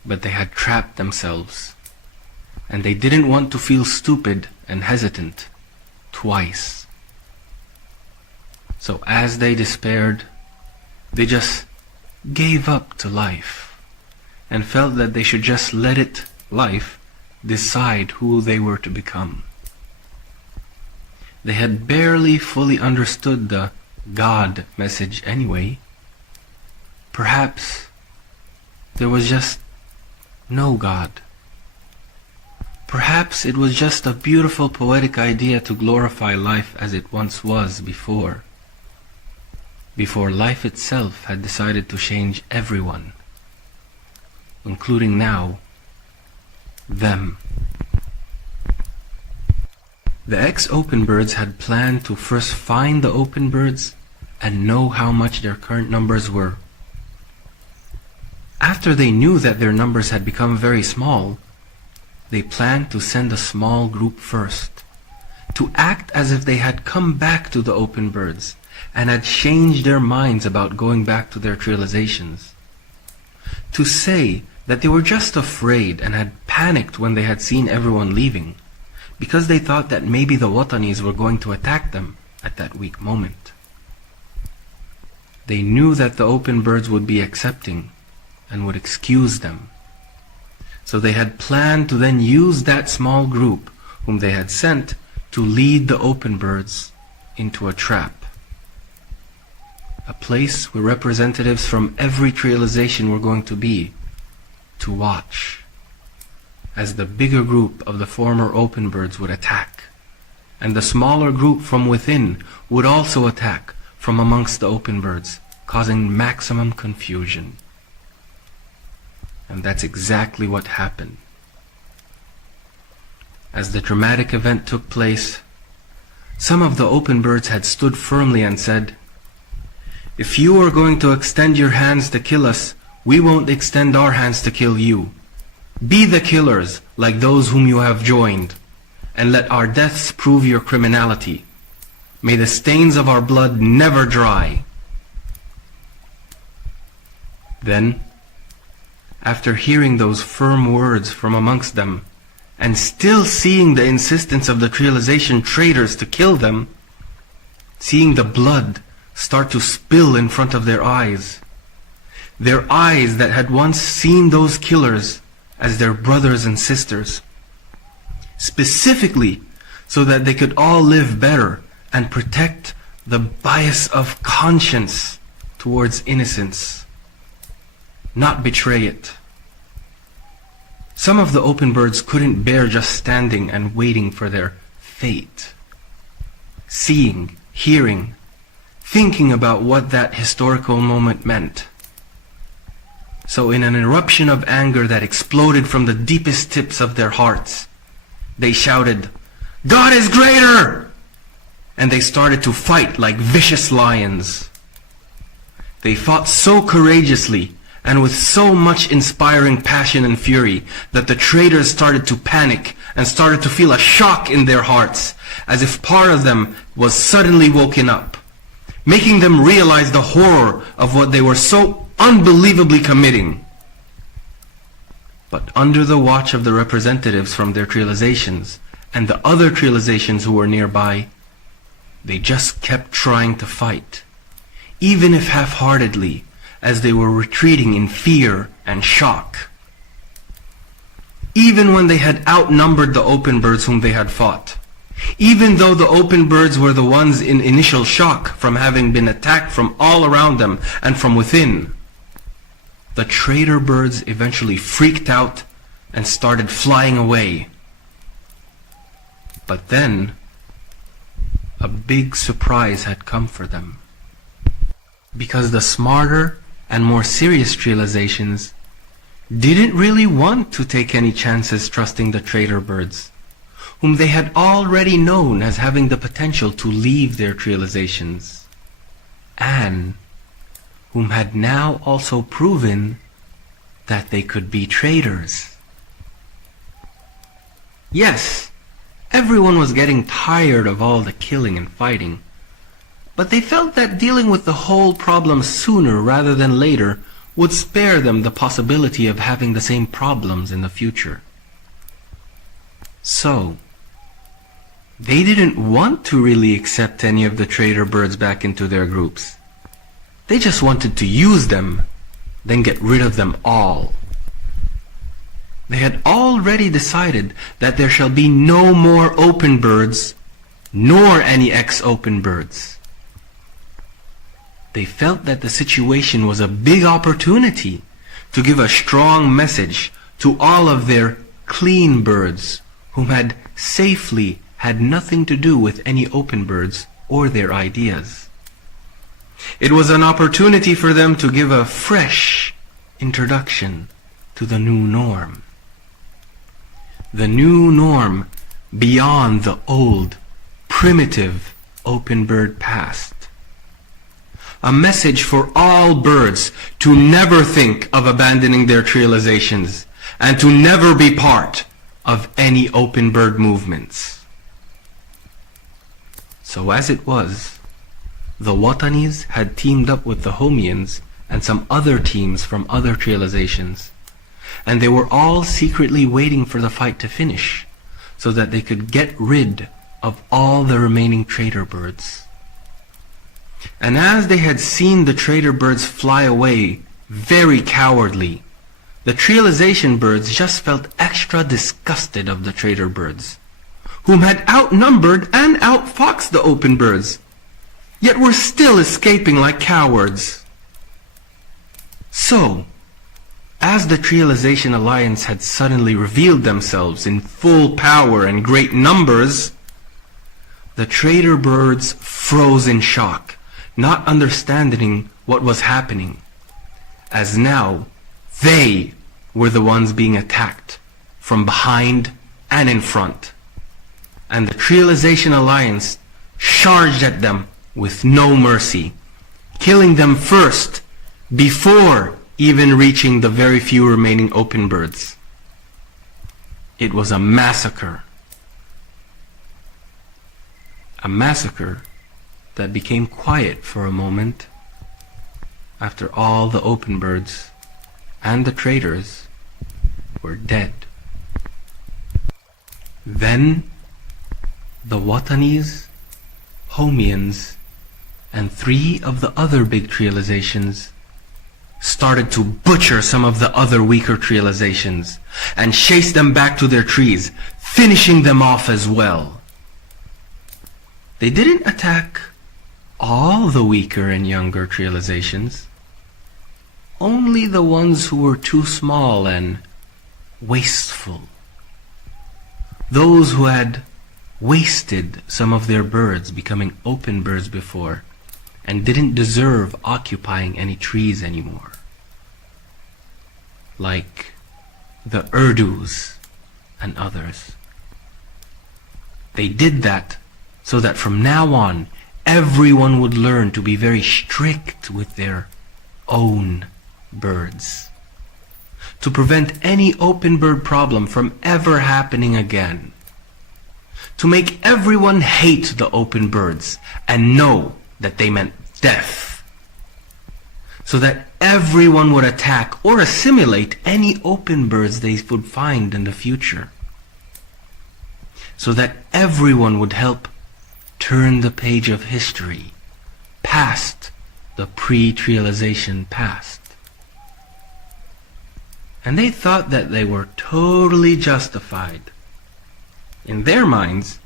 But they had trapped themselves, and they didn't want to feel stupid and hesitant twice. So as they despaired, They just gave up to life and felt that they should just let it, life, decide who they were to become. They had barely fully understood the God message anyway. Perhaps there was just no God. Perhaps it was just a beautiful poetic idea to glorify life as it once was before life itself had decided to change everyone, including now, them. The ex-open birds had planned to first find the open birds and know how much their current numbers were. After they knew that their numbers had become very small, they planned to send a small group first, to act as if they had come back to the open birds and had changed their minds about going back to their realizations. To say that they were just afraid and had panicked when they had seen everyone leaving, because they thought that maybe the Watanis were going to attack them at that weak moment. They knew that the open birds would be accepting and would excuse them. So they had planned to then use that small group whom they had sent to lead the open birds into a trap. A place where representatives from every realization were going to be, to watch, as the bigger group of the former open birds would attack, and the smaller group from within would also attack from amongst the open birds, causing maximum confusion. And that's exactly what happened. As the dramatic event took place, some of the open birds had stood firmly and said, "If you are going to extend your hands to kill us, we won't extend our hands to kill you. Be the killers like those whom you have joined, and let our deaths prove your criminality. May the stains of our blood never dry." Then, after hearing those firm words from amongst them, and still seeing the insistence of the realization traitors to kill them, seeing the blood start to spill in front of their eyes that had once seen those killers as their brothers and sisters, specifically so that they could all live better and protect the bias of conscience towards innocence, not betray it. Some of the open birds couldn't bear just standing and waiting for their fate, seeing, hearing, thinking about what that historical moment meant. So in an eruption of anger that exploded from the deepest tips of their hearts, they shouted, "God is greater!" And they started to fight like vicious lions. They fought so courageously and with so much inspiring passion and fury that the traitors started to panic and started to feel a shock in their hearts, as if part of them was suddenly woken up, making them realize the horror of what they were so unbelievably committing. But under the watch of the representatives from their realizations and the other realizations who were nearby, they just kept trying to fight, even if half-heartedly, as they were retreating in fear and shock. Even when they had outnumbered the open birds whom they had fought, even though the open birds were the ones in initial shock from having been attacked from all around them and from within, the traitor birds eventually freaked out and started flying away. But then, a big surprise had come for them. Because the smarter and more serious realizations didn't really want to take any chances trusting the traitor birds, whom they had already known as having the potential to leave their realizations, and whom had now also proven that they could be traitors. Yes, everyone was getting tired of all the killing and fighting, but they felt that dealing with the whole problem sooner rather than later would spare them the possibility of having the same problems in the future. So, they didn't want to really accept any of the traitor birds back into their groups. They just wanted to use them, then get rid of them all. They had already decided that there shall be no more open birds, nor any ex-open birds. They felt that the situation was a big opportunity to give a strong message to all of their clean birds whom had safely had nothing to do with any open birds or their ideas. It was an opportunity for them to give a fresh introduction to the new norm. The new norm beyond the old, primitive open bird past. A message for all birds to never think of abandoning their trializations and to never be part of any open bird movements. So as it was, the Watanis had teamed up with the Homians and some other teams from other trializations, and they were all secretly waiting for the fight to finish so that they could get rid of all the remaining traitor birds. And as they had seen the traitor birds fly away very cowardly, the trialization birds just felt extra disgusted of the traitor birds, whom had outnumbered and outfoxed the open birds, yet were still escaping like cowards. So, as the Trialization Alliance had suddenly revealed themselves in full power and great numbers, the traitor birds froze in shock, not understanding what was happening, as now they were the ones being attacked from behind and in front. And the Trialization Alliance charged at them with no mercy, killing them first before even reaching the very few remaining open birds. It was a massacre. A massacre that became quiet for a moment after all the open birds and the traitors were dead. Then the Watanis, Homians, and 3 of the other big trializations started to butcher some of the other weaker trializations and chase them back to their trees, finishing them off as well. They didn't attack all the weaker and younger trializations, only the ones who were too small and wasteful. Those who had wasted some of their birds becoming open birds before and didn't deserve occupying any trees anymore. Like the Urdus and others. They did that so that from now on everyone would learn to be very strict with their own birds, to prevent any open bird problem from ever happening again, to make everyone hate the open birds and know that they meant death, so that everyone would attack or assimilate any open birds they would find in the future, so that everyone would help turn the page of history past the pre-trialization past. And they thought that they were totally justified. In their minds,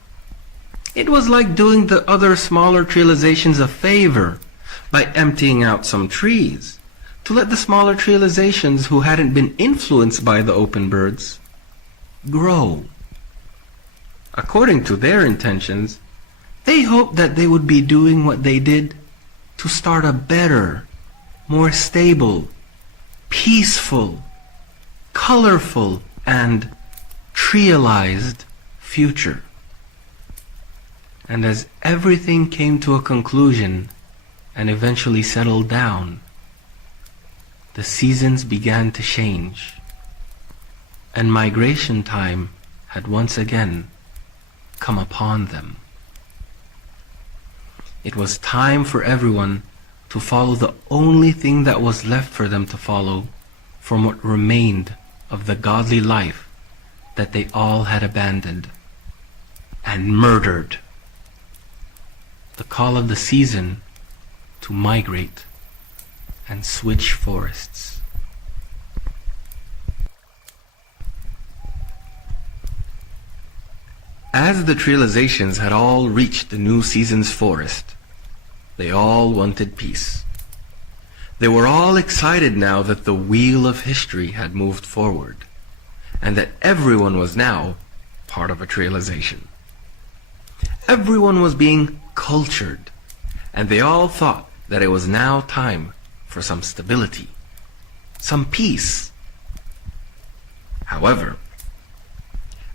it was like doing the other smaller trializations a favor by emptying out some trees to let the smaller trializations who hadn't been influenced by the open birds grow. According to their intentions, they hoped that they would be doing what they did to start a better, more stable, peaceful, colorful, and trialized future. And as everything came to a conclusion and eventually settled down, the seasons began to change, and migration time had once again come upon them. It was time for everyone to follow the only thing that was left for them to follow from what remained of the godly life that they all had abandoned and murdered. The call of the season to migrate and switch forests. As the Trializations had all reached the new season's forest, they all wanted peace. They were all excited now that the wheel of history had moved forward, and that everyone was now part of a Trialization. Everyone was being cultured, and they all thought that it was now time for some stability, some peace. However,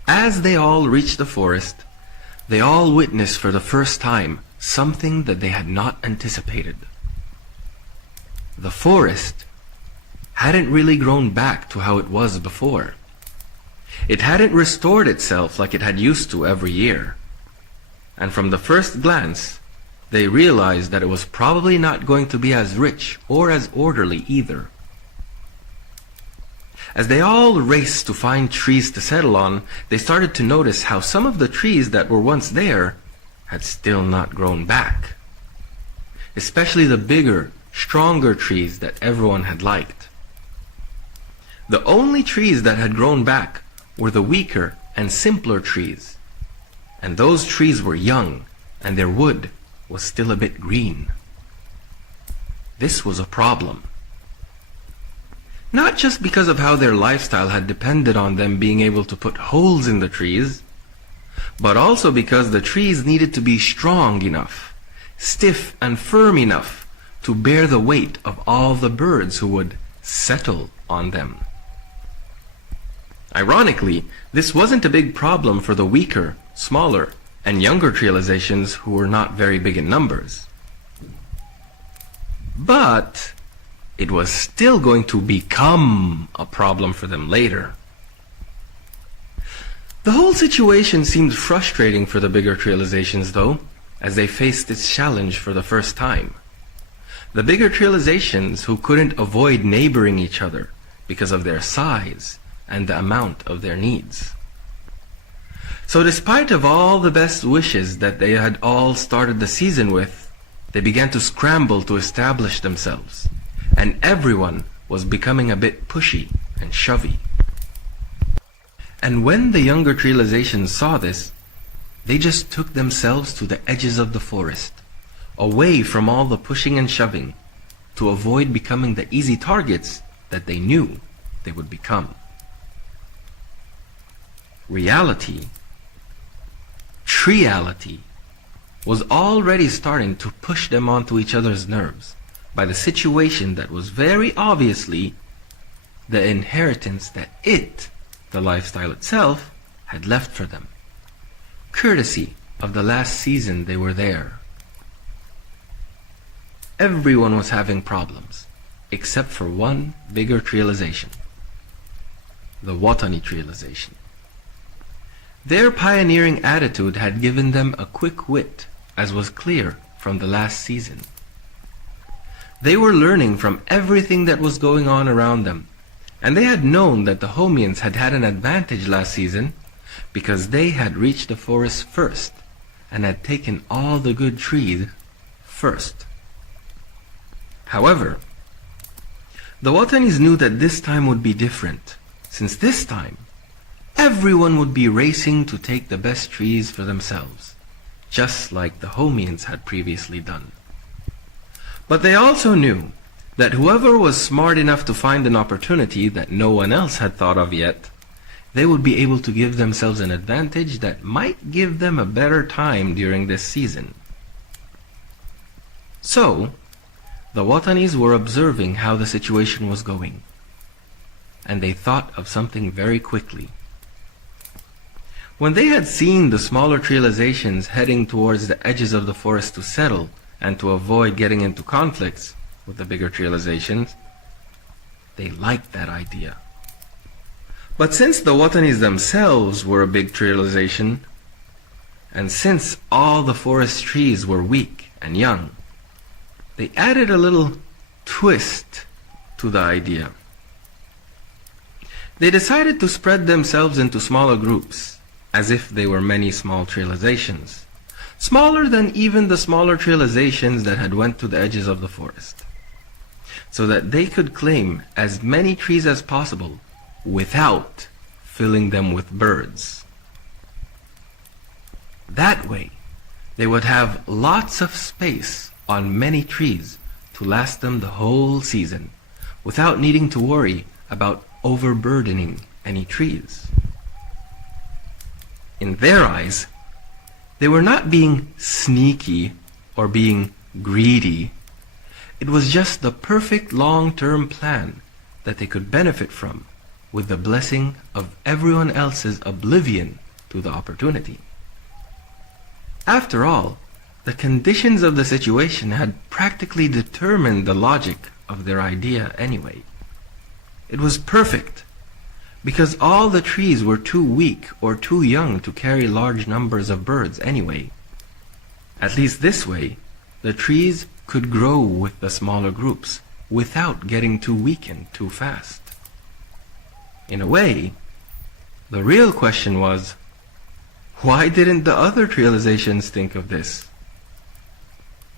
as they all reached the forest, they all witnessed for the first time something that they had not anticipated. The forest hadn't really grown back to how it was before. It hadn't restored itself like it had used to every year. And from the first glance, they realized that it was probably not going to be as rich or as orderly either. As they all raced to find trees to settle on, they started to notice how some of the trees that were once there had still not grown back. Especially the bigger, stronger trees that everyone had liked. The only trees that had grown back were the weaker and simpler trees. And those trees were young, and their wood was still a bit green. This was a problem. Not just because of how their lifestyle had depended on them being able to put holes in the trees, but also because the trees needed to be strong enough, stiff and firm enough to bear the weight of all the birds who would settle on them. Ironically, this wasn't a big problem for the weaker, smaller, and younger Trializations who were not very big in numbers. But it was still going to become a problem for them later. The whole situation seemed frustrating for the bigger Trializations though, as they faced this challenge for the first time. The bigger Trializations who couldn't avoid neighboring each other because of their size and the amount of their needs. So despite of all the best wishes that they had all started the season with, they began to scramble to establish themselves, and everyone was becoming a bit pushy and shovey. And when the younger Trializations saw this, they just took themselves to the edges of the forest, away from all the pushing and shoving, to avoid becoming the easy targets that they knew they would become. Reality, Triality, was already starting to push them onto each other's nerves by the situation that was very obviously the inheritance that the lifestyle itself, had left for them, courtesy of the last season they were there. Everyone was having problems, except for one bigger Trialization, the Watani Trialization. Their pioneering attitude had given them a quick wit, as was clear from the last season. They were learning from everything that was going on around them, and they had known that the Homians had had an advantage last season because they had reached the forest first and had taken all the good trees first. However, the Watanis knew that this time would be different, since this time everyone would be racing to take the best trees for themselves, just like the Homians had previously done. But they also knew that whoever was smart enough to find an opportunity that no one else had thought of yet, they would be able to give themselves an advantage that might give them a better time during this season. So, the Watanis were observing how the situation was going, and they thought of something very quickly. When they had seen the smaller Trializations heading towards the edges of the forest to settle and to avoid getting into conflicts with the bigger Trializations, they liked that idea. But since the Watanis themselves were a big Trialization, and since all the forest trees were weak and young, they added a little twist to the idea. They decided to spread themselves into smaller groups, as if they were many small Trializations, smaller than even the smaller Trializations that had went to the edges of the forest. so that they could claim as many trees as possible without filling them with birds. That way, they would have lots of space on many trees to last them the whole season, without needing to worry about overburdening any trees. In their eyes, they were not being sneaky or being greedy. It was just the perfect long-term plan that they could benefit from, with the blessing of everyone else's oblivion to the opportunity. After all, the conditions of the situation had practically determined the logic of their idea anyway. It was perfect, because all the trees were too weak or too young to carry large numbers of birds anyway. At least this way, the trees could grow with the smaller groups without getting too weakened too fast. In a way, the real question was, why didn't the other realizations think of this?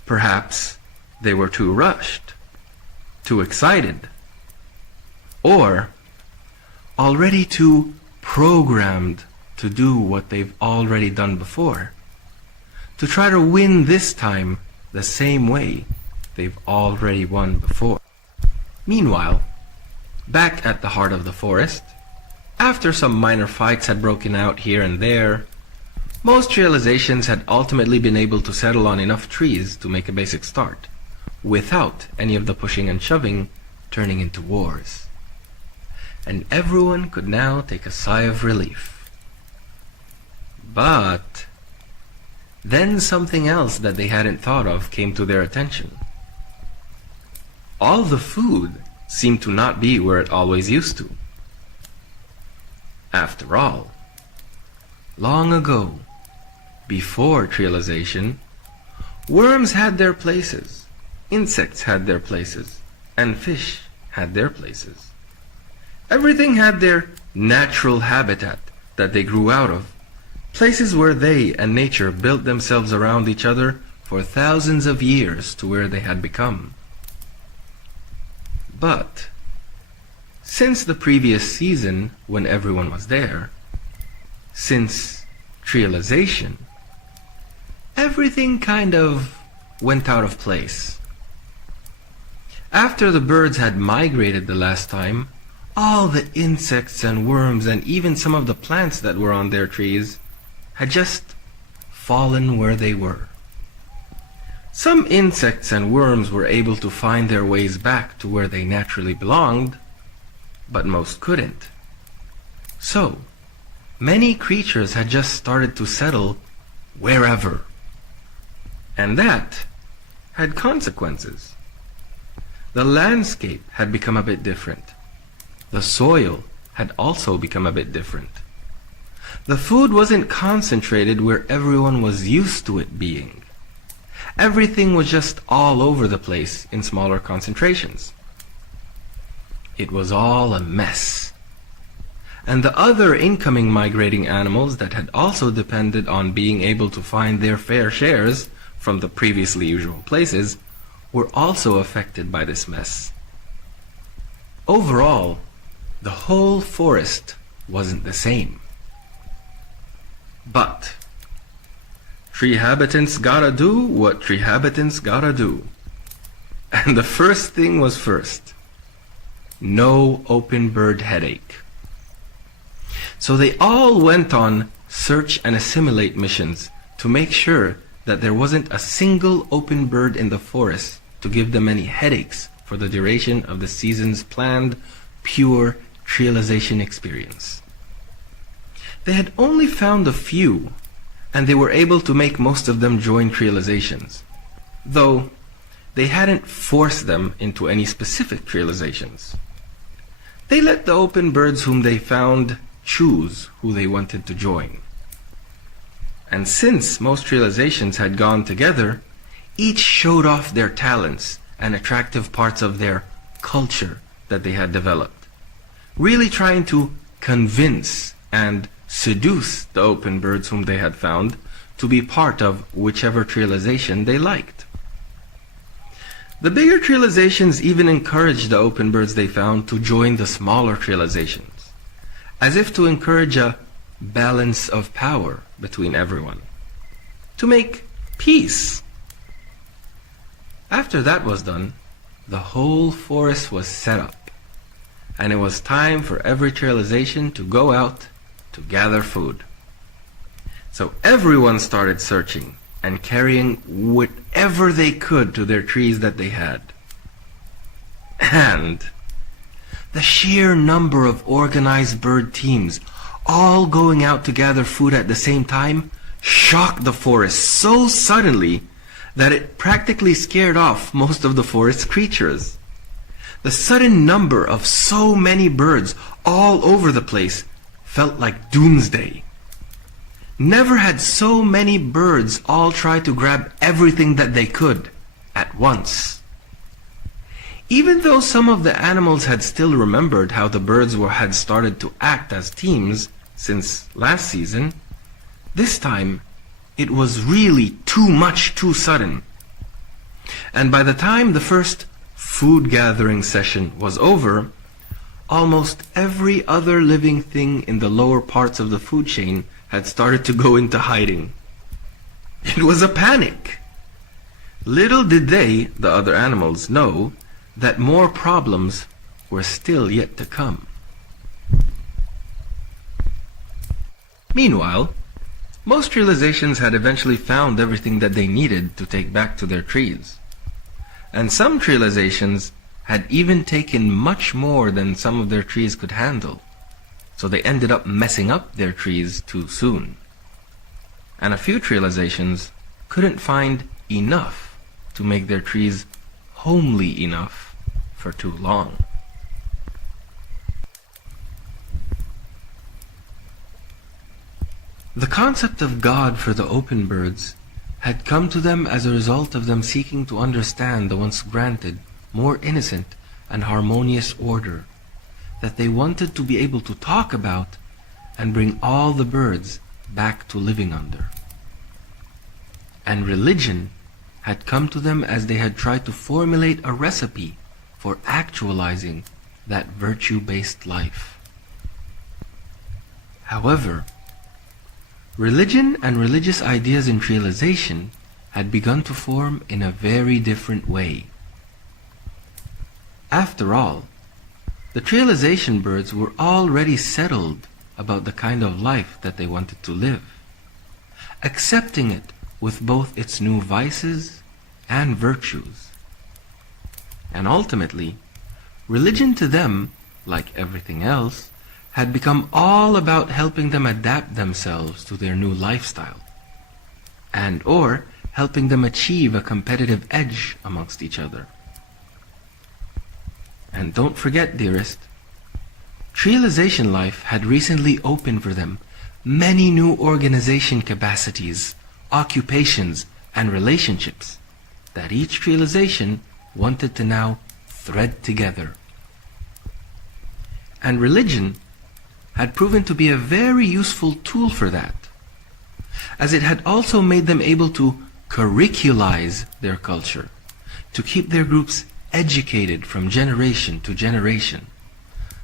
Perhaps they were too rushed, too excited, or already too programmed to do what they've already done before, to try to win this time the same way they've already won before. Meanwhile, back at the heart of the forest, after some minor fights had broken out here and there, most realizations had ultimately been able to settle on enough trees to make a basic start, without any of the pushing and shoving turning into wars. And everyone could now take a sigh of relief. But then something else that they hadn't thought of came to their attention. All the food seemed to not be where it always used to. After all, long ago, before trialization, worms had their places, insects had their places, and fish had their places. Everything had their natural habitat that they grew out of, places where they and nature built themselves around each other for thousands of years to where they had become. But since the previous season, when everyone was there, since trialization, everything kind of went out of place. After the birds had migrated the last time, all the insects and worms and even some of the plants that were on their trees had just fallen where they were. Some insects and worms were able to find their ways back to where they naturally belonged, but most couldn't. So, many creatures had just started to settle wherever. And that had consequences. The landscape had become a bit different. The soil had also become a bit different. The food wasn't concentrated where everyone was used to it being. Everything was just all over the place in smaller concentrations. It was all a mess. And the other incoming migrating animals that had also depended on being able to find their fair shares from the previously usual places were also affected by this mess. Overall, the whole forest wasn't the same. But tree habitants gotta do what tree habitants gotta do. And the first thing was first. No open bird headache. So they all went on search and assimilate missions to make sure that there wasn't a single open bird in the forest to give them any headaches for the duration of the season's planned, pure trialization experience. They had only found a few, and they were able to make most of them join trializations, though they hadn't forced them into any specific trializations. They let the open birds whom they found choose who they wanted to join. And since most trializations had gone together, each showed off their talents and attractive parts of their culture that they had developed, really trying to convince and seduce the open birds whom they had found to be part of whichever trialization they liked. The bigger trializations even encouraged the open birds they found to join the smaller trializations, as if to encourage a balance of power between everyone, to make peace. After that was done, the whole forest was set up, and it was time for every trialization to go out to gather food. So everyone started searching and carrying whatever they could to their trees that they had. And the sheer number of organized bird teams all going out to gather food at the same time shocked the forest so suddenly that it practically scared off most of the forest's creatures. The sudden number of so many birds all over the place felt like doomsday. Never had so many birds all try to grab everything that they could at once. Even though some of the animals had still remembered how the birds had started to act as teams since last season, this time it was really too much too sudden. And by the time the first food gathering session was over, almost every other living thing in the lower parts of the food chain had started to go into hiding. It was a panic. Little did they, the other animals, know that more problems were still yet to come. Meanwhile, most realizations had eventually found everything that they needed to take back to their trees. And some realizations had even taken much more than some of their trees could handle. So they ended up messing up their trees too soon. And a few realizations couldn't find enough to make their trees homely enough for too long. The concept of God for the open birds had come to them as a result of them seeking to understand the once granted, more innocent and harmonious order that they wanted to be able to talk about and bring all the birds back to living under. And religion had come to them as they had tried to formulate a recipe for actualizing that virtue-based life. However, religion and religious ideas in realization had begun to form in a very different way. After all, the realization birds were already settled about the kind of life that they wanted to live, accepting it with both its new vices and virtues. And ultimately, religion to them, like everything else, had become all about helping them adapt themselves to their new lifestyle, and or helping them achieve a competitive edge amongst each other. And don't forget, dearest, realization life had recently opened for them many new organization capacities, occupations, and relationships that each realization wanted to now thread together. And religion had proven to be a very useful tool for that, as it had also made them able to curriculize their culture, to keep their groups educated from generation to generation,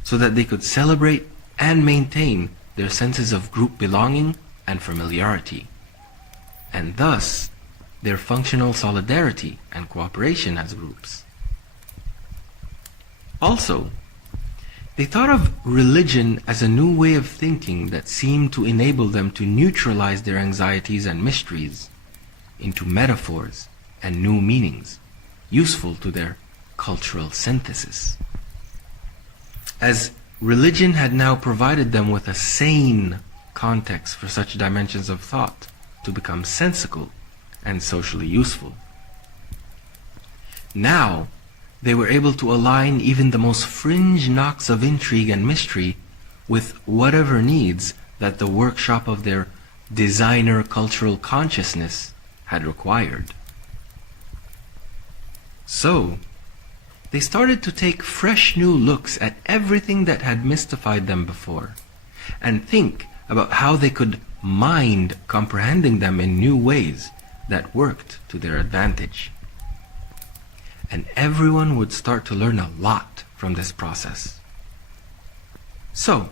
so that they could celebrate and maintain their senses of group belonging and familiarity, and thus their functional solidarity and cooperation as groups. Also, they thought of religion as a new way of thinking that seemed to enable them to neutralize their anxieties and mysteries into metaphors and new meanings, useful to their cultural synthesis. As religion had now provided them with a sane context for such dimensions of thought to become sensical and socially useful. Now, they were able to align even the most fringe knocks of intrigue and mystery with whatever needs that the workshop of their designer cultural consciousness had required. So, they started to take fresh new looks at everything that had mystified them before, and think about how they could mind comprehending them in new ways that worked to their advantage. and everyone would start to learn a lot from this process. So,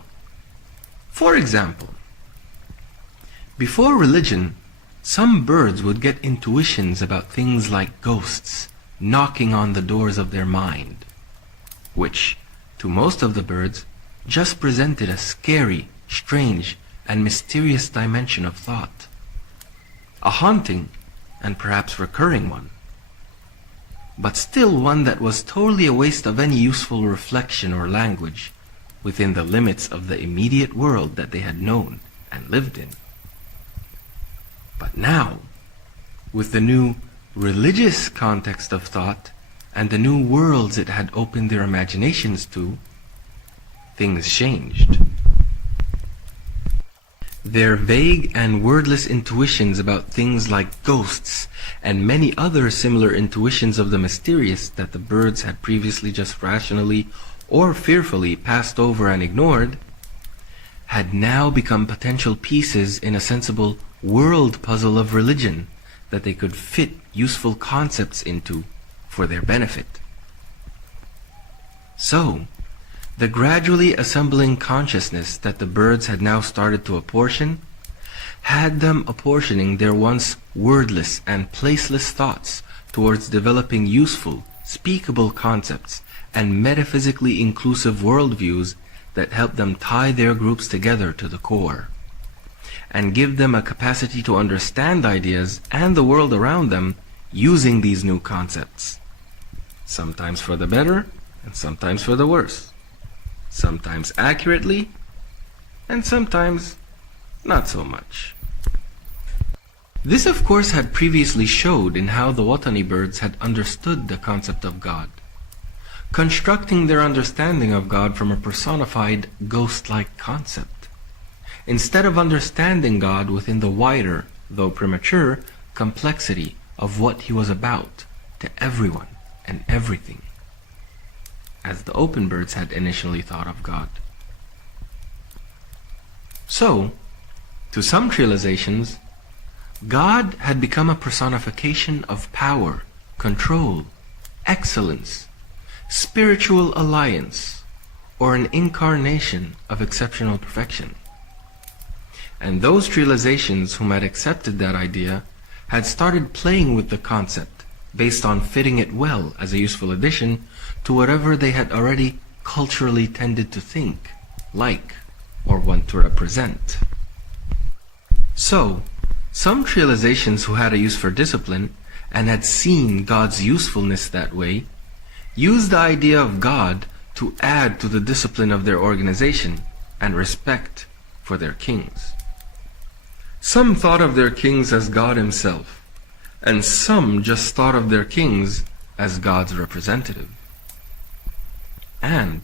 for example, before religion, some birds would get intuitions about things like ghosts knocking on the doors of their mind, which, to most of the birds, just presented a scary, strange, and mysterious dimension of thought. A haunting, and perhaps recurring one. But still one that was totally a waste of any useful reflection or language within the limits of the immediate world that they had known and lived in. But now, with the new religious context of thought and the new worlds it had opened their imaginations to, things changed. Their vague and wordless intuitions about things like ghosts and many other similar intuitions of the mysterious that the birds had previously just rationally or fearfully passed over and ignored, had now become potential pieces in a sensible world puzzle of religion that they could fit useful concepts into for their benefit. So, the gradually assembling consciousness that the birds had now started to apportion had them apportioning their once wordless and placeless thoughts towards developing useful, speakable concepts and metaphysically inclusive worldviews that help them tie their groups together to the core, and give them a capacity to understand ideas and the world around them using these new concepts, sometimes for the better and sometimes for the worse, sometimes accurately and sometimes not so much. This of course had previously showed in how the Watani birds had understood the concept of God, constructing their understanding of God from a personified ghost-like concept, instead of understanding God within the wider, though premature, complexity of what He was about to everyone and everything, as the open birds had initially thought of God. So, to some realizations, God had become a personification of power, control, excellence, spiritual alliance, or an incarnation of exceptional perfection. And those realizations whom had accepted that idea had started playing with the concept based on fitting it well as a useful addition to whatever they had already culturally tended to think, like, or want to represent. So, some realizations who had a use for discipline and had seen God's usefulness that way used the idea of God to add to the discipline of their organization and respect for their kings. Some thought of their kings as God Himself, and some just thought of their kings as God's representative. And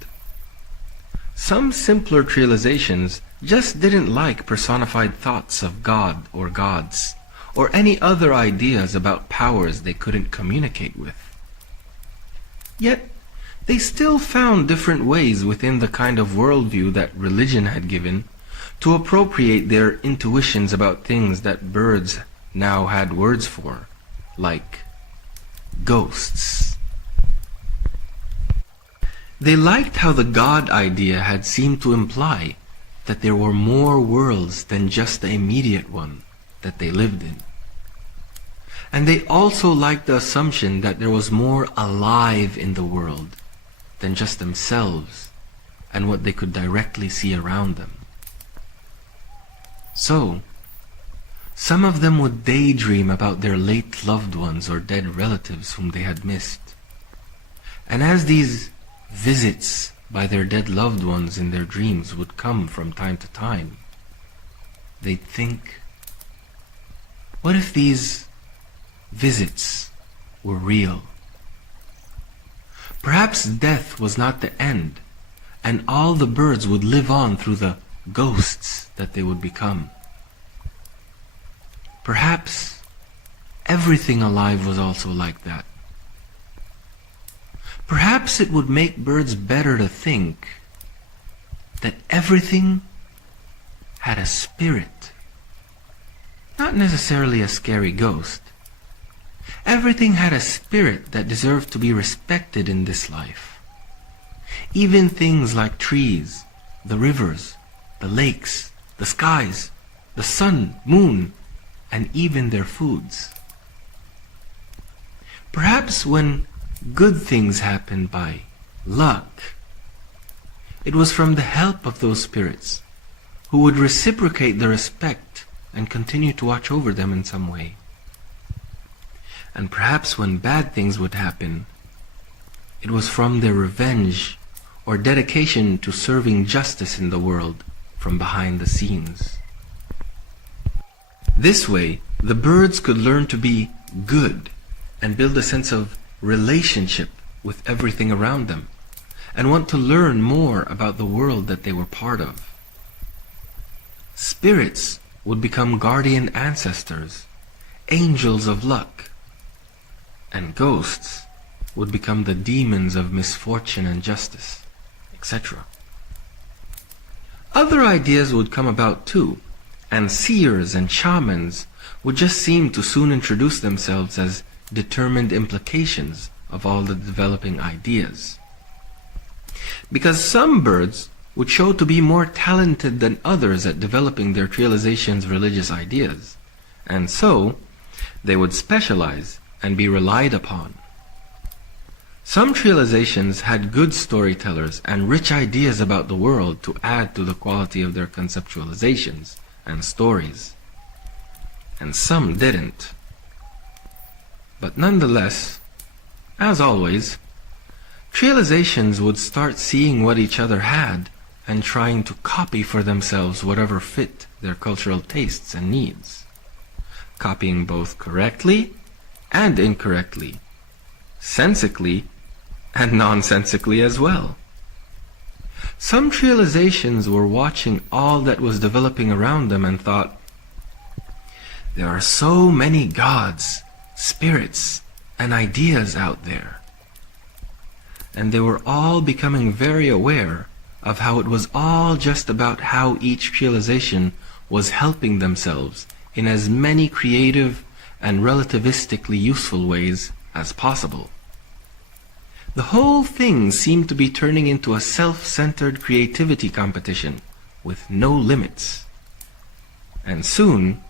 some simpler realizations just didn't like personified thoughts of God or gods, or any other ideas about powers they couldn't communicate with. Yet, they still found different ways within the kind of worldview that religion had given to appropriate their intuitions about things that birds now had words for, like ghosts. They liked how the God idea had seemed to imply that there were more worlds than just the immediate one that they lived in. And they also liked the assumption that there was more alive in the world than just themselves and what they could directly see around them. So, some of them would daydream about their late loved ones or dead relatives whom they had missed. And as these visits by their dead loved ones in their dreams would come from time to time, they'd think, what if these visits were real? Perhaps death was not the end, and all the birds would live on through the ghosts that they would become. Perhaps everything alive was also like that. Perhaps it would make birds better to think that everything had a spirit, not necessarily a scary ghost, Everything had a spirit that deserved to be respected in this life. Even things like trees, the rivers, the lakes, the skies, the sun, moon, and even their foods. Perhaps when good things happened by luck, it was from the help of those spirits who would reciprocate the respect and continue to watch over them in some way. And perhaps when bad things would happen, it was from their revenge or dedication to serving justice in the world from behind the scenes. This way, the birds could learn to be good and build a sense of relationship with everything around them, and want to learn more about the world that they were part of. Spirits would become guardian ancestors, angels of luck, and ghosts would become the demons of misfortune and justice, etc. Other ideas would come about too, and seers and shamans would just seem to soon introduce themselves as determined implications of all the developing ideas. Because some birds would show to be more talented than others at developing their trialization's religious ideas, and so they would specialize and be relied upon. Some trializations had good storytellers and rich ideas about the world to add to the quality of their conceptualizations and stories, and some didn't. But nonetheless, as always, trializations would start seeing what each other had and trying to copy for themselves whatever fit their cultural tastes and needs, copying both correctly and incorrectly, sensically and nonsensically as well. Some trializations were watching all that was developing around them and thought, there are so many gods, spirits, and ideas out there. And they were all becoming very aware of how it was all just about how each realization was helping themselves in as many creative and relativistically useful ways as possible. The whole thing seemed to be turning into a self-centered creativity competition with no limits. And soon,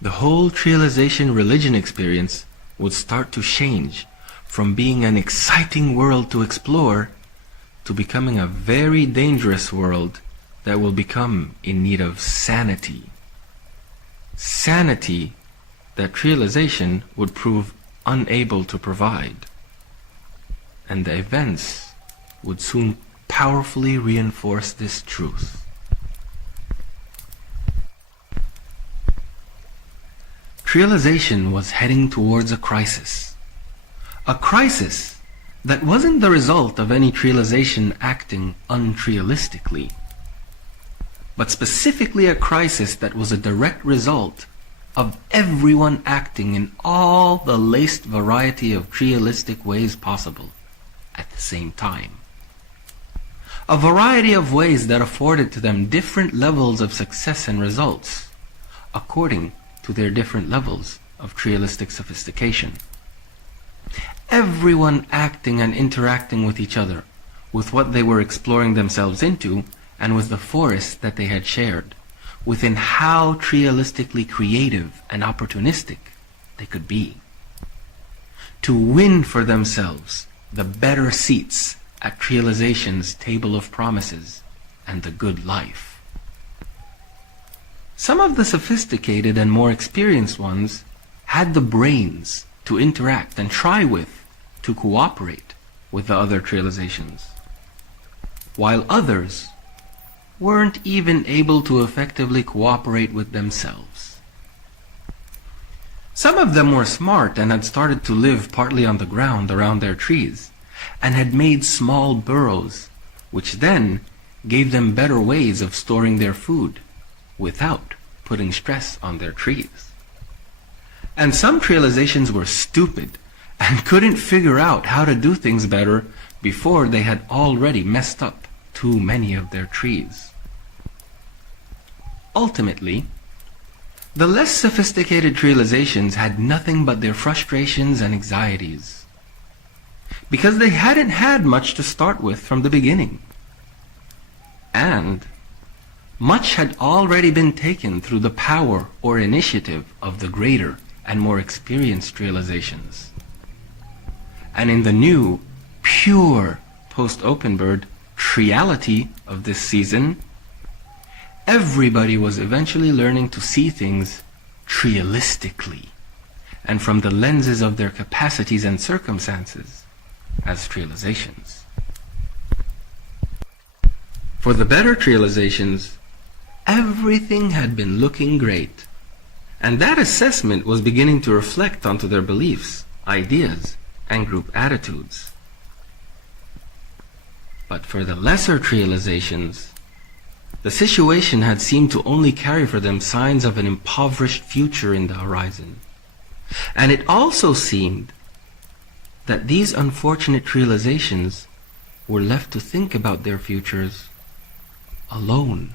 the whole trialization religion experience would start to change from being an exciting world to explore to becoming a very dangerous world that will become in need of sanity. Sanity that trialization would prove unable to provide. And the events would soon powerfully reinforce this truth. Trialization was heading towards a crisis. A crisis that wasn't the result of any trialization acting untrialistically, but specifically a crisis that was a direct result of everyone acting in all the laced variety of trialistic ways possible at the same time. A variety of ways that afforded to them different levels of success and results, according to their different levels of trialistic sophistication. Everyone acting and interacting with each other, with what they were exploring themselves into, and with the forest that they had shared, within how trialistically creative and opportunistic they could be, to win for themselves the better seats at trialization's table of promises and the good life. Some of the sophisticated and more experienced ones had the brains to interact and try with, to cooperate with the other trializations, while others weren't even able to effectively cooperate with themselves. Some of them were smart and had started to live partly on the ground around their trees, and had made small burrows, which then gave them better ways of storing their food without putting stress on their trees. And some trializations were stupid and couldn't figure out how to do things better before they had already messed up too many of their trees. Ultimately, The less sophisticated realizations had nothing but their frustrations and anxieties, because they hadn't had much to start with from the beginning. And much had already been taken through the power or initiative of the greater and more experienced realizations. And in the new, pure post-open bird reality of this season, everybody was eventually learning to see things realistically and from the lenses of their capacities and circumstances as realizations. For the better realizations, everything had been looking great, and that assessment was beginning to reflect onto their beliefs, ideas, and group attitudes. But for the lesser realizations, the situation had seemed to only carry for them signs of an impoverished future in the horizon. And it also seemed that these unfortunate realizations were left to think about their futures alone,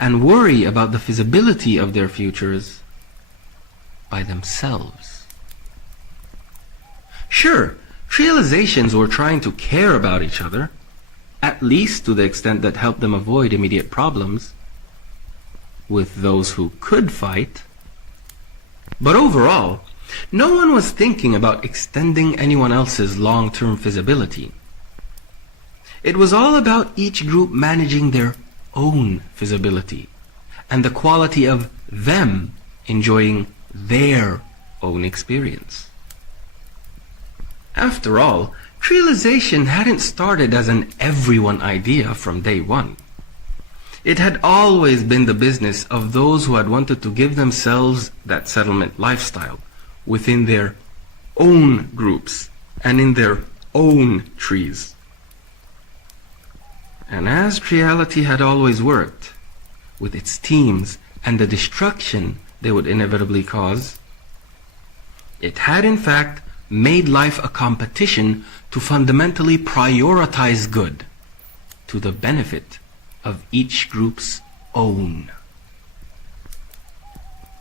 and worry about the feasibility of their futures by themselves. Sure, realizations were trying to care about each other, at least to the extent that helped them avoid immediate problems with those who could fight. But overall, no one was thinking about extending anyone else's long-term feasibility. It was all about each group managing their own feasibility and the quality of them enjoying their own experience. After all, realization hadn't started as an everyone idea from day one. It had always been the business of those who had wanted to give themselves that settlement lifestyle within their own groups and in their own trees. And as reality had always worked, with its teams and the destruction they would inevitably cause, it had in fact made life a competition to fundamentally prioritize good to the benefit of each group's own.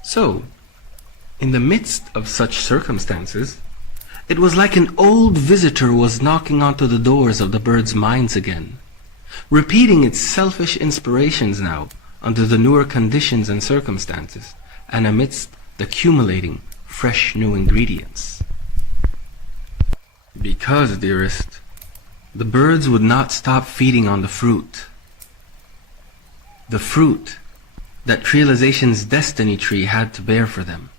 So, in the midst of such circumstances, it was like an old visitor was knocking onto the doors of the birds' minds again, repeating its selfish inspirations now under the newer conditions and circumstances, and amidst the accumulating fresh new ingredients. Because, dearest, the birds would not stop feeding on the fruit that realization's destiny tree had to bear for them,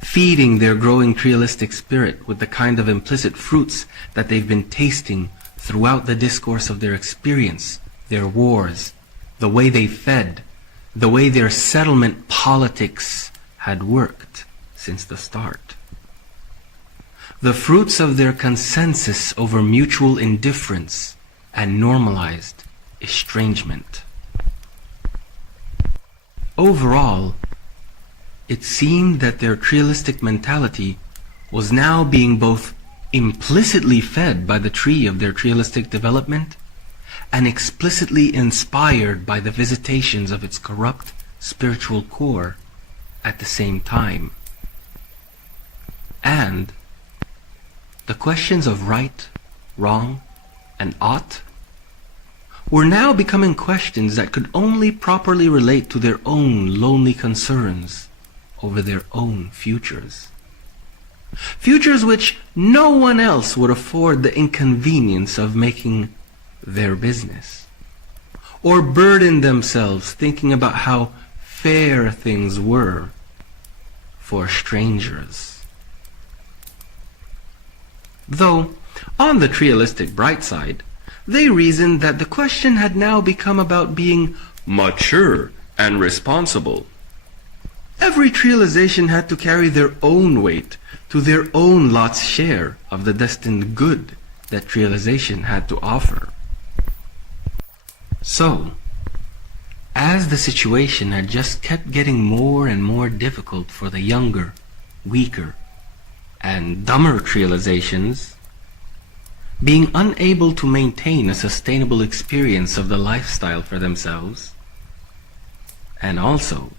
feeding their growing realistic spirit with the kind of implicit fruits that they've been tasting throughout the discourse of their experience, their wars, the way they fed, the way their settlement politics had worked since the start. The fruits of their consensus over mutual indifference and normalized estrangement. Overall, it seemed that their realistic mentality was now being both implicitly fed by the tree of their realistic development and explicitly inspired by the visitations of its corrupt spiritual core at the same time. And the questions of right, wrong, and ought were now becoming questions that could only properly relate to their own lonely concerns over their own futures. Futures which no one else would afford the inconvenience of making their business, or burden themselves thinking about how fair things were for strangers. Though, on the realistic bright side, they reasoned that the question had now become about being mature and responsible. Every realization had to carry their own weight to their own lot's share of the destined good that realization had to offer. So, as the situation had just kept getting more and more difficult for the younger, weaker, and dumber realizations, being unable to maintain a sustainable experience of the lifestyle for themselves, and also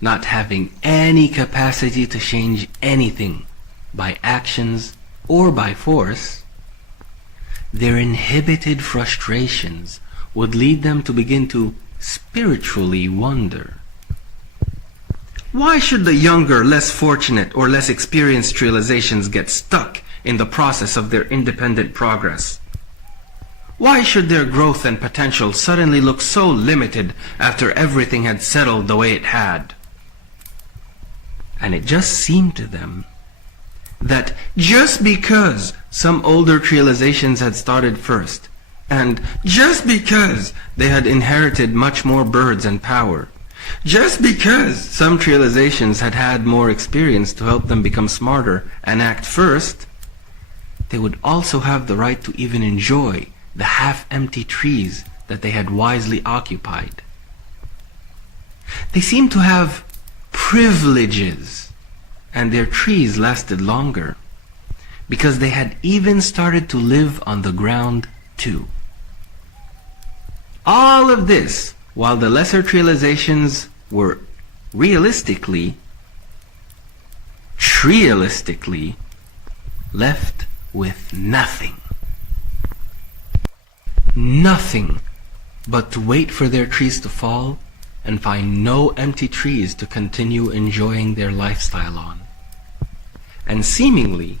not having any capacity to change anything by actions or by force, their inhibited frustrations would lead them to begin to spiritually wonder. Why should the younger, less fortunate, or less experienced realizations get stuck in the process of their independent progress? Why should their growth and potential suddenly look so limited after everything had settled the way it had? And it just seemed to them that just because some older realizations had started first, and just because they had inherited much more birds and power, just because some realizations had had more experience to help them become smarter and act first, they would also have the right to even enjoy the half-empty trees that they had wisely occupied. They seemed to have privileges, and their trees lasted longer because they had even started to live on the ground too. All of this while the lesser realizations were realistically left with nothing. Nothing but to wait for their trees to fall and find no empty trees to continue enjoying their lifestyle on. And seemingly,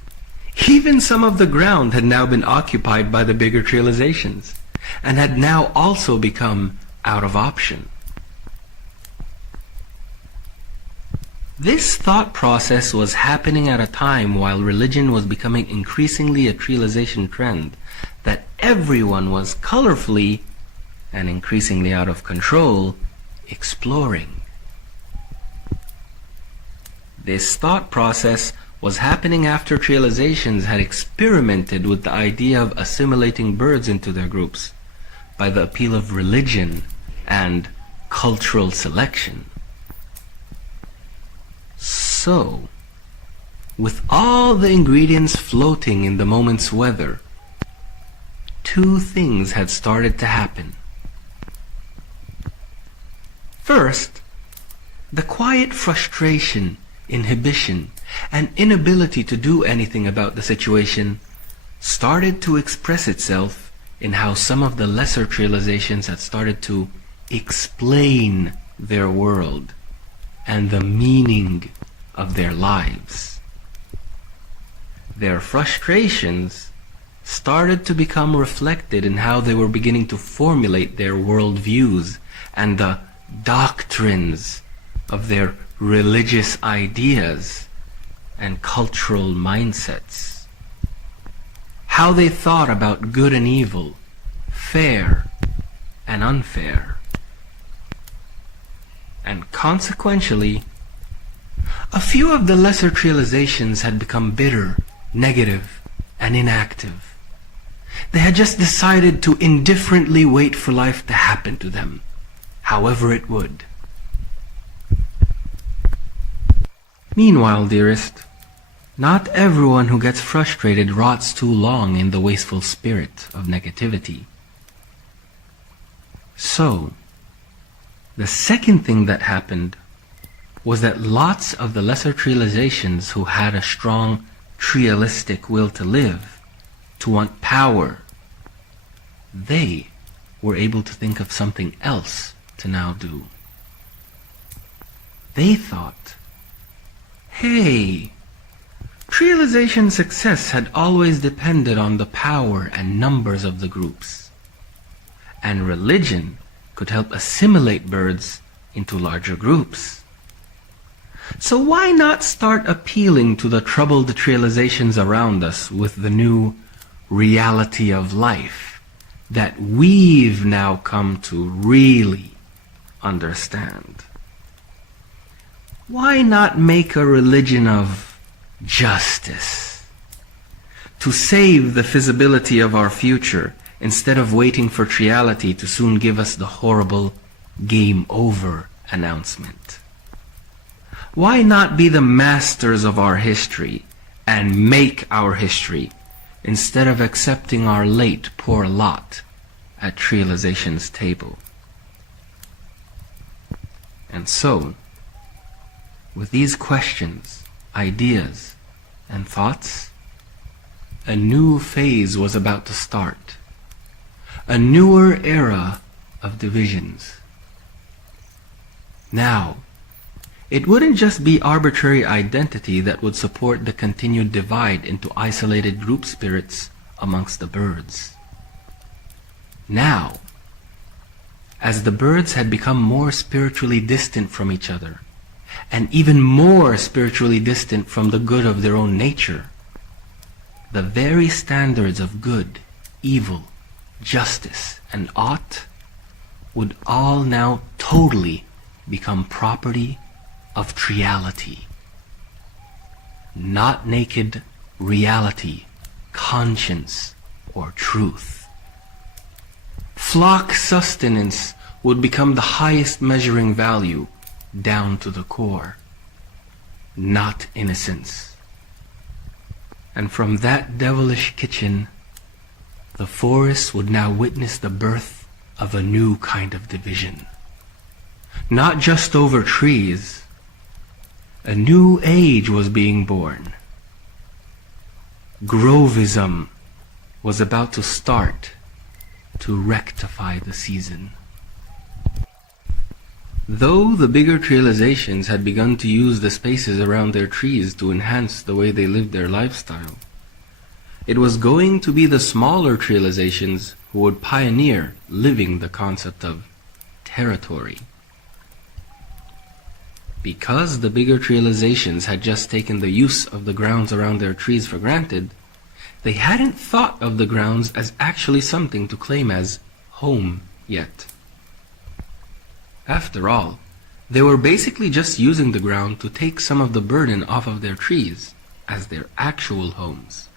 even some of the ground had now been occupied by the bigger realizations, and had now also become out of option. This thought process was happening at a time while religion was becoming increasingly a realization trend that everyone was colorfully and increasingly out of control exploring. This thought process was happening after realizations had experimented with the idea of assimilating birds into their groups by the appeal of religion and cultural selection. So, with all the ingredients floating in the moment's weather, two things had started to happen. First, the quiet frustration, inhibition, and inability to do anything about the situation started to express itself in how some of the lesser realizations had started to explain their world and the meaning of their lives. Their frustrations started to become reflected in how they were beginning to formulate their worldviews and the doctrines of their religious ideas and cultural mindsets. How they thought about good and evil, fair and unfair. And consequentially, a few of the lesser realizations had become bitter, negative, and inactive. They had just decided to indifferently wait for life to happen to them, however it would. Meanwhile, dearest, not everyone who gets frustrated rots too long in the wasteful spirit of negativity. So, the second thing that happened was that lots of the lesser realizations who had a strong trialistic will to live, to want power, they were able to think of something else to now do. They thought, hey, realization success had always depended on the power and numbers of the groups, and religion could help assimilate birds into larger groups. So why not start appealing to the troubled realizations around us with the new reality of life that we've now come to really understand? Why not make a religion of justice to save the feasibility of our future instead of waiting for reality to soon give us the horrible game over announcement? Why not be the masters of our history and make our history instead of accepting our late poor lot at realization's table? And so, with these questions, ideas, and thoughts, a new phase was about to start. A newer era of divisions. Now, it wouldn't just be arbitrary identity that would support the continued divide into isolated group spirits amongst the birds. Now, as the birds had become more spiritually distant from each other, and even more spiritually distant from the good of their own nature, the very standards of good, evil, justice, and ought would all now totally become property of triality. Not naked reality, conscience, or truth. Flock sustenance would become the highest measuring value down to the core, not innocence. And from that devilish kitchen, the forest would now witness the birth of a new kind of division. Not just over trees, a new age was being born. Grovism was about to start to rectify the season. Though the bigger realizations had begun to use the spaces around their trees to enhance the way they lived their lifestyle, it was going to be the smaller realizations who would pioneer living the concept of territory. Because the bigger realizations had just taken the use of the grounds around their trees for granted, they hadn't thought of the grounds as actually something to claim as home yet. After all, they were basically just using the ground to take some of the burden off of their trees as their actual homes.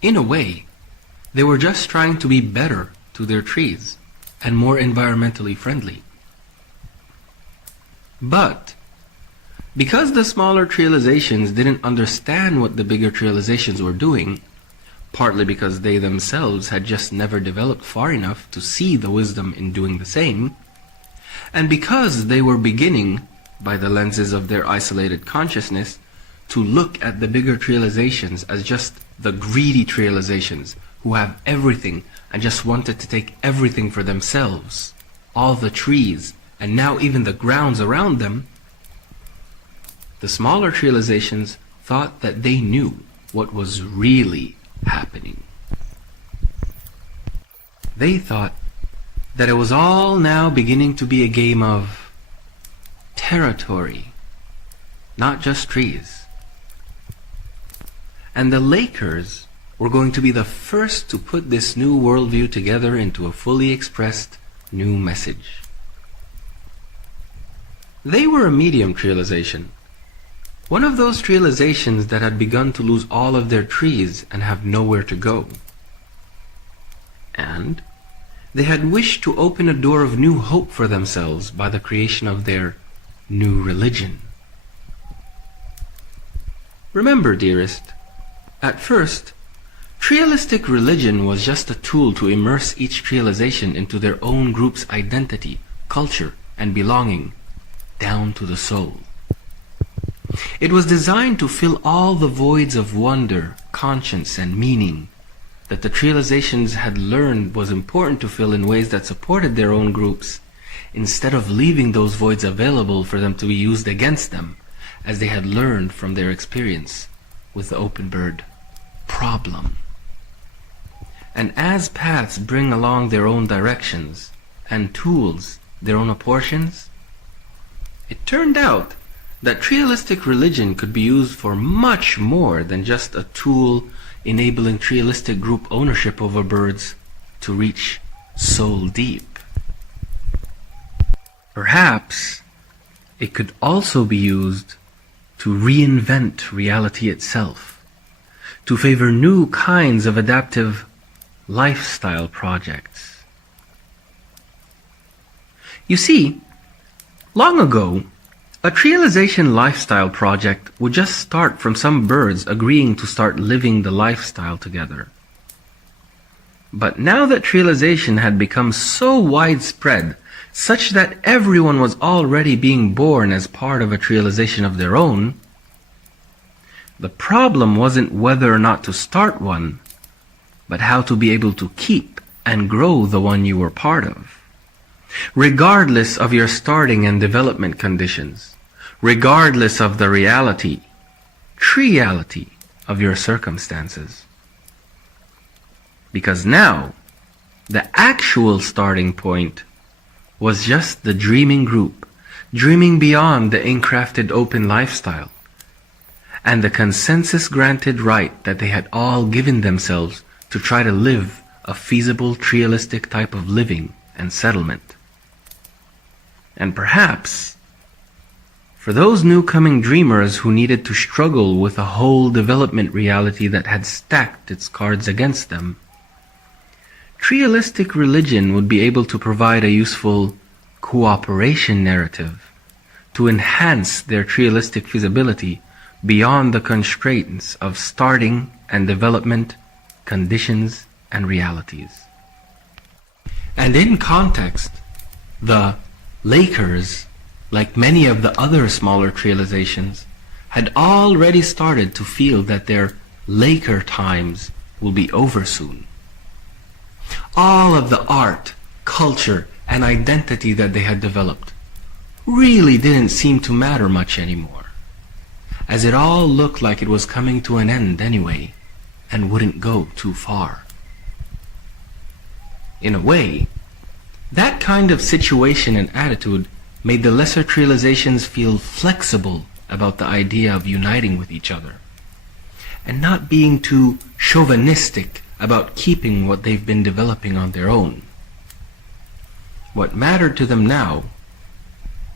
In a way, they were just trying to be better to their trees and more environmentally friendly. But because the smaller realizations didn't understand what the bigger realizations were doing, partly because they themselves had just never developed far enough to see the wisdom in doing the same, and because they were beginning, by the lenses of their isolated consciousness, to look at the bigger realizations as just the greedy realizations who have everything and just wanted to take everything for themselves, all the trees, and now even the grounds around them, the smaller realizations thought that they knew what was really happening. They thought that it was all now beginning to be a game of territory, not just trees. And the Lakers were going to be the first to put this new worldview together into a fully expressed new message. They were a medium realization, one of those realizations that had begun to lose all of their trees and have nowhere to go. And they had wished to open a door of new hope for themselves by the creation of their new religion. Remember, dearest, at first, trialistic religion was just a tool to immerse each trialization into their own group's identity, culture, and belonging, down to the soul. It was designed to fill all the voids of wonder, conscience, and meaning that the trializations had learned was important to fill in ways that supported their own groups, instead of leaving those voids available for them to be used against them, as they had learned from their experience with the open bird problem. And as paths bring along their own directions, and tools their own apportions, it turned out that trialistic religion could be used for much more than just a tool enabling trialistic group ownership over birds to reach soul deep. Perhaps it could also be used to reinvent reality itself, to favor new kinds of adaptive lifestyle projects. You see, long ago, a trialization lifestyle project would just start from some birds agreeing to start living the lifestyle together. But now that trialization had become so widespread, such that everyone was already being born as part of a realization of their own, the problem wasn't whether or not to start one, but how to be able to keep and grow the one you were part of, regardless of your starting and development conditions, regardless of the reality, reality of your circumstances. Because now, the actual starting point was just the dreaming group, dreaming beyond the encrafted open lifestyle, and the consensus-granted right that they had all given themselves to try to live a feasible, realistic type of living and settlement. And perhaps, for those new coming dreamers who needed to struggle with a whole development reality that had stacked its cards against them, realistic religion would be able to provide a useful cooperation narrative to enhance their realistic feasibility beyond the constraints of starting and development, conditions, and realities. And in context, the Lakers, like many of the other smaller realizations, had already started to feel that their Laker times will be over soon. All of the art, culture, and identity that they had developed really didn't seem to matter much anymore, as it all looked like it was coming to an end anyway, and wouldn't go too far. In a way, that kind of situation and attitude made the lesser realizations feel flexible about the idea of uniting with each other, and not being too chauvinistic about keeping what they've been developing on their own. What mattered to them now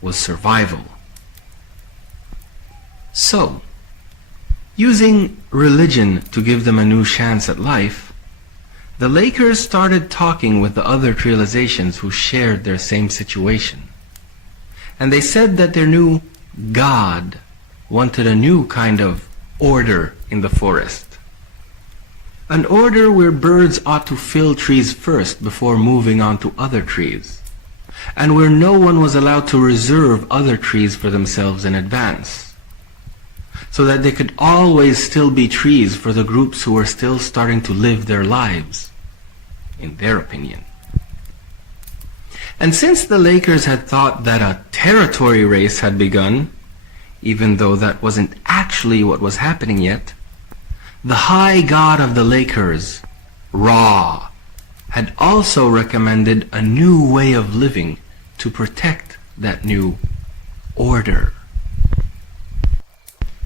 was survival. So, using religion to give them a new chance at life, the Lakers started talking with the other realizations who shared their same situation. And they said that their new God wanted a new kind of order in the forest. An order where birds ought to fill trees first before moving on to other trees, and where no one was allowed to reserve other trees for themselves in advance, so that they could always still be trees for the groups who were still starting to live their lives, in their opinion. And since the Lakers had thought that a territory race had begun, even though that wasn't actually what was happening yet, the high god of the Lakers, Ra, had also recommended a new way of living to protect that new order.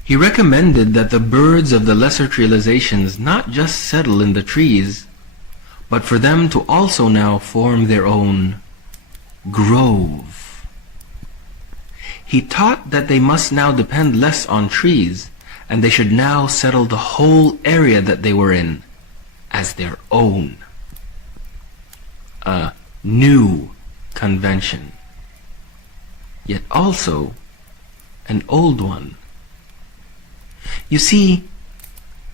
He recommended that the birds of the lesser realizations not just settle in the trees, but for them to also now form their own grove. He taught that they must now depend less on trees, and they should now settle the whole area that they were in as their own. A new convention, yet also an old one. You see,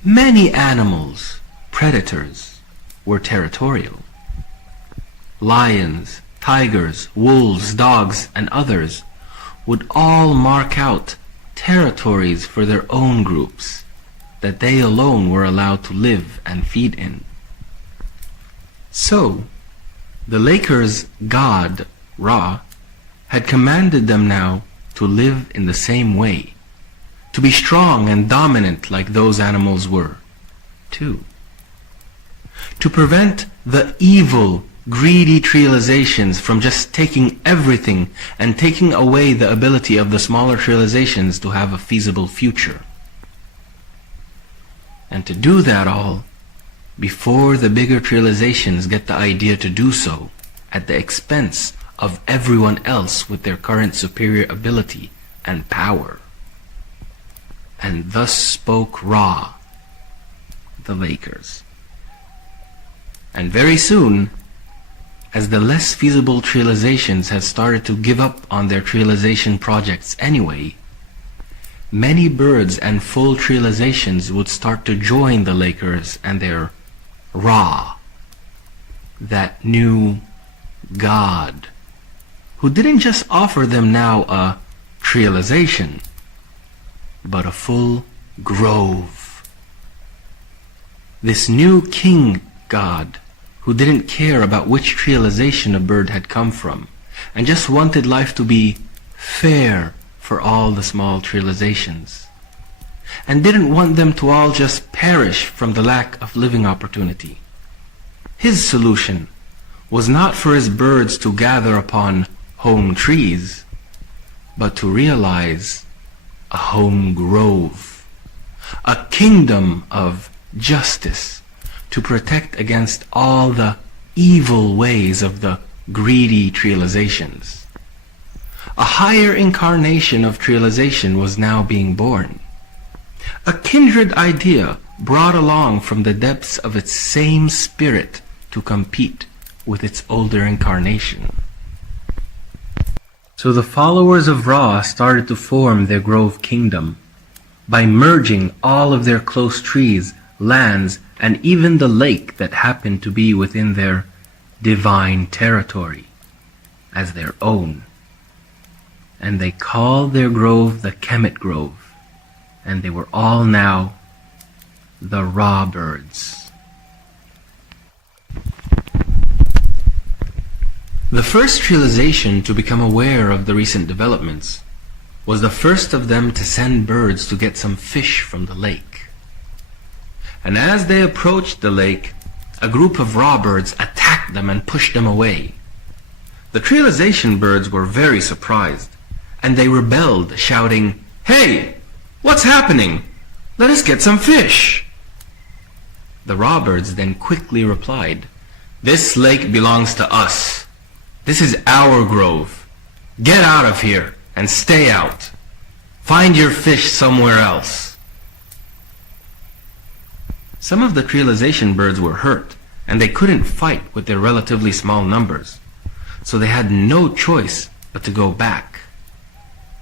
many animals, predators, were territorial. Lions, tigers, wolves, dogs, and others would all mark out territories for their own groups that they alone were allowed to live and feed in. So, the Lakers' god, Ra, had commanded them now to live in the same way, to be strong and dominant like those animals were, too. To prevent the evil, greedy realizations from just taking everything and taking away the ability of the smaller realizations to have a feasible future. And to do that all before the bigger realizations get the idea to do so at the expense of everyone else with their current superior ability and power. And thus spoke Ra, the Lakers. And very soon, as the less feasible realizations had started to give up on their realization projects anyway, many birds and full realizations would start to join the Lakers and their Ra, that new God who didn't just offer them now a realization, but a full grove. This new king god, who didn't care about which realization a bird had come from, and just wanted life to be fair for all the small realizations, and didn't want them to all just perish from the lack of living opportunity. His solution was not for his birds to gather upon home trees, but to realize a home grove, a kingdom of justice to protect against all the evil ways of the greedy realizations. A higher incarnation of realization was now being born. A kindred idea brought along from the depths of its same spirit to compete with its older incarnation. So the followers of Ra started to form their grove kingdom by merging all of their close trees, lands, and even the lake that happened to be within their divine territory as their own. And they called their grove the Kemet Grove, and they were all now the Ra birds. The first realization to become aware of the recent developments was the first of them to send birds to get some fish from the lake. And as they approached the lake, a group of Ra birds attacked them and pushed them away. The realization birds were very surprised, and they rebelled, shouting, "Hey! What's happening? Let us get some fish!" The Ra birds then quickly replied, "This lake belongs to us. This is our grove. Get out of here and stay out. Find your fish somewhere else." Some of the realization birds were hurt, and they couldn't fight with their relatively small numbers, so they had no choice but to go back.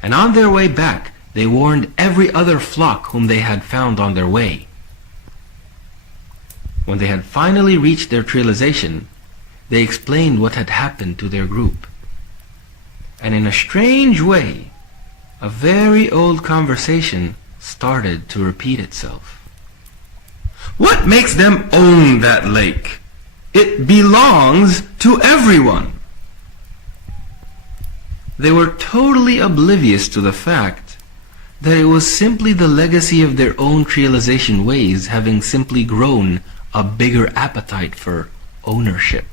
And on their way back, they warned every other flock whom they had found on their way. When they had finally reached their realization, they explained what had happened to their group. And in a strange way, a very old conversation started to repeat itself. "What makes them own that lake? It belongs to everyone." They were totally oblivious to the fact that it was simply the legacy of their own realization ways having simply grown a bigger appetite for ownership.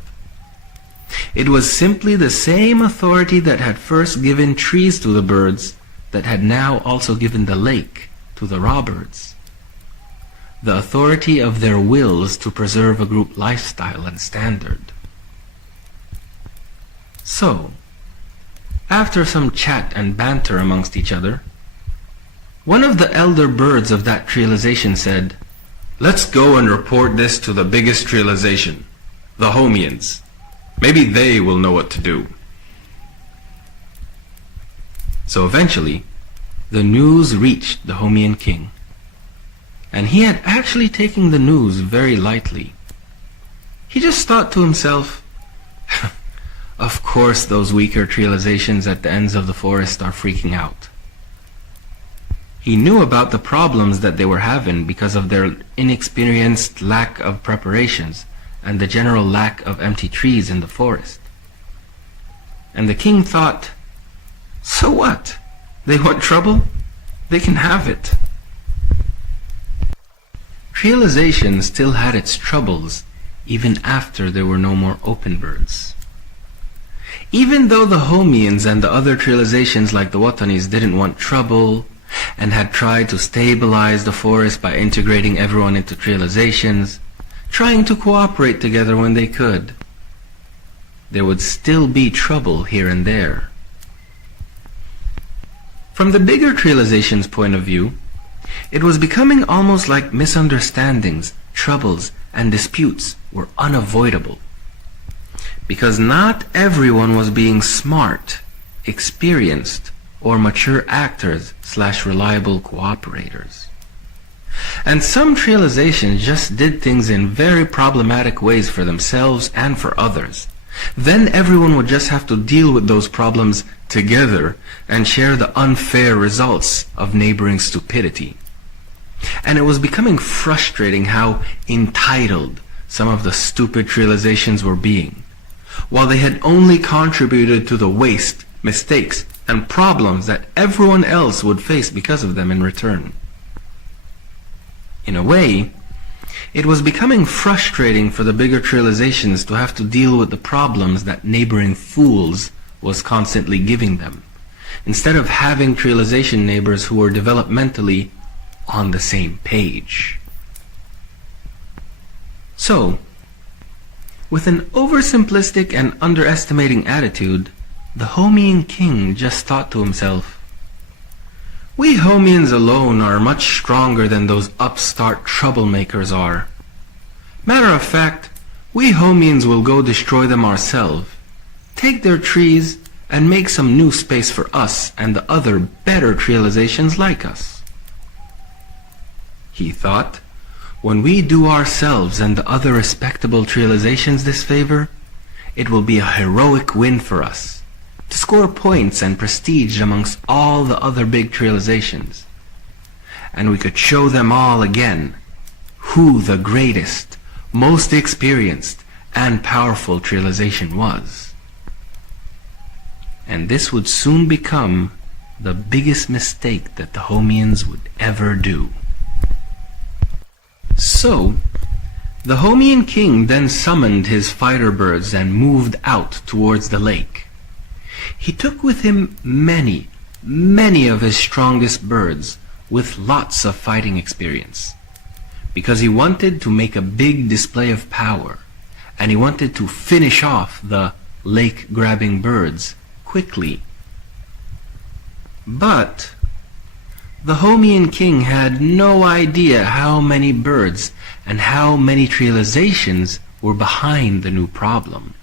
It was simply the same authority that had first given trees to the birds that had now also given the lake to the Ra birds. The authority of their wills to preserve a group lifestyle and standard. So, after some chat and banter amongst each other, one of the elder birds of that realization said, "Let's go and report this to the biggest realization, the Homians. Maybe they will know what to do." So eventually, the news reached the Homian king. And he had actually taken the news very lightly. He just thought to himself, of course those weaker realizations at the ends of the forest are freaking out. He knew about the problems that they were having because of their inexperienced lack of preparations and the general lack of empty trees in the forest. And the king thought, so what? They want trouble? They can have it. Realization still had its troubles even after there were no more open birds. Even though the Homians and the other realizations like the Watanis didn't want trouble and had tried to stabilize the forest by integrating everyone into realizations, trying to cooperate together when they could, there would still be trouble here and there. From the bigger realization's point of view, it was becoming almost like misunderstandings, troubles, and disputes were unavoidable. Because not everyone was being smart, experienced, or mature actors / reliable cooperators. And some realizations just did things in very problematic ways for themselves and for others, Then everyone would just have to deal with those problems together and share the unfair results of neighboring stupidity. And it was becoming frustrating how entitled some of the stupid realizations were being, while they had only contributed to the waste, mistakes, and problems that everyone else would face because of them in return. In a way, it was becoming frustrating for the bigger realizations to have to deal with the problems that neighboring fools was constantly giving them, instead of having realization neighbors who were developmentally on the same page. So, with an oversimplistic and underestimating attitude, the Homian king just thought to himself, "We Homians alone are much stronger than those upstart troublemakers are. Matter of fact, we Homians will go destroy them ourselves, take their trees, and make some new space for us and the other better realizations like us." He thought, when we do ourselves and the other respectable realizations this favor, it will be a heroic win for us, to score points and prestige amongst all the other big realizations. And we could show them all again who the greatest, most experienced, and powerful realization was. And this would soon become the biggest mistake that the Homians would ever do. So, the Homian king then summoned his fighter birds and moved out towards the lake. He took with him many of his strongest birds with lots of fighting experience, because he wanted to make a big display of power, and he wanted to finish off the lake-grabbing birds quickly. But the Homian king had no idea how many birds and how many realizations were behind the new problem.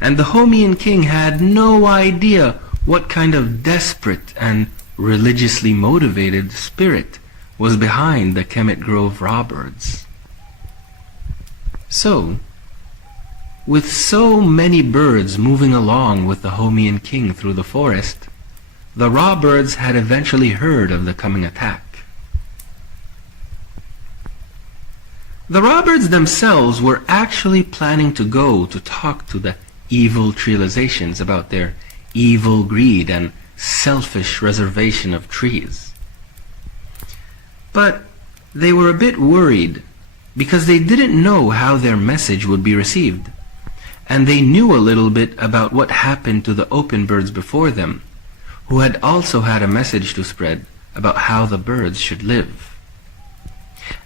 And the Homian king had no idea what kind of desperate and religiously motivated spirit was behind the Kemet Grove Rawbirds. So, with so many birds moving along with the Homian king through the forest, the Rawbirds had eventually heard of the coming attack. The Rawbirds themselves were actually planning to go to talk to the evil realizations about their evil greed and selfish reservation of trees. But they were a bit worried because they didn't know how their message would be received, and they knew a little bit about what happened to the open birds before them, who had also had a message to spread about how the birds should live.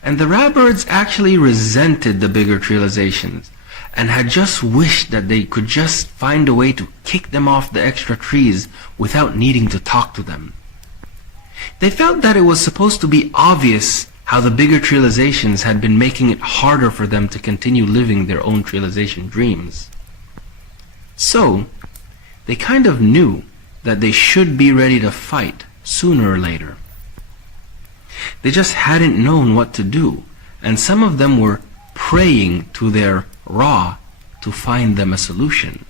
And the Rawbirds actually resented the bigger realizations and had just wished that they could just find a way to kick them off the extra trees without needing to talk to them. They felt that it was supposed to be obvious how the bigger realizations had been making it harder for them to continue living their own realization dreams. So, they kind of knew that they should be ready to fight sooner or later. They just hadn't known what to do, and some of them were praying to their Ra to find them a solution.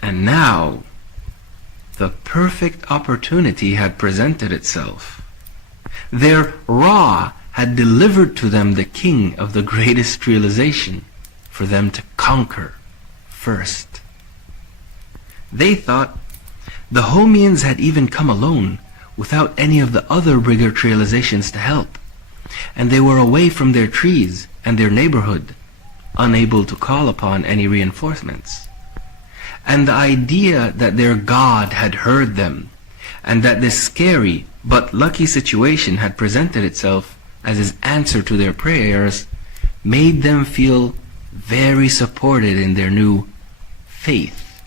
And now, the perfect opportunity had presented itself. Their Ra had delivered to them the king of the greatest realization for them to conquer first. They thought the Homians had even come alone without any of the other bigger realizations to help, and they were away from their trees and their neighborhood, unable to call upon any reinforcements. And the idea that their God had heard them, and that this scary but lucky situation had presented itself as his answer to their prayers, made them feel very supported in their new faith,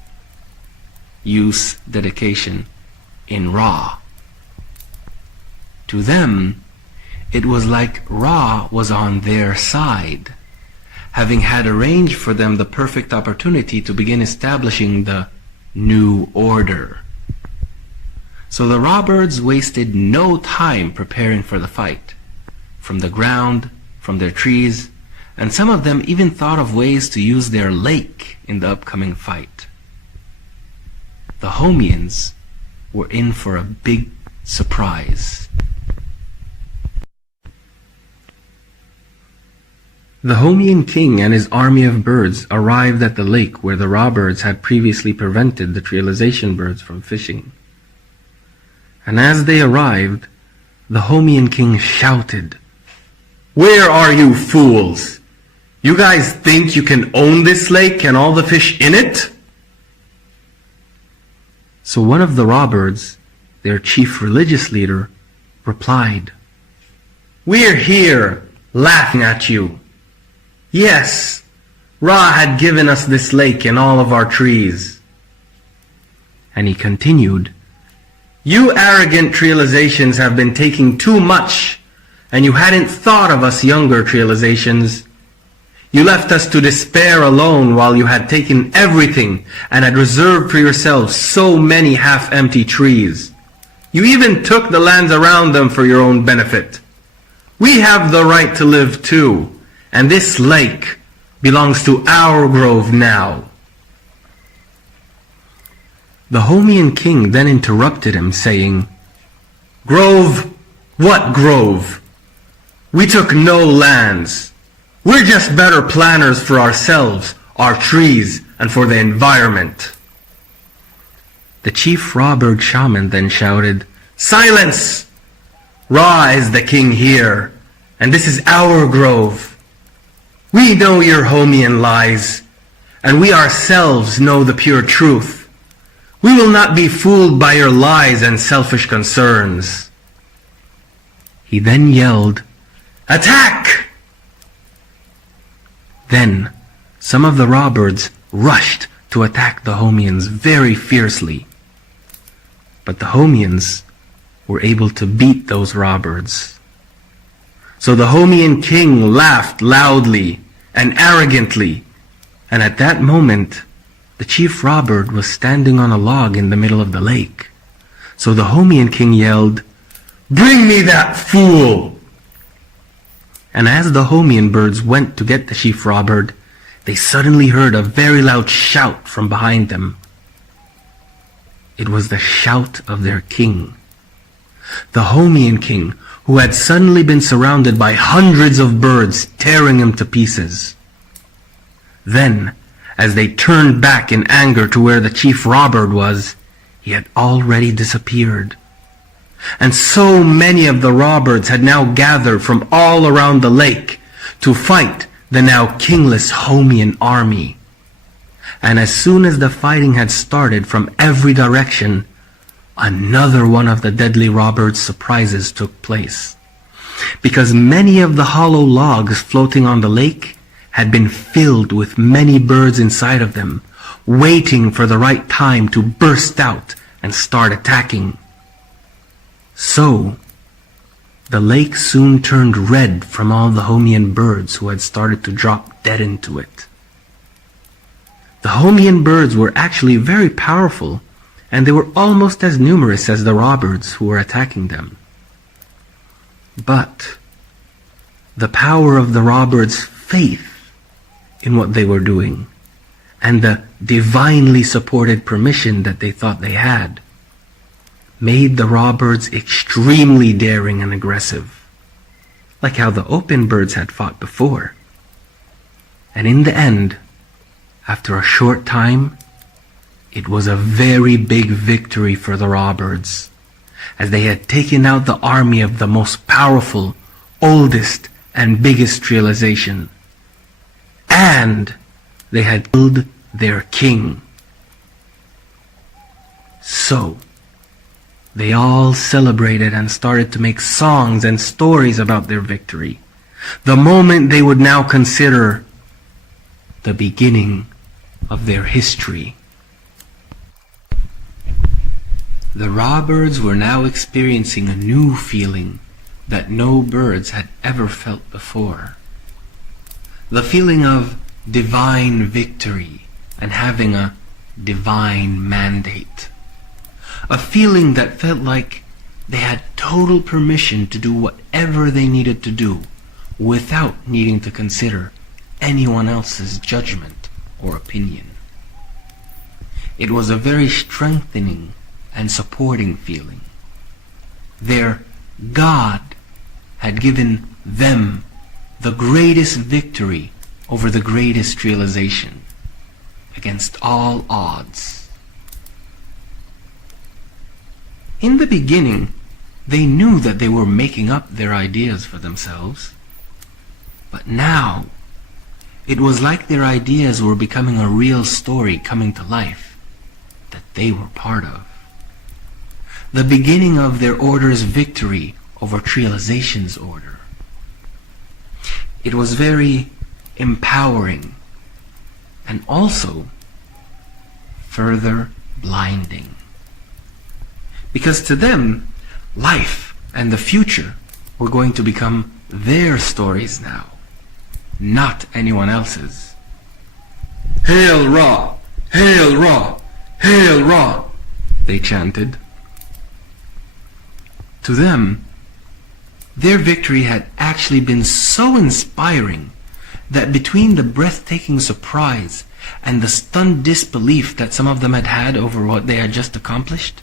use, dedication in Ra. To them, it was like Ra was on their side, having had arranged for them the perfect opportunity to begin establishing the new order. So the Rawbirds wasted no time preparing for the fight, from the ground, from their trees, and some of them even thought of ways to use their lake in the upcoming fight. The Homians were in for a big surprise. The Homian king and his army of birds arrived at the lake where the robbers had previously prevented the trialization birds from fishing. And as they arrived, the Homian king shouted, "Where are you fools? You guys think you can own this lake and all the fish in it?" So one of the robbers, their chief religious leader, replied, "We're here laughing at you. Yes, Ra had given us this lake and all of our trees." And he continued, "You arrogant trializations have been taking too much, and you hadn't thought of us younger trializations. You left us to despair alone while you had taken everything and had reserved for yourselves so many half-empty trees. You even took the lands around them for your own benefit. We have the right to live too, and this lake belongs to our grove now." The Homian king then interrupted him, saying, "Grove? What grove? We took no lands. We're just better planners for ourselves, our trees, and for the environment." The chief raw-bird shaman then shouted, "Silence! Ra is the king here, and this is our grove. We know your Homian lies, and we ourselves know the pure truth. We will not be fooled by your lies and selfish concerns." He then yelled, "Attack!" Then some of the robbers rushed to attack the Homians very fiercely. But the Homians were able to beat those robbers. So the Homian king laughed loudly and arrogantly, and at that moment the chief robbird was standing on a log in the middle of the lake. So the Homian king yelled, "Bring me that fool!" And as the Homian birds went to get the chief robbird, they suddenly heard a very loud shout from behind them. It was the shout of their king. The Homian king, who had suddenly been surrounded by hundreds of birds tearing him to pieces. Then, as they turned back in anger to where the chief robbird was, he had already disappeared. And so many of the robbirds had now gathered from all around the lake to fight the now kingless Homian army. And as soon as the fighting had started from every direction, another one of the deadly robbirds' surprises took place. Because many of the hollow logs floating on the lake had been filled with many birds inside of them, waiting for the right time to burst out and start attacking. So, the lake soon turned red from all the Homian birds who had started to drop dead into it. The Homian birds were actually very powerful, and they were almost as numerous as the robbirds who were attacking them. But the power of the robbirds' faith in what they were doing, and the divinely supported permission that they thought they had, made the robbirds extremely daring and aggressive, like how the open birds had fought before. And in the end, after a short time, it was a very big victory for the robbirds, as they had taken out the army of the most powerful, oldest, and biggest realization. And they had killed their king. So, they all celebrated and started to make songs and stories about their victory, the moment they would now consider the beginning of their history. The robbirds were now experiencing a new feeling that no birds had ever felt before. The feeling of divine victory and having a divine mandate. A feeling that felt like they had total permission to do whatever they needed to do without needing to consider anyone else's judgment or opinion. It was a very strengthening and supporting feeling. Their God had given them the greatest victory over the greatest realization against all odds. In the beginning, they knew that they were making up their ideas for themselves. But now, it was like their ideas were becoming a real story coming to life that they were part of. The beginning of their order's victory over Realization's order. It was very empowering and also further blinding. Because to them, life and the future were going to become their stories now, not anyone else's. Hail Ra! Hail Ra! Hail Ra! They chanted. To them, their victory had actually been so inspiring that between the breathtaking surprise and the stunned disbelief that some of them had had over what they had just accomplished,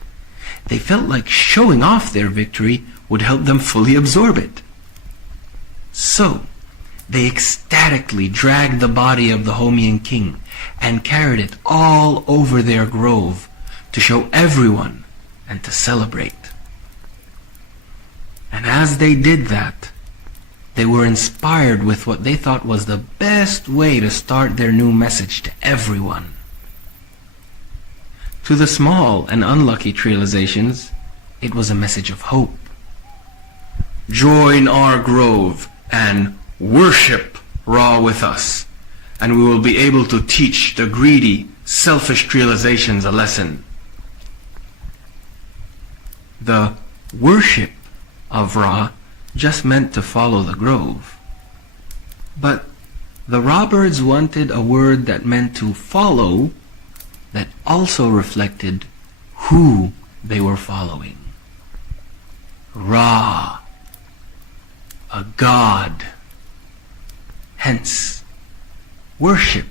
they felt like showing off their victory would help them fully absorb it. So, they ecstatically dragged the body of the Homian king and carried it all over their grove to show everyone and to celebrate. And as they did that, they were inspired with what they thought was the best way to start their new message to everyone. To the small and unlucky Realizations, it was a message of hope. Join our grove and worship Ra with us, and we will be able to teach the greedy, selfish Realizations a lesson. The worship of Ra just meant to follow the grove. But the Ra birds wanted a word that meant to follow that also reflected who they were following. Ra, a god. Hence, worship.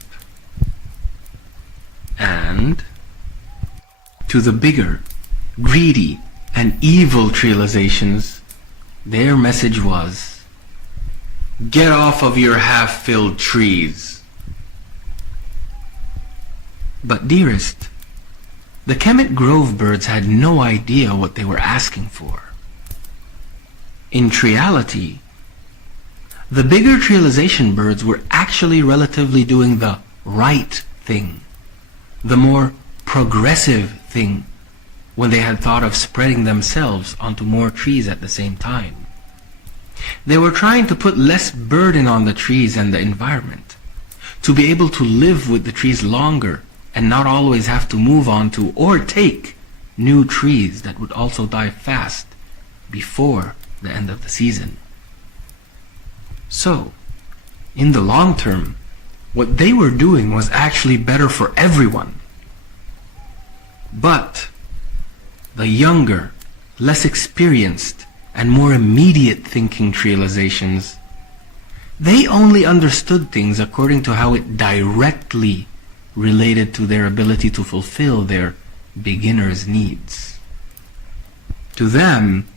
And to the bigger, greedy, and evil Realizations, their message was, get off of your half-filled trees. But dearest, the Kemet Grove birds had no idea what they were asking for. In reality, the bigger Realization birds were actually relatively doing the right thing, the more progressive thing, when they had thought of spreading themselves onto more trees at the same time. They were trying to put less burden on the trees and the environment, to be able to live with the trees longer and not always have to move on to or take new trees that would also die fast before the end of the season. So, in the long term, what they were doing was actually better for everyone. But the younger, less experienced, and more immediate thinking Realizations, they only understood things according to how it directly related to their ability to fulfill their beginner's needs. To them,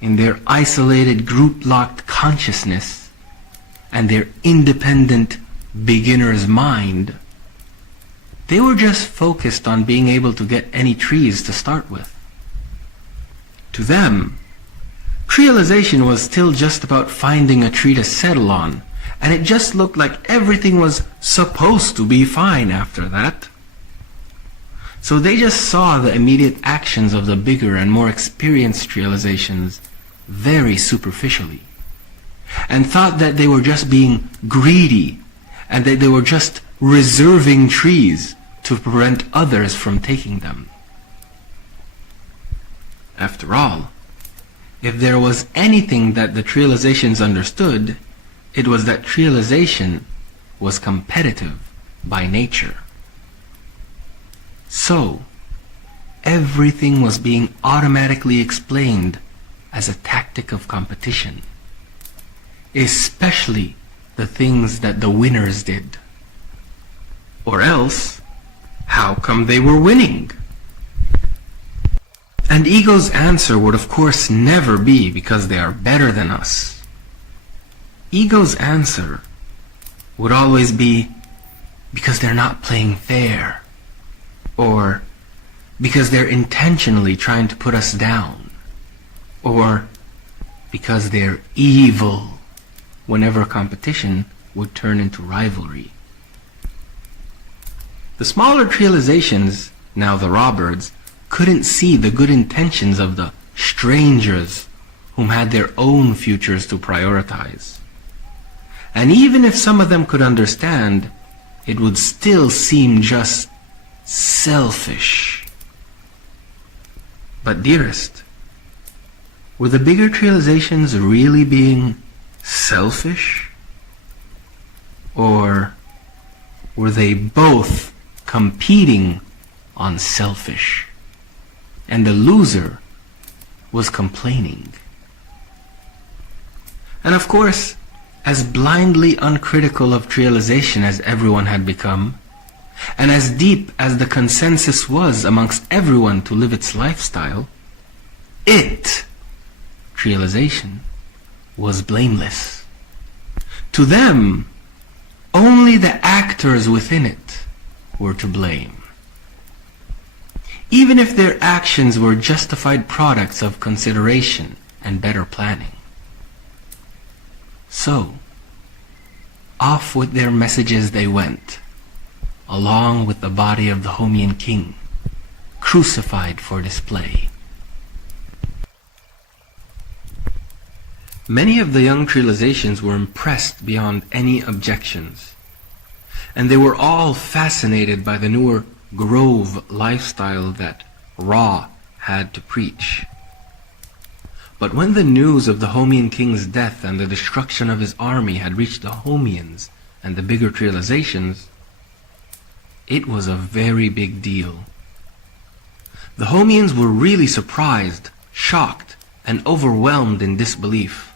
in their isolated group-locked consciousness and their independent beginner's mind, they were just focused on being able to get any trees to start with. To them, Realization was still just about finding a tree to settle on, and it just looked like everything was supposed to be fine after that. So they just saw the immediate actions of the bigger and more experienced Realizations very superficially, and thought that they were just being greedy, and that they were just reserving trees to prevent others from taking them. After all, if there was anything that the Realizations understood, it was that Realization was competitive by nature. So, everything was being automatically explained as a tactic of competition, especially the the things that the winners did? Or else, how come they were winning? And ego's answer would of course never be because they are better than us. Ego's answer would always be because they're not playing fair, or because they're intentionally trying to put us down, or because they're evil, whenever competition would turn into rivalry. The smaller realizations, now the Roberts, couldn't see the good intentions of the strangers whom had their own futures to prioritize. And even if some of them could understand, it would still seem just selfish. But dearest, were the bigger realizations really being selfish? Or were they both competing on selfish? And the loser was complaining. And of course, as blindly uncritical of realization as everyone had become, and as deep as the consensus was amongst everyone to live its lifestyle, realization, was blameless. To them, only the actors within it were to blame. Even if their actions were justified products of consideration and better planning. So, off with their messages they went, along with the body of the Homian king, crucified for display. Many of the young realizations were impressed beyond any objections, and they were all fascinated by the newer grove lifestyle that Ra had to preach. But when the news of the Homian king's death and the destruction of his army had reached the Homians and the bigger realizations, it was a very big deal. The Homians were really surprised, shocked, and overwhelmed in disbelief.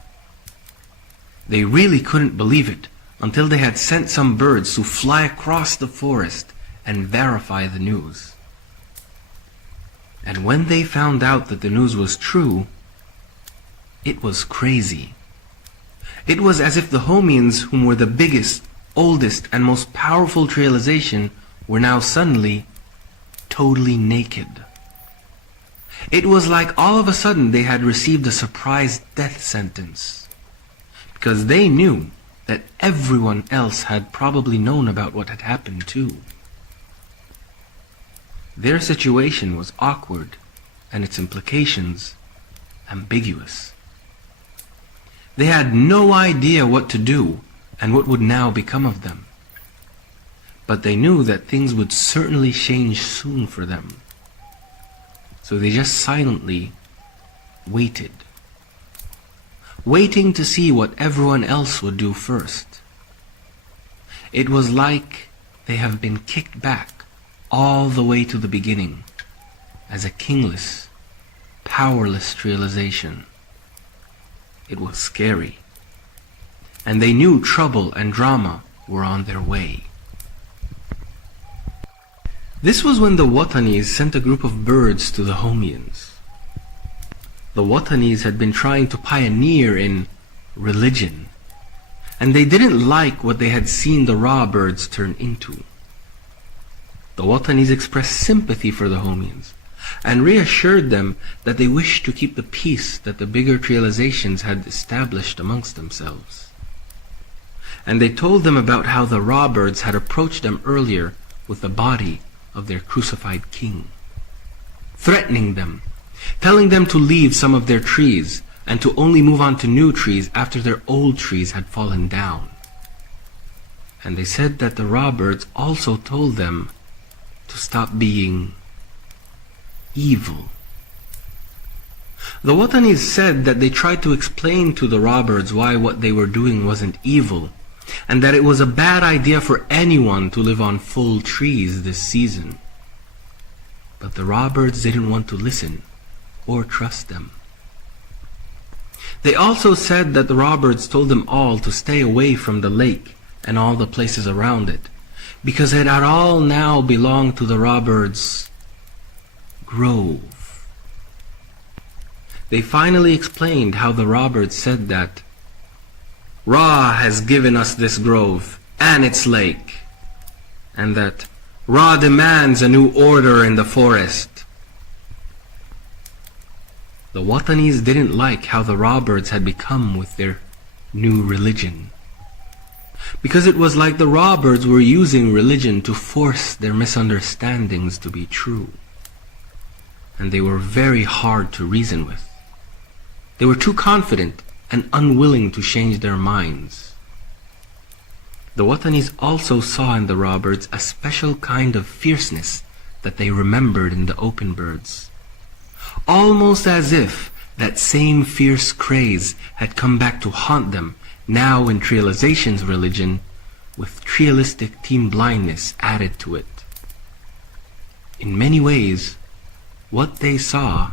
They really couldn't believe it until they had sent some birds to fly across the forest and verify the news. And when they found out that the news was true, it was crazy. It was as if the Homians, whom were the biggest, oldest, and most powerful realization, were now suddenly totally naked. It was like all of a sudden they had received a surprise death sentence, because they knew that everyone else had probably known about what had happened too. Their situation was awkward and its implications ambiguous. They had no idea what to do and what would now become of them. But they knew that things would certainly change soon for them. So they just silently waited, waiting to see what everyone else would do first. It was like they have been kicked back all the way to the beginning as a kingless, powerless realization. It was scary, and they knew trouble and drama were on their way. This was when the Watanis sent a group of birds to the Homians. The Watanis had been trying to pioneer in religion, and they didn't like what they had seen the Ra birds turn into. The Watanis expressed sympathy for the Homians, and reassured them that they wished to keep the peace that the bigger realizations had established amongst themselves. And they told them about how the Ra birds had approached them earlier with the body of their crucified king, threatening them, telling them to leave some of their trees and to only move on to new trees after their old trees had fallen down. And they said that the Ra birds also told them to stop being evil. The Watanis said that they tried to explain to the Ra birds why what they were doing wasn't evil, and that it was a bad idea for anyone to live on full trees this season. But the Ra birds didn't want to listen or trust them. They also said that the robbers told them all to stay away from the lake and all the places around it, because it had all now belonged to the robbers' grove. They finally explained how the robbers said that Ra has given us this grove and its lake, and that Ra demands a new order in the forest. The Watanis didn't like how the robbers had become with their new religion, because it was like the robbers were using religion to force their misunderstandings to be true, and they were very hard to reason with. They were too confident and unwilling to change their minds. The Watanis also saw in the robbers a special kind of fierceness that they remembered in the open birds, almost as if that same fierce craze had come back to haunt them now in Trialization's religion, with Trialistic team blindness added to it. In many ways, what they saw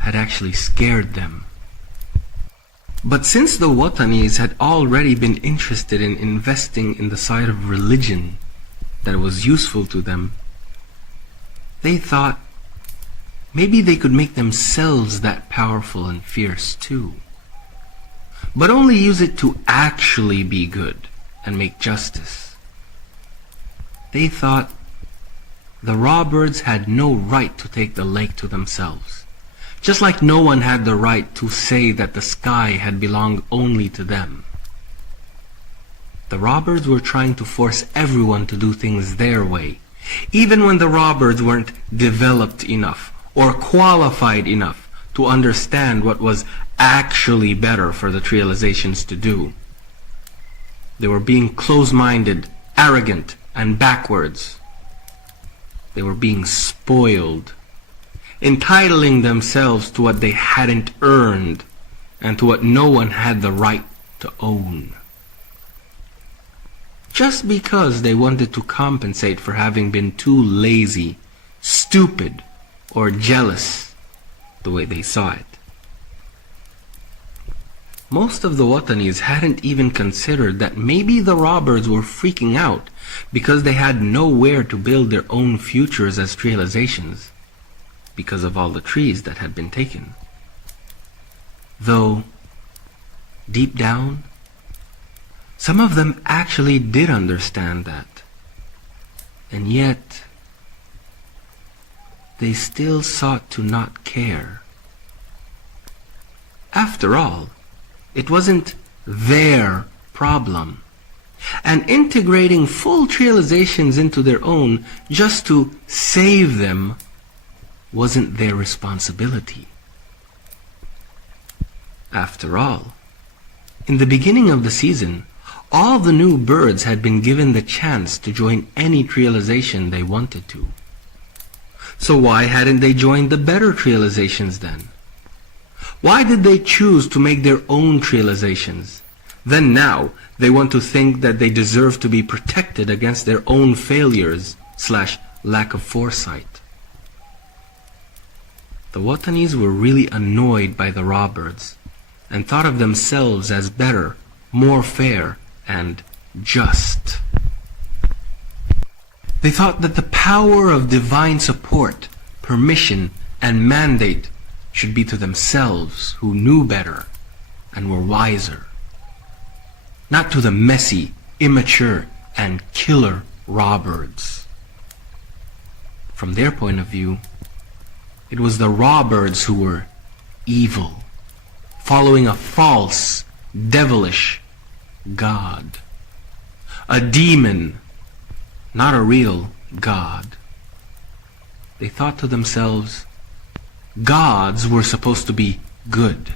had actually scared them. But since the Watanis had already been interested in investing in the side of religion that was useful to them, they thought maybe they could make themselves that powerful and fierce too, but only use it to actually be good and make justice. They thought the robbers had no right to take the lake to themselves, just like no one had the right to say that the sky had belonged only to them. The robbers were trying to force everyone to do things their way, even when the robbers weren't developed enough or qualified enough to understand what was actually better for the Trializations to do. They were being close-minded, arrogant, and backwards. They were being spoiled, entitling themselves to what they hadn't earned and to what no one had the right to own, just because they wanted to compensate for having been too lazy, stupid, or jealous, the way they saw it. Most of the Watanis hadn't even considered that maybe the robbers were freaking out because they had nowhere to build their own futures as Trializations, because of all the trees that had been taken. Though, deep down, some of them actually did understand that. And yet, they still sought to not care. After all, it wasn't their problem. And integrating full Trializations into their own just to save them wasn't their responsibility. After all, in the beginning of the season, all the new birds had been given the chance to join any Trialization they wanted to. So why hadn't they joined the better Trializations then? Why did they choose to make their own Trializations? Then now they want to think that they deserve to be protected against their own failures / lack of foresight. The Watanis were really annoyed by the robbers and thought of themselves as better, more fair, and just. They thought that the power of divine support, permission, and mandate should be to themselves who knew better and were wiser, not to the messy, immature, and killer robbers. From their point of view, it was the robbers who were evil, following a false, devilish God. A demon, not a real God. They thought to themselves, gods were supposed to be good,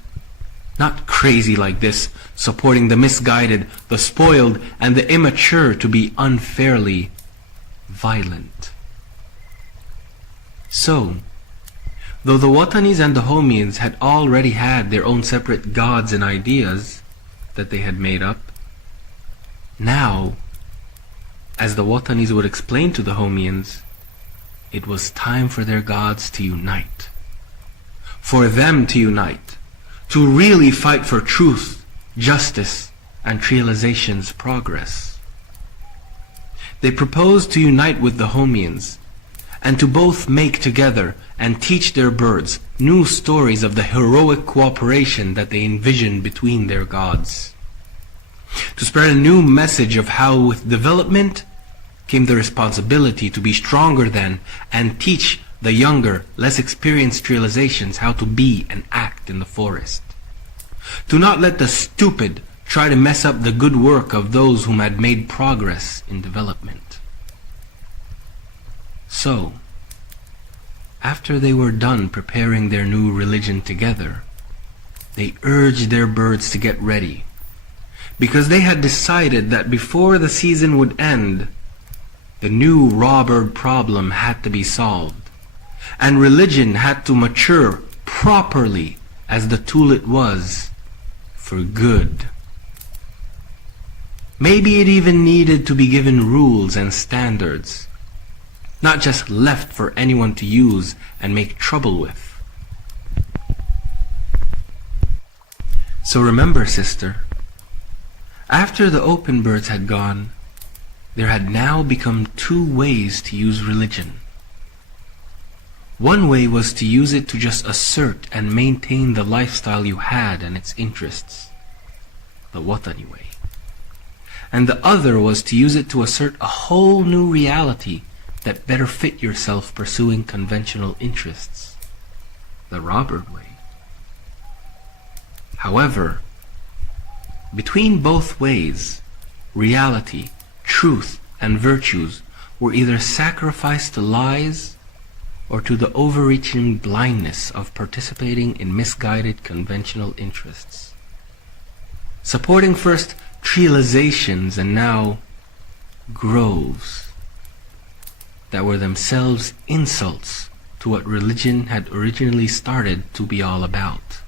not crazy like this, supporting the misguided, the spoiled, and the immature to be unfairly violent. So, though the Watanis and the Homians had already had their own separate gods and ideas that they had made up, now, as the Watanis would explain to the Homians, it was time for their gods to unite. For them to unite, to really fight for truth, justice, and realization's progress. They proposed to unite with the Homians and to both make together and teach their birds new stories of the heroic cooperation that they envisioned between their gods. To spread a new message of how with development came the responsibility to be stronger than and teach the younger, less experienced realizations how to be and act in the forest. To not let the stupid try to mess up the good work of those whom had made progress in development. So, after they were done preparing their new religion together, they urged their birds to get ready, because they had decided that before the season would end, the new raw bird problem had to be solved, and religion had to mature properly as the tool it was for good. Maybe it even needed to be given rules and standards, not just left for anyone to use and make trouble with. So remember, sister, after the open birds had gone, there had now become two ways to use religion. One way was to use it to just assert and maintain the lifestyle you had and its interests, the Watani way. And the other was to use it to assert a whole new reality that better fit yourself pursuing conventional interests, the Robert way. However, between both ways, reality, truth, and virtues were either sacrificed to lies or to the overreaching blindness of participating in misguided conventional interests. Supporting first realizations and now groves that were themselves insults to what religion had originally started to be all about.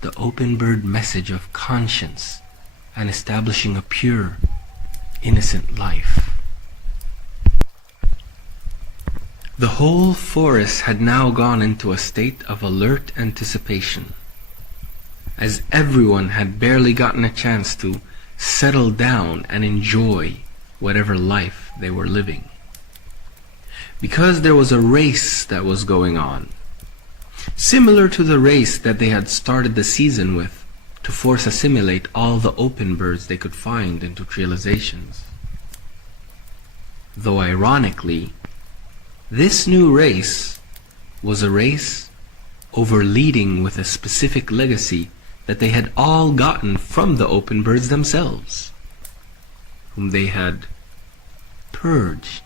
The open bird message of conscience and establishing a pure, innocent life. The whole forest had now gone into a state of alert anticipation, as everyone had barely gotten a chance to settle down and enjoy whatever life they were living. Because there was a race that was going on, similar to the race that they had started the season with, to force assimilate all the open birds they could find into realizations. Though ironically, this new race was a race over leading with a specific legacy that they had all gotten from the open birds themselves, whom they had purged.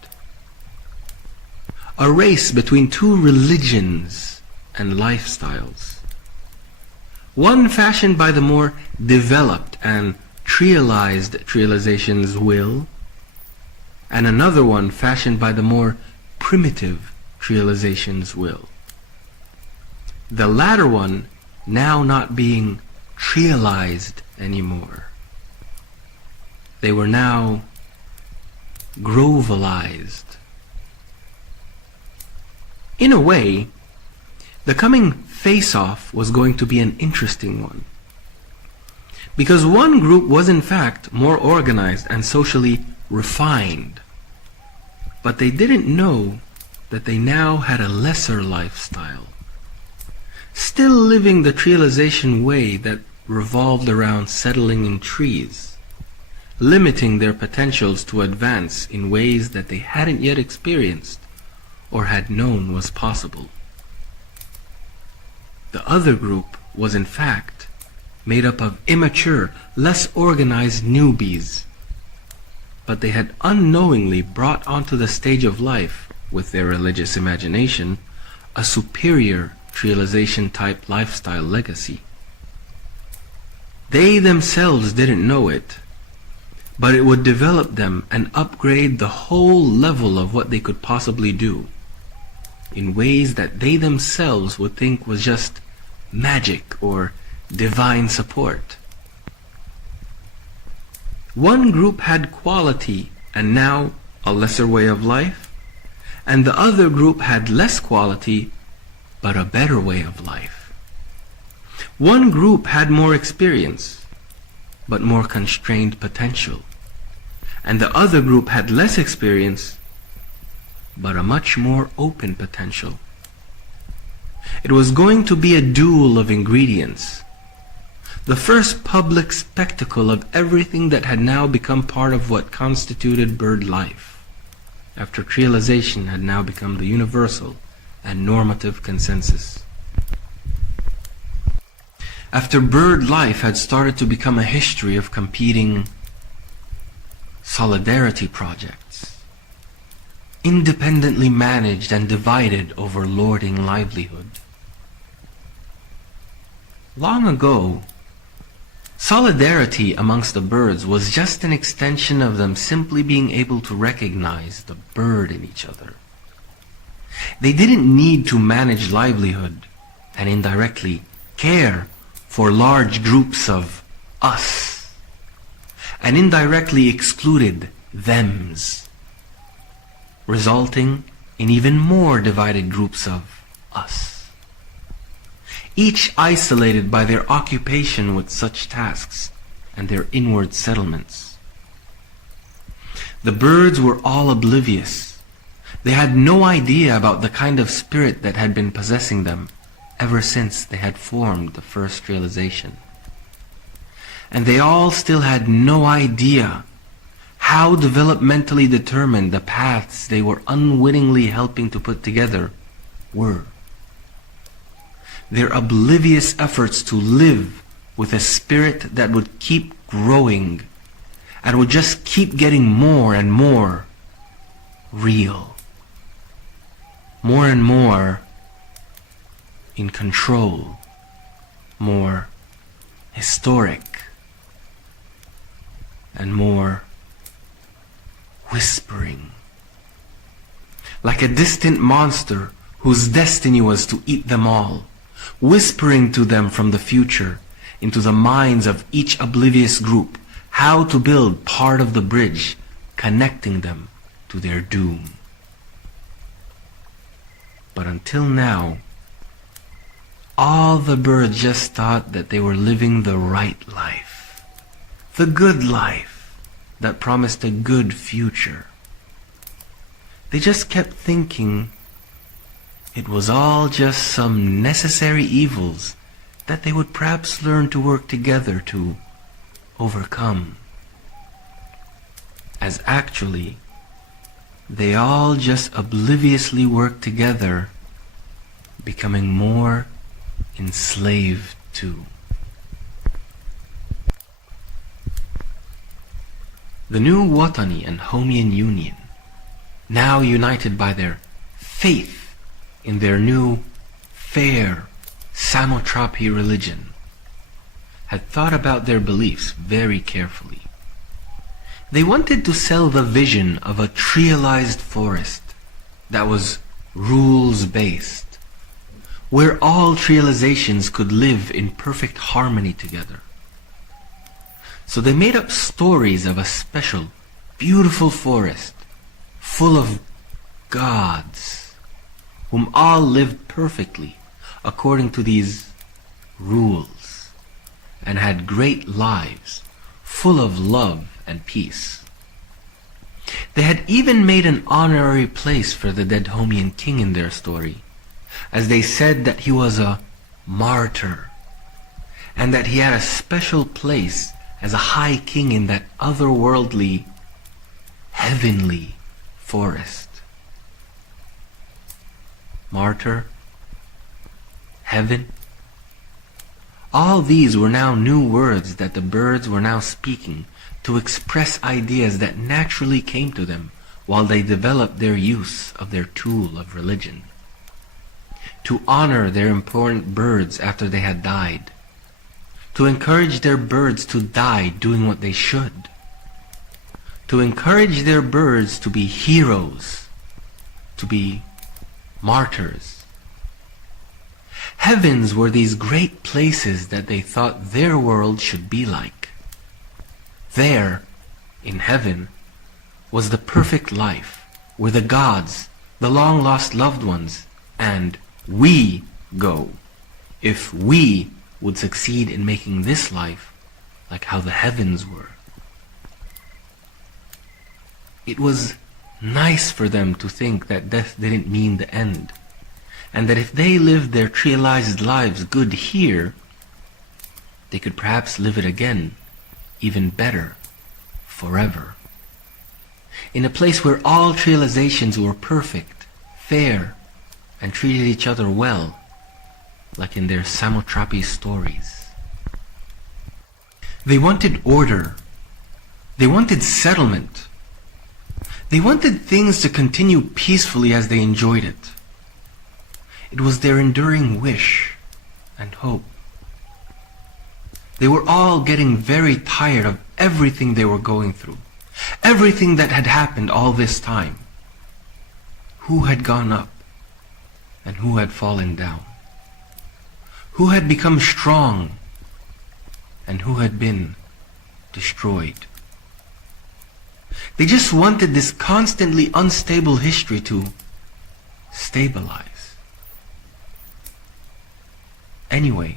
A race between two religions and lifestyles. One fashioned by the more developed and realized realization's will, and another one fashioned by the more primitive realization's will. The latter one now not being realized anymore. They were now grovalized. In a way, the coming face-off was going to be an interesting one, because one group was in fact more organized and socially refined, but they didn't know that they now had a lesser lifestyle, still living the realization way that revolved around settling in trees, limiting their potentials to advance in ways that they hadn't yet experienced or had known was possible. The other group was in fact made up of immature, less organized newbies, but they had unknowingly brought onto the stage of life, with their religious imagination, a superior realization type lifestyle legacy. They themselves didn't know it, but it would develop them and upgrade the whole level of what they could possibly do, in ways that they themselves would think was just magic or divine support. One group had quality and now a lesser way of life, and the other group had less quality but a better way of life. One group had more experience, but more constrained potential, and the other group had less experience, but a much more open potential. It was going to be a duel of ingredients, the first public spectacle of everything that had now become part of what constituted bird life, after trialization had now become the universal and normative consensus. After bird life had started to become a history of competing solidarity projects, independently managed and divided over lording livelihood. Long ago, solidarity amongst the birds was just an extension of them simply being able to recognize the bird in each other. They didn't need to manage livelihood and indirectly care for large groups of us, and indirectly excluded thems, resulting in even more divided groups of us, each isolated by their occupation with such tasks and their inward settlements. The birds were all oblivious. They had no idea about the kind of spirit that had been possessing them ever since they had formed the first realization. And they all still had no idea how developmentally determined the paths they were unwittingly helping to put together were. Their oblivious efforts to live with a spirit that would keep growing and would just keep getting more and more real, more and more in control, more historic, and more whispering. Like a distant monster whose destiny was to eat them all, whispering to them from the future into the minds of each oblivious group how to build part of the bridge connecting them to their doom. But until now, all the birds just thought that they were living the right life, the good life that promised a good future. They just kept thinking it was all just some necessary evils that they would perhaps learn to work together to overcome. As actually, they all just obliviously worked together, becoming more enslaved to. The new Watani and Homian Union, now united by their faith in their new, fair Samotrapi religion, had thought about their beliefs very carefully. They wanted to sell the vision of a trialized forest that was rules-based, where all trializations could live in perfect harmony together. So they made up stories of a special, beautiful forest full of gods, whom all lived perfectly according to these rules, and had great lives full of love and peace. They had even made an honorary place for the dead Homian king in their story, as they said that he was a martyr, and that he had a special place as a high king in that otherworldly, heavenly forest. Martyr, heaven, all these were now new words that the birds were now speaking to express ideas that naturally came to them while they developed their use of their tool of religion. To honor their important birds after they had died, to encourage their birds to die doing what they should, to encourage their birds to be heroes, to be martyrs. Heavens were these great places that they thought their world should be like. There, in heaven, was the perfect life, where the gods, the long-lost loved ones, and we go, if we would succeed in making this life like how the heavens were. It was nice for them to think that death didn't mean the end, and that if they lived their trialized lives good here, they could perhaps live it again, even better, forever. In a place where all trializations were perfect, fair, and treated each other well, like in their Samotrapi stories. They wanted order. They wanted settlement. They wanted things to continue peacefully as they enjoyed it. It was their enduring wish and hope. They were all getting very tired of everything they were going through, everything that had happened all this time. Who had gone up and who had fallen down? Who had become strong and who had been destroyed? They just wanted this constantly unstable history to stabilize. Anyway,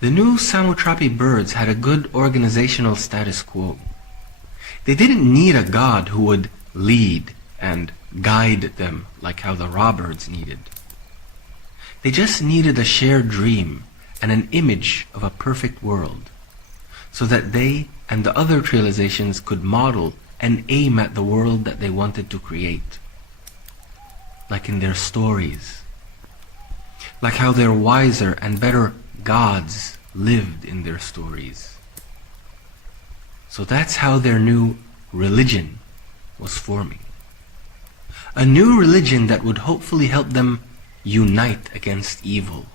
the new Samotrapi birds had a good organizational status quo. They didn't need a god who would lead and guide them like how the raw birds needed. They just needed a shared dream and an image of a perfect world, so that they and the other trializations could model and aim at the world that they wanted to create. Like in their stories, like how their wiser and better gods lived in their stories. So that's how their new religion was forming. A new religion that would hopefully help them unite against evil.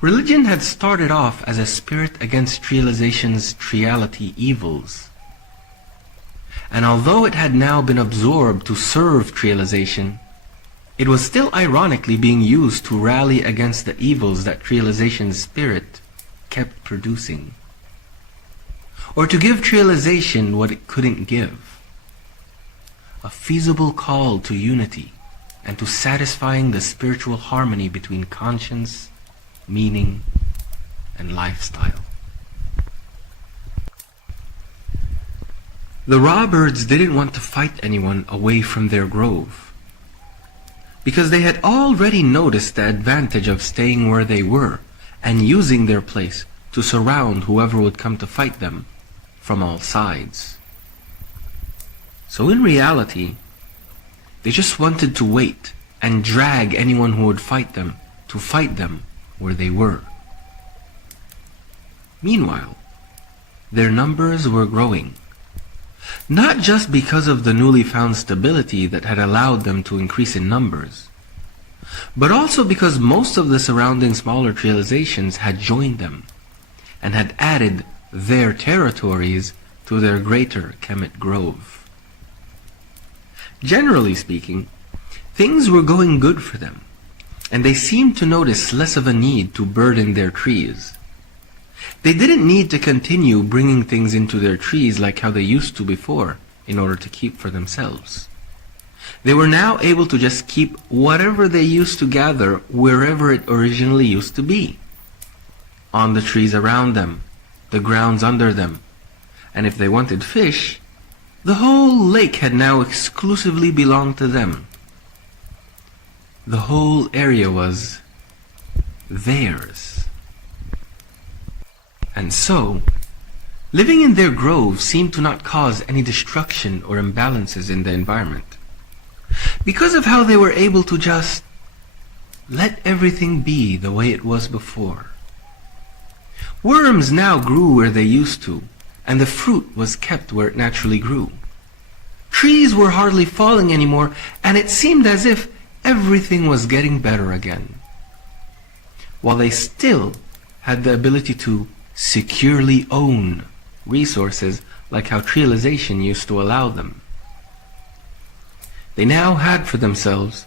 Religion had started off as a spirit against trialization's triality evils. And although it had now been absorbed to serve trialization, it was still ironically being used to rally against the evils that trialization's spirit kept producing. Or to give trialization what it couldn't give. A feasible call to unity and to satisfying the spiritual harmony between conscience, meaning, and lifestyle. The raw birds didn't want to fight anyone away from their grove, because they had already noticed the advantage of staying where they were and using their place to surround whoever would come to fight them from all sides. So in reality, they just wanted to wait and drag anyone who would fight them to fight them where they were. Meanwhile, their numbers were growing, not just because of the newly found stability that had allowed them to increase in numbers, but also because most of the surrounding smaller trializations had joined them and had added their territories to their greater Kemet Grove. Generally speaking, things were going good for them, and they seemed to notice less of a need to burden their trees. They didn't need to continue bringing things into their trees like how they used to before in order to keep for themselves. They were now able to just keep whatever they used to gather wherever it originally used to be. On the trees around them, the grounds under them, and if they wanted fish, the whole lake had now exclusively belonged to them. The whole area was theirs. And so, living in their grove seemed to not cause any destruction or imbalances in the environment, because of how they were able to just let everything be the way it was before. Worms now grew where they used to, and the fruit was kept where it naturally grew. Trees were hardly falling anymore, and it seemed as if everything was getting better again. While they still had the ability to securely own resources like how trialization used to allow them. They now had for themselves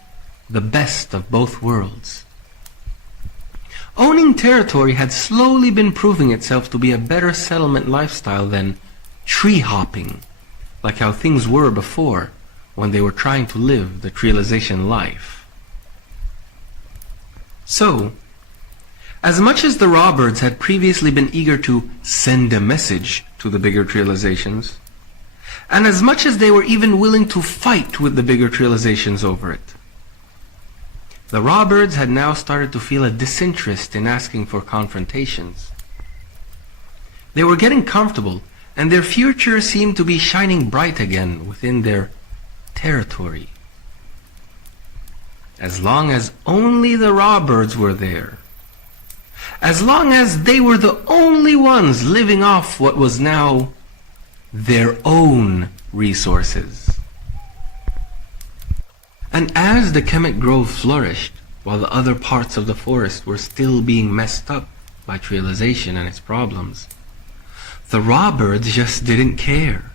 the best of both worlds. Owning territory had slowly been proving itself to be a better settlement lifestyle than tree hopping, like how things were before when they were trying to live the trialization life. So, as much as the Rawbirds had previously been eager to send a message to the bigger realizations, and as much as they were even willing to fight with the bigger realizations over it, the Rawbirds had now started to feel a disinterest in asking for confrontations. They were getting comfortable, and their future seemed to be shining bright again within their territory. As long as only the Rawbirds were there, as long as they were the only ones living off what was now their own resources. And as the Kemet Grove flourished, while the other parts of the forest were still being messed up by trialization and its problems, the Rawbirds just didn't care.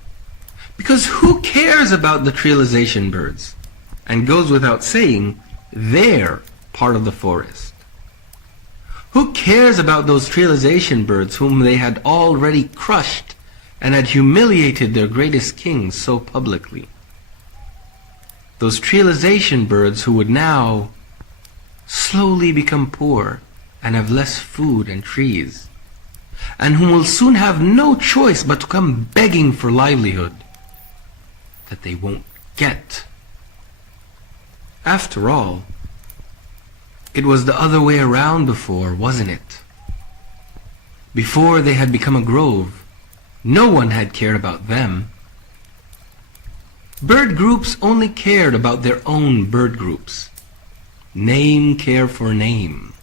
Because who cares about the trialization birds? And goes without saying, they're part of the forest. Who cares about those trialization birds whom they had already crushed and had humiliated their greatest king so publicly? Those trialization birds who would now slowly become poor and have less food and trees, and whom will soon have no choice but to come begging for livelihood that they won't get. After all, it was the other way around before, wasn't it? Before they had become a grove, no one had cared about them. Bird groups only cared about their own bird groups. Name care for name.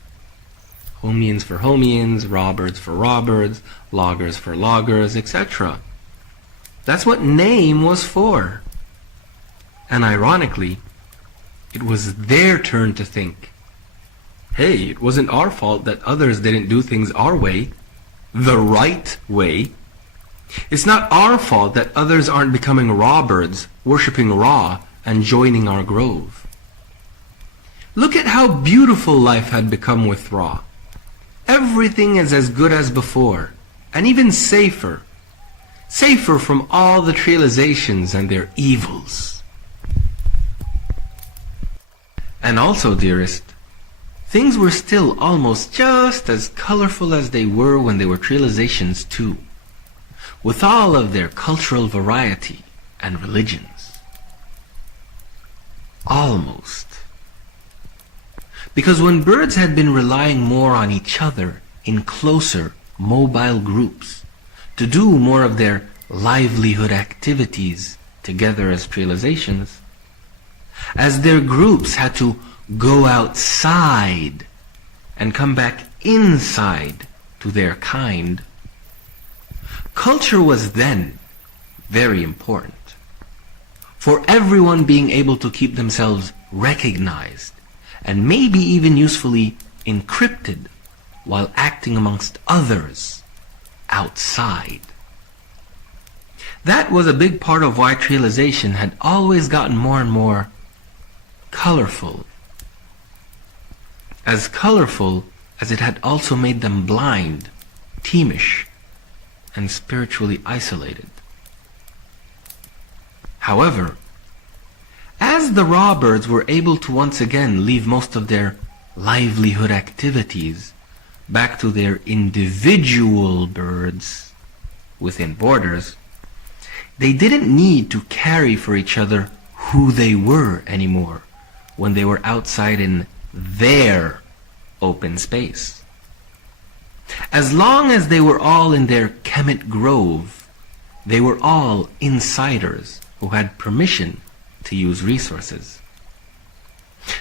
Homians for Homians, Rawbirds for Rawbirds, Loggers for Loggers, etc. That's what name was for. And ironically, it was their turn to think, hey, it wasn't our fault that others didn't do things our way, the right way. It's not our fault that others aren't becoming Rawbirds, worshipping Ra, and joining our grove. Look at how beautiful life had become with Ra. Everything is as good as before, and even safer. Safer from all the trializations and their evils. And also, dearest, things were still almost just as colorful as they were when they were trializations too, with all of their cultural variety and religions. Almost. Because when birds had been relying more on each other in closer, mobile groups to do more of their livelihood activities together as trializations, as their groups had to go outside and come back inside to their kind, culture was then very important. For everyone being able to keep themselves recognized and maybe even usefully encrypted while acting amongst others outside. That was a big part of why trialization had always gotten more and more colorful. As colorful as it had also made them blind, teamish, and spiritually isolated. However, as the Rawbirds were able to once again leave most of their livelihood activities back to their individual birds within borders, they didn't need to carry for each other who they were anymore when they were outside in their open space. As long as they were all in their Kemet Grove, they were all insiders who had permission to use resources.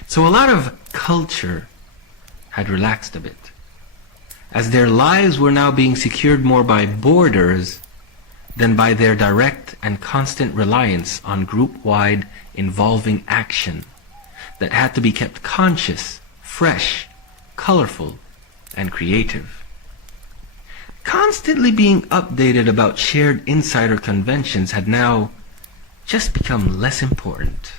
So a lot of culture had relaxed a bit, as their lives were now being secured more by borders than by their direct and constant reliance on group-wide involving action that had to be kept conscious, fresh, colorful, and creative. Constantly being updated about shared insider conventions had now just become less important.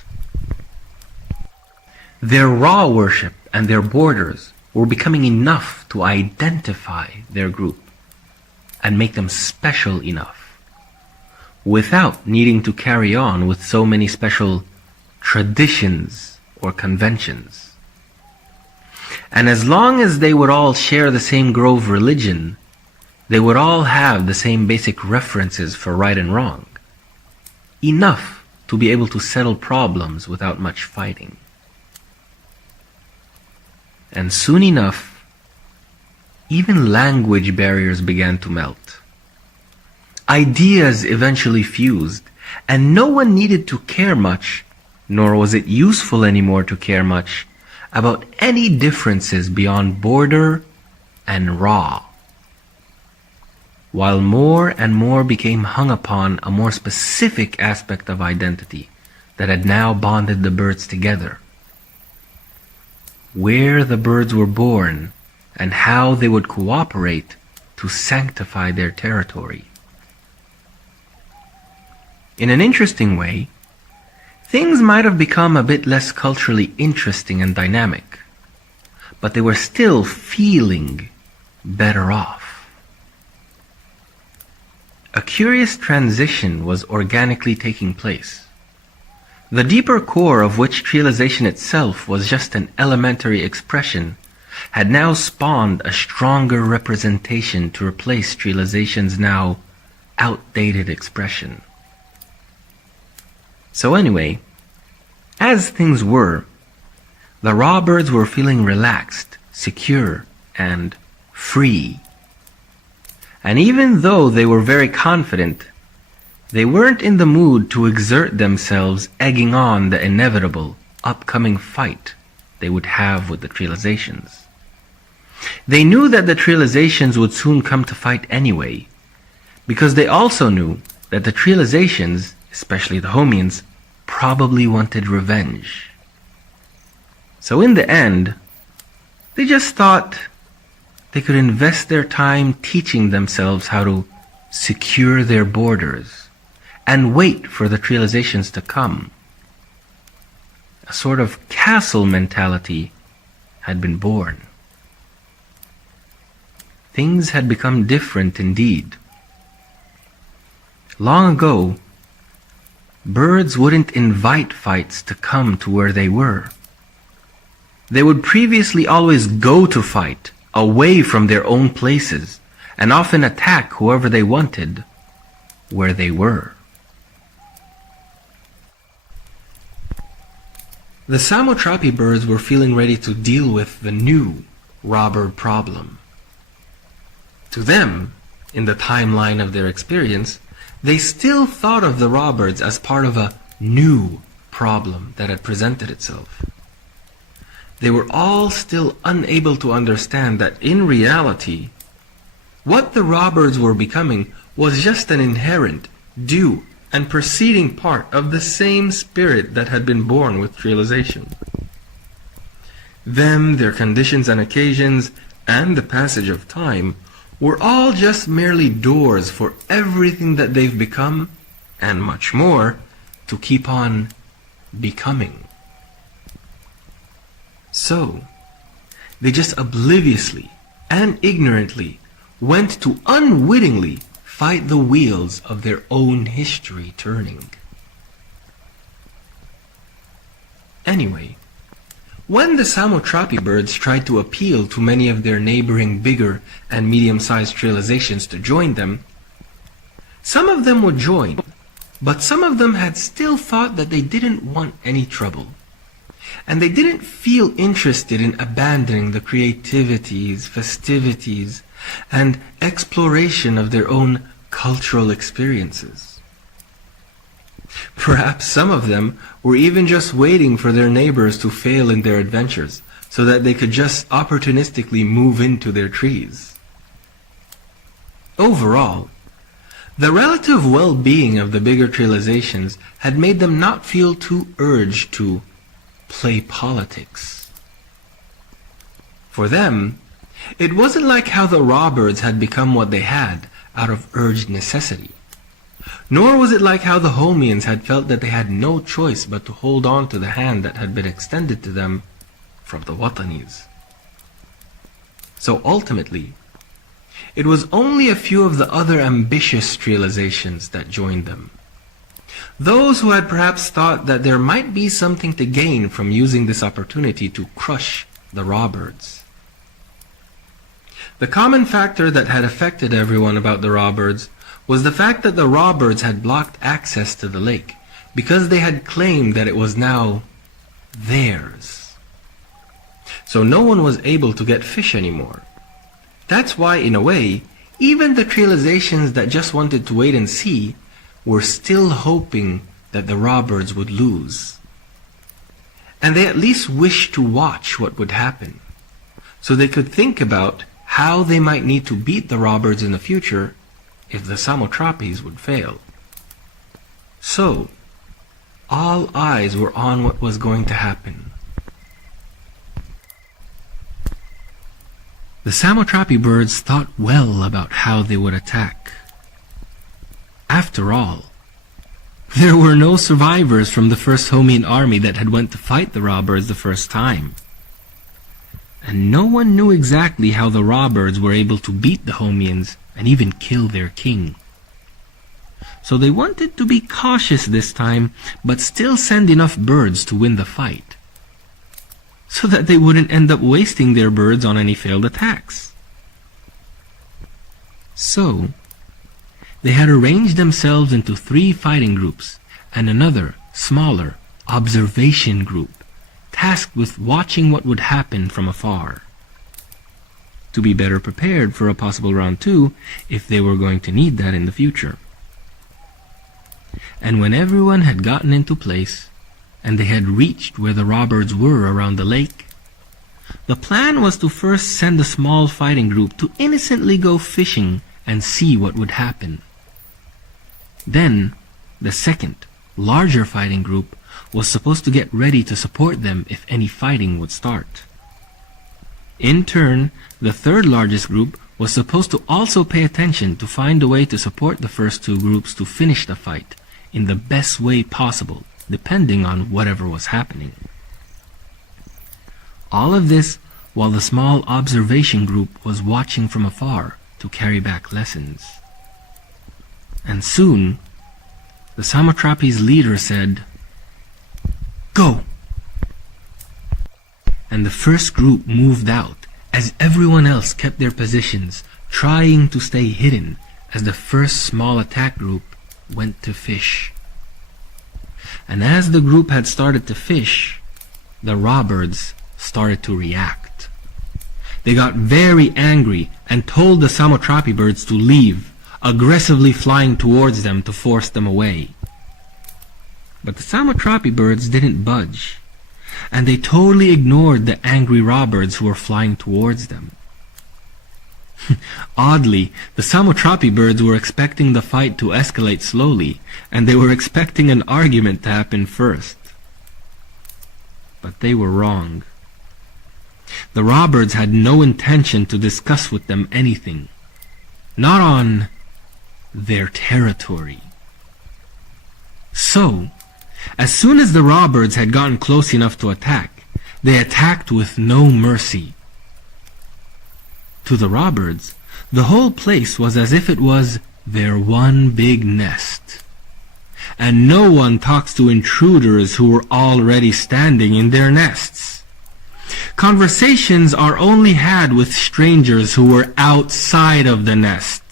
Their Ra worship and their borders were becoming enough to identify their group and make them special enough, without needing to carry on with so many special traditions or conventions. And as long as they would all share the same grove religion, they would all have the same basic references for right and wrong. Enough to be able to settle problems without much fighting. And soon enough, even language barriers began to melt. Ideas eventually fused, and no one needed to care much, nor was it useful anymore to care much, about any differences beyond border and raw. While more and more became hung upon a more specific aspect of identity that had now bonded the birds together. Where the birds were born and how they would cooperate to sanctify their territory. In an interesting way, things might have become a bit less culturally interesting and dynamic, but they were still feeling better off. A curious transition was organically taking place. The deeper core of which trialization itself was just an elementary expression had now spawned a stronger representation to replace trialization's now outdated expression. So anyway, as things were, the raw birds were feeling relaxed, secure, and free. And even though they were very confident, they weren't in the mood to exert themselves egging on the inevitable upcoming fight they would have with the trializations. They knew that the trializations would soon come to fight anyway, because they also knew that the trializations, especially the Homians, probably wanted revenge. So in the end, they just thought they could invest their time teaching themselves how to secure their borders and wait for the trializations to come. A sort of castle mentality had been born. Things had become different indeed. Long ago, birds wouldn't invite fights to come to where they were. They would previously always go to fight away from their own places, and often attack whoever they wanted where they were. The Samotrapi birds were feeling ready to deal with the new robber problem. To them, in the timeline of their experience, they still thought of the robbers as part of a new problem that had presented itself. They were all still unable to understand that in reality, what the robbers were becoming was just an inherent, due, and proceeding part of the same spirit that had been born with trialization. Them, their conditions and occasions, and the passage of time were all just merely doors for everything that they've become, and much more, to keep on becoming. So, they just obliviously and ignorantly went to unwittingly fight the wheels of their own history turning. Anyway, when the Samotrapi birds tried to appeal to many of their neighboring bigger and medium-sized trializations to join them, some of them would join, but some of them had still thought that they didn't want any trouble. And they didn't feel interested in abandoning the creativities, festivities, and exploration of their own cultural experiences. Perhaps some of them were even just waiting for their neighbors to fail in their adventures, so that they could just opportunistically move into their trees. Overall, the relative well-being of the bigger trializations had made them not feel too urged to play politics. For them, it wasn't like how the robbers had become what they had out of urged necessity. Nor was it like how the Homians had felt that they had no choice but to hold on to the hand that had been extended to them from the Watanis. So ultimately, it was only a few of the other ambitious trializations that joined them. Those who had perhaps thought that there might be something to gain from using this opportunity to crush the Rawbirds. The common factor that had affected everyone about the Rawbirds was the fact that the Rawbirds had blocked access to the lake because they had claimed that it was now theirs. So no one was able to get fish anymore. That's why, in a way, even the Creolizations that just wanted to wait and see were still hoping that the Rawbirds would lose. And they at least wished to watch what would happen, so they could think about how they might need to beat the Rawbirds in the future if the Samotropes would fail. So, all eyes were on what was going to happen. The Samotrape birds thought well about how they would attack. After all, there were no survivors from the first Homian army that had went to fight the Rawbirds the first time. And no one knew exactly how the Rawbirds were able to beat the Homians and even kill their king. So they wanted to be cautious this time, but still send enough birds to win the fight, so that they wouldn't end up wasting their birds on any failed attacks. So, they had arranged themselves into 3 fighting groups and another, smaller, observation group, tasked with watching what would happen from afar, to be better prepared for a possible round 2 if they were going to need that in the future. And when everyone had gotten into place, and they had reached where the Rawbirds were around the lake, the plan was to first send a small fighting group to innocently go fishing and see what would happen. Then, the second, larger fighting group was supposed to get ready to support them if any fighting would start. In turn, the third largest group was supposed to also pay attention to find a way to support the first 2 groups to finish the fight in the best way possible, depending on whatever was happening. All of this while the small observation group was watching from afar to carry back lessons. And soon, the Samotrape's leader said, "Go!" And the first group moved out as everyone else kept their positions, trying to stay hidden as the first small attack group went to fish. And as the group had started to fish, the Rawbirds started to react. They got very angry and told the Samotrape birds to leave, aggressively flying towards them to force them away. But the Samotrape birds didn't budge, and they totally ignored the angry Rawbirds who were flying towards them. Oddly, the Samotrape birds were expecting the fight to escalate slowly, and they were expecting an argument to happen first. But they were wrong. The Rawbirds had no intention to discuss with them anything, not on their territory. So, as soon as the Rawbirds had gotten close enough to attack, they attacked with no mercy. To the Rawbirds, the whole place was as if it was their one big nest. And no one talks to intruders who were already standing in their nests. Conversations are only had with strangers who were outside of the nest.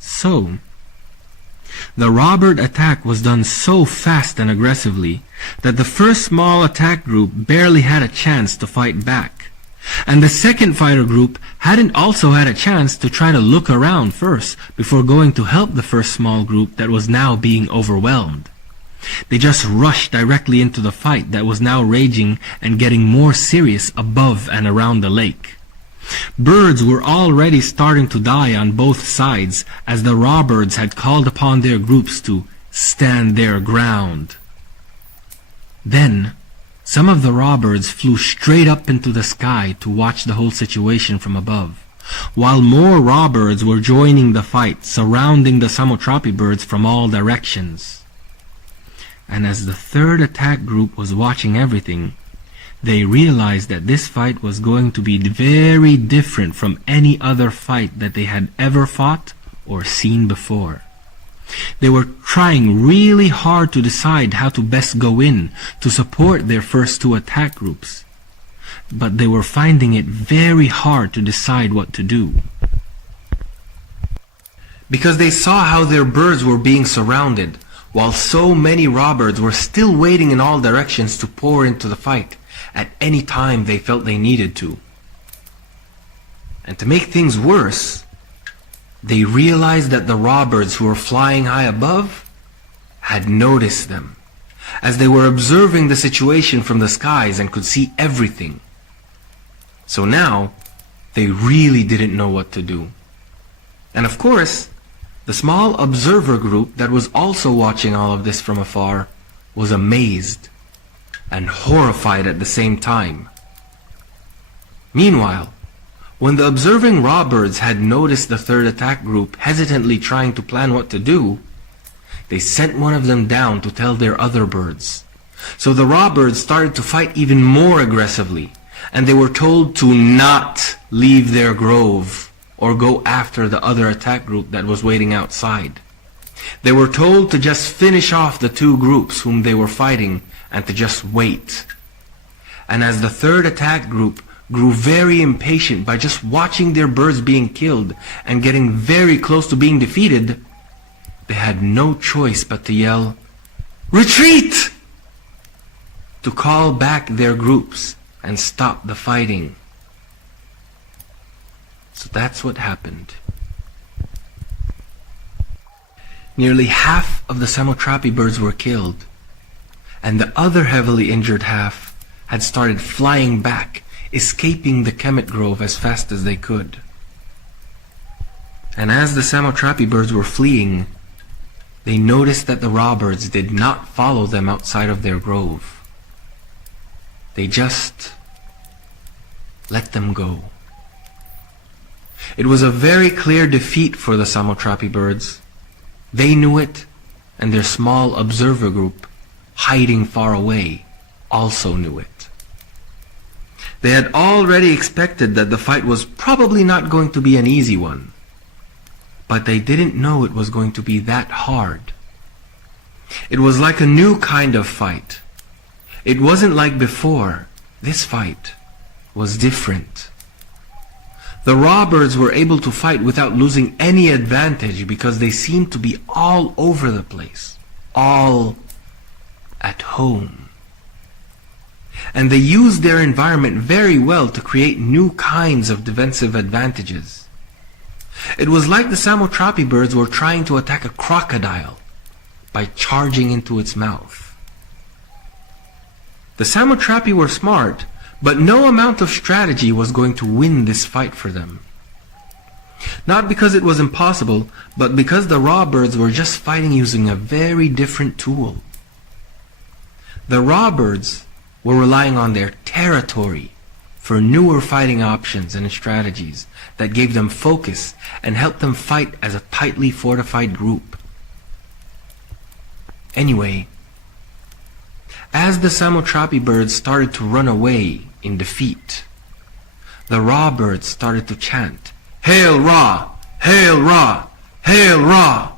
So, the Rawbird attack was done so fast and aggressively that the first small attack group barely had a chance to fight back. And the second fighter group hadn't also had a chance to try to look around first before going to help the first small group that was now being overwhelmed. They just rushed directly into the fight that was now raging and getting more serious above and around the lake. Birds were already starting to die on both sides as the Rawbirds had called upon their groups to stand their ground. Then, some of the Rawbirds flew straight up into the sky to watch the whole situation from above, while more Rawbirds were joining the fight, surrounding the Samotrape birds from all directions. And as the third attack group was watching everything, they realized that this fight was going to be very different from any other fight that they had ever fought or seen before. They were trying really hard to decide how to best go in to support their first 2 attack groups. but they were finding it very hard to decide what to do. Because they saw how their birds were being surrounded, while so many robbers were still waiting in all directions to pour into the fight at any time they felt they needed to. And to make things worse, they realized that the robbers who were flying high above had noticed them, as they were observing the situation from the skies and could see everything. So now, they really didn't know what to do. And of course, the small observer group that was also watching all of this from afar was amazed and horrified at the same time. Meanwhile, when the observing robbers had noticed the third attack group hesitantly trying to plan what to do, they sent one of them down to tell their other birds. So the robbers started to fight even more aggressively, and they were told to not leave their grove or go after the other attack group that was waiting outside. They were told to just finish off the two groups whom they were fighting and to just wait. And as the third attack group grew very impatient by just watching their birds being killed and getting very close to being defeated, they had no choice but to yell, "Retreat!" to call back their groups and stop the fighting. So that's what happened. Nearly half of the Samotrapi birds were killed, and the other heavily injured half had started flying back, escaping the Kemet Grove as fast as they could. And as the Samotrapi birds were fleeing, they noticed that the robbers did not follow them outside of their grove. They just let them go. It was a very clear defeat for the Samotrapi birds. They knew it, and their small observer group, hiding far away, also knew it. They had already expected that the fight was probably not going to be an easy one, but they didn't know it was going to be that hard. It was like a new kind of fight. It wasn't like before. This fight was different. The robbers were able to fight without losing any advantage because they seemed to be all over the place, all at home. And they used their environment very well to create new kinds of defensive advantages. It was like the Samotrapi birds were trying to attack a crocodile by charging into its mouth. The Samotrapi were smart, but no amount of strategy was going to win this fight for them. Not because it was impossible, but because the raw birds were just fighting using a very different tool. The raw birds were relying on their territory for newer fighting options and strategies that gave them focus and helped them fight as a tightly fortified group. Anyway, as the Samotrapi birds started to run away in defeat, the raw birds started to chant, "Hail Ra! Hail Ra! Hail Ra!"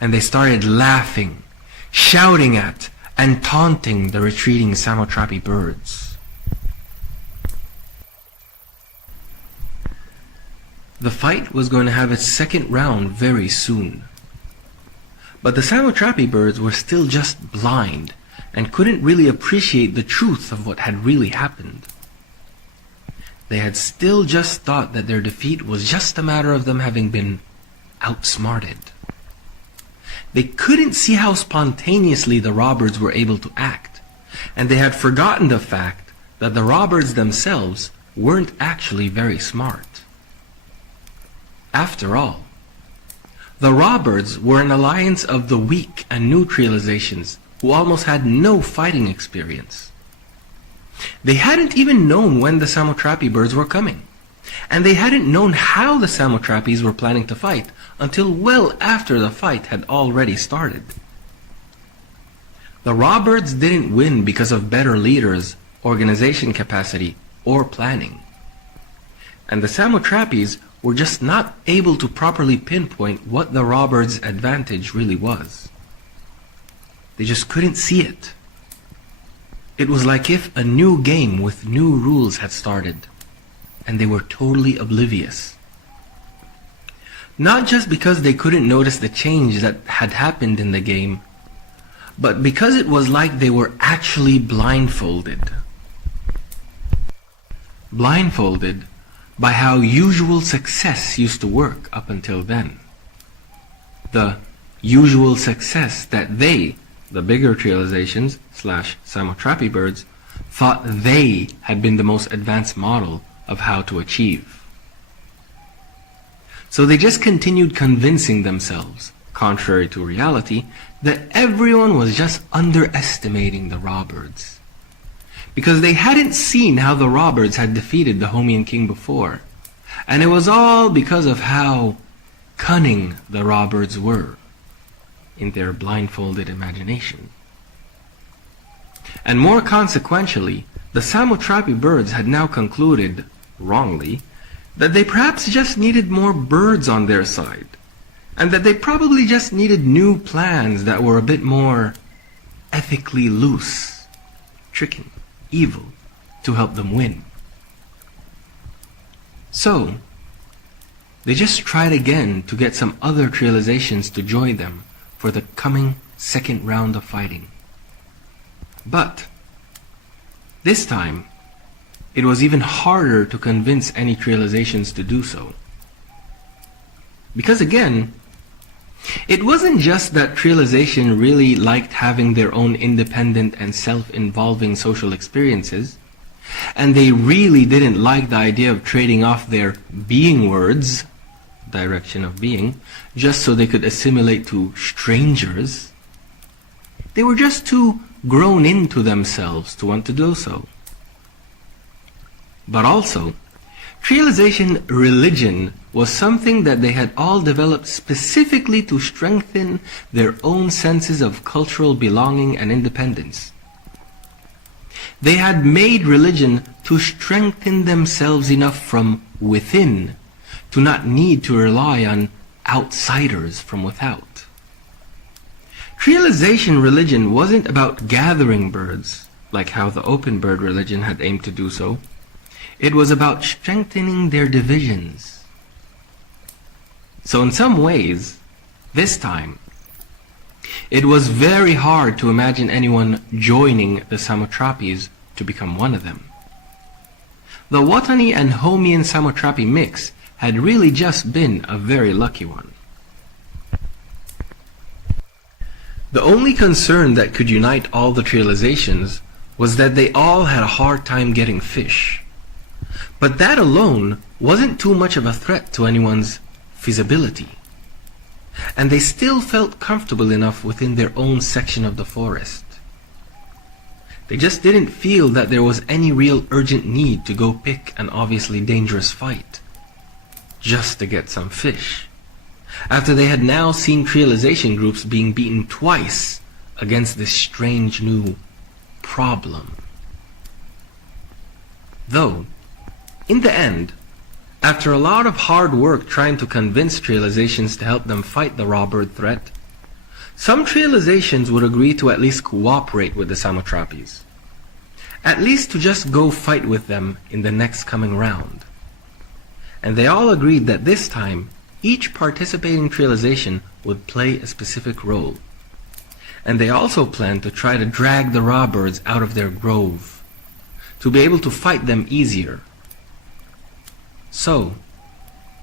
And they started laughing, shouting at and taunting the retreating Samotrapi birds. The fight was going to have its second round very soon. But the Samotrapi birds were still just blind and couldn't really appreciate the truth of what had really happened. They had still just thought that their defeat was just a matter of them having been outsmarted. They couldn't see how spontaneously the robbers were able to act, and they had forgotten the fact that the robbers themselves weren't actually very smart. After all, the robbers were an alliance of the weak and neutralizations who almost had no fighting experience. They hadn't even known when the Samotrapi birds were coming, and they hadn't known how the Samotrapis were planning to fight until well after the fight had already started. The raw birds didn't win because of better leaders, organization capacity, or planning. And the Samotrapis were just not able to properly pinpoint what the raw birds' advantage really was. They just couldn't see it. It was like if a new game with new rules had started, and they were totally oblivious. Not just because they couldn't notice the change that had happened in the game, but because it was like they were actually blindfolded. Blindfolded by how usual success used to work up until then. The usual success that they, the bigger trializations / Samotrapi birds, thought they had been the most advanced model of how to achieve. So they just continued convincing themselves, contrary to reality, that everyone was just underestimating the raw birds. Because they hadn't seen how the raw birds had defeated the Homian king before. And it was all because of how cunning the raw birds were in their blindfolded imagination. And more consequentially, the Samotrapi birds had now concluded, wrongly, that they perhaps just needed more birds on their side, and that they probably just needed new plans that were a bit more ethically loose, tricking, evil, to help them win. So, they just tried again to get some other trializations to join them for the coming second round of fighting. But this time, it was even harder to convince any trializations to do so. Because again, it wasn't just that trialization really liked having their own independent and self-involving social experiences, and they really didn't like the idea of trading off their being words, direction of being, just so they could assimilate to strangers. They were just too grown into themselves to want to do so. But also, trialization religion was something that they had all developed specifically to strengthen their own senses of cultural belonging and independence. They had made religion to strengthen themselves enough from within to not need to rely on outsiders from without. Trialization religion wasn't about gathering birds, like how the open bird religion had aimed to do so. It was about strengthening their divisions. So in some ways, this time, it was very hard to imagine anyone joining the Samotrapis to become one of them. The Watani and Homian Samotrapi mix had really just been a very lucky one. The only concern that could unite all the trializations was that they all had a hard time getting fish. But that alone wasn't too much of a threat to anyone's feasibility. And they still felt comfortable enough within their own section of the forest. They just didn't feel that there was any real urgent need to go pick an obviously dangerous fight, just to get some fish, after they had now seen trialization groups being beaten twice against this strange new problem. Though, in the end, after a lot of hard work trying to convince trializations to help them fight the raw bird threat, some trializations would agree to at least cooperate with the Samotrapis, at least to just go fight with them in the next coming round. And they all agreed that this time, each participating trialization would play a specific role. And they also planned to try to drag the raw birds out of their grove, to be able to fight them easier. So,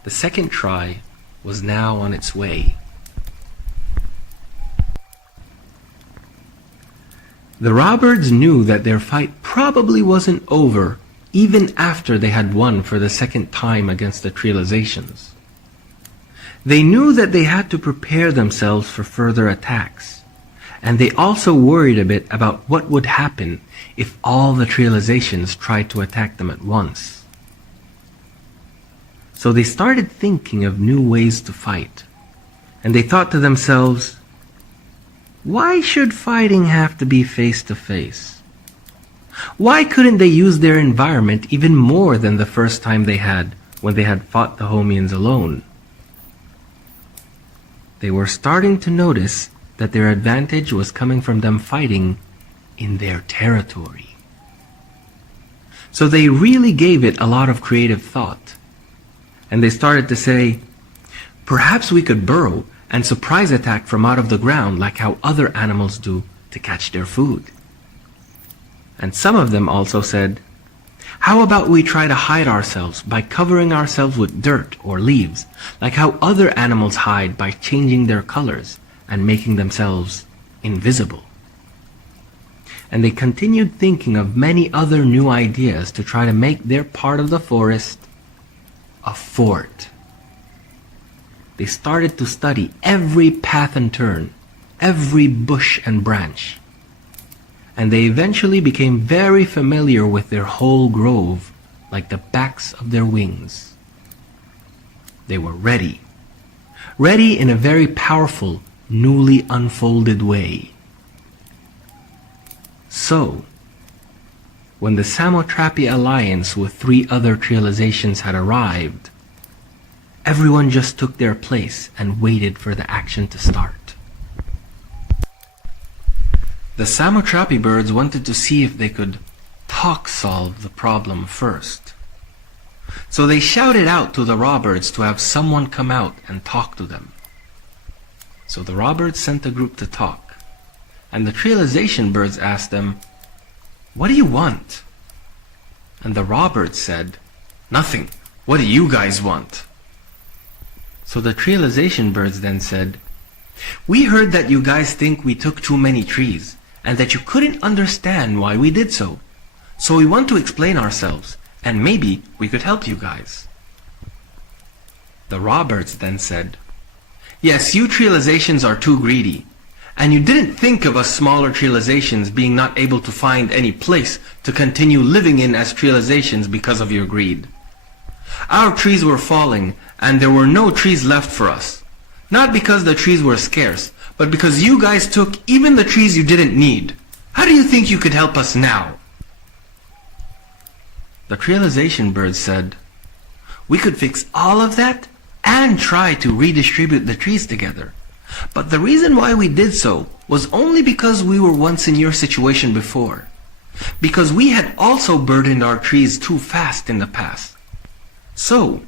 the second try was now on its way. The raw birds knew that their fight probably wasn't over even after they had won for the second time against the trializations. They knew that they had to prepare themselves for further attacks, and they also worried a bit about what would happen if all the trializations tried to attack them at once. So they started thinking of new ways to fight, and they thought to themselves, why should fighting have to be face to face? Why couldn't they use their environment even more than the first time they had when they had fought the Homians alone? They were starting to notice that their advantage was coming from them fighting in their territory. So they really gave it a lot of creative thought. And they started to say, perhaps we could burrow and surprise attack from out of the ground like how other animals do to catch their food. And some of them also said, how about we try to hide ourselves by covering ourselves with dirt or leaves, like how other animals hide by changing their colors and making themselves invisible. And they continued thinking of many other new ideas to try to make their part of the forest a fort. They started to study every path and turn, every bush and branch. And they eventually became very familiar with their whole grove, like the backs of their wings. They were ready. Ready in a very powerful, newly unfolded way. So, when the Samotrapi alliance with 3 other trializations had arrived, everyone just took their place and waited for the action to start. The Samotrapi birds wanted to see if they could talk-solve the problem first. So they shouted out to the raw birds to have someone come out and talk to them. So the raw birds sent a group to talk, and the trialization birds asked them, "What do you want?" And the raw birds said, "Nothing. What do you guys want?" So the trialization birds then said, "We heard that you guys think we took too many trees, and that you couldn't understand why we did so. So we want to explain ourselves, and maybe we could help you guys." The raw birds then said, "Yes, you trializations are too greedy, and you didn't think of us smaller trializations being not able to find any place to continue living in as trializations because of your greed. Our trees were falling, and there were no trees left for us. Not because the trees were scarce, but because you guys took even the trees you didn't need. How do you think you could help us now?" The trialization birds said, "We could fix all of that and try to redistribute the trees together. But the reason why we did so was only because we were once in your situation before. Because we had also burdened our trees too fast in the past. So,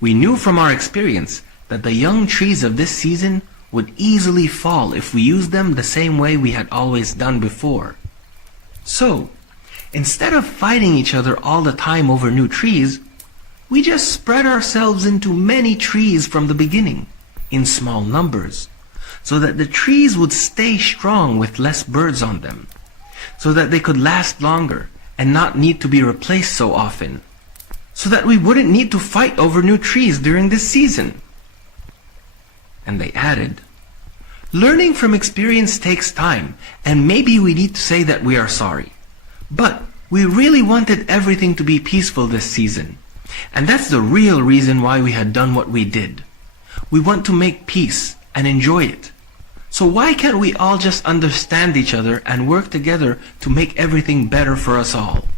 we knew from our experience that the young trees of this season would easily fall if we used them the same way we had always done before. So, instead of fighting each other all the time over new trees, we just spread ourselves into many trees from the beginning, in small numbers, so that the trees would stay strong with less birds on them, so that they could last longer and not need to be replaced so often, so that we wouldn't need to fight over new trees during this season." And they added, "Learning from experience takes time, and maybe we need to say that we are sorry. But we really wanted everything to be peaceful this season, and that's the real reason why we had done what we did. We want to make peace and enjoy it. So why can't we all just understand each other and work together to make everything better for us all?"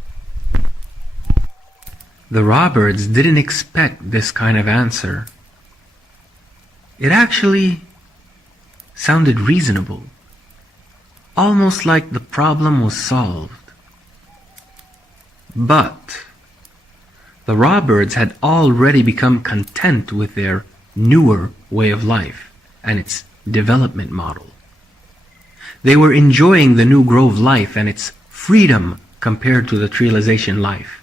The raw birds didn't expect this kind of answer. It actually sounded reasonable, almost like the problem was solved. But the raw birds had already become content with their newer way of life and its development model. They were enjoying the new grove life and its freedom compared to the trialization life.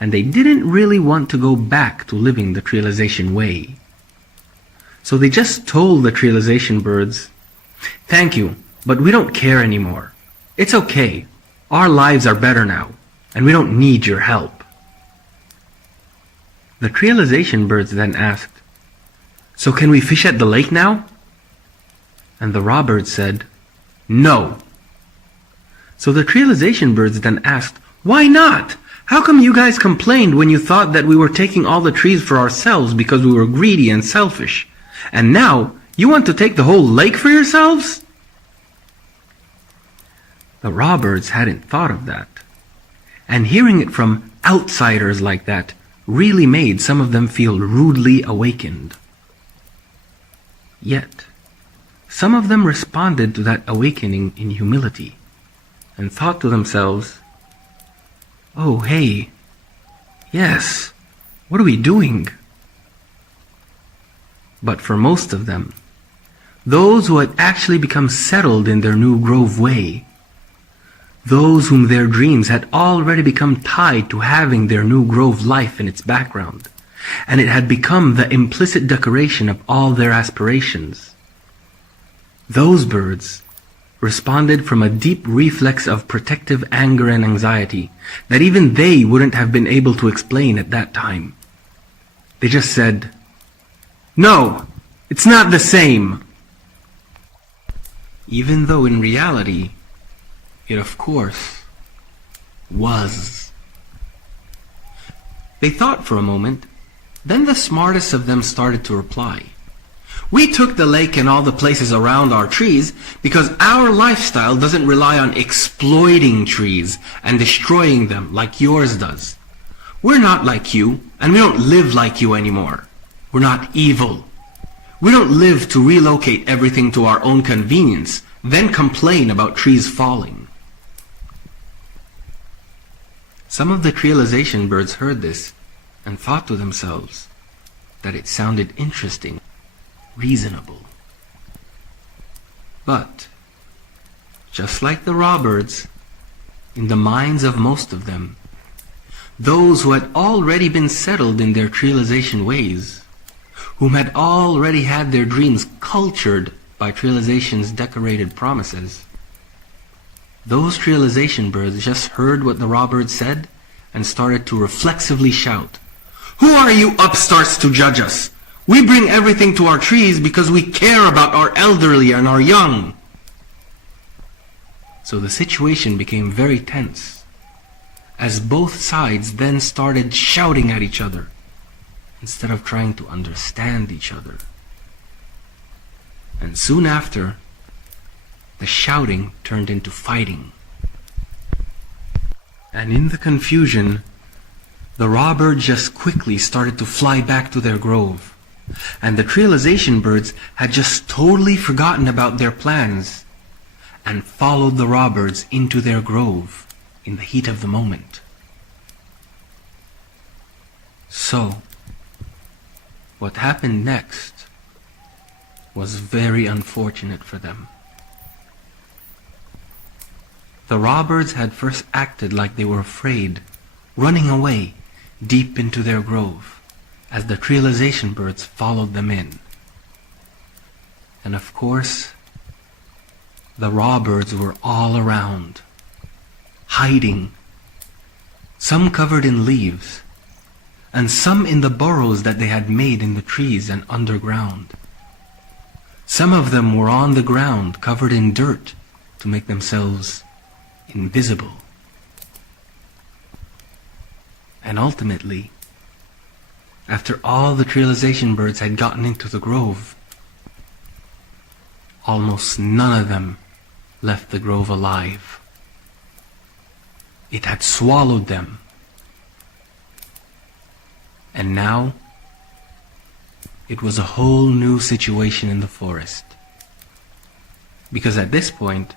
And they didn't really want to go back to living the trialization way. So they just told the trialization birds, "Thank you, but we don't care anymore. It's okay. Our lives are better now, and we don't need your help." The trialization birds then asked, "So can we fish at the lake now?" And the raw birds said, "No." So the trialization birds then asked, "Why not? How come you guys complained when you thought that we were taking all the trees for ourselves because we were greedy and selfish? And now you want to take the whole lake for yourselves?" The raw birds hadn't thought of that. And hearing it from outsiders like that really made some of them feel rudely awakened. Yet, some of them responded to that awakening in humility and thought to themselves, "Oh, hey, yes, what are we doing?" But for most of them, those who had actually become settled in their new grove way, those whom their dreams had already become tied to having their new grove life in its background, and it had become the implicit decoration of all their aspirations, those birds responded from a deep reflex of protective anger and anxiety that even they wouldn't have been able to explain at that time. They just said, "No, it's not the same." Even though in reality, it of course was. They thought for a moment, then the smartest of them started to reply. "We took the lake and all the places around our trees because our lifestyle doesn't rely on exploiting trees and destroying them like yours does. We're not like you, and we don't live like you anymore. We're not evil. We don't live to relocate everything to our own convenience, then complain about trees falling." Some of the realization birds heard this and thought to themselves that it sounded interesting, reasonable. But, just like the raw birds, in the minds of most of them, those who had already been settled in their realization ways, whom had already had their dreams cultured by realization's decorated promises, those realization birds just heard what the raw birds said and started to reflexively shout, "Who are you upstarts to judge us? We bring everything to our trees because we care about our elderly and our young." So the situation became very tense, as both sides then started shouting at each other instead of trying to understand each other. And soon after, the shouting turned into fighting. And in the confusion, the raw birds just quickly started to fly back to their grove, and the realization birds had just totally forgotten about their plans and followed the raw birds into their grove in the heat of the moment. So, what happened next was very unfortunate for them. The raw birds had first acted like they were afraid, running away deep into their grove, as the realization birds followed them in. And of course, the raw birds were all around, hiding, some covered in leaves, and some in the burrows that they had made in the trees and underground. Some of them were on the ground, covered in dirt, to make themselves invisible. And ultimately, after all the realization birds had gotten into the grove, almost none of them left the grove alive. It had swallowed them. And now, it was a whole new situation in the forest. Because at this point,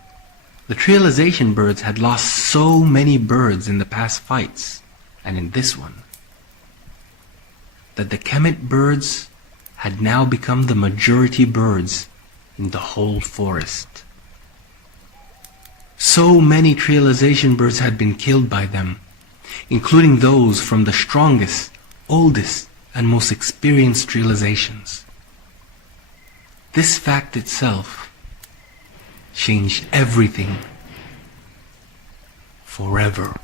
the realization birds had lost so many birds in the past fights, and in this one, that the Kemet birds had now become the majority birds in the whole forest. So many realization birds had been killed by them, including those from the strongest, oldest, and most experienced realizations. This fact itself changed everything forever.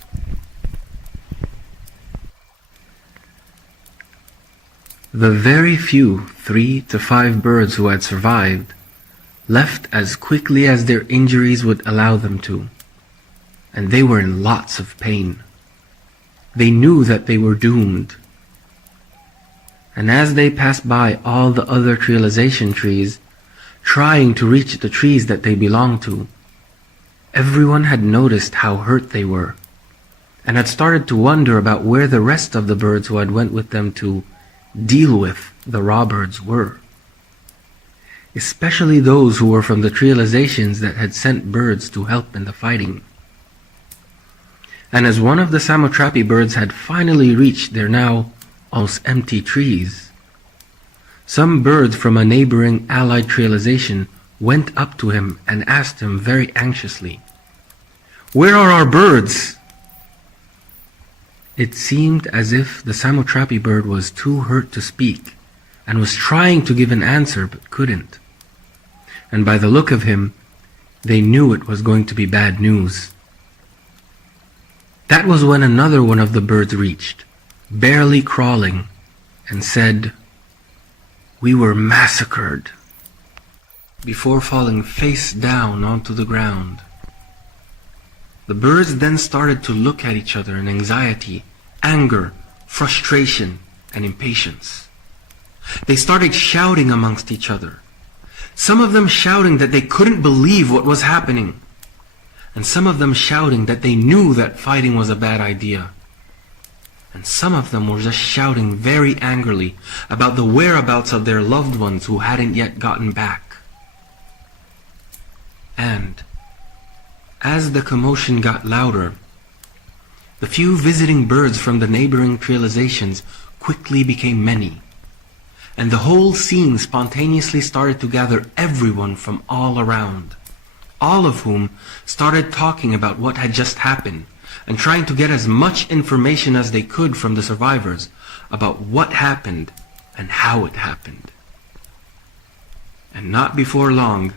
The very few 3 to 5 birds who had survived left as quickly as their injuries would allow them to, and they were in lots of pain. They knew that they were doomed. And as they passed by all the other realization trees, trying to reach the trees that they belonged to, everyone had noticed how hurt they were, and had started to wonder about where the rest of the birds who had went with them to deal with the raw birds were. Especially those who were from the realizations that had sent birds to help in the fighting. And as one of the Samotrapi birds had finally reached their now almost empty trees, some birds from a neighboring allied trialization went up to him and asked him very anxiously, "Where are our birds?" It seemed as if the Samotrapi bird was too hurt to speak and was trying to give an answer but couldn't. And by the look of him, they knew it was going to be bad news. That was when another one of the birds reached, barely crawling, and said, "We were massacred," before falling face down onto the ground. The birds then started to look at each other in anxiety, anger, frustration, and impatience. They started shouting amongst each other, some of them shouting that they couldn't believe what was happening, and some of them shouting that they knew that fighting was a bad idea. And some of them were just shouting very angrily about the whereabouts of their loved ones who hadn't yet gotten back. And as the commotion got louder, the few visiting birds from the neighboring trializations quickly became many, and the whole scene spontaneously started to gather everyone from all around, all of whom started talking about what had just happened and trying to get as much information as they could from the survivors about what happened and how it happened. And not before long,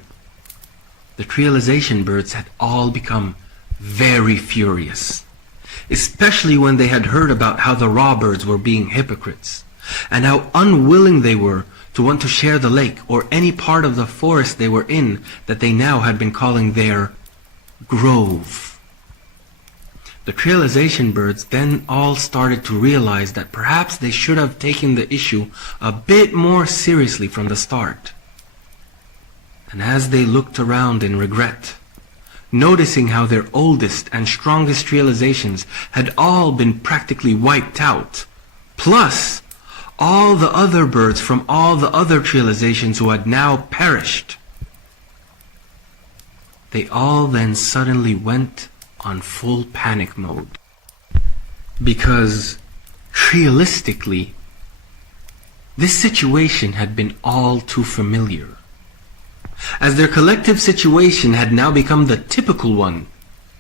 the trialization birds had all become very furious, especially when they had heard about how the raw birds were being hypocrites, and how unwilling they were to want to share the lake or any part of the forest they were in that they now had been calling their grove. The trialization birds then all started to realize that perhaps they should have taken the issue a bit more seriously from the start. And as they looked around in regret, noticing how their oldest and strongest trializations had all been practically wiped out, plus all the other birds from all the other trializations who had now perished, they all then suddenly went on full panic mode. Because, realistically, this situation had been all too familiar, as their collective situation had now become the typical one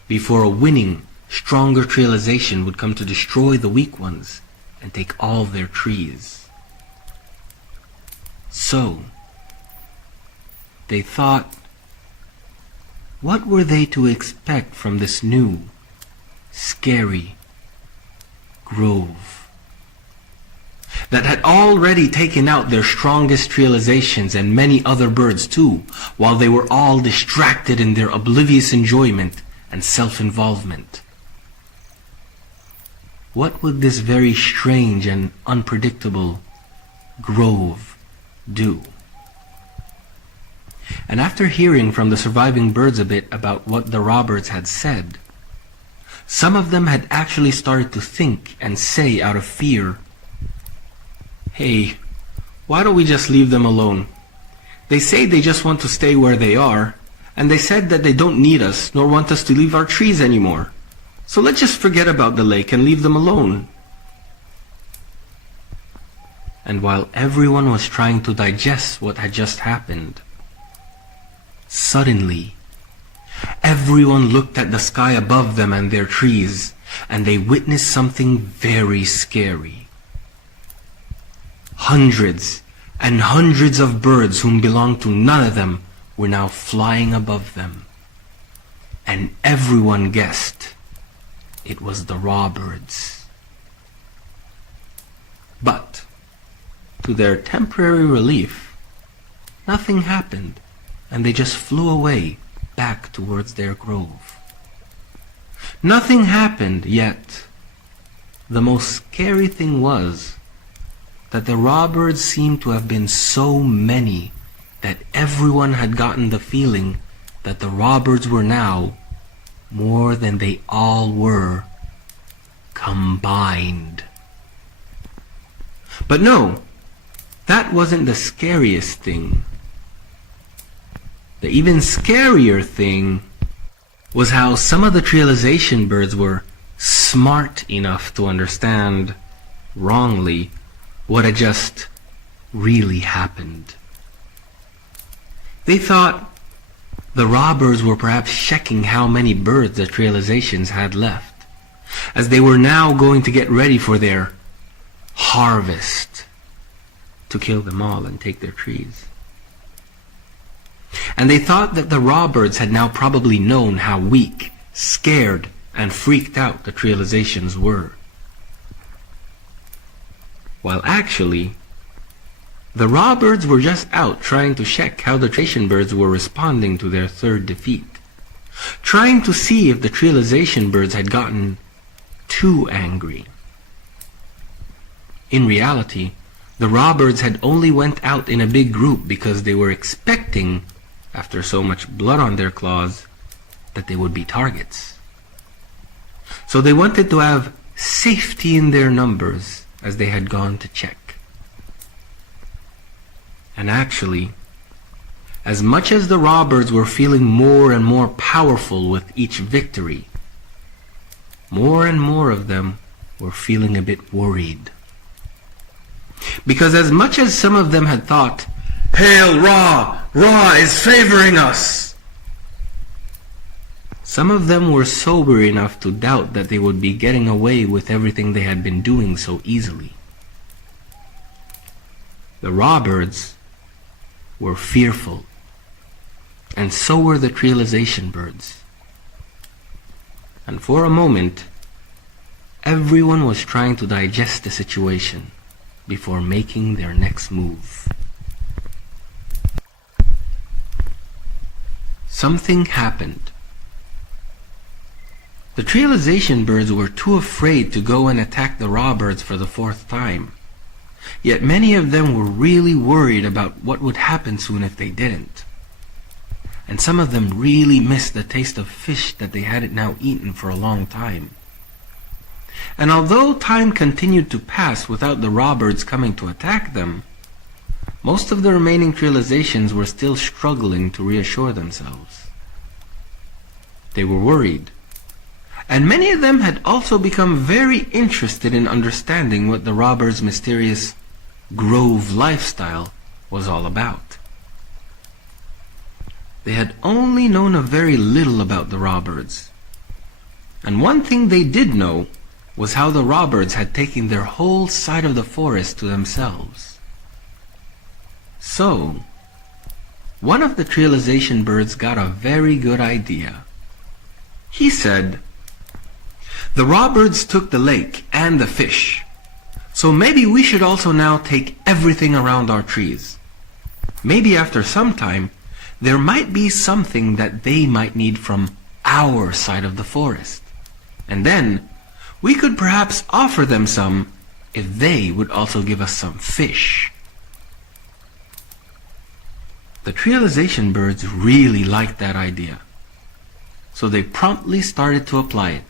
before a winning, stronger trialization would come to destroy the weak ones and take all their trees. So, they thought, what were they to expect from this new, scary grove that had already taken out their strongest trializations and many other birds too, while they were all distracted in their oblivious enjoyment and self-involvement? What would this very strange and unpredictable grove do? And after hearing from the surviving birds a bit about what the raw birds had said, some of them had actually started to think and say out of fear, "Hey, why don't we just leave them alone? They say they just want to stay where they are, and they said that they don't need us nor want us to leave our trees anymore. So let's just forget about the lake and leave them alone." And while everyone was trying to digest what had just happened, suddenly, everyone looked at the sky above them and their trees, and they witnessed something very scary. Hundreds and hundreds of birds whom belonged to none of them were now flying above them. And everyone guessed it was the raw birds. But, to their temporary relief, nothing happened, and they just flew away back towards their grove. Nothing happened, yet the most scary thing was that the raw birds seemed to have been so many that everyone had gotten the feeling that the raw birds were now more than they all were combined. But no, that wasn't the scariest thing. The even scarier thing was how some of the trialization birds were smart enough to understand wrongly what had just really happened. They thought the robbers were perhaps checking how many birds the Trailizations had left, as they were now going to get ready for their harvest, to kill them all and take their trees. And they thought that the robbers had now probably known how weak, scared, and freaked out the Trailizations were. While actually, the robbers were just out trying to check how the Trailization birds were responding to their third defeat, trying to see if the Trailization birds had gotten too angry. In reality, the robbers had only went out in a big group because they were expecting, after so much blood on their claws, that they would be targets. So they wanted to have safety in their numbers as they had gone to check. And actually, as much as the robbers were feeling more and more powerful with each victory, more and more of them were feeling a bit worried. Because as much as some of them had thought, "Hail Ra! Ra is favoring us!" some of them were sober enough to doubt that they would be getting away with everything they had been doing so easily. The robbers were fearful, and so were the Trailization birds. And for a moment, everyone was trying to digest the situation before making their next move. Something happened. The Trailization birds were too afraid to go and attack the robbers for the fourth time. Yet many of them were really worried about what would happen soon if they didn't. And some of them really missed the taste of fish that they hadn't now eaten for a long time. And although time continued to pass without the robbers coming to attack them, most of the remaining Trailizations were still struggling to reassure themselves. They were worried, and many of them had also become very interested in understanding what the robbers' mysterious grove lifestyle was all about. They had only known a very little about the robbers, and one thing they did know was how the robbers had taken their whole side of the forest to themselves. So, one of the Trailization birds got a very good idea. He said, "The robbers took the lake and the fish, so maybe we should also now take everything around our trees. Maybe after some time, there might be something that they might need from our side of the forest. And then, we could perhaps offer them some if they would also give us some fish." The Trailization birds really liked that idea, so they promptly started to apply it.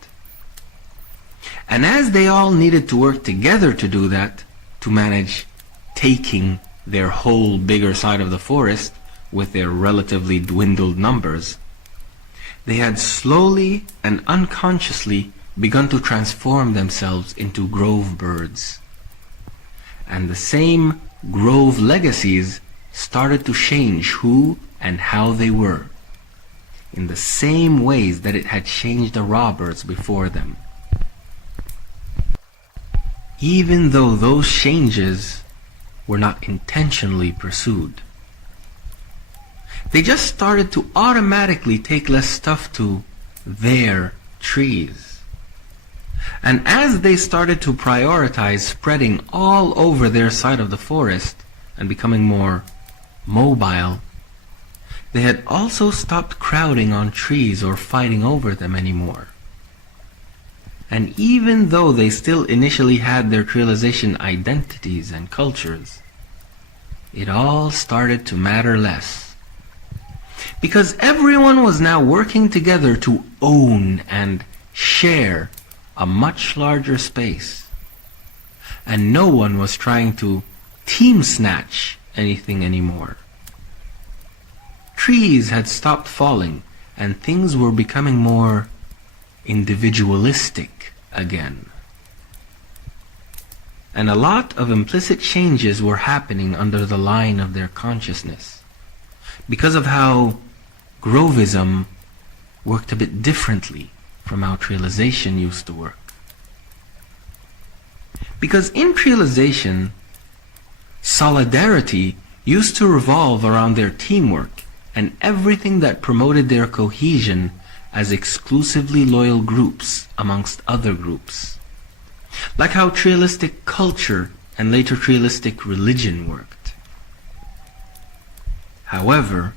And as they all needed to work together to do that, to manage taking their whole bigger side of the forest with their relatively dwindled numbers, they had slowly and unconsciously begun to transform themselves into grove birds. And the same grove legacies started to change who and how they were, in the same ways that it had changed the robbers before them. Even though those changes were not intentionally pursued. They just started to automatically take less stuff to their trees. And as they started to prioritize spreading all over their side of the forest and becoming more mobile, they had also stopped crowding on trees or fighting over them anymore. And even though they still initially had their Trailization identities and cultures, it all started to matter less. Because everyone was now working together to own and share a much larger space. And no one was trying to team snatch anything anymore. Trees had stopped falling, and things were becoming more individualistic again. And a lot of implicit changes were happening under the line of their consciousness because of how Grovism worked a bit differently from how Trialization used to work. Because in Trialization, solidarity used to revolve around their teamwork and everything that promoted their cohesion as exclusively loyal groups amongst other groups. Like how Trialistic culture and later Trialistic religion worked. However,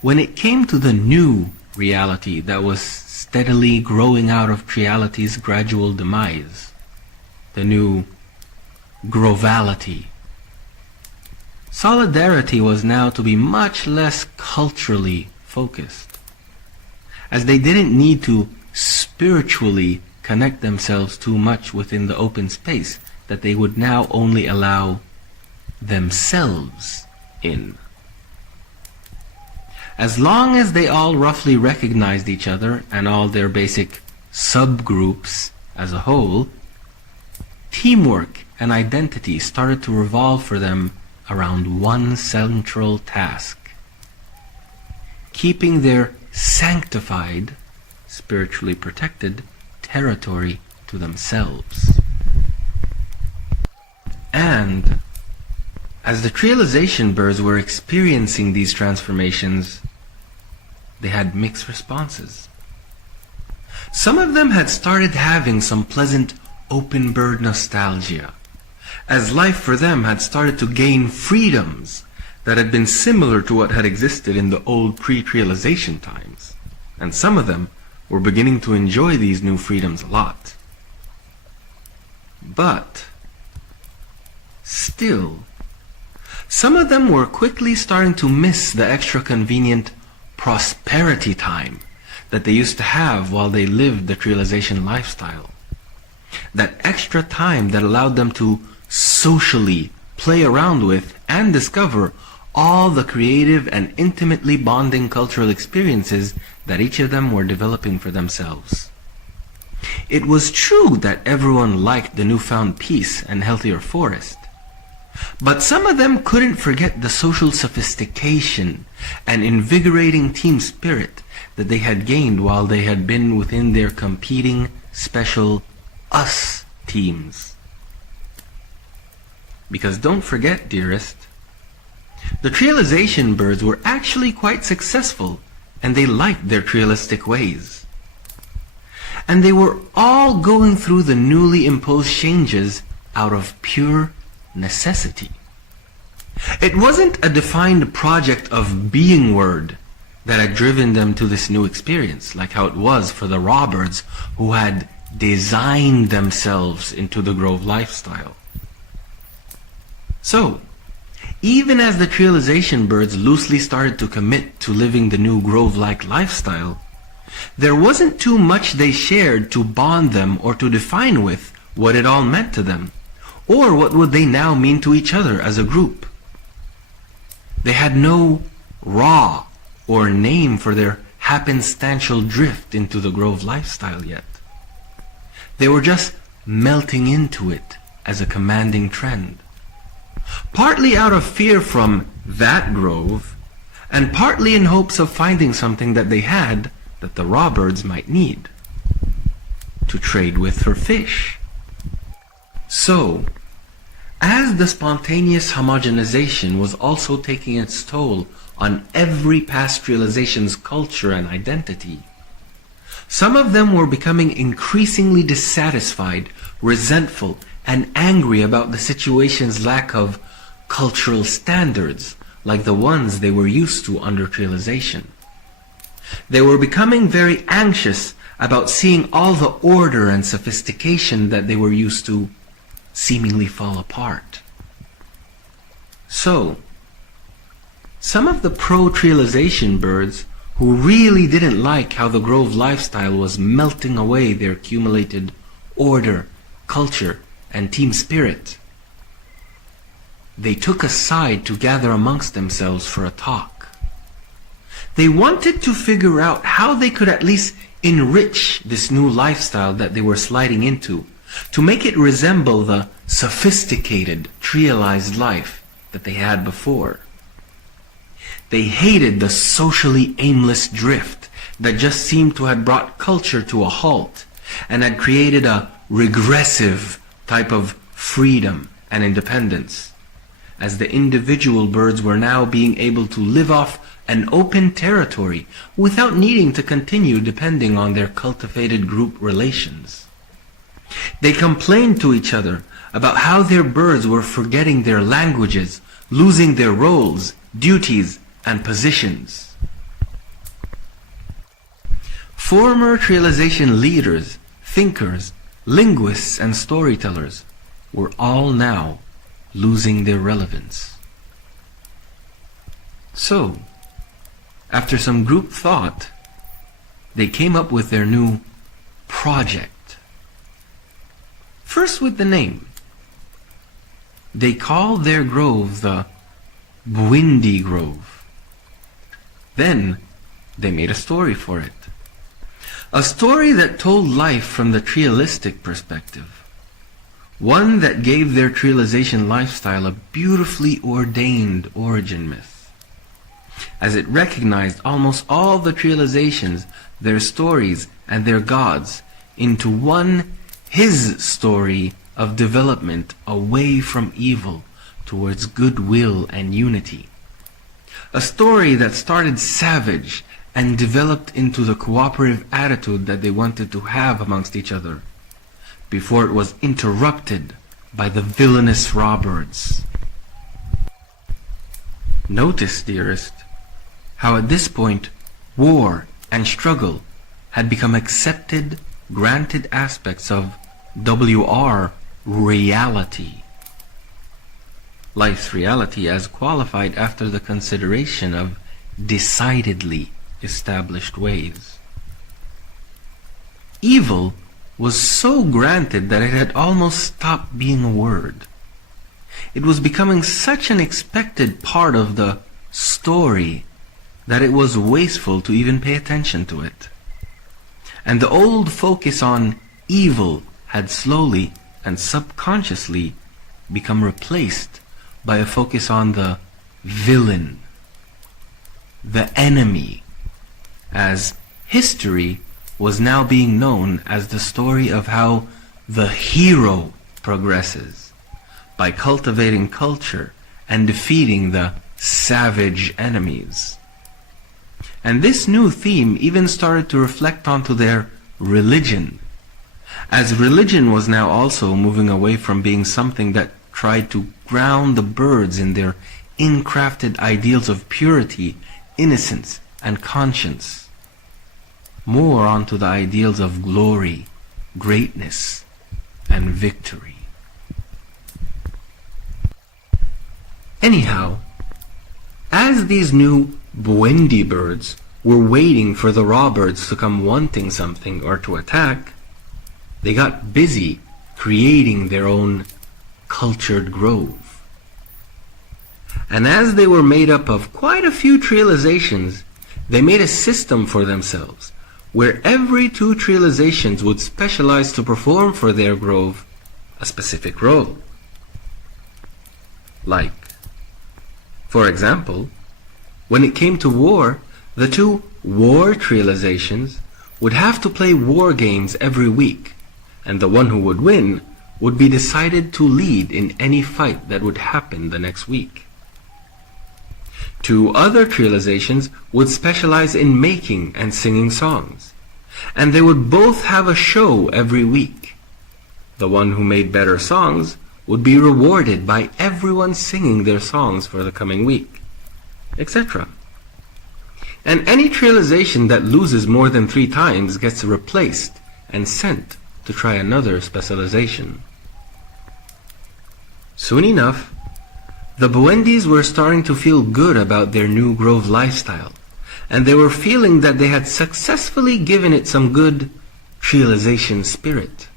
when it came to the new reality that was steadily growing out of Triality's gradual demise, the new Grovality, solidarity was now to be much less culturally focused, as they didn't need to spiritually connect themselves too much within the open space that they would now only allow themselves in. As long as they all roughly recognized each other and all their basic subgroups as a whole, teamwork and identity started to revolve for them around one central task: keeping their sanctified, spiritually protected territory to themselves. And as the Trialization birds were experiencing these transformations, they had mixed responses. Some of them had started having some pleasant open bird nostalgia, as life for them had started to gain freedoms that had been similar to what had existed in the old pre-Trialization times, and some of them were beginning to enjoy these new freedoms a lot. But still, some of them were quickly starting to miss the extra convenient prosperity time that they used to have while they lived the Trialization lifestyle. That extra time that allowed them to socially play around with and discover all the creative and intimately bonding cultural experiences that each of them were developing for themselves. It was true that everyone liked the newfound peace and healthier forest, but some of them couldn't forget the social sophistication and invigorating team spirit that they had gained while they had been within their competing special us teams. Because don't forget, dearest, the Trialization birds were actually quite successful, and they liked their Trialistic ways. And they were all going through the newly imposed changes out of pure necessity. It wasn't a defined project of being word that had driven them to this new experience, like how it was for the Rawbirds who had designed themselves into the Grove lifestyle. So, even as the Trialization birds loosely started to commit to living the new Grove-like lifestyle, there wasn't too much they shared to bond them or to define with what it all meant to them, or what would they now mean to each other as a group. They had no raw or name for their happenstantial drift into the Grove lifestyle yet. They were just melting into it as a commanding trend. Partly out of fear from that grove, and partly in hopes of finding something that they had that the Rawbirds might need to trade with for fish. So, as the spontaneous homogenization was also taking its toll on every past Trialization's culture and identity, some of them were becoming increasingly dissatisfied, resentful, and angry about the situation's lack of cultural standards like the ones they were used to under Trialization. They were becoming very anxious about seeing all the order and sophistication that they were used to seemingly fall apart. So, some of the pro-Trialization birds who really didn't like how the Grove lifestyle was melting away their accumulated order, culture, and team spirit, they took a side to gather amongst themselves for a talk. They wanted to figure out how they could at least enrich this new lifestyle that they were sliding into, to make it resemble the sophisticated, trialized life that they had before. They hated the socially aimless drift that just seemed to have brought culture to a halt and had created a regressive type of freedom and independence, as the individual birds were now being able to live off an open territory without needing to continue depending on their cultivated group relations. They complained to each other about how their birds were forgetting their languages, losing their roles, duties, and positions. Former trialization leaders, thinkers, linguists, and storytellers were all now losing their relevance. So, after some group thought, they came up with their new project. First with the name. They called their grove the Bwindi Grove. Then they made a story for it. A story that told life from the trialistic perspective. One that gave their trialization lifestyle a beautifully ordained origin myth, as it recognized almost all the trializations, their stories, and their gods into one, his story of development away from evil towards goodwill and unity. A story that started savage and developed into the cooperative attitude that they wanted to have amongst each other, before it was interrupted by the villainous robbers. Notice, dearest, how at this point war and struggle had become accepted, granted aspects of WR reality. Life's reality as qualified after the consideration of decidedly established ways. Evil was so granted that it had almost stopped being a word. It was becoming such an expected part of the story that it was wasteful to even pay attention to it. And the old focus on evil had slowly and subconsciously become replaced by a focus on the villain, the enemy, as history was now being known as the story of how the hero progresses by cultivating culture and defeating the savage enemies. And this new theme even started to reflect onto their religion, as religion was now also moving away from being something that tried to ground the birds in their incrafted ideals of purity, innocence, and conscience, more onto the ideals of glory, greatness, and victory. Anyhow, as these new Bwindi birds were waiting for the raw birds to come wanting something or to attack, they got busy creating their own cultured grove. And as they were made up of quite a few trializations, they made a system for themselves where every 2 trializations would specialize to perform for their grove a specific role. Like, for example, when it came to war, the 2 war trializations would have to play war games every week, and the one who would win would be decided to lead in any fight that would happen the next week. 2 other trializations would specialize in making and singing songs, and they would both have a show every week. The one who made better songs would be rewarded by everyone singing their songs for the coming week, etc. And any trialization that loses more than 3 times gets replaced and sent to try another specialization. Soon enough, the Bwendis were starting to feel good about their new grove lifestyle, and they were feeling that they had successfully given it some good trialization spirit.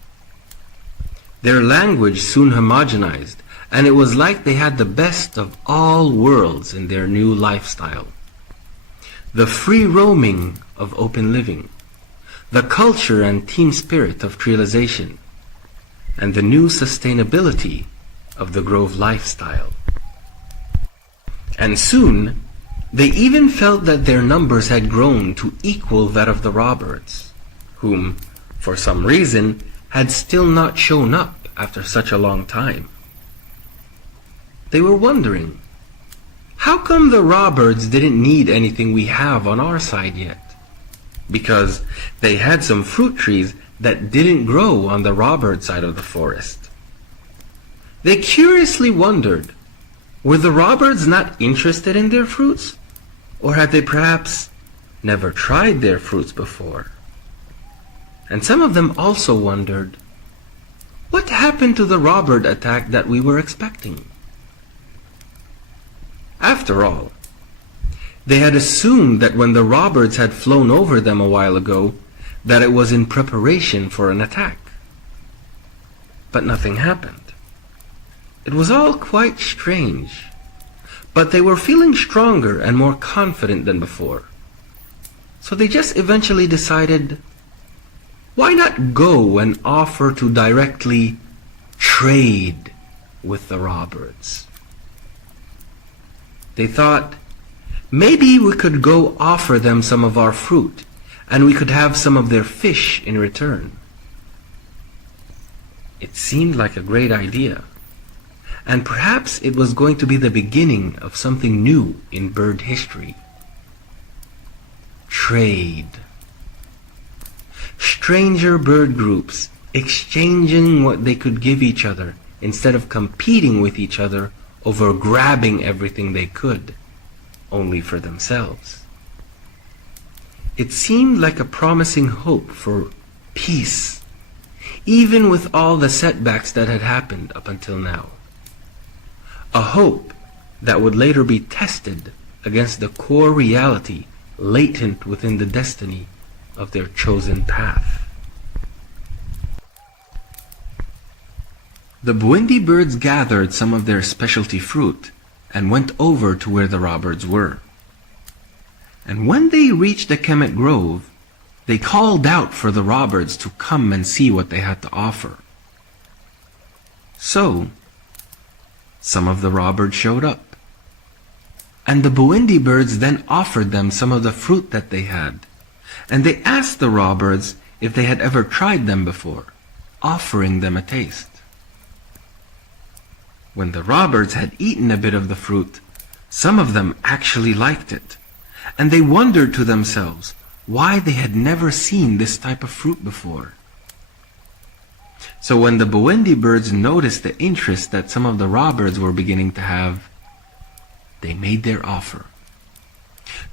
Their language soon homogenized, and it was like they had the best of all worlds in their new lifestyle. The free roaming of open living, the culture and team spirit of realization, and the new sustainability of the Grove lifestyle. And soon, they even felt that their numbers had grown to equal that of the Roberts, whom, for some reason, had still not shown up after such a long time. They were wondering, how come the Roberts didn't need anything we have on our side yet? Because they had some fruit trees that didn't grow on the Robert side of the forest. They curiously wondered, were the Roberts not interested in their fruits? Or had they perhaps never tried their fruits before? And some of them also wondered, what happened to the Robert attack that we were expecting? After all, they had assumed that when the Roberts had flown over them a while ago, that it was in preparation for an attack. But nothing happened. It was all quite strange, but they were feeling stronger and more confident than before. So they just eventually decided, why not go and offer to directly trade with the Roberts? They thought, maybe we could go offer them some of our fruit, and we could have some of their fish in return. It seemed like a great idea, and perhaps it was going to be the beginning of something new in bird history. Trade. Stranger bird groups exchanging what they could give each other instead of competing with each other over grabbing everything they could, only for themselves. It seemed like a promising hope for peace, even with all the setbacks that had happened up until now. A hope that would later be tested against the core reality latent within the destiny of their chosen path. The Buindi birds gathered some of their specialty fruit and went over to where the Roberts were. And when they reached the Kemet Grove, they called out for the Roberts to come and see what they had to offer. So, some of the Roberts showed up, and the Buindi birds then offered them some of the fruit that they had, and they asked the Roberts if they had ever tried them before, offering them a taste. When the Roberts had eaten a bit of the fruit, some of them actually liked it, and they wondered to themselves why they had never seen this type of fruit before. So when the Buindi birds noticed the interest that some of the Roberts were beginning to have, they made their offer.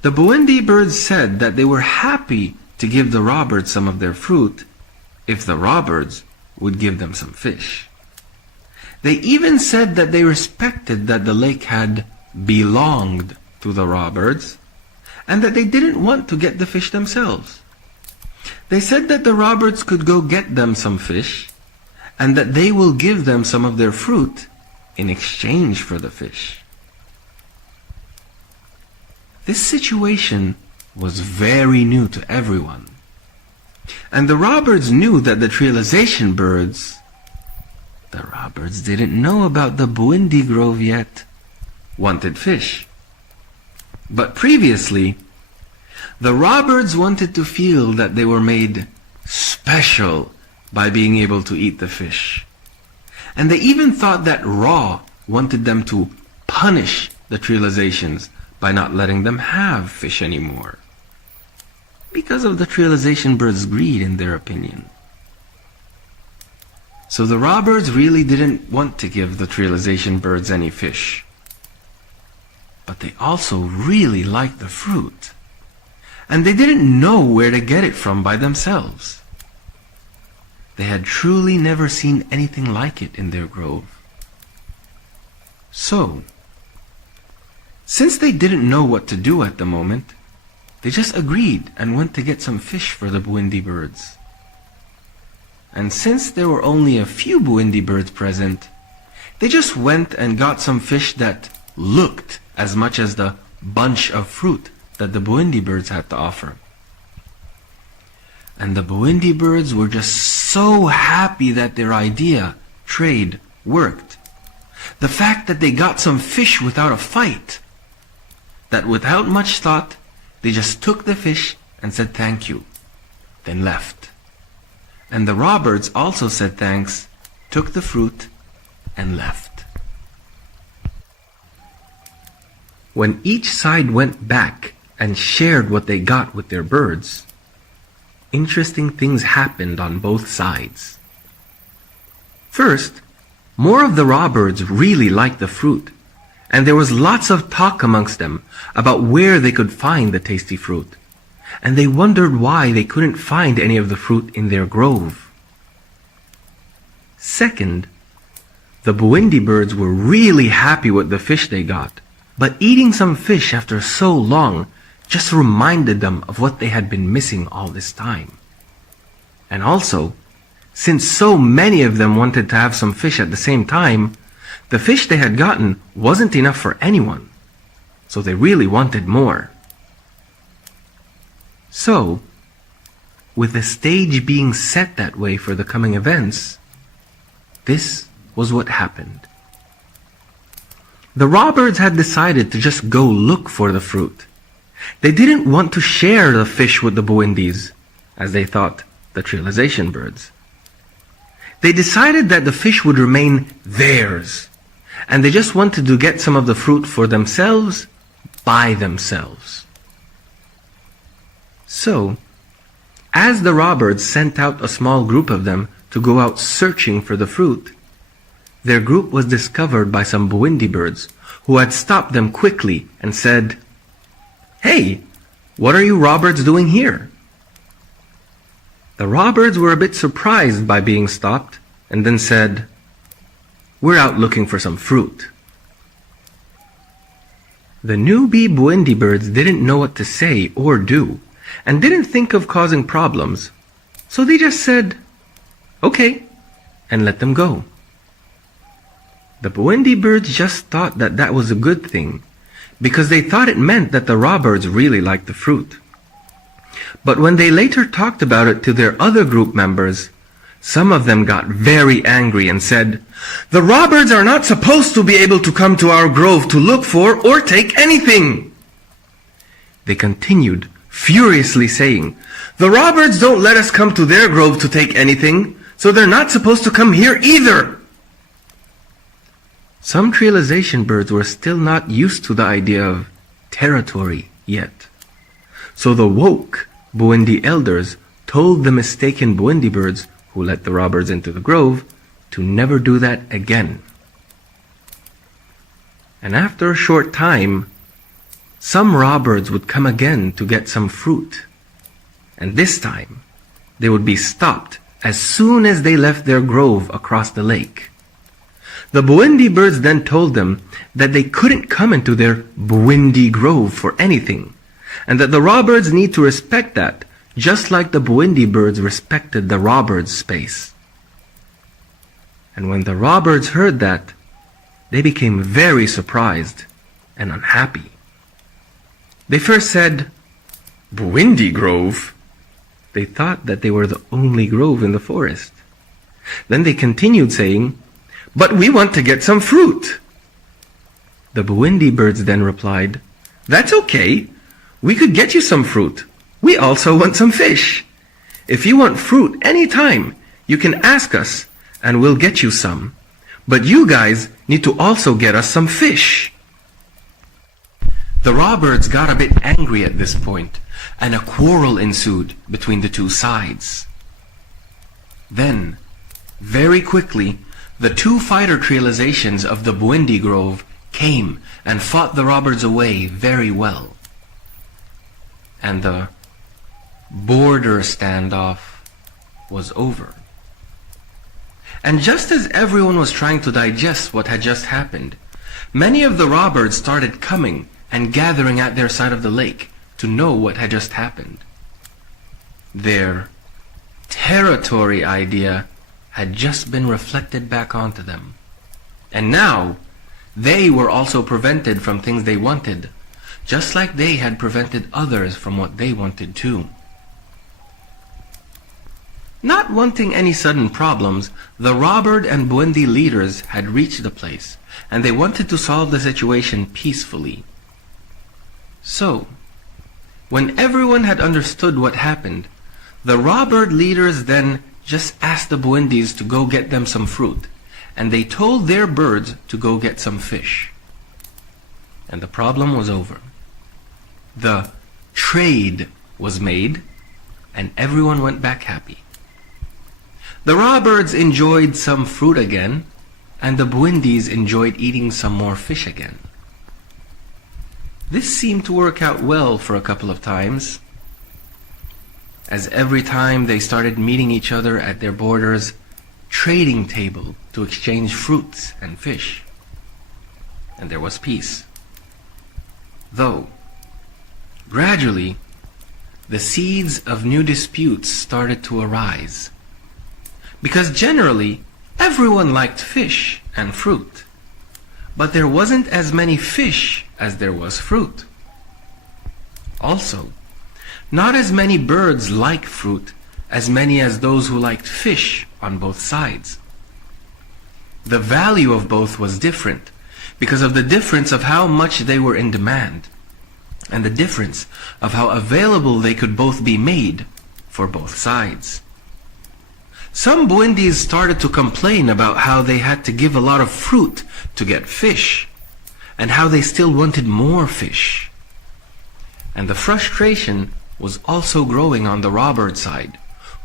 The Buindi birds said that they were happy to give the Roberts some of their fruit if the Roberts would give them some fish. They even said that they respected that the lake had belonged to the Roberts and that they didn't want to get the fish themselves. They said that the Roberts could go get them some fish and that they will give them some of their fruit in exchange for the fish. This situation was very new to everyone, and the Roberts knew that the realization birds, the Roberts didn't know about the Buindi Grove yet, wanted fish. But previously, the Roberts wanted to feel that they were made special by being able to eat the fish. And they even thought that Ra wanted them to punish the realizations by not letting them have fish anymore, because of the realization birds' greed, in their opinion. So the Roberts really didn't want to give the realization birds any fish. But they also really liked the fruit, and they didn't know where to get it from by themselves. They had truly never seen anything like it in their grove. So, since they didn't know what to do at the moment, they just agreed and went to get some fish for the Buindi birds. And since there were only a few Buindi birds present, they just went and got some fish that looked as much as the bunch of fruit that the Buindi birds had to offer. And the Buindi birds were just so happy that their idea, trade, worked. The fact that they got some fish without a fight, that without much thought, they just took the fish and said thank you, then left. And the robberds also said thanks, took the fruit, and left. When each side went back and shared what they got with their birds, interesting things happened on both sides. First, more of the robberds really liked the fruit, and there was lots of talk amongst them about where they could find the tasty fruit, and they wondered why they couldn't find any of the fruit in their grove. Second, the Buindi birds were really happy with the fish they got, but eating some fish after so long just reminded them of what they had been missing all this time. And also, since so many of them wanted to have some fish at the same time, the fish they had gotten wasn't enough for anyone, so they really wanted more. So, with the stage being set that way for the coming events, this was what happened. The robberds had decided to just go look for the fruit. They didn't want to share the fish with the Buindis, as they thought, the trialization birds. They decided that the fish would remain theirs, and they just wanted to get some of the fruit for themselves by themselves. So, as the robberds sent out a small group of them to go out searching for the fruit, their group was discovered by some Buindi birds who had stopped them quickly and said, "Hey, what are you robberds doing here?" The robberds were a bit surprised by being stopped and then said, "We're out looking for some fruit." The newbie Buindi birds didn't know what to say or do and didn't think of causing problems, so they just said, "Okay," and let them go. The Buindi birds just thought that that was a good thing because they thought it meant that the robberds really liked the fruit. But when they later talked about it to their other group members, some of them got very angry and said, "The robberds are not supposed to be able to come to our grove to look for or take anything." They continued, furiously saying, "The robberds don't let us come to their grove to take anything, so they're not supposed to come here either." Some trialization birds were still not used to the idea of territory yet. So the woke Buindi elders told the mistaken Buindi birds who let the robbers into the grove to never do that again. And after a short time, some robbers would come again to get some fruit. And this time, they would be stopped as soon as they left their grove across the lake. The Buindi birds then told them that they couldn't come into their Buindi grove for anything, and that the robbers need to respect that, just like the Buindi birds respected the robbers' space. And when the robbers heard that, they became very surprised and unhappy. They first said, "Buindi grove?" They thought that they were the only grove in the forest. Then they continued saying, "But we want to get some fruit." The Buindi birds then replied, "That's okay. We could get you some fruit. We also want some fish. If you want fruit any time, you can ask us and we'll get you some. But you guys need to also get us some fish." The robberds got a bit angry at this point, and a quarrel ensued between the two sides. Then, very quickly, the two fighter trializations of the Buindi grove came and fought the robbers away very well. And the border standoff was over. And just as everyone was trying to digest what had just happened, many of the robbers started coming and gathering at their side of the lake to know what had just happened. Their territory idea had just been reflected back onto them. And now, they were also prevented from things they wanted, just like they had prevented others from what they wanted too. Not wanting any sudden problems, the Robert and Buendi leaders had reached the place, and they wanted to solve the situation peacefully. So, when everyone had understood what happened, the Robert leaders then just asked the Buendis to go get them some fruit, and they told their birds to go get some fish. And the problem was over. The trade was made, and everyone went back happy. The Roberts enjoyed some fruit again, and the Buendis enjoyed eating some more fish again. This seemed to work out well for a couple of times, as every time they started meeting each other at their borders' trading table to exchange fruits and fish. And there was peace. Though, gradually, the seeds of new disputes started to arise. Because generally, everyone liked fish and fruit. But there wasn't as many fish as there was fruit. Also, not as many birds like fruit as many as those who liked fish on both sides. The value of both was different because of the difference of how much they were in demand and the difference of how available they could both be made for both sides. Some Buendis started to complain about how they had to give a lot of fruit to get fish, and how they still wanted more fish. And the frustration was also growing on the Robert side,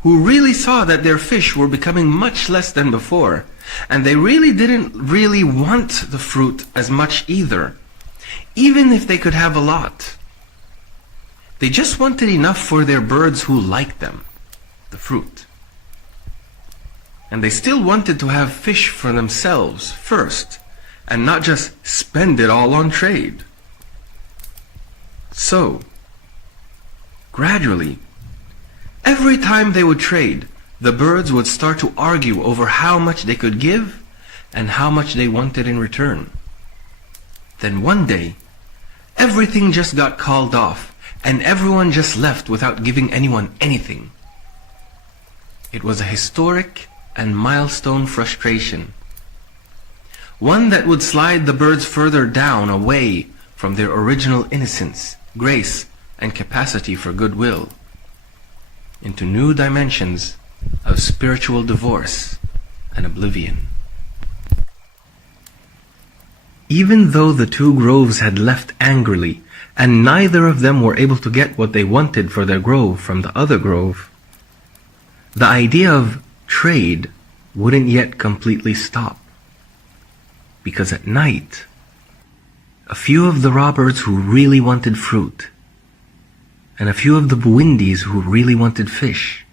who really saw that their fish were becoming much less than before, and they really didn't want the fruit as much either, even if they could have a lot. They just wanted enough for their birds who liked them, the fruit. And they still wanted to have fish for themselves first, and not just spend it all on trade. So, gradually, every time they would trade, the birds would start to argue over how much they could give and how much they wanted in return. Then one day, everything just got called off, and everyone just left without giving anyone anything. It was a historic and milestone frustration, one that would slide the birds further down away from their original innocence, grace, and capacity for goodwill, into new dimensions of spiritual divorce and oblivion. Even though the two groves had left angrily, and neither of them were able to get what they wanted for their grove from the other grove, the idea of trade wouldn't yet completely stop. Because at night, a few of the Roberts who really wanted fruit, and a few of the Buendis who really wanted fish,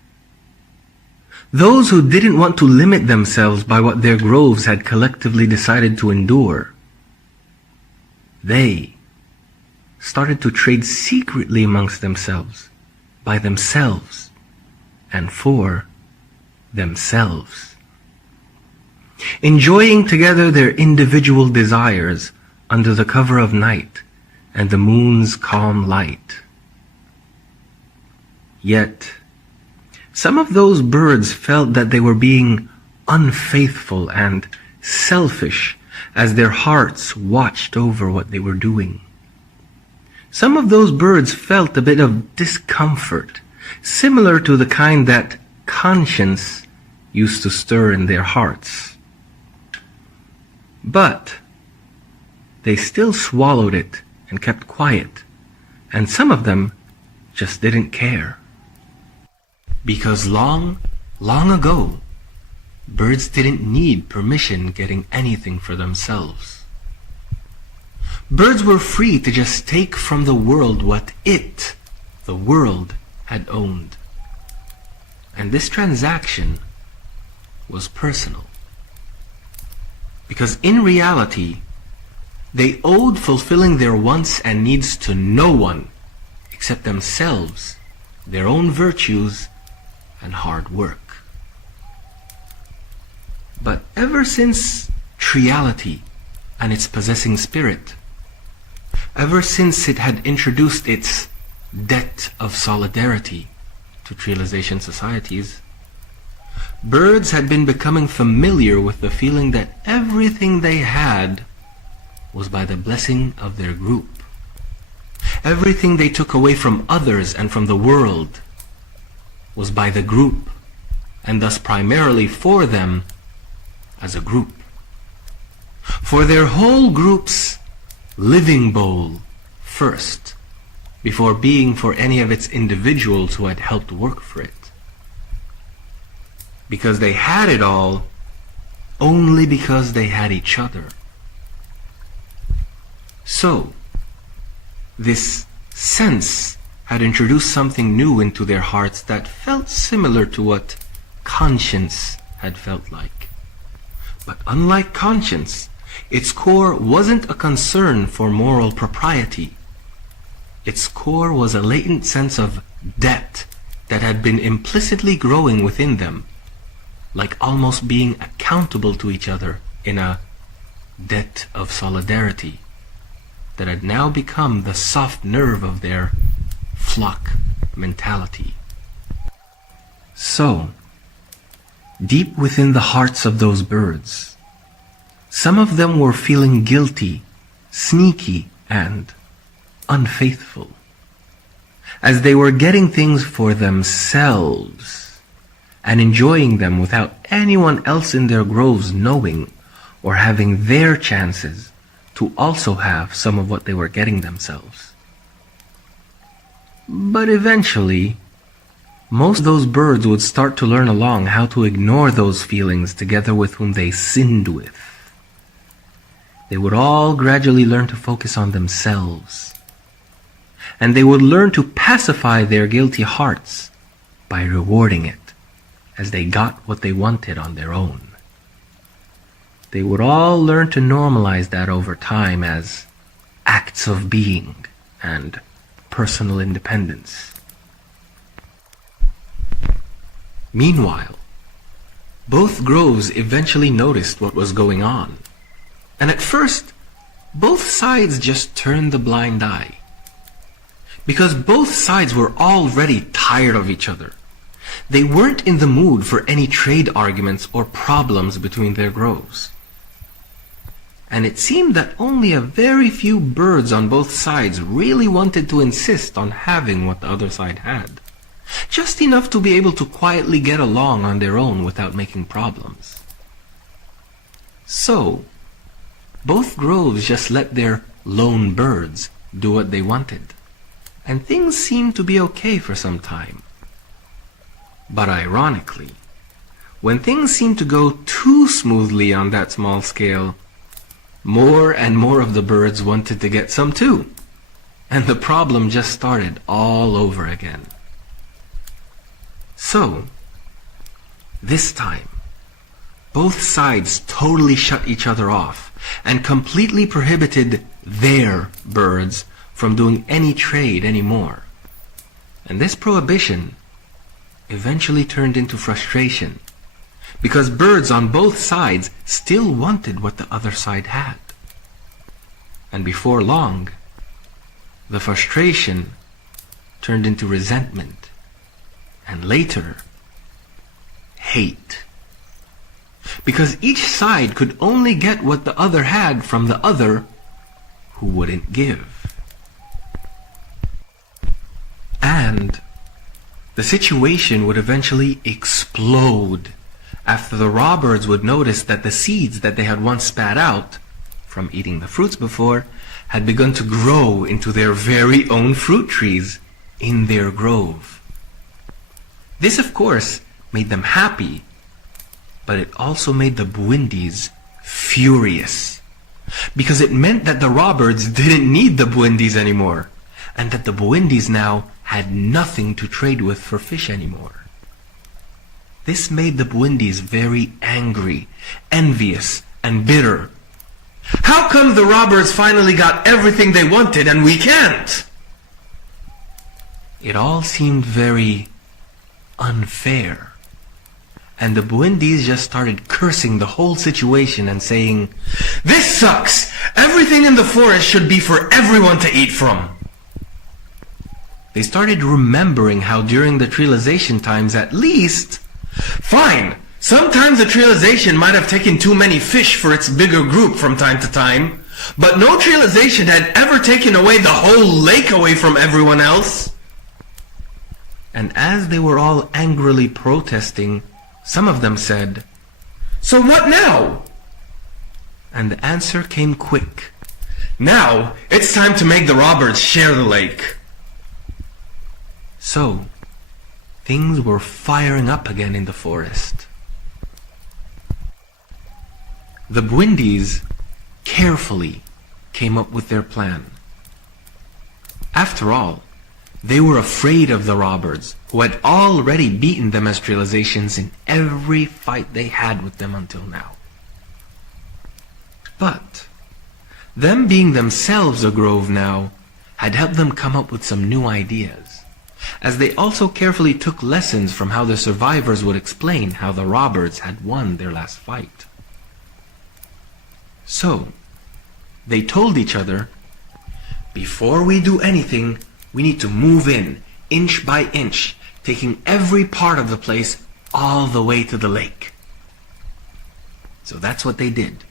those who didn't want to limit themselves by what their groves had collectively decided to endure, they started to trade secretly amongst themselves, by themselves, and for themselves, enjoying together their individual desires under the cover of night and the moon's calm light. Yet, some of those birds felt that they were being unfaithful and selfish as their hearts watched over what they were doing. Some of those birds felt a bit of discomfort, similar to the kind that conscience used to stir in their hearts. But they still swallowed it and kept quiet, and some of them just didn't care. Because long ago, birds didn't need permission getting anything for themselves. Birds were free to just take from the world what the world, had owned. And this transaction was personal. Because in reality, they owed fulfilling their wants and needs to no one except themselves, their own virtues, and hard work. But ever since triality and its possessing spirit, ever since it had introduced its debt of solidarity to trialization societies, birds had been becoming familiar with the feeling that everything they had was by the blessing of their group. Everything they took away from others and from the world was by the group, and thus primarily for them as a group. For their whole group's living bowl first, before being for any of its individuals who had helped work for it. Because they had it all only because they had each other. So, this sense had introduced something new into their hearts that felt similar to what conscience had felt like. But unlike conscience, its core wasn't a concern for moral propriety. Its core was a latent sense of debt that had been implicitly growing within them, like almost being accountable to each other in a debt of solidarity that had now become the soft nerve of their flock mentality. So, deep within the hearts of those birds, some of them were feeling guilty, sneaky, and unfaithful, as they were getting things for themselves and enjoying them without anyone else in their groves knowing or having their chances to also have some of what they were getting themselves. But eventually, most of those birds would start to learn along how to ignore those feelings together with whom they sinned with. They would all gradually learn to focus on themselves, and they would learn to pacify their guilty hearts by rewarding it as they got what they wanted on their own. They would all learn to normalize that over time as acts of being and personal independence. Meanwhile, both groves eventually noticed what was going on, and at first, both sides just turned the blind eye. Because both sides were already tired of each other. They weren't in the mood for any trade arguments or problems between their groves. And it seemed that only a very few birds on both sides really wanted to insist on having what the other side had. Just enough to be able to quietly get along on their own without making problems. So, both groves just let their lone birds do what they wanted, and things seemed to be okay for some time. But ironically, when things seemed to go too smoothly on that small scale, more and more of the birds wanted to get some too, and the problem just started all over again. So, this time, both sides totally shut each other off and completely prohibited their birds from doing any trade anymore. And this prohibition eventually turned into frustration, because birds on both sides still wanted what the other side had. And before long, the frustration turned into resentment, and later, hate. Because each side could only get what the other had from the other who wouldn't give. And the situation would eventually explode after the robberds would notice that the seeds that they had once spat out from eating the fruits before had begun to grow into their very own fruit trees in their grove. This, of course, made them happy, but it also made the Buendis furious, because it meant that the robberds didn't need the Buendis anymore, and that the Buendis now had nothing to trade with for fish anymore. This made the Buendis very angry, envious, and bitter. How come the robbers finally got everything they wanted and we can't? It all seemed very unfair. And the Buendis just started cursing the whole situation and saying, "This sucks! Everything in the forest should be for everyone to eat from!" They started remembering how during the treelization times at least, fine, Sometimes the trialization might have taken too many fish for its bigger group from time to time, but no trialization had ever taken away the whole lake away from everyone else. And as they were all angrily protesting, some of them said, "So what now?" And the answer came quick. "Now it's time to make the robbers share the lake." So, things were firing up again in the forest. The Bwindis carefully came up with their plan. After all, they were afraid of the robbers, who had already beaten them as trializations in every fight they had with them until now. But them being themselves a grove now had helped them come up with some new ideas, as they also carefully took lessons from how the survivors would explain how the robbers had won their last fight. So, they told each other, "Before we do anything, we need to move in, inch by inch, taking every part of the place all the way to the lake." So that's what they did.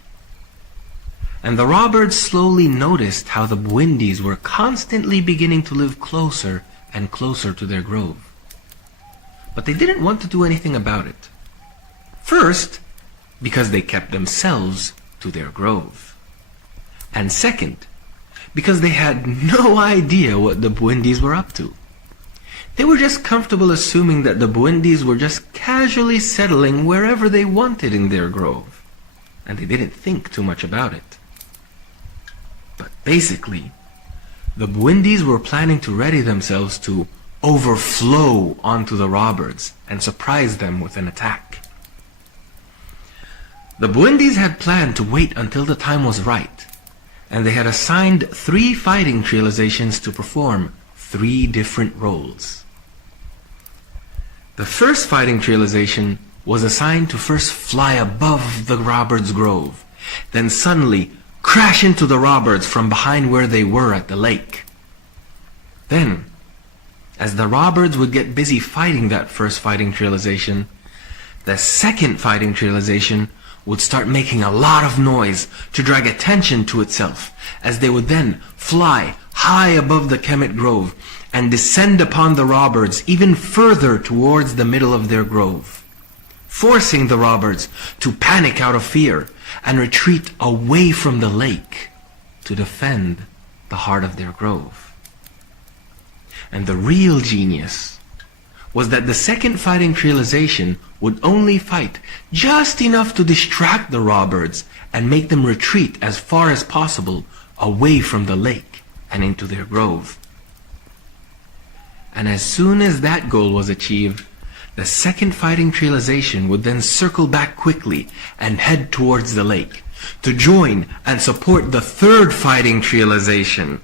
And the robbers slowly noticed how the Bwindis were constantly beginning to live closer and closer to their grove. But they didn't want to do anything about it. First, because they kept themselves to their grove. And second, because they had no idea what the Bwindis were up to. They were just comfortable assuming that the Bwindis were just casually settling wherever they wanted in their grove, and they didn't think too much about it. But basically, the Bwindis were planning to ready themselves to overflow onto the robbers and surprise them with an attack. The Bwindis had planned to wait until the time was right, and they had assigned 3 fighting trializations to perform 3 different roles. The first fighting trialization was assigned to first fly above the robbers' grove, then suddenly crash into the robbers from behind where they were at the lake. Then, as the robbers would get busy fighting that first fighting trialization, the second fighting trialization would start making a lot of noise to drag attention to itself, as they would then fly high above the Kemet grove and descend upon the robbers even further towards the middle of their grove, forcing the robbers to panic out of fear and retreat away from the lake to defend the heart of their grove. And the real genius was that the second fighting trialization would only fight just enough to distract the robbers and make them retreat as far as possible away from the lake and into their grove. And as soon as that goal was achieved, the second fighting trialization would then circle back quickly and head towards the lake to join and support the third fighting trialization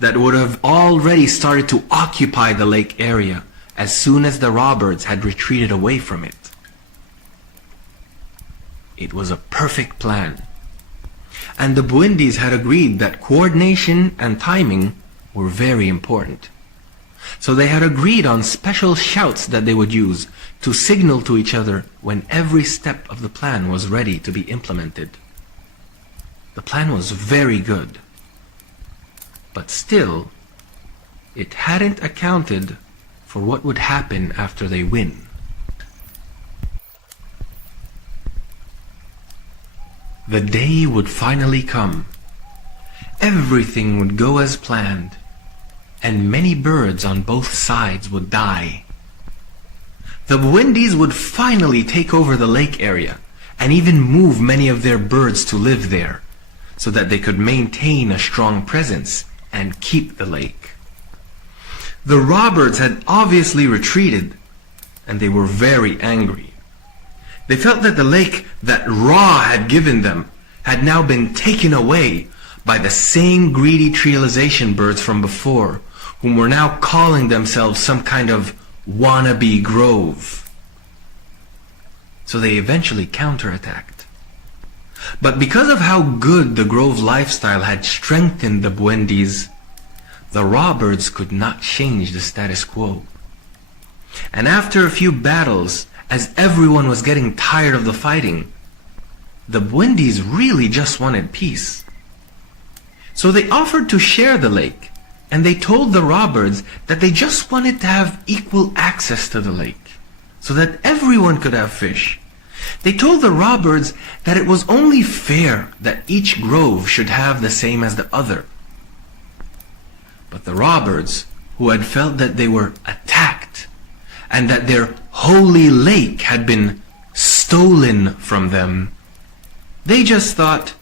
that would have already started to occupy the lake area as soon as the robbers had retreated away from it. It was a perfect plan, and the Bwindis had agreed that coordination and timing were very important. So they had agreed on special shouts that they would use to signal to each other when every step of the plan was ready to be implemented. The plan was very good, but still, it hadn't accounted for what would happen after they win. The day would finally come. Everything would go as planned, and many birds on both sides would die. The Bwindis would finally take over the lake area and even move many of their birds to live there so that they could maintain a strong presence and keep the lake. The robbers had obviously retreated, and they were very angry. They felt that the lake that Ra had given them had now been taken away by the same greedy trialization birds from before, whom were now calling themselves some kind of wannabe grove. So they eventually counterattacked. But because of how good the grove lifestyle had strengthened the Bwindis, the robbers could not change the status quo. And after a few battles as everyone was getting tired of the fighting, the Bwindis really just wanted peace. So they offered to share the lake, and they told the Robirds that they just wanted to have equal access to the lake, so that everyone could have fish. They told the Robirds that it was only fair that each grove should have the same as the other. But the Robirds, who had felt that they were attacked, and that their holy lake had been stolen from them, they just thought,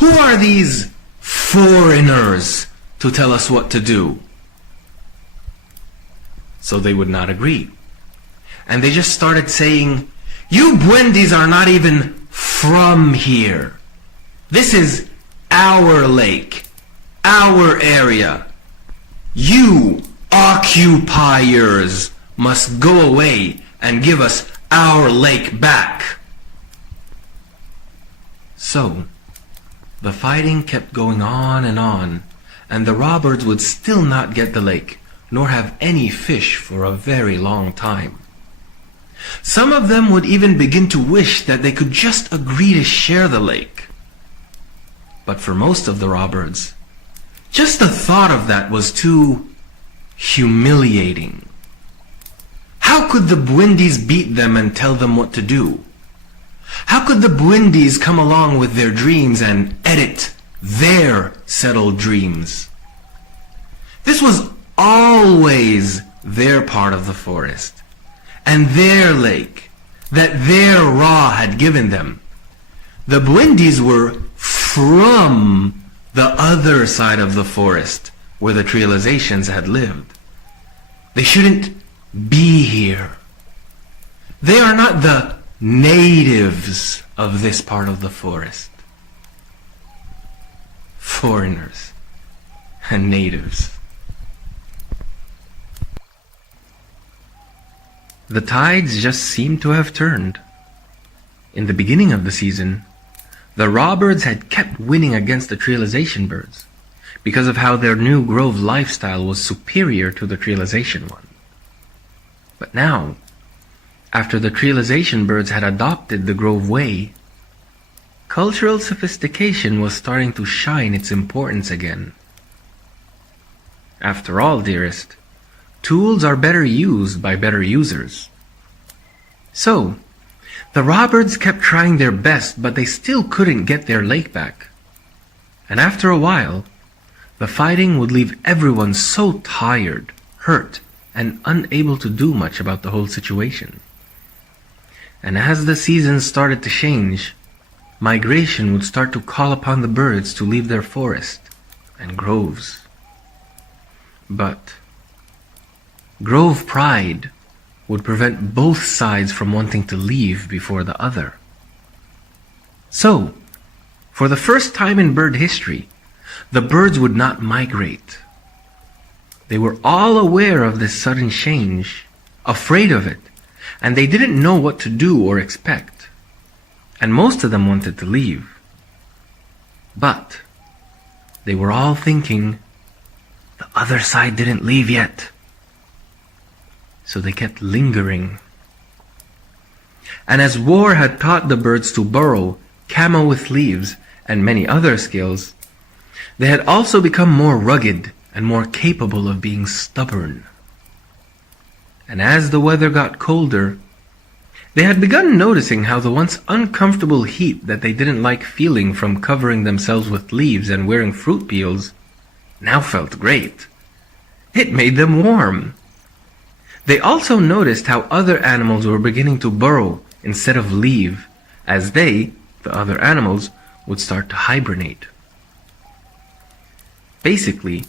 who are these foreigners to tell us what to do? So they would not agree. And they just started saying, you Bwindis are not even from here. This is our lake, our area. You occupiers must go away and give us our lake back. So, the fighting kept going on, and the Robirds would still not get the lake, nor have any fish for a very long time. Some of them would even begin to wish that they could just agree to share the lake. But for most of the Robirds, just the thought of that was too humiliating. How could the Bwindis beat them and tell them what to do? How could the Bwindis come along with their dreams and edit their settled dreams? This was always their part of the forest, and their lake, that their Ra had given them. The Bwindis were from the other side of the forest, where the Trializations had lived. They shouldn't be here. They are not the natives of this part of the forest. Foreigners and natives. The tides just seemed to have turned. In the beginning of the season, the Robirds had kept winning against the Trialization birds because of how their new grove lifestyle was superior to the Trialization one. But now, after the Trialization birds had adopted the grove way, cultural sophistication was starting to shine its importance again. After all, dearest, tools are better used by better users. So, the Robirds kept trying their best, but they still couldn't get their lake back. And after a while, the fighting would leave everyone so tired, hurt, and unable to do much about the whole situation. And as the seasons started to change, migration would start to call upon the birds to leave their forest and groves. But grove pride would prevent both sides from wanting to leave before the other. So, for the first time in bird history, the birds would not migrate. They were all aware of this sudden change, afraid of it, and they didn't know what to do or expect. And most of them wanted to leave. But they were all thinking, the other side didn't leave yet. So they kept lingering. And as war had taught the birds to burrow, camo with leaves, and many other skills, they had also become more rugged and more capable of being stubborn. And as the weather got colder, they had begun noticing how the once uncomfortable heat that they didn't like feeling from covering themselves with leaves and wearing fruit peels now felt great. It made them warm. They also noticed how other animals were beginning to burrow instead of leave, as they, the other animals, would start to hibernate. Basically,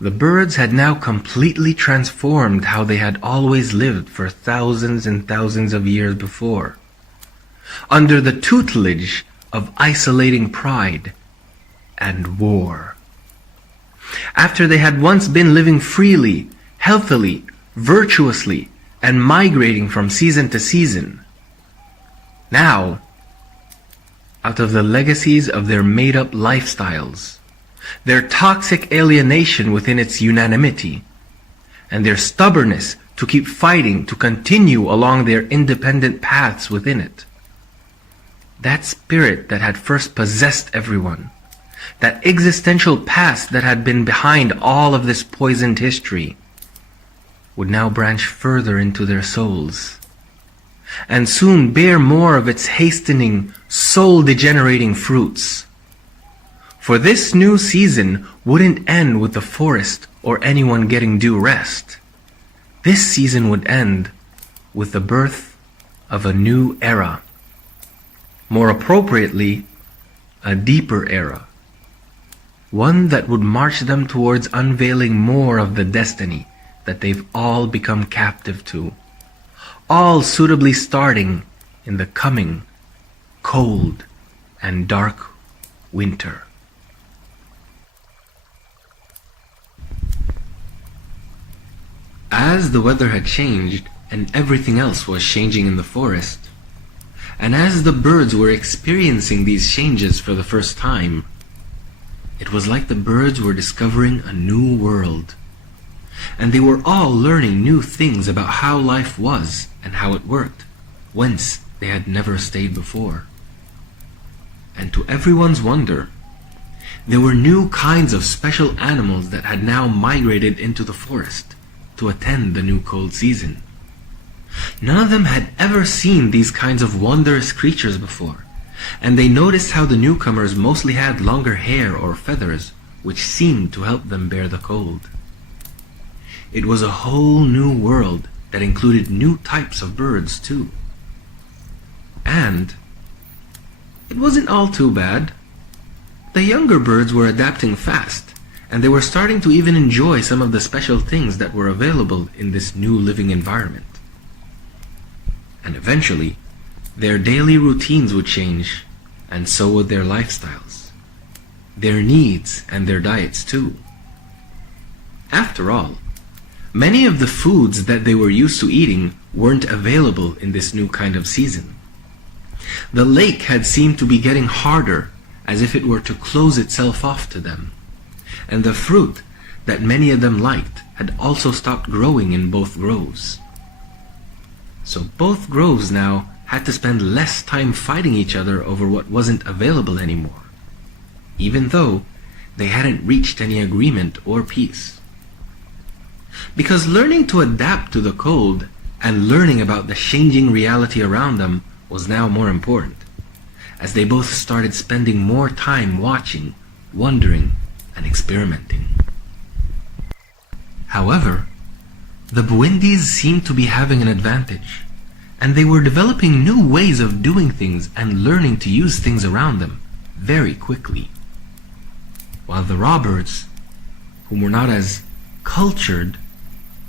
the birds had now completely transformed how they had always lived for thousands and thousands of years before, under the tutelage of isolating pride and war. After they had once been living freely, healthily, virtuously, and migrating from season to season, now, out of the legacies of their made-up lifestyles, their toxic alienation within its unanimity, and their stubbornness to keep fighting, to continue along their independent paths within it. That spirit that had first possessed everyone, that existential past that had been behind all of this poisoned history, would now branch further into their souls, and soon bear more of its hastening, soul-degenerating fruits. For this new season wouldn't end with the forest or anyone getting due rest. This season would end with the birth of a new era. More appropriately, a deeper era. One that would march them towards unveiling more of the destiny that they've all become captive to, all suitably starting in the coming cold and dark winter. As the weather had changed and everything else was changing in the forest, and as the birds were experiencing these changes for the first time, it was like the birds were discovering a new world. And they were all learning new things about how life was and how it worked, whence they had never stayed before. And to everyone's wonder, there were new kinds of special animals that had now migrated into the forest to attend the new cold season. None of them had ever seen these kinds of wondrous creatures before, and they noticed how the newcomers mostly had longer hair or feathers, which seemed to help them bear the cold. It was a whole new world that included new types of birds too. And it wasn't all too bad. The younger birds were adapting fast, and they were starting to even enjoy some of the special things that were available in this new living environment. And eventually, their daily routines would change, and so would their lifestyles, their needs, and their diets too. After all, many of the foods that they were used to eating weren't available in this new kind of season. The lake had seemed to be getting harder, as if it were to close itself off to them, and the fruit that many of them liked had also stopped growing in both groves. So both groves now had to spend less time fighting each other over what wasn't available anymore, even though they hadn't reached any agreement or peace. Because learning to adapt to the cold and learning about the changing reality around them was now more important, as they both started spending more time watching, wondering, and experimenting. However, the Buendis seemed to be having an advantage, and they were developing new ways of doing things and learning to use things around them very quickly. While the Roberts, whom were not as cultured,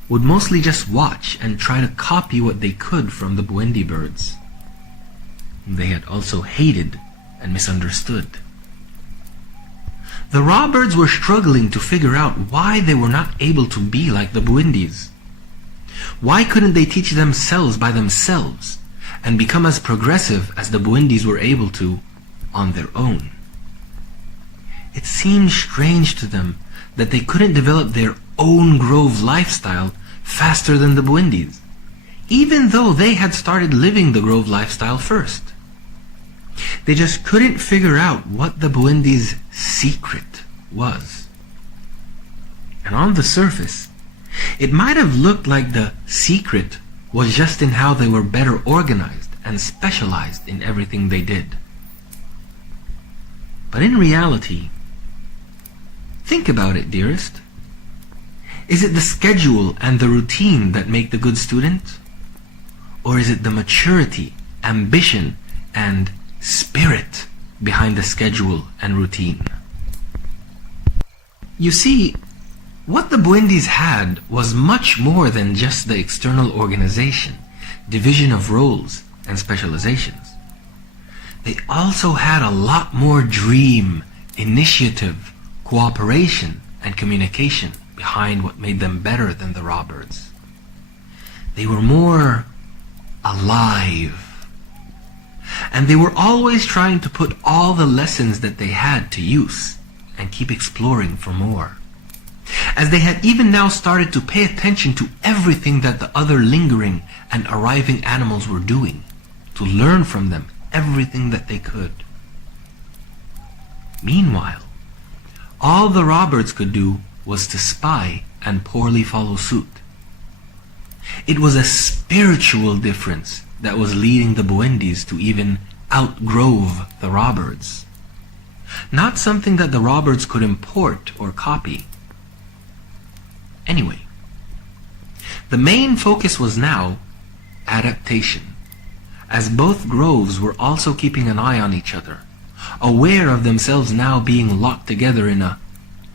would mostly just watch and try to copy what they could from the Buendi birds, whom they had also hated and misunderstood. The Roberts were struggling to figure out why they were not able to be like the Buendis. Why couldn't they teach themselves by themselves and become as progressive as the Buendis were able to on their own? It seemed strange to them that they couldn't develop their own grove lifestyle faster than the Buendis, even though they had started living the grove lifestyle first. They just couldn't figure out what the Buendis' secret was. And on the surface, it might have looked like the secret was just in how they were better organized and specialized in everything they did. But in reality, think about it, dearest. Is it the schedule and the routine that make the good student? Or is it the maturity, ambition, and spirit behind the schedule and routine? You see, what the Buendis had was much more than just the external organization, division of roles, and specializations. They also had a lot more dream, initiative, cooperation, and communication behind what made them better than the Roberts. They were more alive. And they were always trying to put all the lessons that they had to use and keep exploring for more. as they had even now started to pay attention to everything that the other lingering and arriving animals were doing, to learn from them everything that they could. Meanwhile, all the Roberts could do was to spy and poorly follow suit. It was a spiritual difference that was leading the Buendis to even outgrow the Roberts. Not something that the Roberts could import or copy. Anyway, the main focus was now adaptation, as both groves were also keeping an eye on each other, aware of themselves now being locked together in a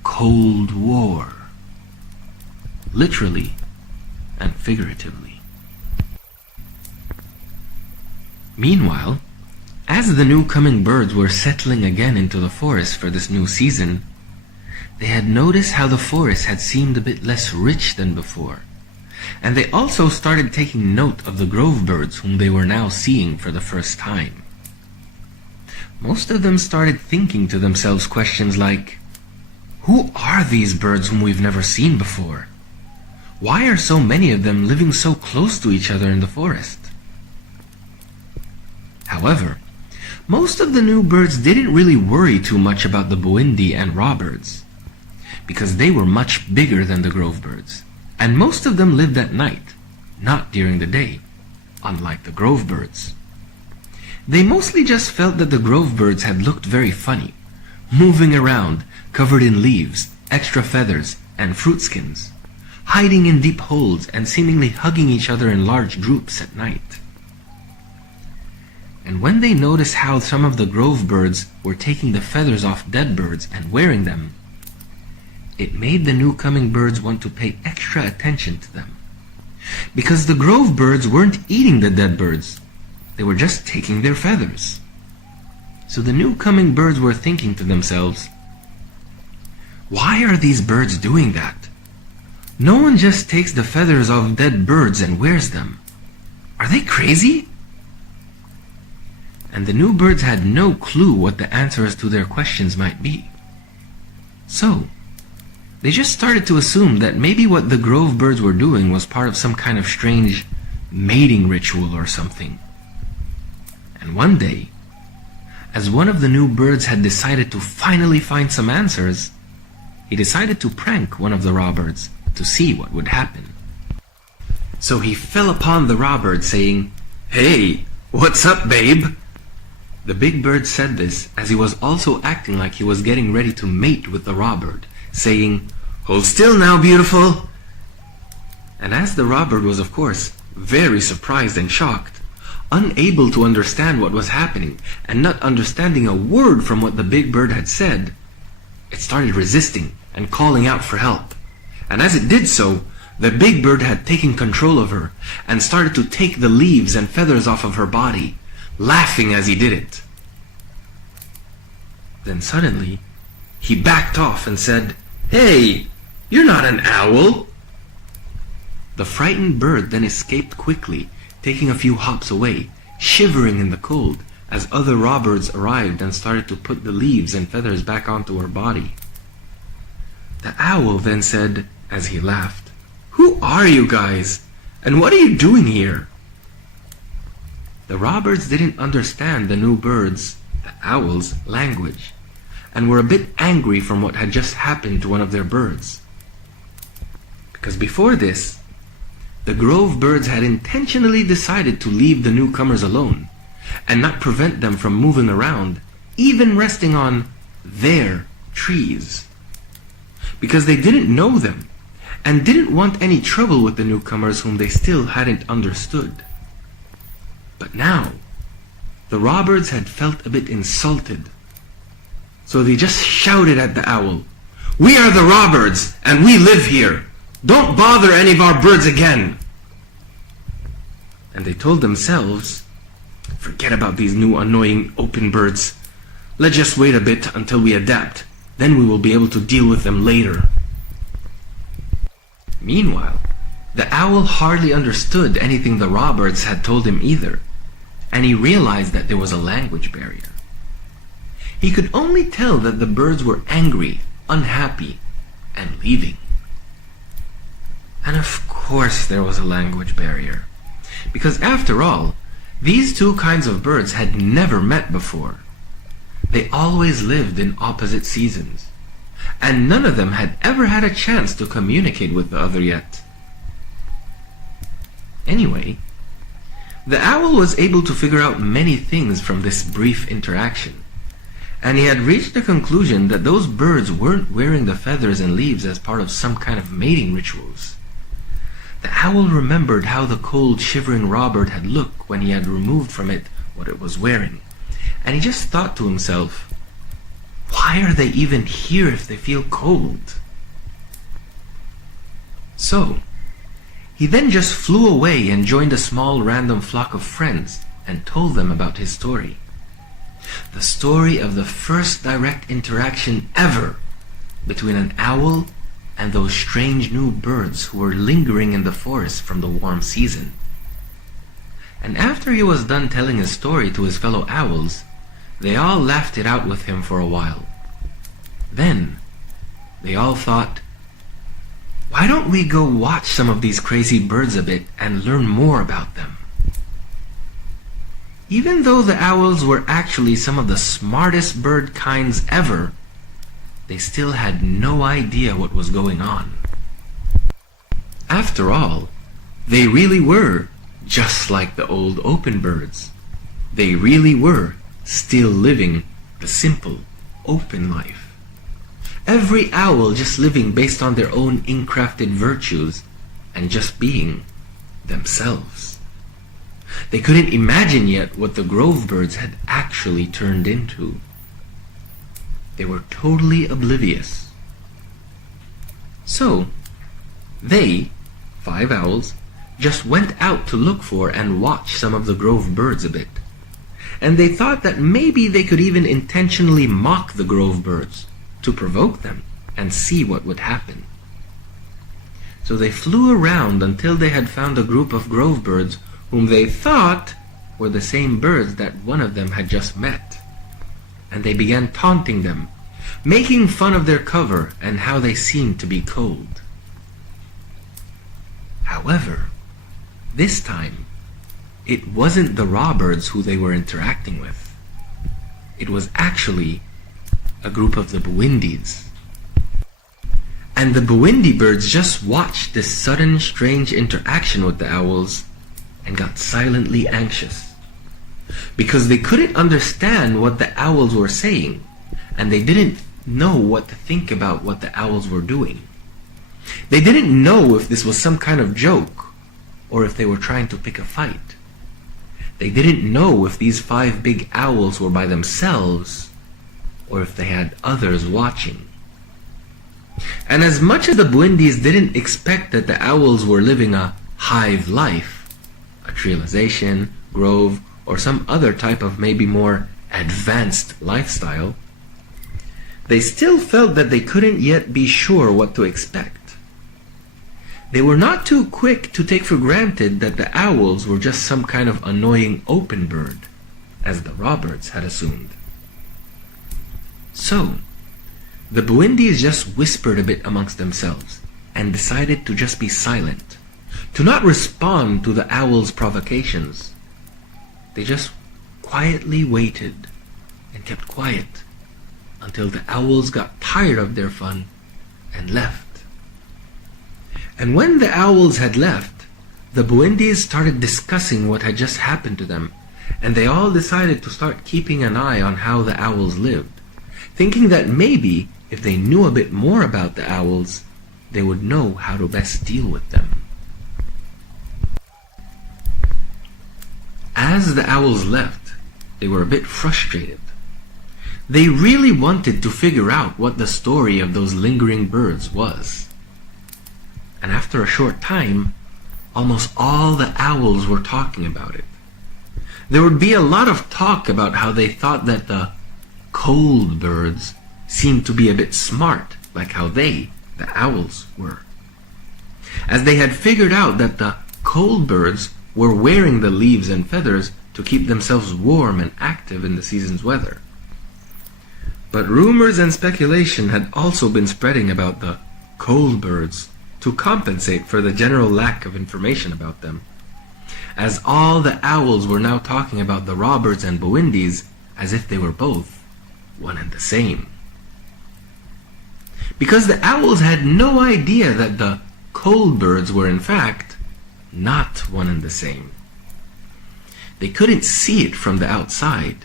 Cold War, literally and figuratively. Meanwhile, as the new coming birds were settling again into the forest for this new season, they had noticed how the forest had seemed a bit less rich than before, and they also started taking note of the grove birds whom they were now seeing for the first time. Most of them started thinking to themselves questions like, who are these birds whom we've never seen before? Why are so many of them living so close to each other in the forest? However, most of the new birds didn't really worry too much about the Buendi and Roberts, because they were much bigger than the grove birds, and most of them lived at night, not during the day, unlike the grove birds. They mostly just felt that the grove birds had looked very funny, moving around, covered in leaves, extra feathers, and fruit skins, hiding in deep holes and seemingly hugging each other in large groups at night. And when they noticed how some of the grove birds were taking the feathers off dead birds and wearing them, it made the new coming birds want to pay extra attention to them. Because the grove birds weren't eating the dead birds, they were just taking their feathers. So the new coming birds were thinking to themselves, why are these birds doing that? No one just takes the feathers of dead birds and wears them. Are they crazy? And the new birds had no clue what the answers to their questions might be. So, they just started to assume that maybe what the grove birds were doing was part of some kind of strange mating ritual or something. And one day, as one of the new birds had decided to finally find some answers, he decided to prank one of the Roberts to see what would happen. So he fell upon the Robert saying, "Hey, what's up, babe?" The big bird said this as he was also acting like he was getting ready to mate with the Robert, saying, "Hold still now, beautiful." And as the Robert was, of course, very surprised and shocked, unable to understand what was happening, and not understanding a word from what the big bird had said, it started resisting and calling out for help. And as it did so, the big bird had taken control of her and started to take the leaves and feathers off of her body, laughing as he did it. Then suddenly, he backed off and said, "Hey, you're not an owl." The frightened bird then escaped quickly, taking a few hops away, shivering in the cold, as other Roberts arrived and started to put the leaves and feathers back onto her body. The owl then said, as he laughed, "Who are you guys? And what are you doing here?" The Roberts didn't understand the new birds, the owl's, language, and were a bit angry from what had just happened to one of their birds. Because before this, the grove birds had intentionally decided to leave the newcomers alone and not prevent them from moving around, even resting on their trees. Because they didn't know them and didn't want any trouble with the newcomers whom they still hadn't understood. But now, the Roberts had felt a bit insulted. So they just shouted at the owl, "We are the Roberts, and we live here. Don't bother any of our birds again." And they told themselves, "Forget about these new annoying open birds. Let's just wait a bit until we adapt. Then we will be able to deal with them later." Meanwhile, the owl hardly understood anything the Roberts had told him either, and he realized that there was a language barrier. He could only tell that the birds were angry, unhappy, and leaving. And of course there was a language barrier. Because after all, these two kinds of birds had never met before. They always lived in opposite seasons, and none of them had ever had a chance to communicate with the other yet. Anyway, the owl was able to figure out many things from this brief interaction, and he had reached the conclusion that those birds weren't wearing the feathers and leaves as part of some kind of mating rituals. The owl remembered how the cold, shivering Robert had looked when he had removed from it what it was wearing, and he just thought to himself, why are they even here if they feel cold? So, he then just flew away and joined a small random flock of friends and told them about his story. The story of the first direct interaction ever between an owl and those strange new birds who were lingering in the forest from the warm season. And after he was done telling his story to his fellow owls, they all laughed it out with him for a while. Then, they all thought, why don't we go watch some of these crazy birds a bit and learn more about them? Even though the owls were actually some of the smartest bird kinds ever, they still had no idea what was going on. After all, they really were just like the old open birds. They really were still living the simple, open life. Every owl just living based on their own incrafted virtues and just being themselves. They couldn't imagine yet what the grove birds had actually turned into. They were totally oblivious. So, they, 5 owls, just went out to look for and watch some of the grove birds a bit. And they thought that maybe they could even intentionally mock the grove birds to provoke them and see what would happen. So they flew around until they had found a group of grove birds whom they thought were the same birds that one of them had just met. And they began taunting them, making fun of their cover and how they seemed to be cold. However, this time, it wasn't the robirds who they were interacting with. It was actually a group of the Buwindis. And the Buwindi birds just watched this sudden strange interaction with the owls and got silently anxious, because they couldn't understand what the owls were saying, and they didn't know what to think about what the owls were doing. They didn't know if this was some kind of joke or if they were trying to pick a fight. They didn't know if these 5 big owls were by themselves or if they had others watching. And as much as the Buwindis didn't expect that the owls were living a hive life, a treelization, grove, or some other type of maybe more advanced lifestyle, they still felt that they couldn't yet be sure what to expect. They were not too quick to take for granted that the owls were just some kind of annoying open bird, as the robirds had assumed. So, the Buwindis just whispered a bit amongst themselves and decided to just be silent, to not respond to the owls' provocations. They just quietly waited and kept quiet until the owls got tired of their fun and left. And when the owls had left, the Buwindis started discussing what had just happened to them, and they all decided to start keeping an eye on how the owls lived, thinking that maybe if they knew a bit more about the owls, they would know how to best deal with them. As the owls left, they were a bit frustrated. They really wanted to figure out what the story of those lingering birds was. And after a short time, almost all the owls were talking about it. There would be a lot of talk about how they thought that the cold birds seemed to be a bit smart, like how they, the owls, were. As they had figured out that the cold birds were wearing the leaves and feathers to keep themselves warm and active in the season's weather. But rumors and speculation had also been spreading about the cold birds to compensate for the general lack of information about them, as all the owls were now talking about the Roberts and Bowindis as if they were both one and the same. Because the owls had no idea that the cold birds were in fact not one and the same. They couldn't see it from the outside,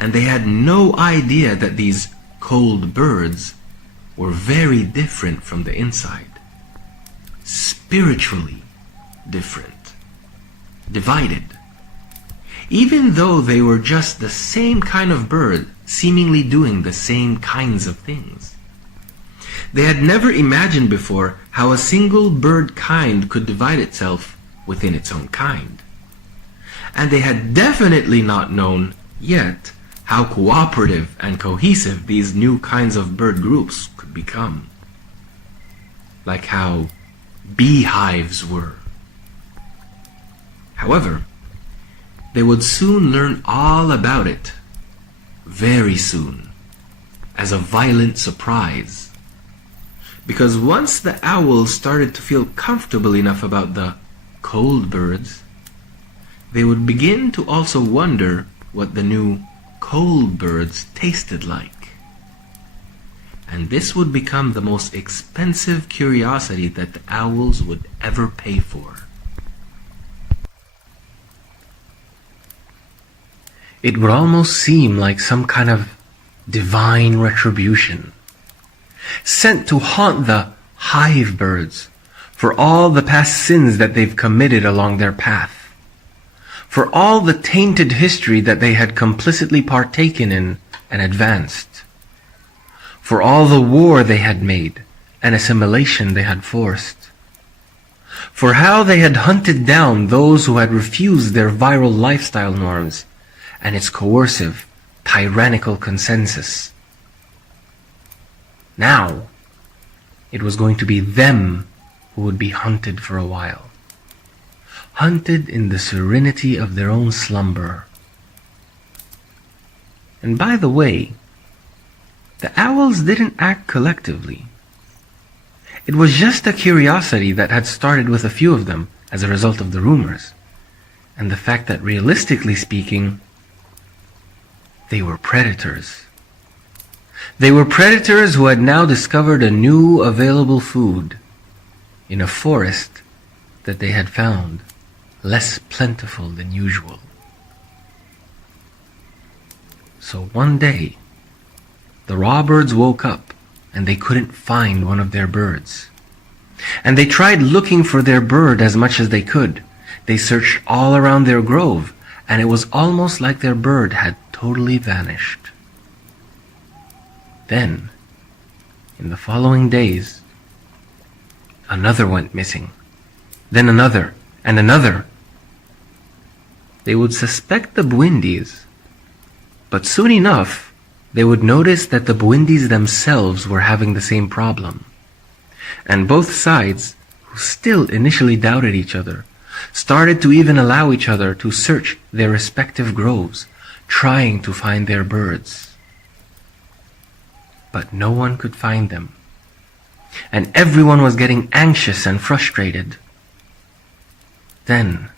and they had no idea that these cold birds were very different from the inside. Spiritually different. Divided. Even though they were just the same kind of bird, seemingly doing the same kinds of things. They had never imagined before how a single bird kind could divide itself within its own kind. And they had definitely not known yet how cooperative and cohesive these new kinds of bird groups could become. Like how beehives were. However, they would soon learn all about it, very soon, as a violent surprise. Because once the owls started to feel comfortable enough about the cold birds, they would begin to also wonder what the new cold birds tasted like. And this would become the most expensive curiosity that the owls would ever pay for. It would almost seem like some kind of divine retribution, sent to haunt the hive birds for all the past sins that they've committed along their path, for all the tainted history that they had complicitly partaken in and advanced, for all the war they had made and assimilation they had forced, for how they had hunted down those who had refused their viral lifestyle norms and its coercive, tyrannical consensus. Now, it was going to be them who would be hunted for a while. Hunted in the serenity of their own slumber. And by the way, the owls didn't act collectively. It was just a curiosity that had started with a few of them as a result of the rumors, and the fact that realistically speaking, they were predators. They were predators who had now discovered a new available food in a forest that they had found less plentiful than usual. So one day, the Roberts woke up and they couldn't find one of their birds. And they tried looking for their bird as much as they could. They searched all around their grove, and it was almost like their bird had totally vanished. Then, in the following days, another went missing. Then another, and another. They would suspect the Bowindis, but soon enough, they would notice that the Bowindis themselves were having the same problem. And both sides, who still initially doubted each other, started to even allow each other to search their respective groves, trying to find their birds. But no one could find them, and everyone was getting anxious and frustrated. Then,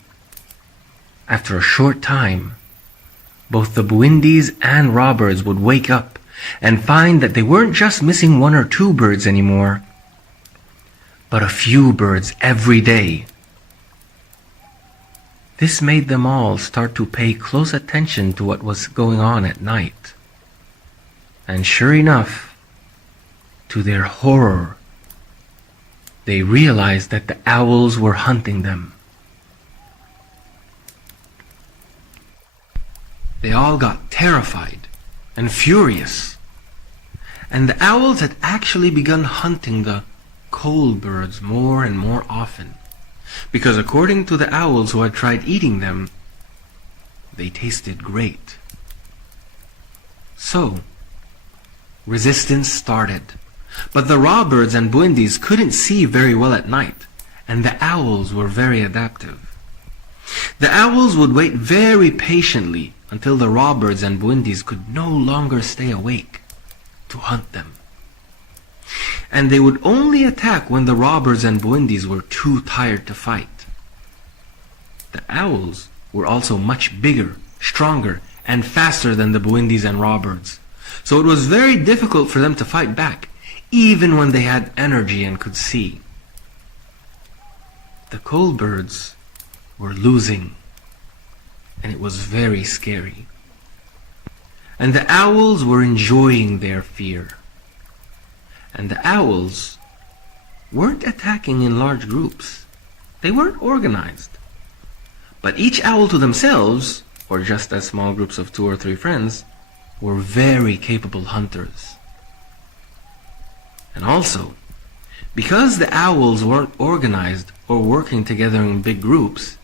after a short time, both the Bowindis and Roberts would wake up and find that they weren't just missing one or two birds anymore, but a few birds every day. This made them all start to pay close attention to what was going on at night. And sure enough, to their horror, they realized that the owls were hunting them. They all got terrified and furious. And the owls had actually begun hunting the cold birds more and more often. Because according to the owls who had tried eating them, they tasted great. So, resistance started. But the Roberts and Bowindis couldn't see very well at night, and the owls were very adaptive. The owls would wait very patiently until the Roberts and Bowindis could no longer stay awake to hunt them. and they would only attack when the robbers and buendis were too tired to fight. The owls were also much bigger, stronger, and faster than the buendis and robbers, so it was very difficult for them to fight back, even when they had energy and could see. The cold birds were losing, and it was very scary. And the owls were enjoying their fear. And the owls weren't attacking in large groups. They weren't organized. But each owl to themselves, or just as small groups of 2 or 3 friends, were very capable hunters. And also, because the owls weren't organized or working together in big groups,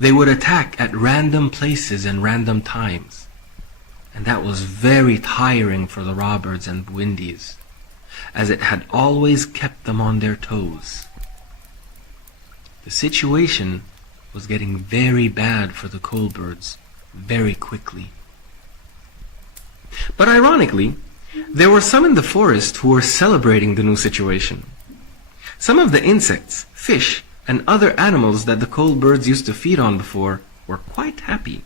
they would attack at random places and random times. And that was very tiring for the robbers and buendis, as it had always kept them on their toes. The situation was getting very bad for the cold birds very quickly. But ironically, there were some in the forest who were celebrating the new situation. Some of the insects, fish, and other animals that the cold birds used to feed on before were quite happy.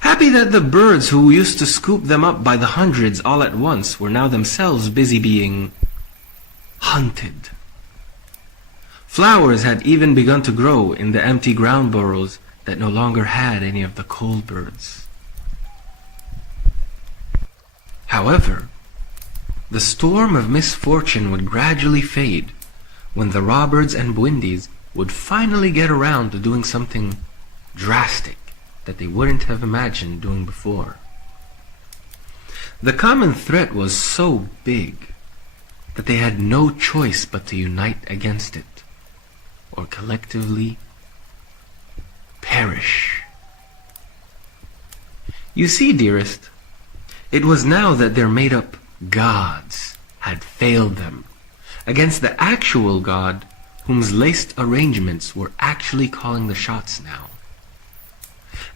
Happy that the birds who used to scoop them up by the hundreds all at once were now themselves busy being hunted. Flowers had even begun to grow in the empty ground burrows that no longer had any of the cold birds. However, the storm of misfortune would gradually fade when the robbers and buendis would finally get around to doing something drastic that they wouldn't have imagined doing before. The common threat was so big that they had no choice but to unite against it, or collectively perish. You see, dearest, it was now that their made-up gods had failed them against the actual God whose laced arrangements were actually calling the shots now.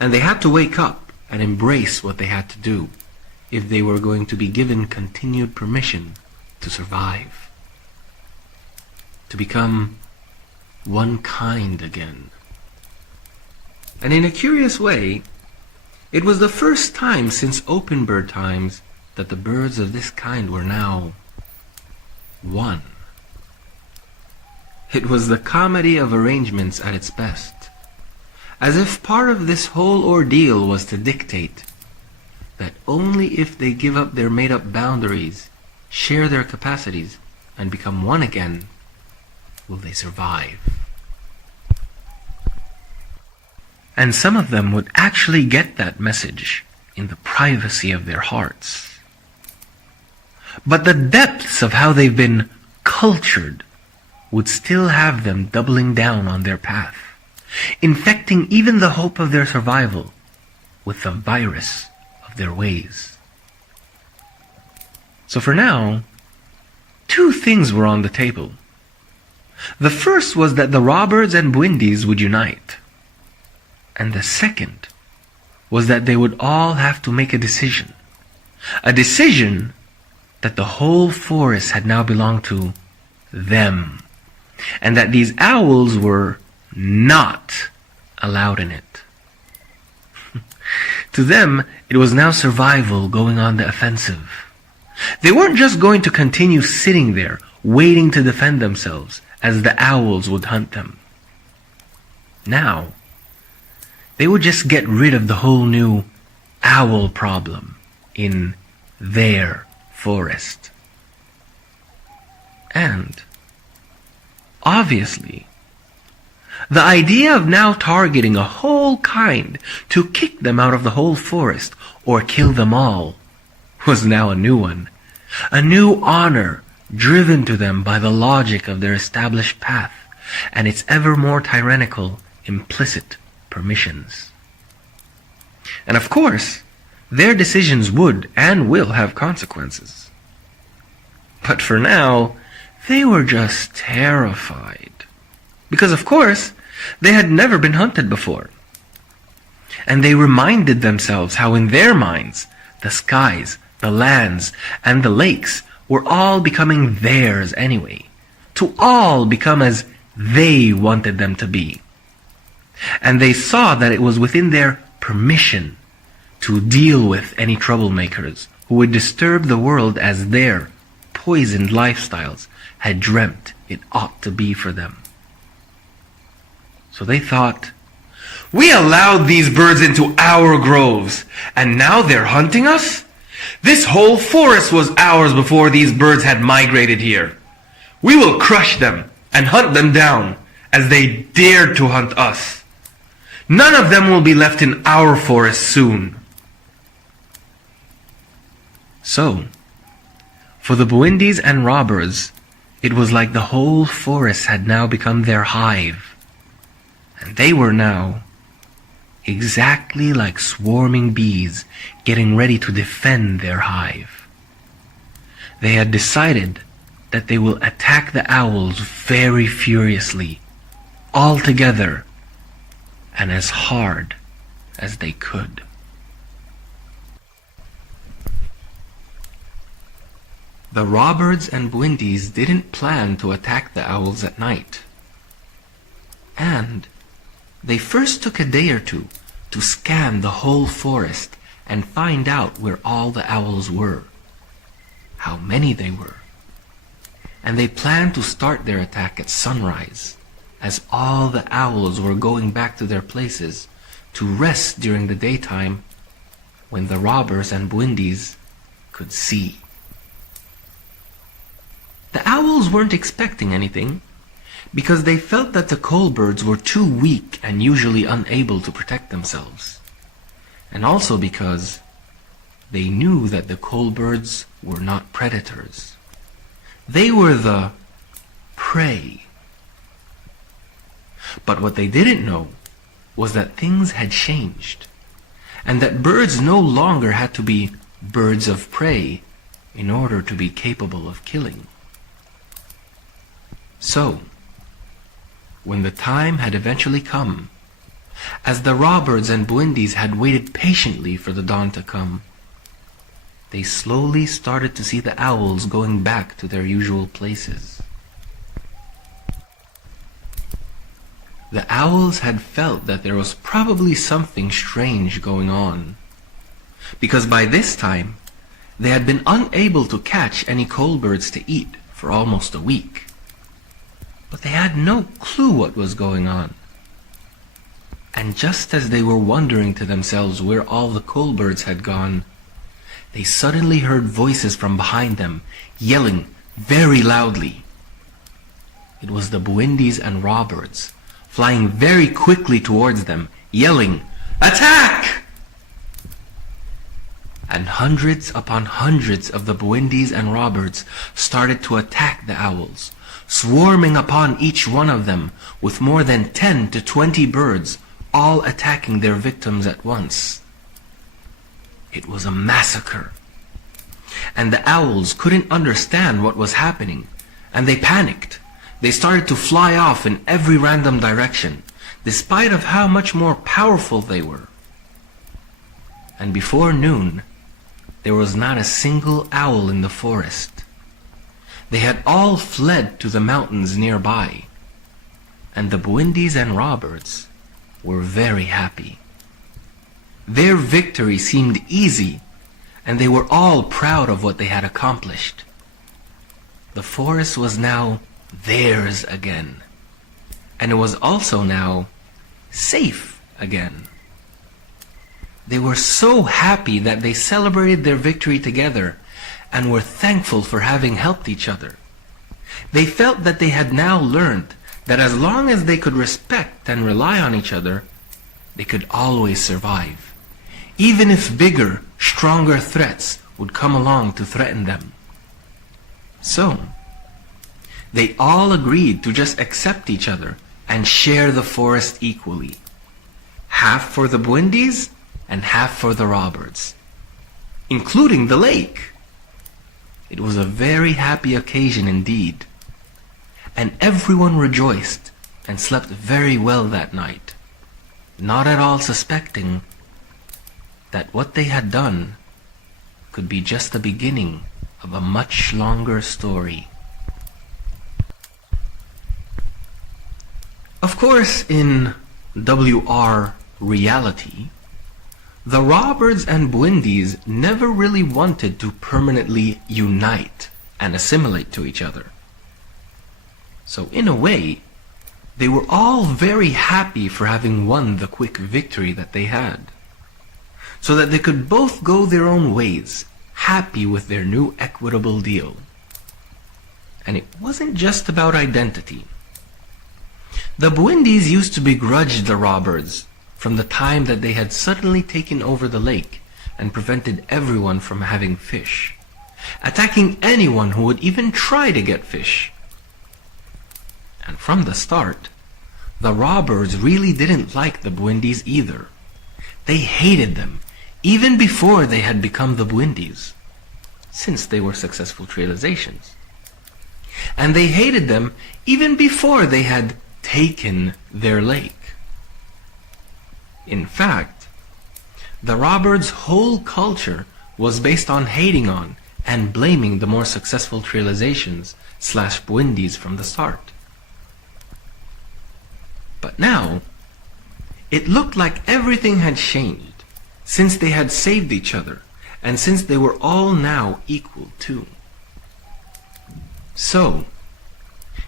And they had to wake up and embrace what they had to do if they were going to be given continued permission to survive, to become one kind again. And in a curious way, it was the first time since open bird times that the birds of this kind were now one. It was the comedy of arrangements at its best, as if part of this whole ordeal was to dictate that only if they give up their made-up boundaries, share their capacities, and become one again, will they survive. And some of them would actually get that message in the privacy of their hearts. But the depths of how they've been cultured would still have them doubling down on their path, infecting even the hope of their survival with the virus of their ways. So for now, 2 things were on the table. The first was that the robbers and buendis would unite. And the second was that they would all have to make a decision. A decision that the whole forest had now belonged to them. And that these owls were not allowed in it. To them, it was now survival going on the offensive. They weren't just going to continue sitting there, waiting to defend themselves as the owls would hunt them. Now, they would just get rid of the whole new owl problem in their forest. And, obviously, the idea of now targeting a whole kind to kick them out of the whole forest or kill them all was now a new one. A new honor driven to them by the logic of their established path and its ever more tyrannical, implicit permissions. And of course, their decisions would and will have consequences. But for now, they were just terrified. Because of course, they had never been hunted before. And they reminded themselves how in their minds, the skies, the lands, and the lakes were all becoming theirs anyway, to all become as they wanted them to be. And they saw that it was within their permission to deal with any troublemakers who would disturb the world as their poisoned lifestyles had dreamt it ought to be for them. So they thought, we allowed these birds into our groves, and now they're hunting us? This whole forest was ours before these birds had migrated here. We will crush them and hunt them down as they dared to hunt us. None of them will be left in our forest soon. So, for the Buindis and robbers, it was like the whole forest had now become their hive, and they were now exactly like swarming bees getting ready to defend their hive. They had decided that they will attack the owls very furiously, all together, and as hard as they could. The robbers and Buindis didn't plan to attack the owls at night. And they first took a day or two to scan the whole forest and find out where all the owls were, how many they were. And they planned to start their attack at sunrise, as all the owls were going back to their places to rest during the daytime when the robbers and Buindis could see. The owls weren't expecting anything, because they felt that the coal birds were too weak and usually unable to protect themselves, and also because they knew that the coal birds were not predators. They were the prey. But what they didn't know was that things had changed, and that birds no longer had to be birds of prey in order to be capable of killing. So, when the time had eventually come, as the robbers and Buindis had waited patiently for the dawn to come, they slowly started to see the owls going back to their usual places. The owls had felt that there was probably something strange going on, because by this time they had been unable to catch any coal birds to eat for almost a week. But they had no clue what was going on. And just as they were wondering to themselves where all the coal birds had gone, they suddenly heard voices from behind them, yelling very loudly. It was the Buindis and robbers, flying very quickly towards them, yelling, "Attack!" And hundreds upon hundreds of the Buindis and robbers started to attack the owls, swarming upon each one of them with more than 10 to 20 birds, all attacking their victims at once. It was a massacre. And the owls couldn't understand what was happening, and they panicked. They started to fly off in every random direction, despite of how much more powerful they were. And before noon, there was not a single owl in the forest. They had all fled to the mountains nearby, and the Buindis and robbers were very happy. Their victory seemed easy, and they were all proud of what they had accomplished. The forest was now theirs again, and it was also now safe again. They were so happy that they celebrated their victory together and were thankful for having helped each other. They felt that they had now learned that as long as they could respect and rely on each other, they could always survive, even if bigger, stronger threats would come along to threaten them. So, they all agreed to just accept each other and share the forest equally, half for the Buindis and half for the robbers, including the lake. It was a very happy occasion indeed, and everyone rejoiced and slept very well that night, not at all suspecting that what they had done could be just the beginning of a much longer story. Of course, in WR reality, the Rawbirds and Bwindis never really wanted to permanently unite and assimilate to each other. So in a way, they were all very happy for having won the quick victory that they had, so that they could both go their own ways, happy with their new equitable deal. And it wasn't just about identity. The Bwindis used to begrudge the Rawbirds from the time that they had suddenly taken over the lake and prevented everyone from having fish, attacking anyone who would even try to get fish. And from the start, the Rawbirds really didn't like the Bwindis either. They hated them, even before they had become the Bwindis, since they were successful trializations. And they hated them even before they had taken their lake. In fact, the Rawbirds' whole culture was based on hating on and blaming the more successful trializations / Bwindis from the start. But now, it looked like everything had changed, since they had saved each other, and since they were all now equal too. So,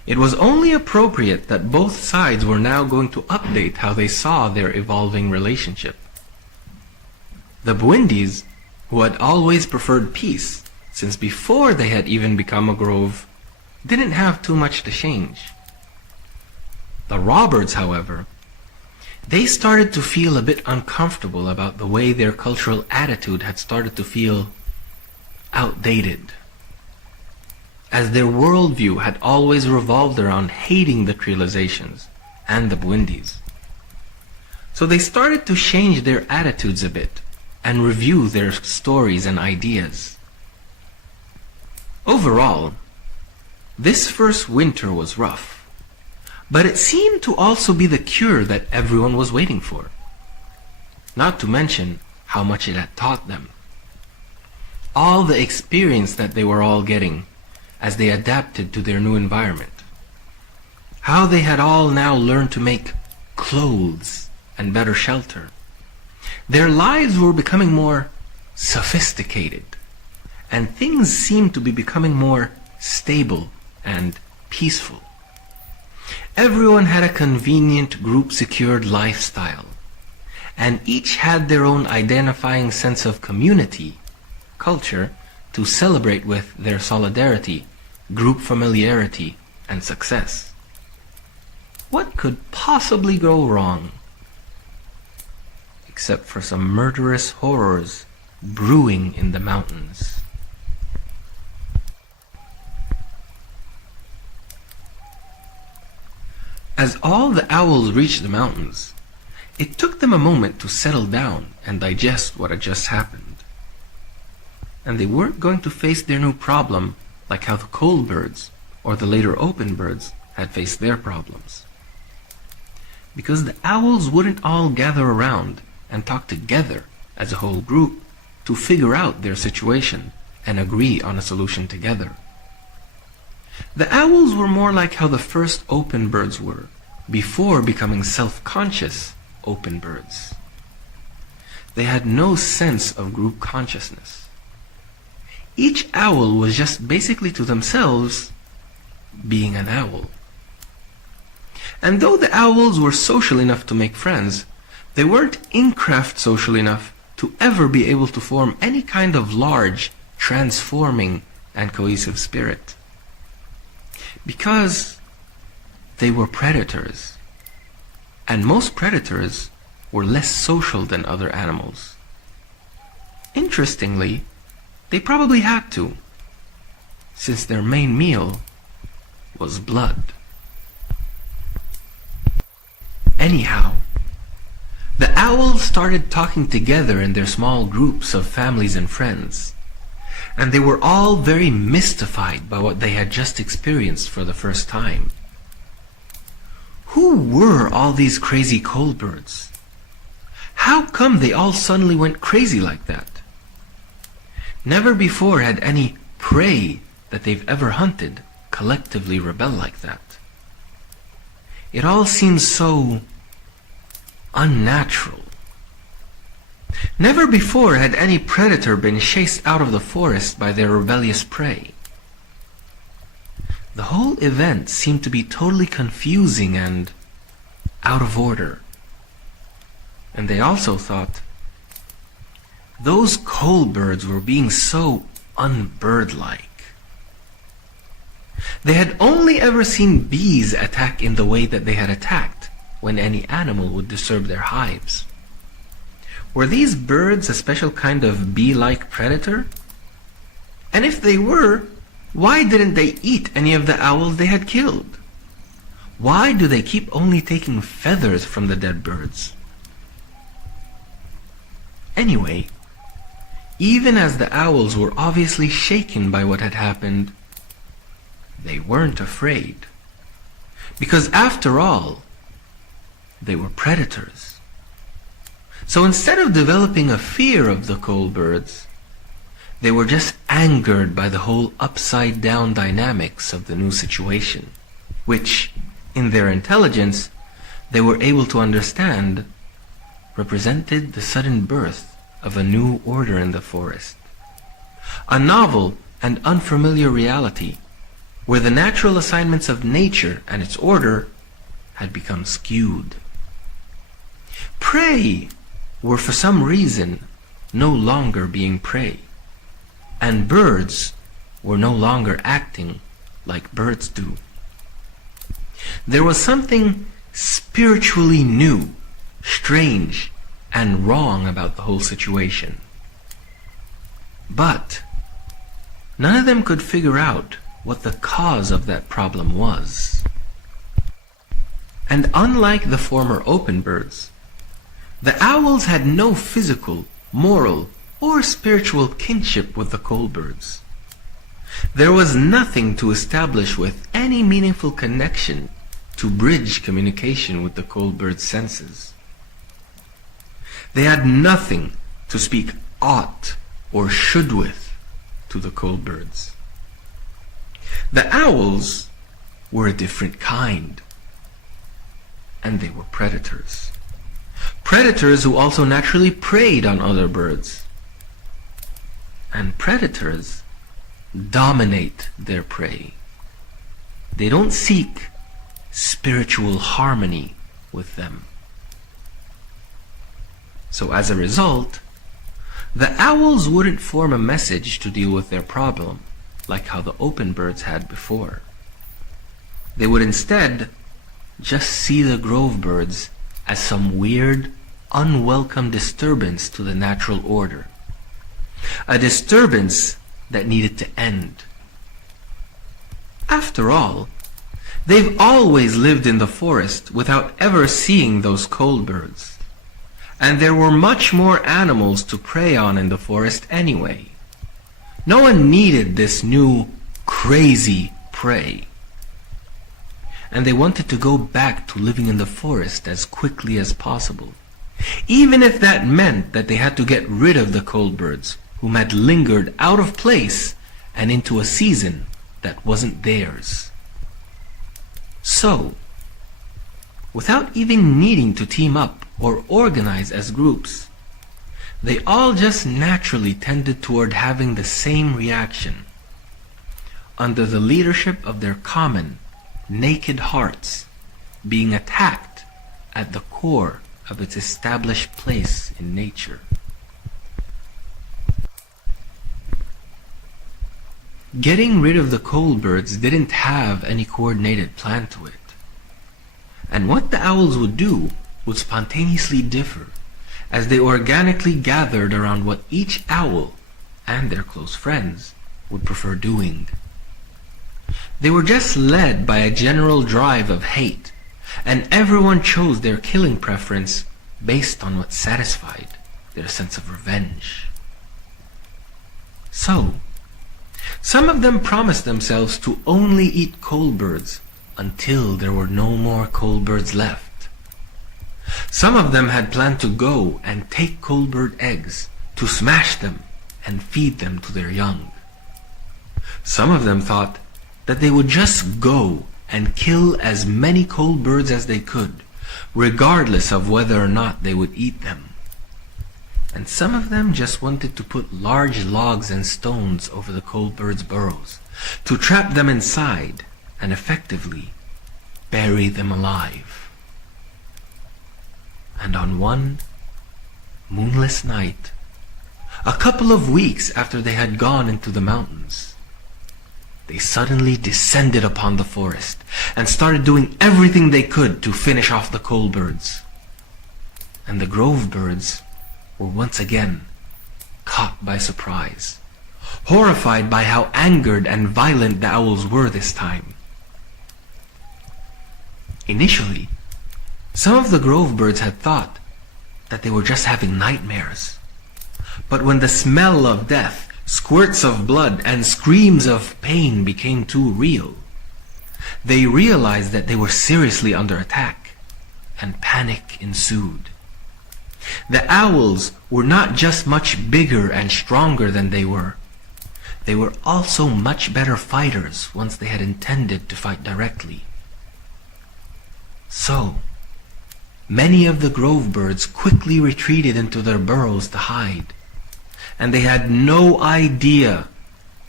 it was only appropriate that both sides were now going to update how they saw their evolving relationship. The Bwindis, who had always preferred peace, since before they had even become a grove, didn't have too much to change. The Rawbirds, however, they started to feel a bit uncomfortable about the way their cultural attitude had started to feel outdated, as their worldview had always revolved around hating the trializations and the Bwindis. So they started to change their attitudes a bit and review their stories and ideas. Overall, this first winter was rough, but it seemed to also be the cure that everyone was waiting for, not to mention how much it had taught them. All the experience that they were all getting as they adapted to their new environment. How they had all now learned to make clothes and better shelter. Their lives were becoming more sophisticated, and things seemed to be becoming more stable and peaceful. Everyone had a convenient group-secured lifestyle, and each had their own identifying sense of community, culture, to celebrate with their solidarity, group familiarity, and success. What could possibly go wrong? Except for some murderous horrors brewing in the mountains. As all the owls reached the mountains, it took them a moment to settle down and digest what had just happened. And they weren't going to face their new problem like how the cold birds or the later open birds had faced their problems. Because the owls wouldn't all gather around and talk together as a whole group to figure out their situation and agree on a solution together. The owls were more like how the first open birds were before becoming self-conscious open birds. They had no sense of group consciousness. Each owl was just basically to themselves being an owl. And though the owls were social enough to make friends, they weren't in-craft social enough to ever be able to form any kind of large, transforming, and cohesive spirit. Because they were predators, and most predators were less social than other animals. Interestingly, they probably had to, since their main meal was blood. Anyhow, the owls started talking together in their small groups of families and friends, and they were all very mystified by what they had just experienced for the first time. Who were all these crazy cold birds? How come they all suddenly went crazy like that? Never before had any prey that they've ever hunted collectively rebel like that. It all seems so unnatural. Never before had any predator been chased out of the forest by their rebellious prey. The whole event seemed to be totally confusing and out of order. And they also thought those coal birds were being so unbirdlike. They had only ever seen bees attack in the way that they had attacked when any animal would disturb their hives. Were these birds a special kind of bee-like predator? And if they were, why didn't they eat any of the owls they had killed? Why do they keep only taking feathers from the dead birds? Anyway, even as the owls were obviously shaken by what had happened, they weren't afraid. Because after all, they were predators. So instead of developing a fear of the coal birds, they were just angered by the whole upside-down dynamics of the new situation, which, in their intelligence, they were able to understand represented the sudden birth of a new order in the forest. A novel and unfamiliar reality where the natural assignments of nature and its order had become skewed. Prey were for some reason no longer being prey, and birds were no longer acting like birds do. There was something spiritually new, strange, and wrong about the whole situation. But none of them could figure out what the cause of that problem was. And unlike the former open birds, the owls had no physical, moral, or spiritual kinship with the coal birds. There was nothing to establish with any meaningful connection to bridge communication with the coal bird's senses. They had nothing to speak ought or should with to the coal birds. The owls were a different kind, and they were predators. Predators who also naturally preyed on other birds. And predators dominate their prey. They don't seek spiritual harmony with them. So as a result, the owls wouldn't form a message to deal with their problem, like how the open birds had before. They would instead just see the grove birds as some weird, unwelcome disturbance to the natural order. A disturbance that needed to end. After all, they've always lived in the forest without ever seeing those coal birds. And there were much more animals to prey on in the forest anyway. No one needed this new, crazy prey. And they wanted to go back to living in the forest as quickly as possible, even if that meant that they had to get rid of the coal birds whom had lingered out of place and into a season that wasn't theirs. So, without even needing to team up or organize as groups, they all just naturally tended toward having the same reaction, under the leadership of their common, naked hearts being attacked at the core of its established place in nature. Getting rid of the coal birds didn't have any coordinated plan to it. And what the owls would do would spontaneously differ as they organically gathered around what each owl and their close friends would prefer doing. They were just led by a general drive of hate, and everyone chose their killing preference based on what satisfied their sense of revenge. So, some of them promised themselves to only eat coal birds until there were no more coal birds left. Some of them had planned to go and take coal bird eggs, to smash them and feed them to their young. Some of them thought that they would just go and kill as many coal birds as they could, regardless of whether or not they would eat them. And some of them just wanted to put large logs and stones over the coal birds' burrows, to trap them inside and effectively bury them alive. And on one moonless night, a couple of weeks after they had gone into the mountains, they suddenly descended upon the forest and started doing everything they could to finish off the coal birds. And the grove birds were once again caught by surprise, horrified by how angered and violent the owls were this time. Initially, some of the grove birds had thought that they were just having nightmares. But when the smell of death, squirts of blood, and screams of pain became too real, they realized that they were seriously under attack, and panic ensued. The owls were not just much bigger and stronger than they were also much better fighters once they had intended to fight directly. So, many of the grove birds quickly retreated into their burrows to hide, and they had no idea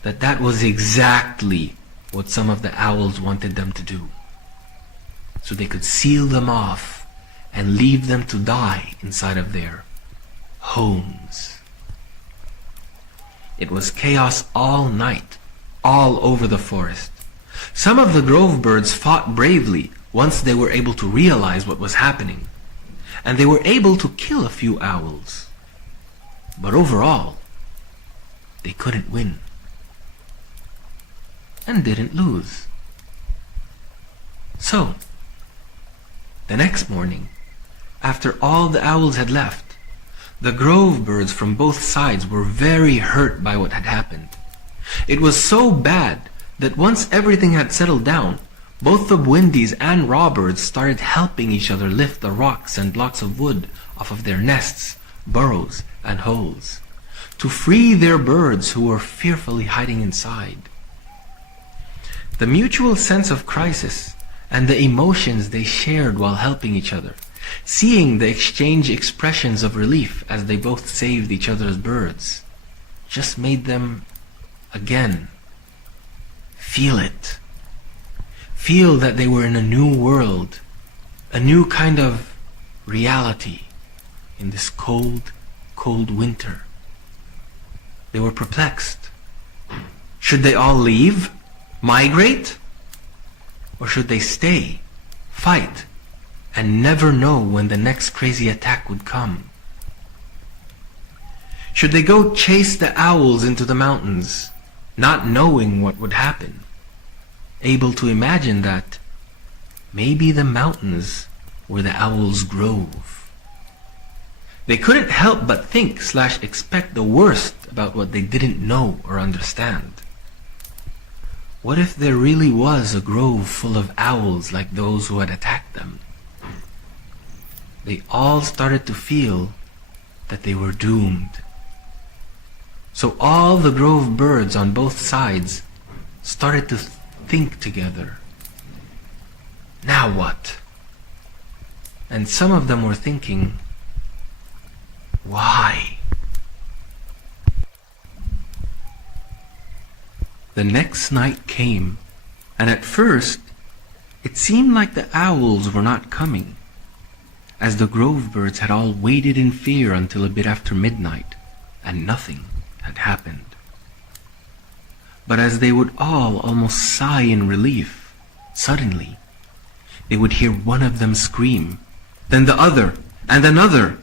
that that was exactly what some of the owls wanted them to do, so they could seal them off and leave them to die inside of their homes. It was chaos all night, all over the forest. Some of the grove birds fought bravely once they were able to realize what was happening, and they were able to kill a few owls. But overall, they couldn't win, and didn't lose. So, the next morning, after all the owls had left, the grove birds from both sides were very hurt by what had happened. It was so bad that once everything had settled down, both the windies and robberds started helping each other lift the rocks and blocks of wood off of their nests, burrows, and holes, to free their birds who were fearfully hiding inside. The mutual sense of crisis and the emotions they shared while helping each other, seeing the exchange expressions of relief as they both saved each other's birds, just made them, again, feel it. Feel that they were in a new world, a new kind of reality in this cold, cold winter. They were perplexed. Should they all leave? Migrate? Or should they stay, fight, and never know when the next crazy attack would come? Should they go chase the owls into the mountains, not knowing what would happen, able to imagine that maybe the mountains were the owls' grove? They couldn't help but think/expect the worst about what they didn't know or understand. What if there really was a grove full of owls like those who had attacked them? They all started to feel that they were doomed. So all the grove birds on both sides started to think together. Now what? And some of them were thinking, why? The next night came, and at first it seemed like the owls were not coming, as the grove birds had all waited in fear until a bit after midnight, and nothing had happened. But as they would all almost sigh in relief, suddenly they would hear one of them scream, then the other, and another,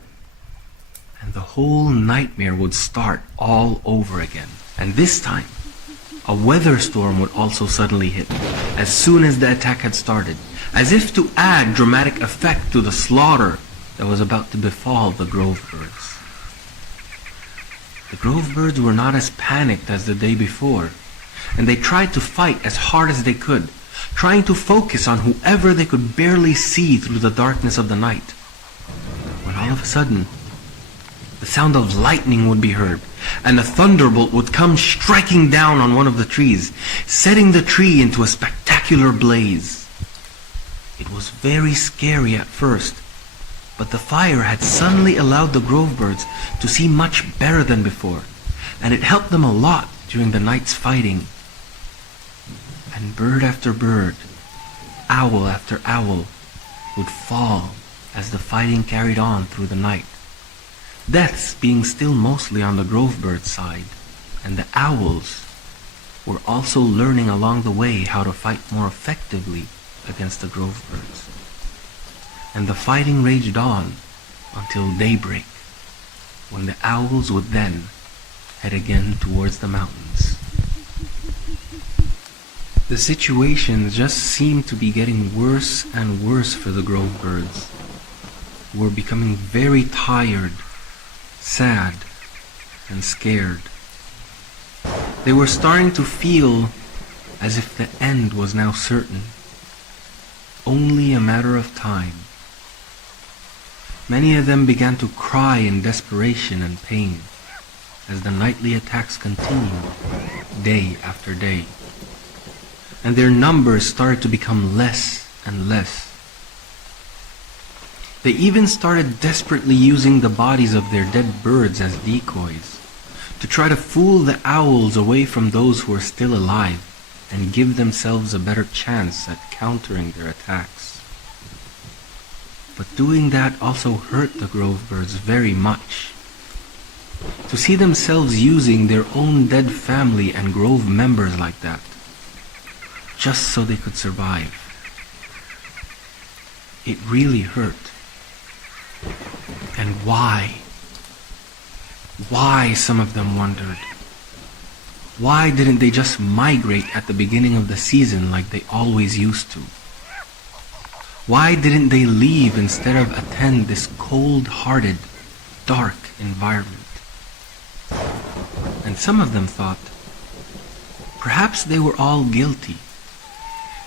and the whole nightmare would start all over again. And this time, a weather storm would also suddenly hit, as soon as the attack had started, as if to add dramatic effect to the slaughter that was about to befall the grove birds. The grove birds were not as panicked as the day before, and they tried to fight as hard as they could, trying to focus on whoever they could barely see through the darkness of the night. When all of a sudden, The sound of lightning would be heard, and a thunderbolt would come striking down on one of the trees, setting the tree into a spectacular blaze. It was very scary at first, but the fire had suddenly allowed the grove birds to see much better than before, and it helped them a lot during the night's fighting. And bird after bird, owl after owl, would fall as the fighting carried on through the night. Deaths being still mostly on the grove bird's side, and the owls were also learning along the way how to fight more effectively against the grove birds. And the fighting raged on until daybreak, when the owls would then head again towards the mountains. The situation just seemed to be getting worse and worse for the grove birds, who were becoming very tired, sad, and scared. They were starting to feel as if the end was now certain, only a matter of time. Many of them began to cry in desperation and pain as the nightly attacks continued day after day, and their numbers started to become less and less. They even started desperately using the bodies of their dead birds as decoys to try to fool the owls away from those who were still alive and give themselves a better chance at countering their attacks. But doing that also hurt the grove birds very much. To see themselves using their own dead family and grove members like that, just so they could survive, it really hurt. And why? Why, some of them wondered. Why didn't they just migrate at the beginning of the season like they always used to? Why didn't they leave instead of attend this cold-hearted, dark environment? And some of them thought, perhaps they were all guilty.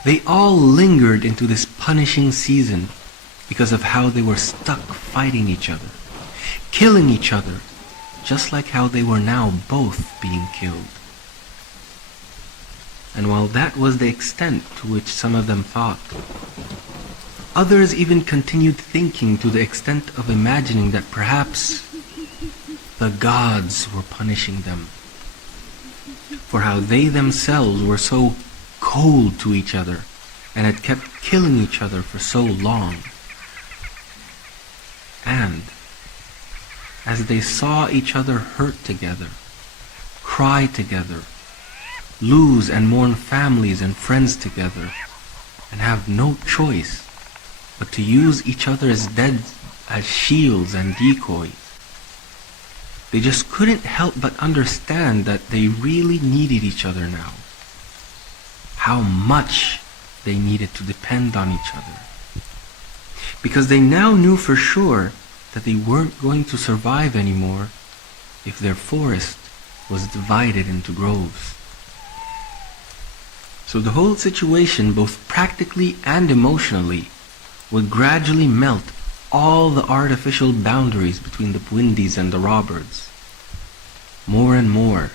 They all lingered into this punishing season because of how they were stuck fighting each other, killing each other, just like how they were now both being killed. And while that was the extent to which some of them thought, others even continued thinking to the extent of imagining that perhaps the gods were punishing them for how they themselves were so cold to each other and had kept killing each other for so long. And as they saw each other hurt together, cry together, lose and mourn families and friends together, and have no choice but to use each other as dead as shields and decoys, they just couldn't help but understand that they really needed each other now. How much they needed to depend on each other. Because they now knew for sure that they weren't going to survive anymore if their forest was divided into groves. So the whole situation, both practically and emotionally, would gradually melt all the artificial boundaries between the Bwindis and the Rawbirds. More and more,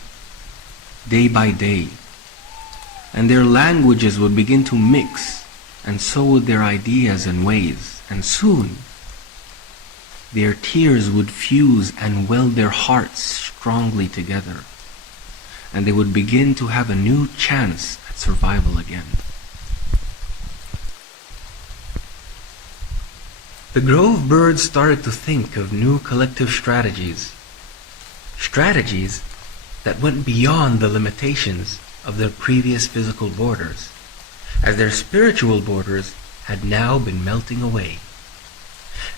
day by day. And their languages would begin to mix, and so would their ideas and ways. And soon, their tears would fuse and weld their hearts strongly together. And they would begin to have a new chance at survival again. The grove birds started to think of new collective strategies. Strategies that went beyond the limitations of their previous physical borders, as their spiritual borders had now been melting away.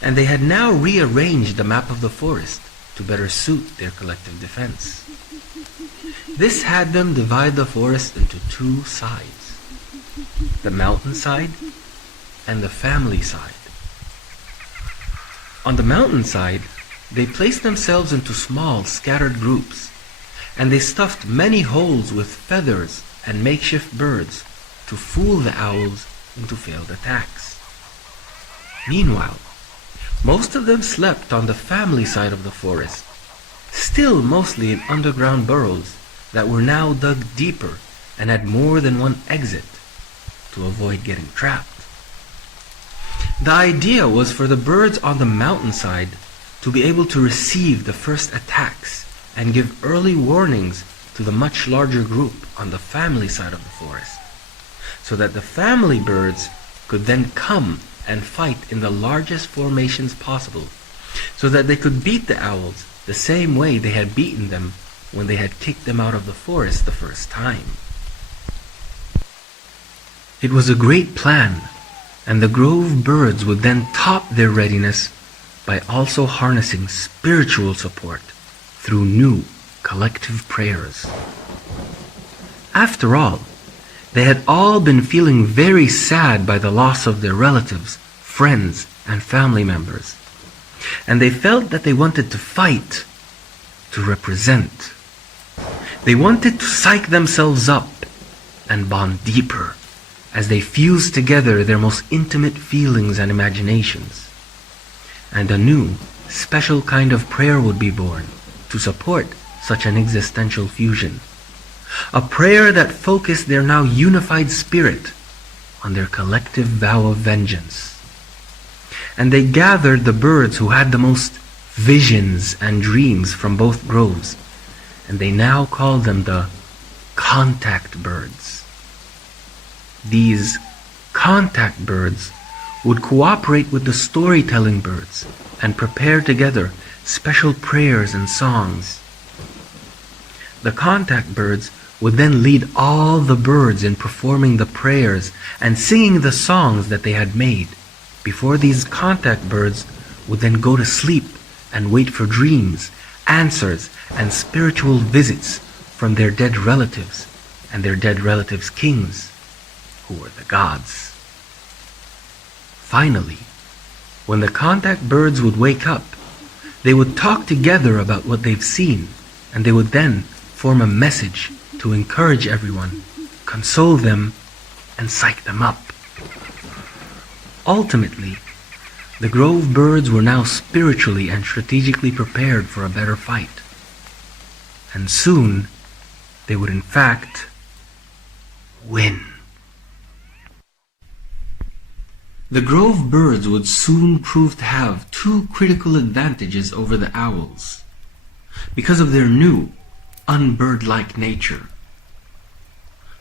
And they had now rearranged the map of the forest to better suit their collective defense. This had them divide the forest into two sides, the mountain side and the family side. On the mountain side, they placed themselves into small, scattered groups, and they stuffed many holes with feathers and makeshift birds to fool the owls into failed attacks. Meanwhile, most of them slept on the family side of the forest, still mostly in underground burrows that were now dug deeper and had more than one exit to avoid getting trapped. The idea was for the birds on the mountainside to be able to receive the first attacks and give early warnings to the much larger group on the family side of the forest, so that the family birds could then come and fight in the largest formations possible, so that they could beat the owls the same way they had beaten them when they had kicked them out of the forest the first time. It was a great plan, and the grove birds would then top their readiness by also harnessing spiritual support through new collective prayers. After all, they had all been feeling very sad by the loss of their relatives, friends, and family members, and they felt that they wanted to fight, to represent. They wanted to psych themselves up and bond deeper as they fused together their most intimate feelings and imaginations. And a new, special kind of prayer would be born to support such an existential fusion. A prayer that focused their now unified spirit on their collective vow of vengeance. And they gathered the birds who had the most visions and dreams from both groves, and they now called them the contact birds. These contact birds would cooperate with the storytelling birds and prepare together special prayers and songs. The contact birds would then lead all the birds in performing the prayers and singing the songs that they had made, before these contact birds would then go to sleep and wait for dreams, answers, and spiritual visits from their dead relatives and their dead relatives' kings, who were the gods. Finally, when the contact birds would wake up, they would talk together about what they've seen, and they would then form a message to encourage everyone, console them, and psych them up. Ultimately, the grove birds were now spiritually and strategically prepared for a better fight. And soon, they would in fact win. The grove birds would soon prove to have two critical advantages over the owls, because of their new, unbird-like nature.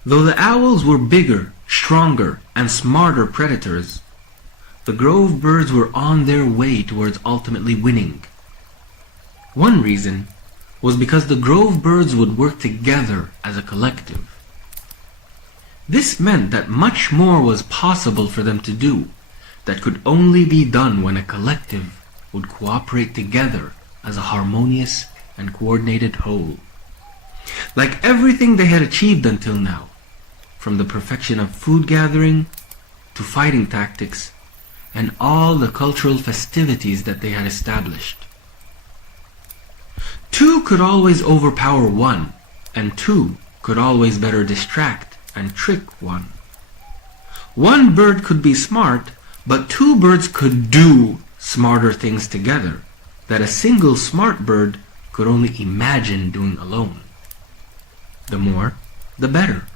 Though the owls were bigger, stronger, and smarter predators, the grove birds were on their way towards ultimately winning. One reason was because the grove birds would work together as a collective. This meant that much more was possible for them to do that could only be done when a collective would cooperate together as a harmonious and coordinated whole. Like everything they had achieved until now, from the perfection of food gathering to fighting tactics and all the cultural festivities that they had established. Two could always overpower one, and two could always better distract and trick one. One bird could be smart, but two birds could do smarter things together that a single smart bird could only imagine doing alone. The more, the better.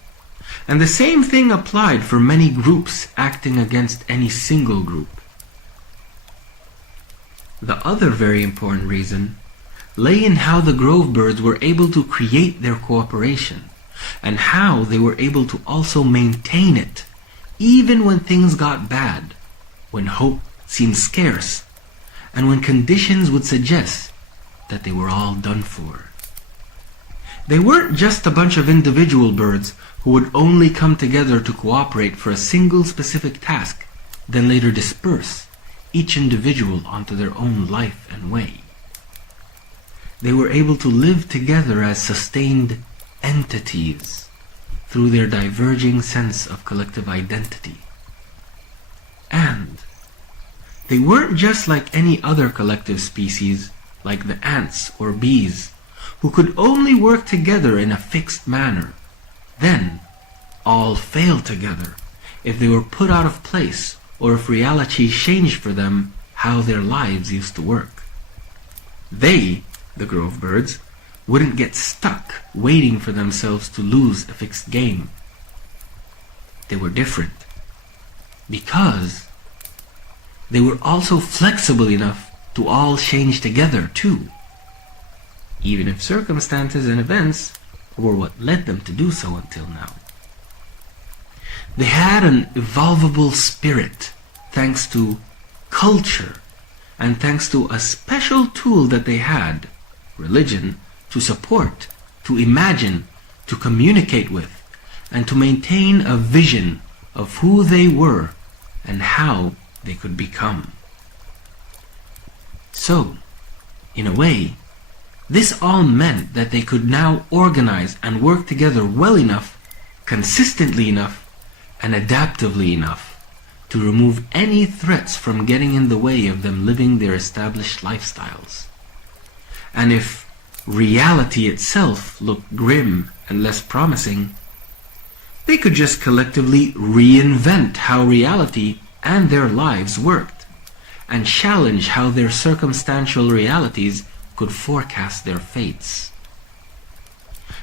And the same thing applied for many groups acting against any single group. The other very important reason lay in how the grove birds were able to create their cooperation, and how they were able to also maintain it, even when things got bad, when hope seemed scarce, and when conditions would suggest that they were all done for. They weren't just a bunch of individual birds who would only come together to cooperate for a single specific task, then later disperse, each individual onto their own life and way. They were able to live together as sustained entities through their diverging sense of collective identity. And they weren't just like any other collective species, like the ants or bees, who could only work together in a fixed manner, then all fail together if they were put out of place or if reality changed for them how their lives used to work. They, the grove birds, wouldn't get stuck waiting for themselves to lose a fixed game. They were different because they were also flexible enough to all change together too, even if circumstances and events were what led them to do so until now. They had an evolvable spirit thanks to culture and thanks to a special tool that they had, religion, to support, to imagine, to communicate with, and to maintain a vision of who they were and how they could become. So, in a way, this all meant that they could now organize and work together well enough, consistently enough, and adaptively enough to remove any threats from getting in the way of them living their established lifestyles. And if reality itself looked grim and less promising, they could just collectively reinvent how reality and their lives worked, and challenge how their circumstantial realities could forecast their fates.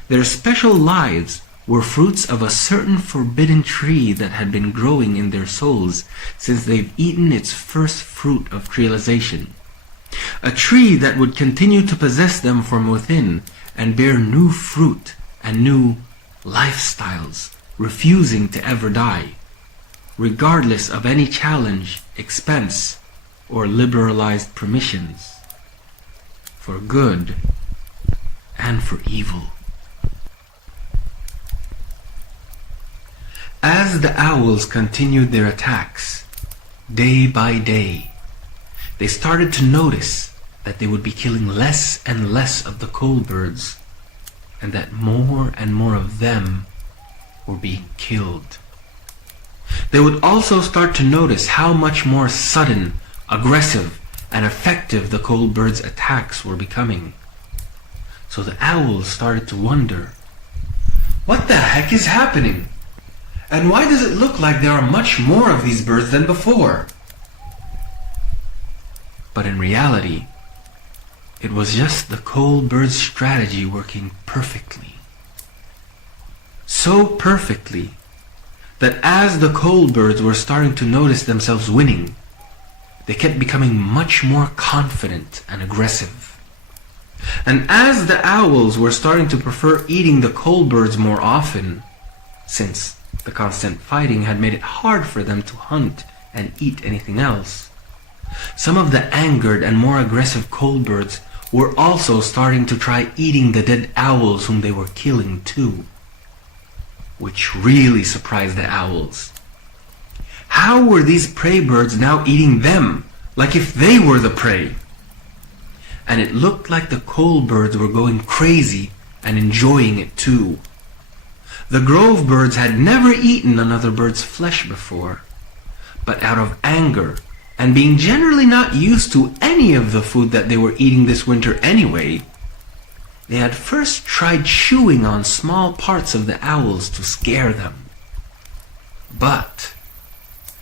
Their special lives were fruits of a certain forbidden tree that had been growing in their souls since they've eaten its first fruit of realization. A tree that would continue to possess them from within and bear new fruit and new lifestyles, refusing to ever die, regardless of any challenge, expense, or liberalized permissions, for good and for evil. As the owls continued their attacks, day by day, they started to notice that they would be killing less and less of the coal birds, and that more and more of them were being killed. They would also start to notice how much more sudden, aggressive, and effective the coal birds' attacks were becoming. So the owls started to wonder, what the heck is happening? And why does it look like there are much more of these birds than before? But in reality, it was just the coal bird's strategy working perfectly. So perfectly that as the coal birds were starting to notice themselves winning, they kept becoming much more confident and aggressive. And as the owls were starting to prefer eating the coal birds more often, since the constant fighting had made it hard for them to hunt and eat anything else, some of the angered and more aggressive coal birds were also starting to try eating the dead owls whom they were killing too, which really surprised the owls. How were these prey birds now eating them, like if they were the prey? And it looked like the coal birds were going crazy and enjoying it too. The grove birds had never eaten another bird's flesh before, but out of anger, and being generally not used to any of the food that they were eating this winter anyway, they had first tried chewing on small parts of the owls to scare them. But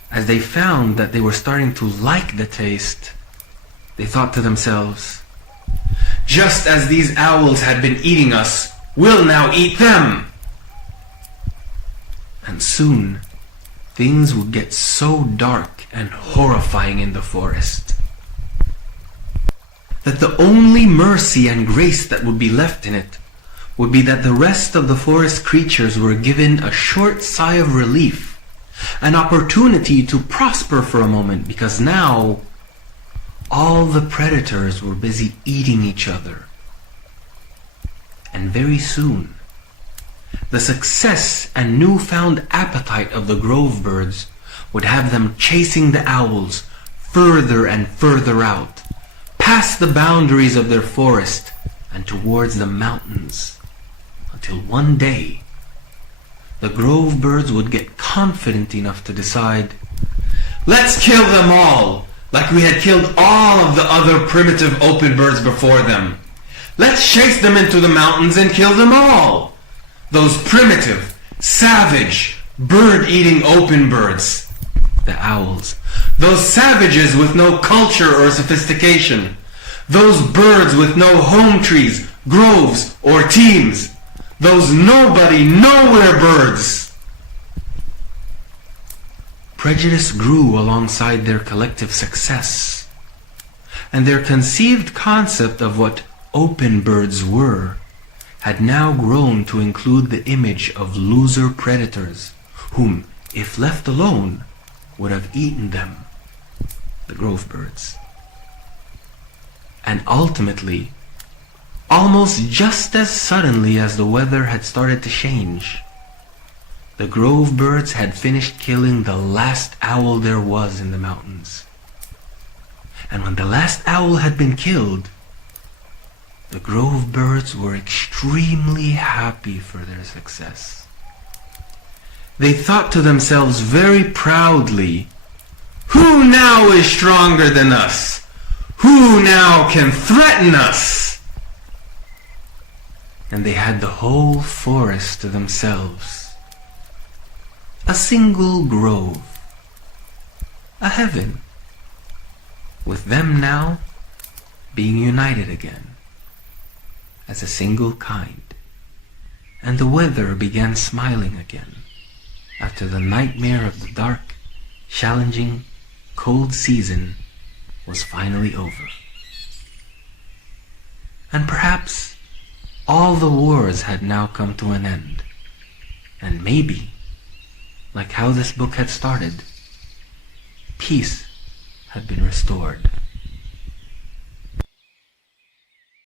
as they found that they were starting to like the taste, they thought to themselves, just as these owls had been eating us, we'll now eat them. And soon, things would get so dark and horrifying in the forest that the only mercy and grace that would be left in it would be that the rest of the forest creatures were given a short sigh of relief, an opportunity to prosper for a moment, because now all the predators were busy eating each other. And very soon, the success and newfound appetite of the grove birds would have them chasing the owls further and further out, past the boundaries of their forest and towards the mountains, until one day the grove birds would get confident enough to decide, let's kill them all, like we had killed all of the other primitive open birds before them. Let's chase them into the mountains and kill them all. Those primitive, savage, bird-eating open birds, the owls. Those savages with no culture or sophistication. Those birds with no home trees, groves, or teams. Those nobody, nowhere birds. Prejudice grew alongside their collective success, and their conceived concept of what open birds were had now grown to include the image of loser predators whom, if left alone, would have eaten them, the grove birds. And ultimately, almost just as suddenly as the weather had started to change, the grove birds had finished killing the last owl there was in the mountains. And when the last owl had been killed, the grove birds were extremely happy for their success. They thought to themselves very proudly, "Who now is stronger than us? Who now can threaten us?" And they had the whole forest to themselves. A single grove, a heaven, with them now being united again as a single kind. And the weather began smiling again after the nightmare of the dark, challenging, cold season was finally over. And perhaps all the wars had now come to an end, and maybe, like how this book had started, peace had been restored.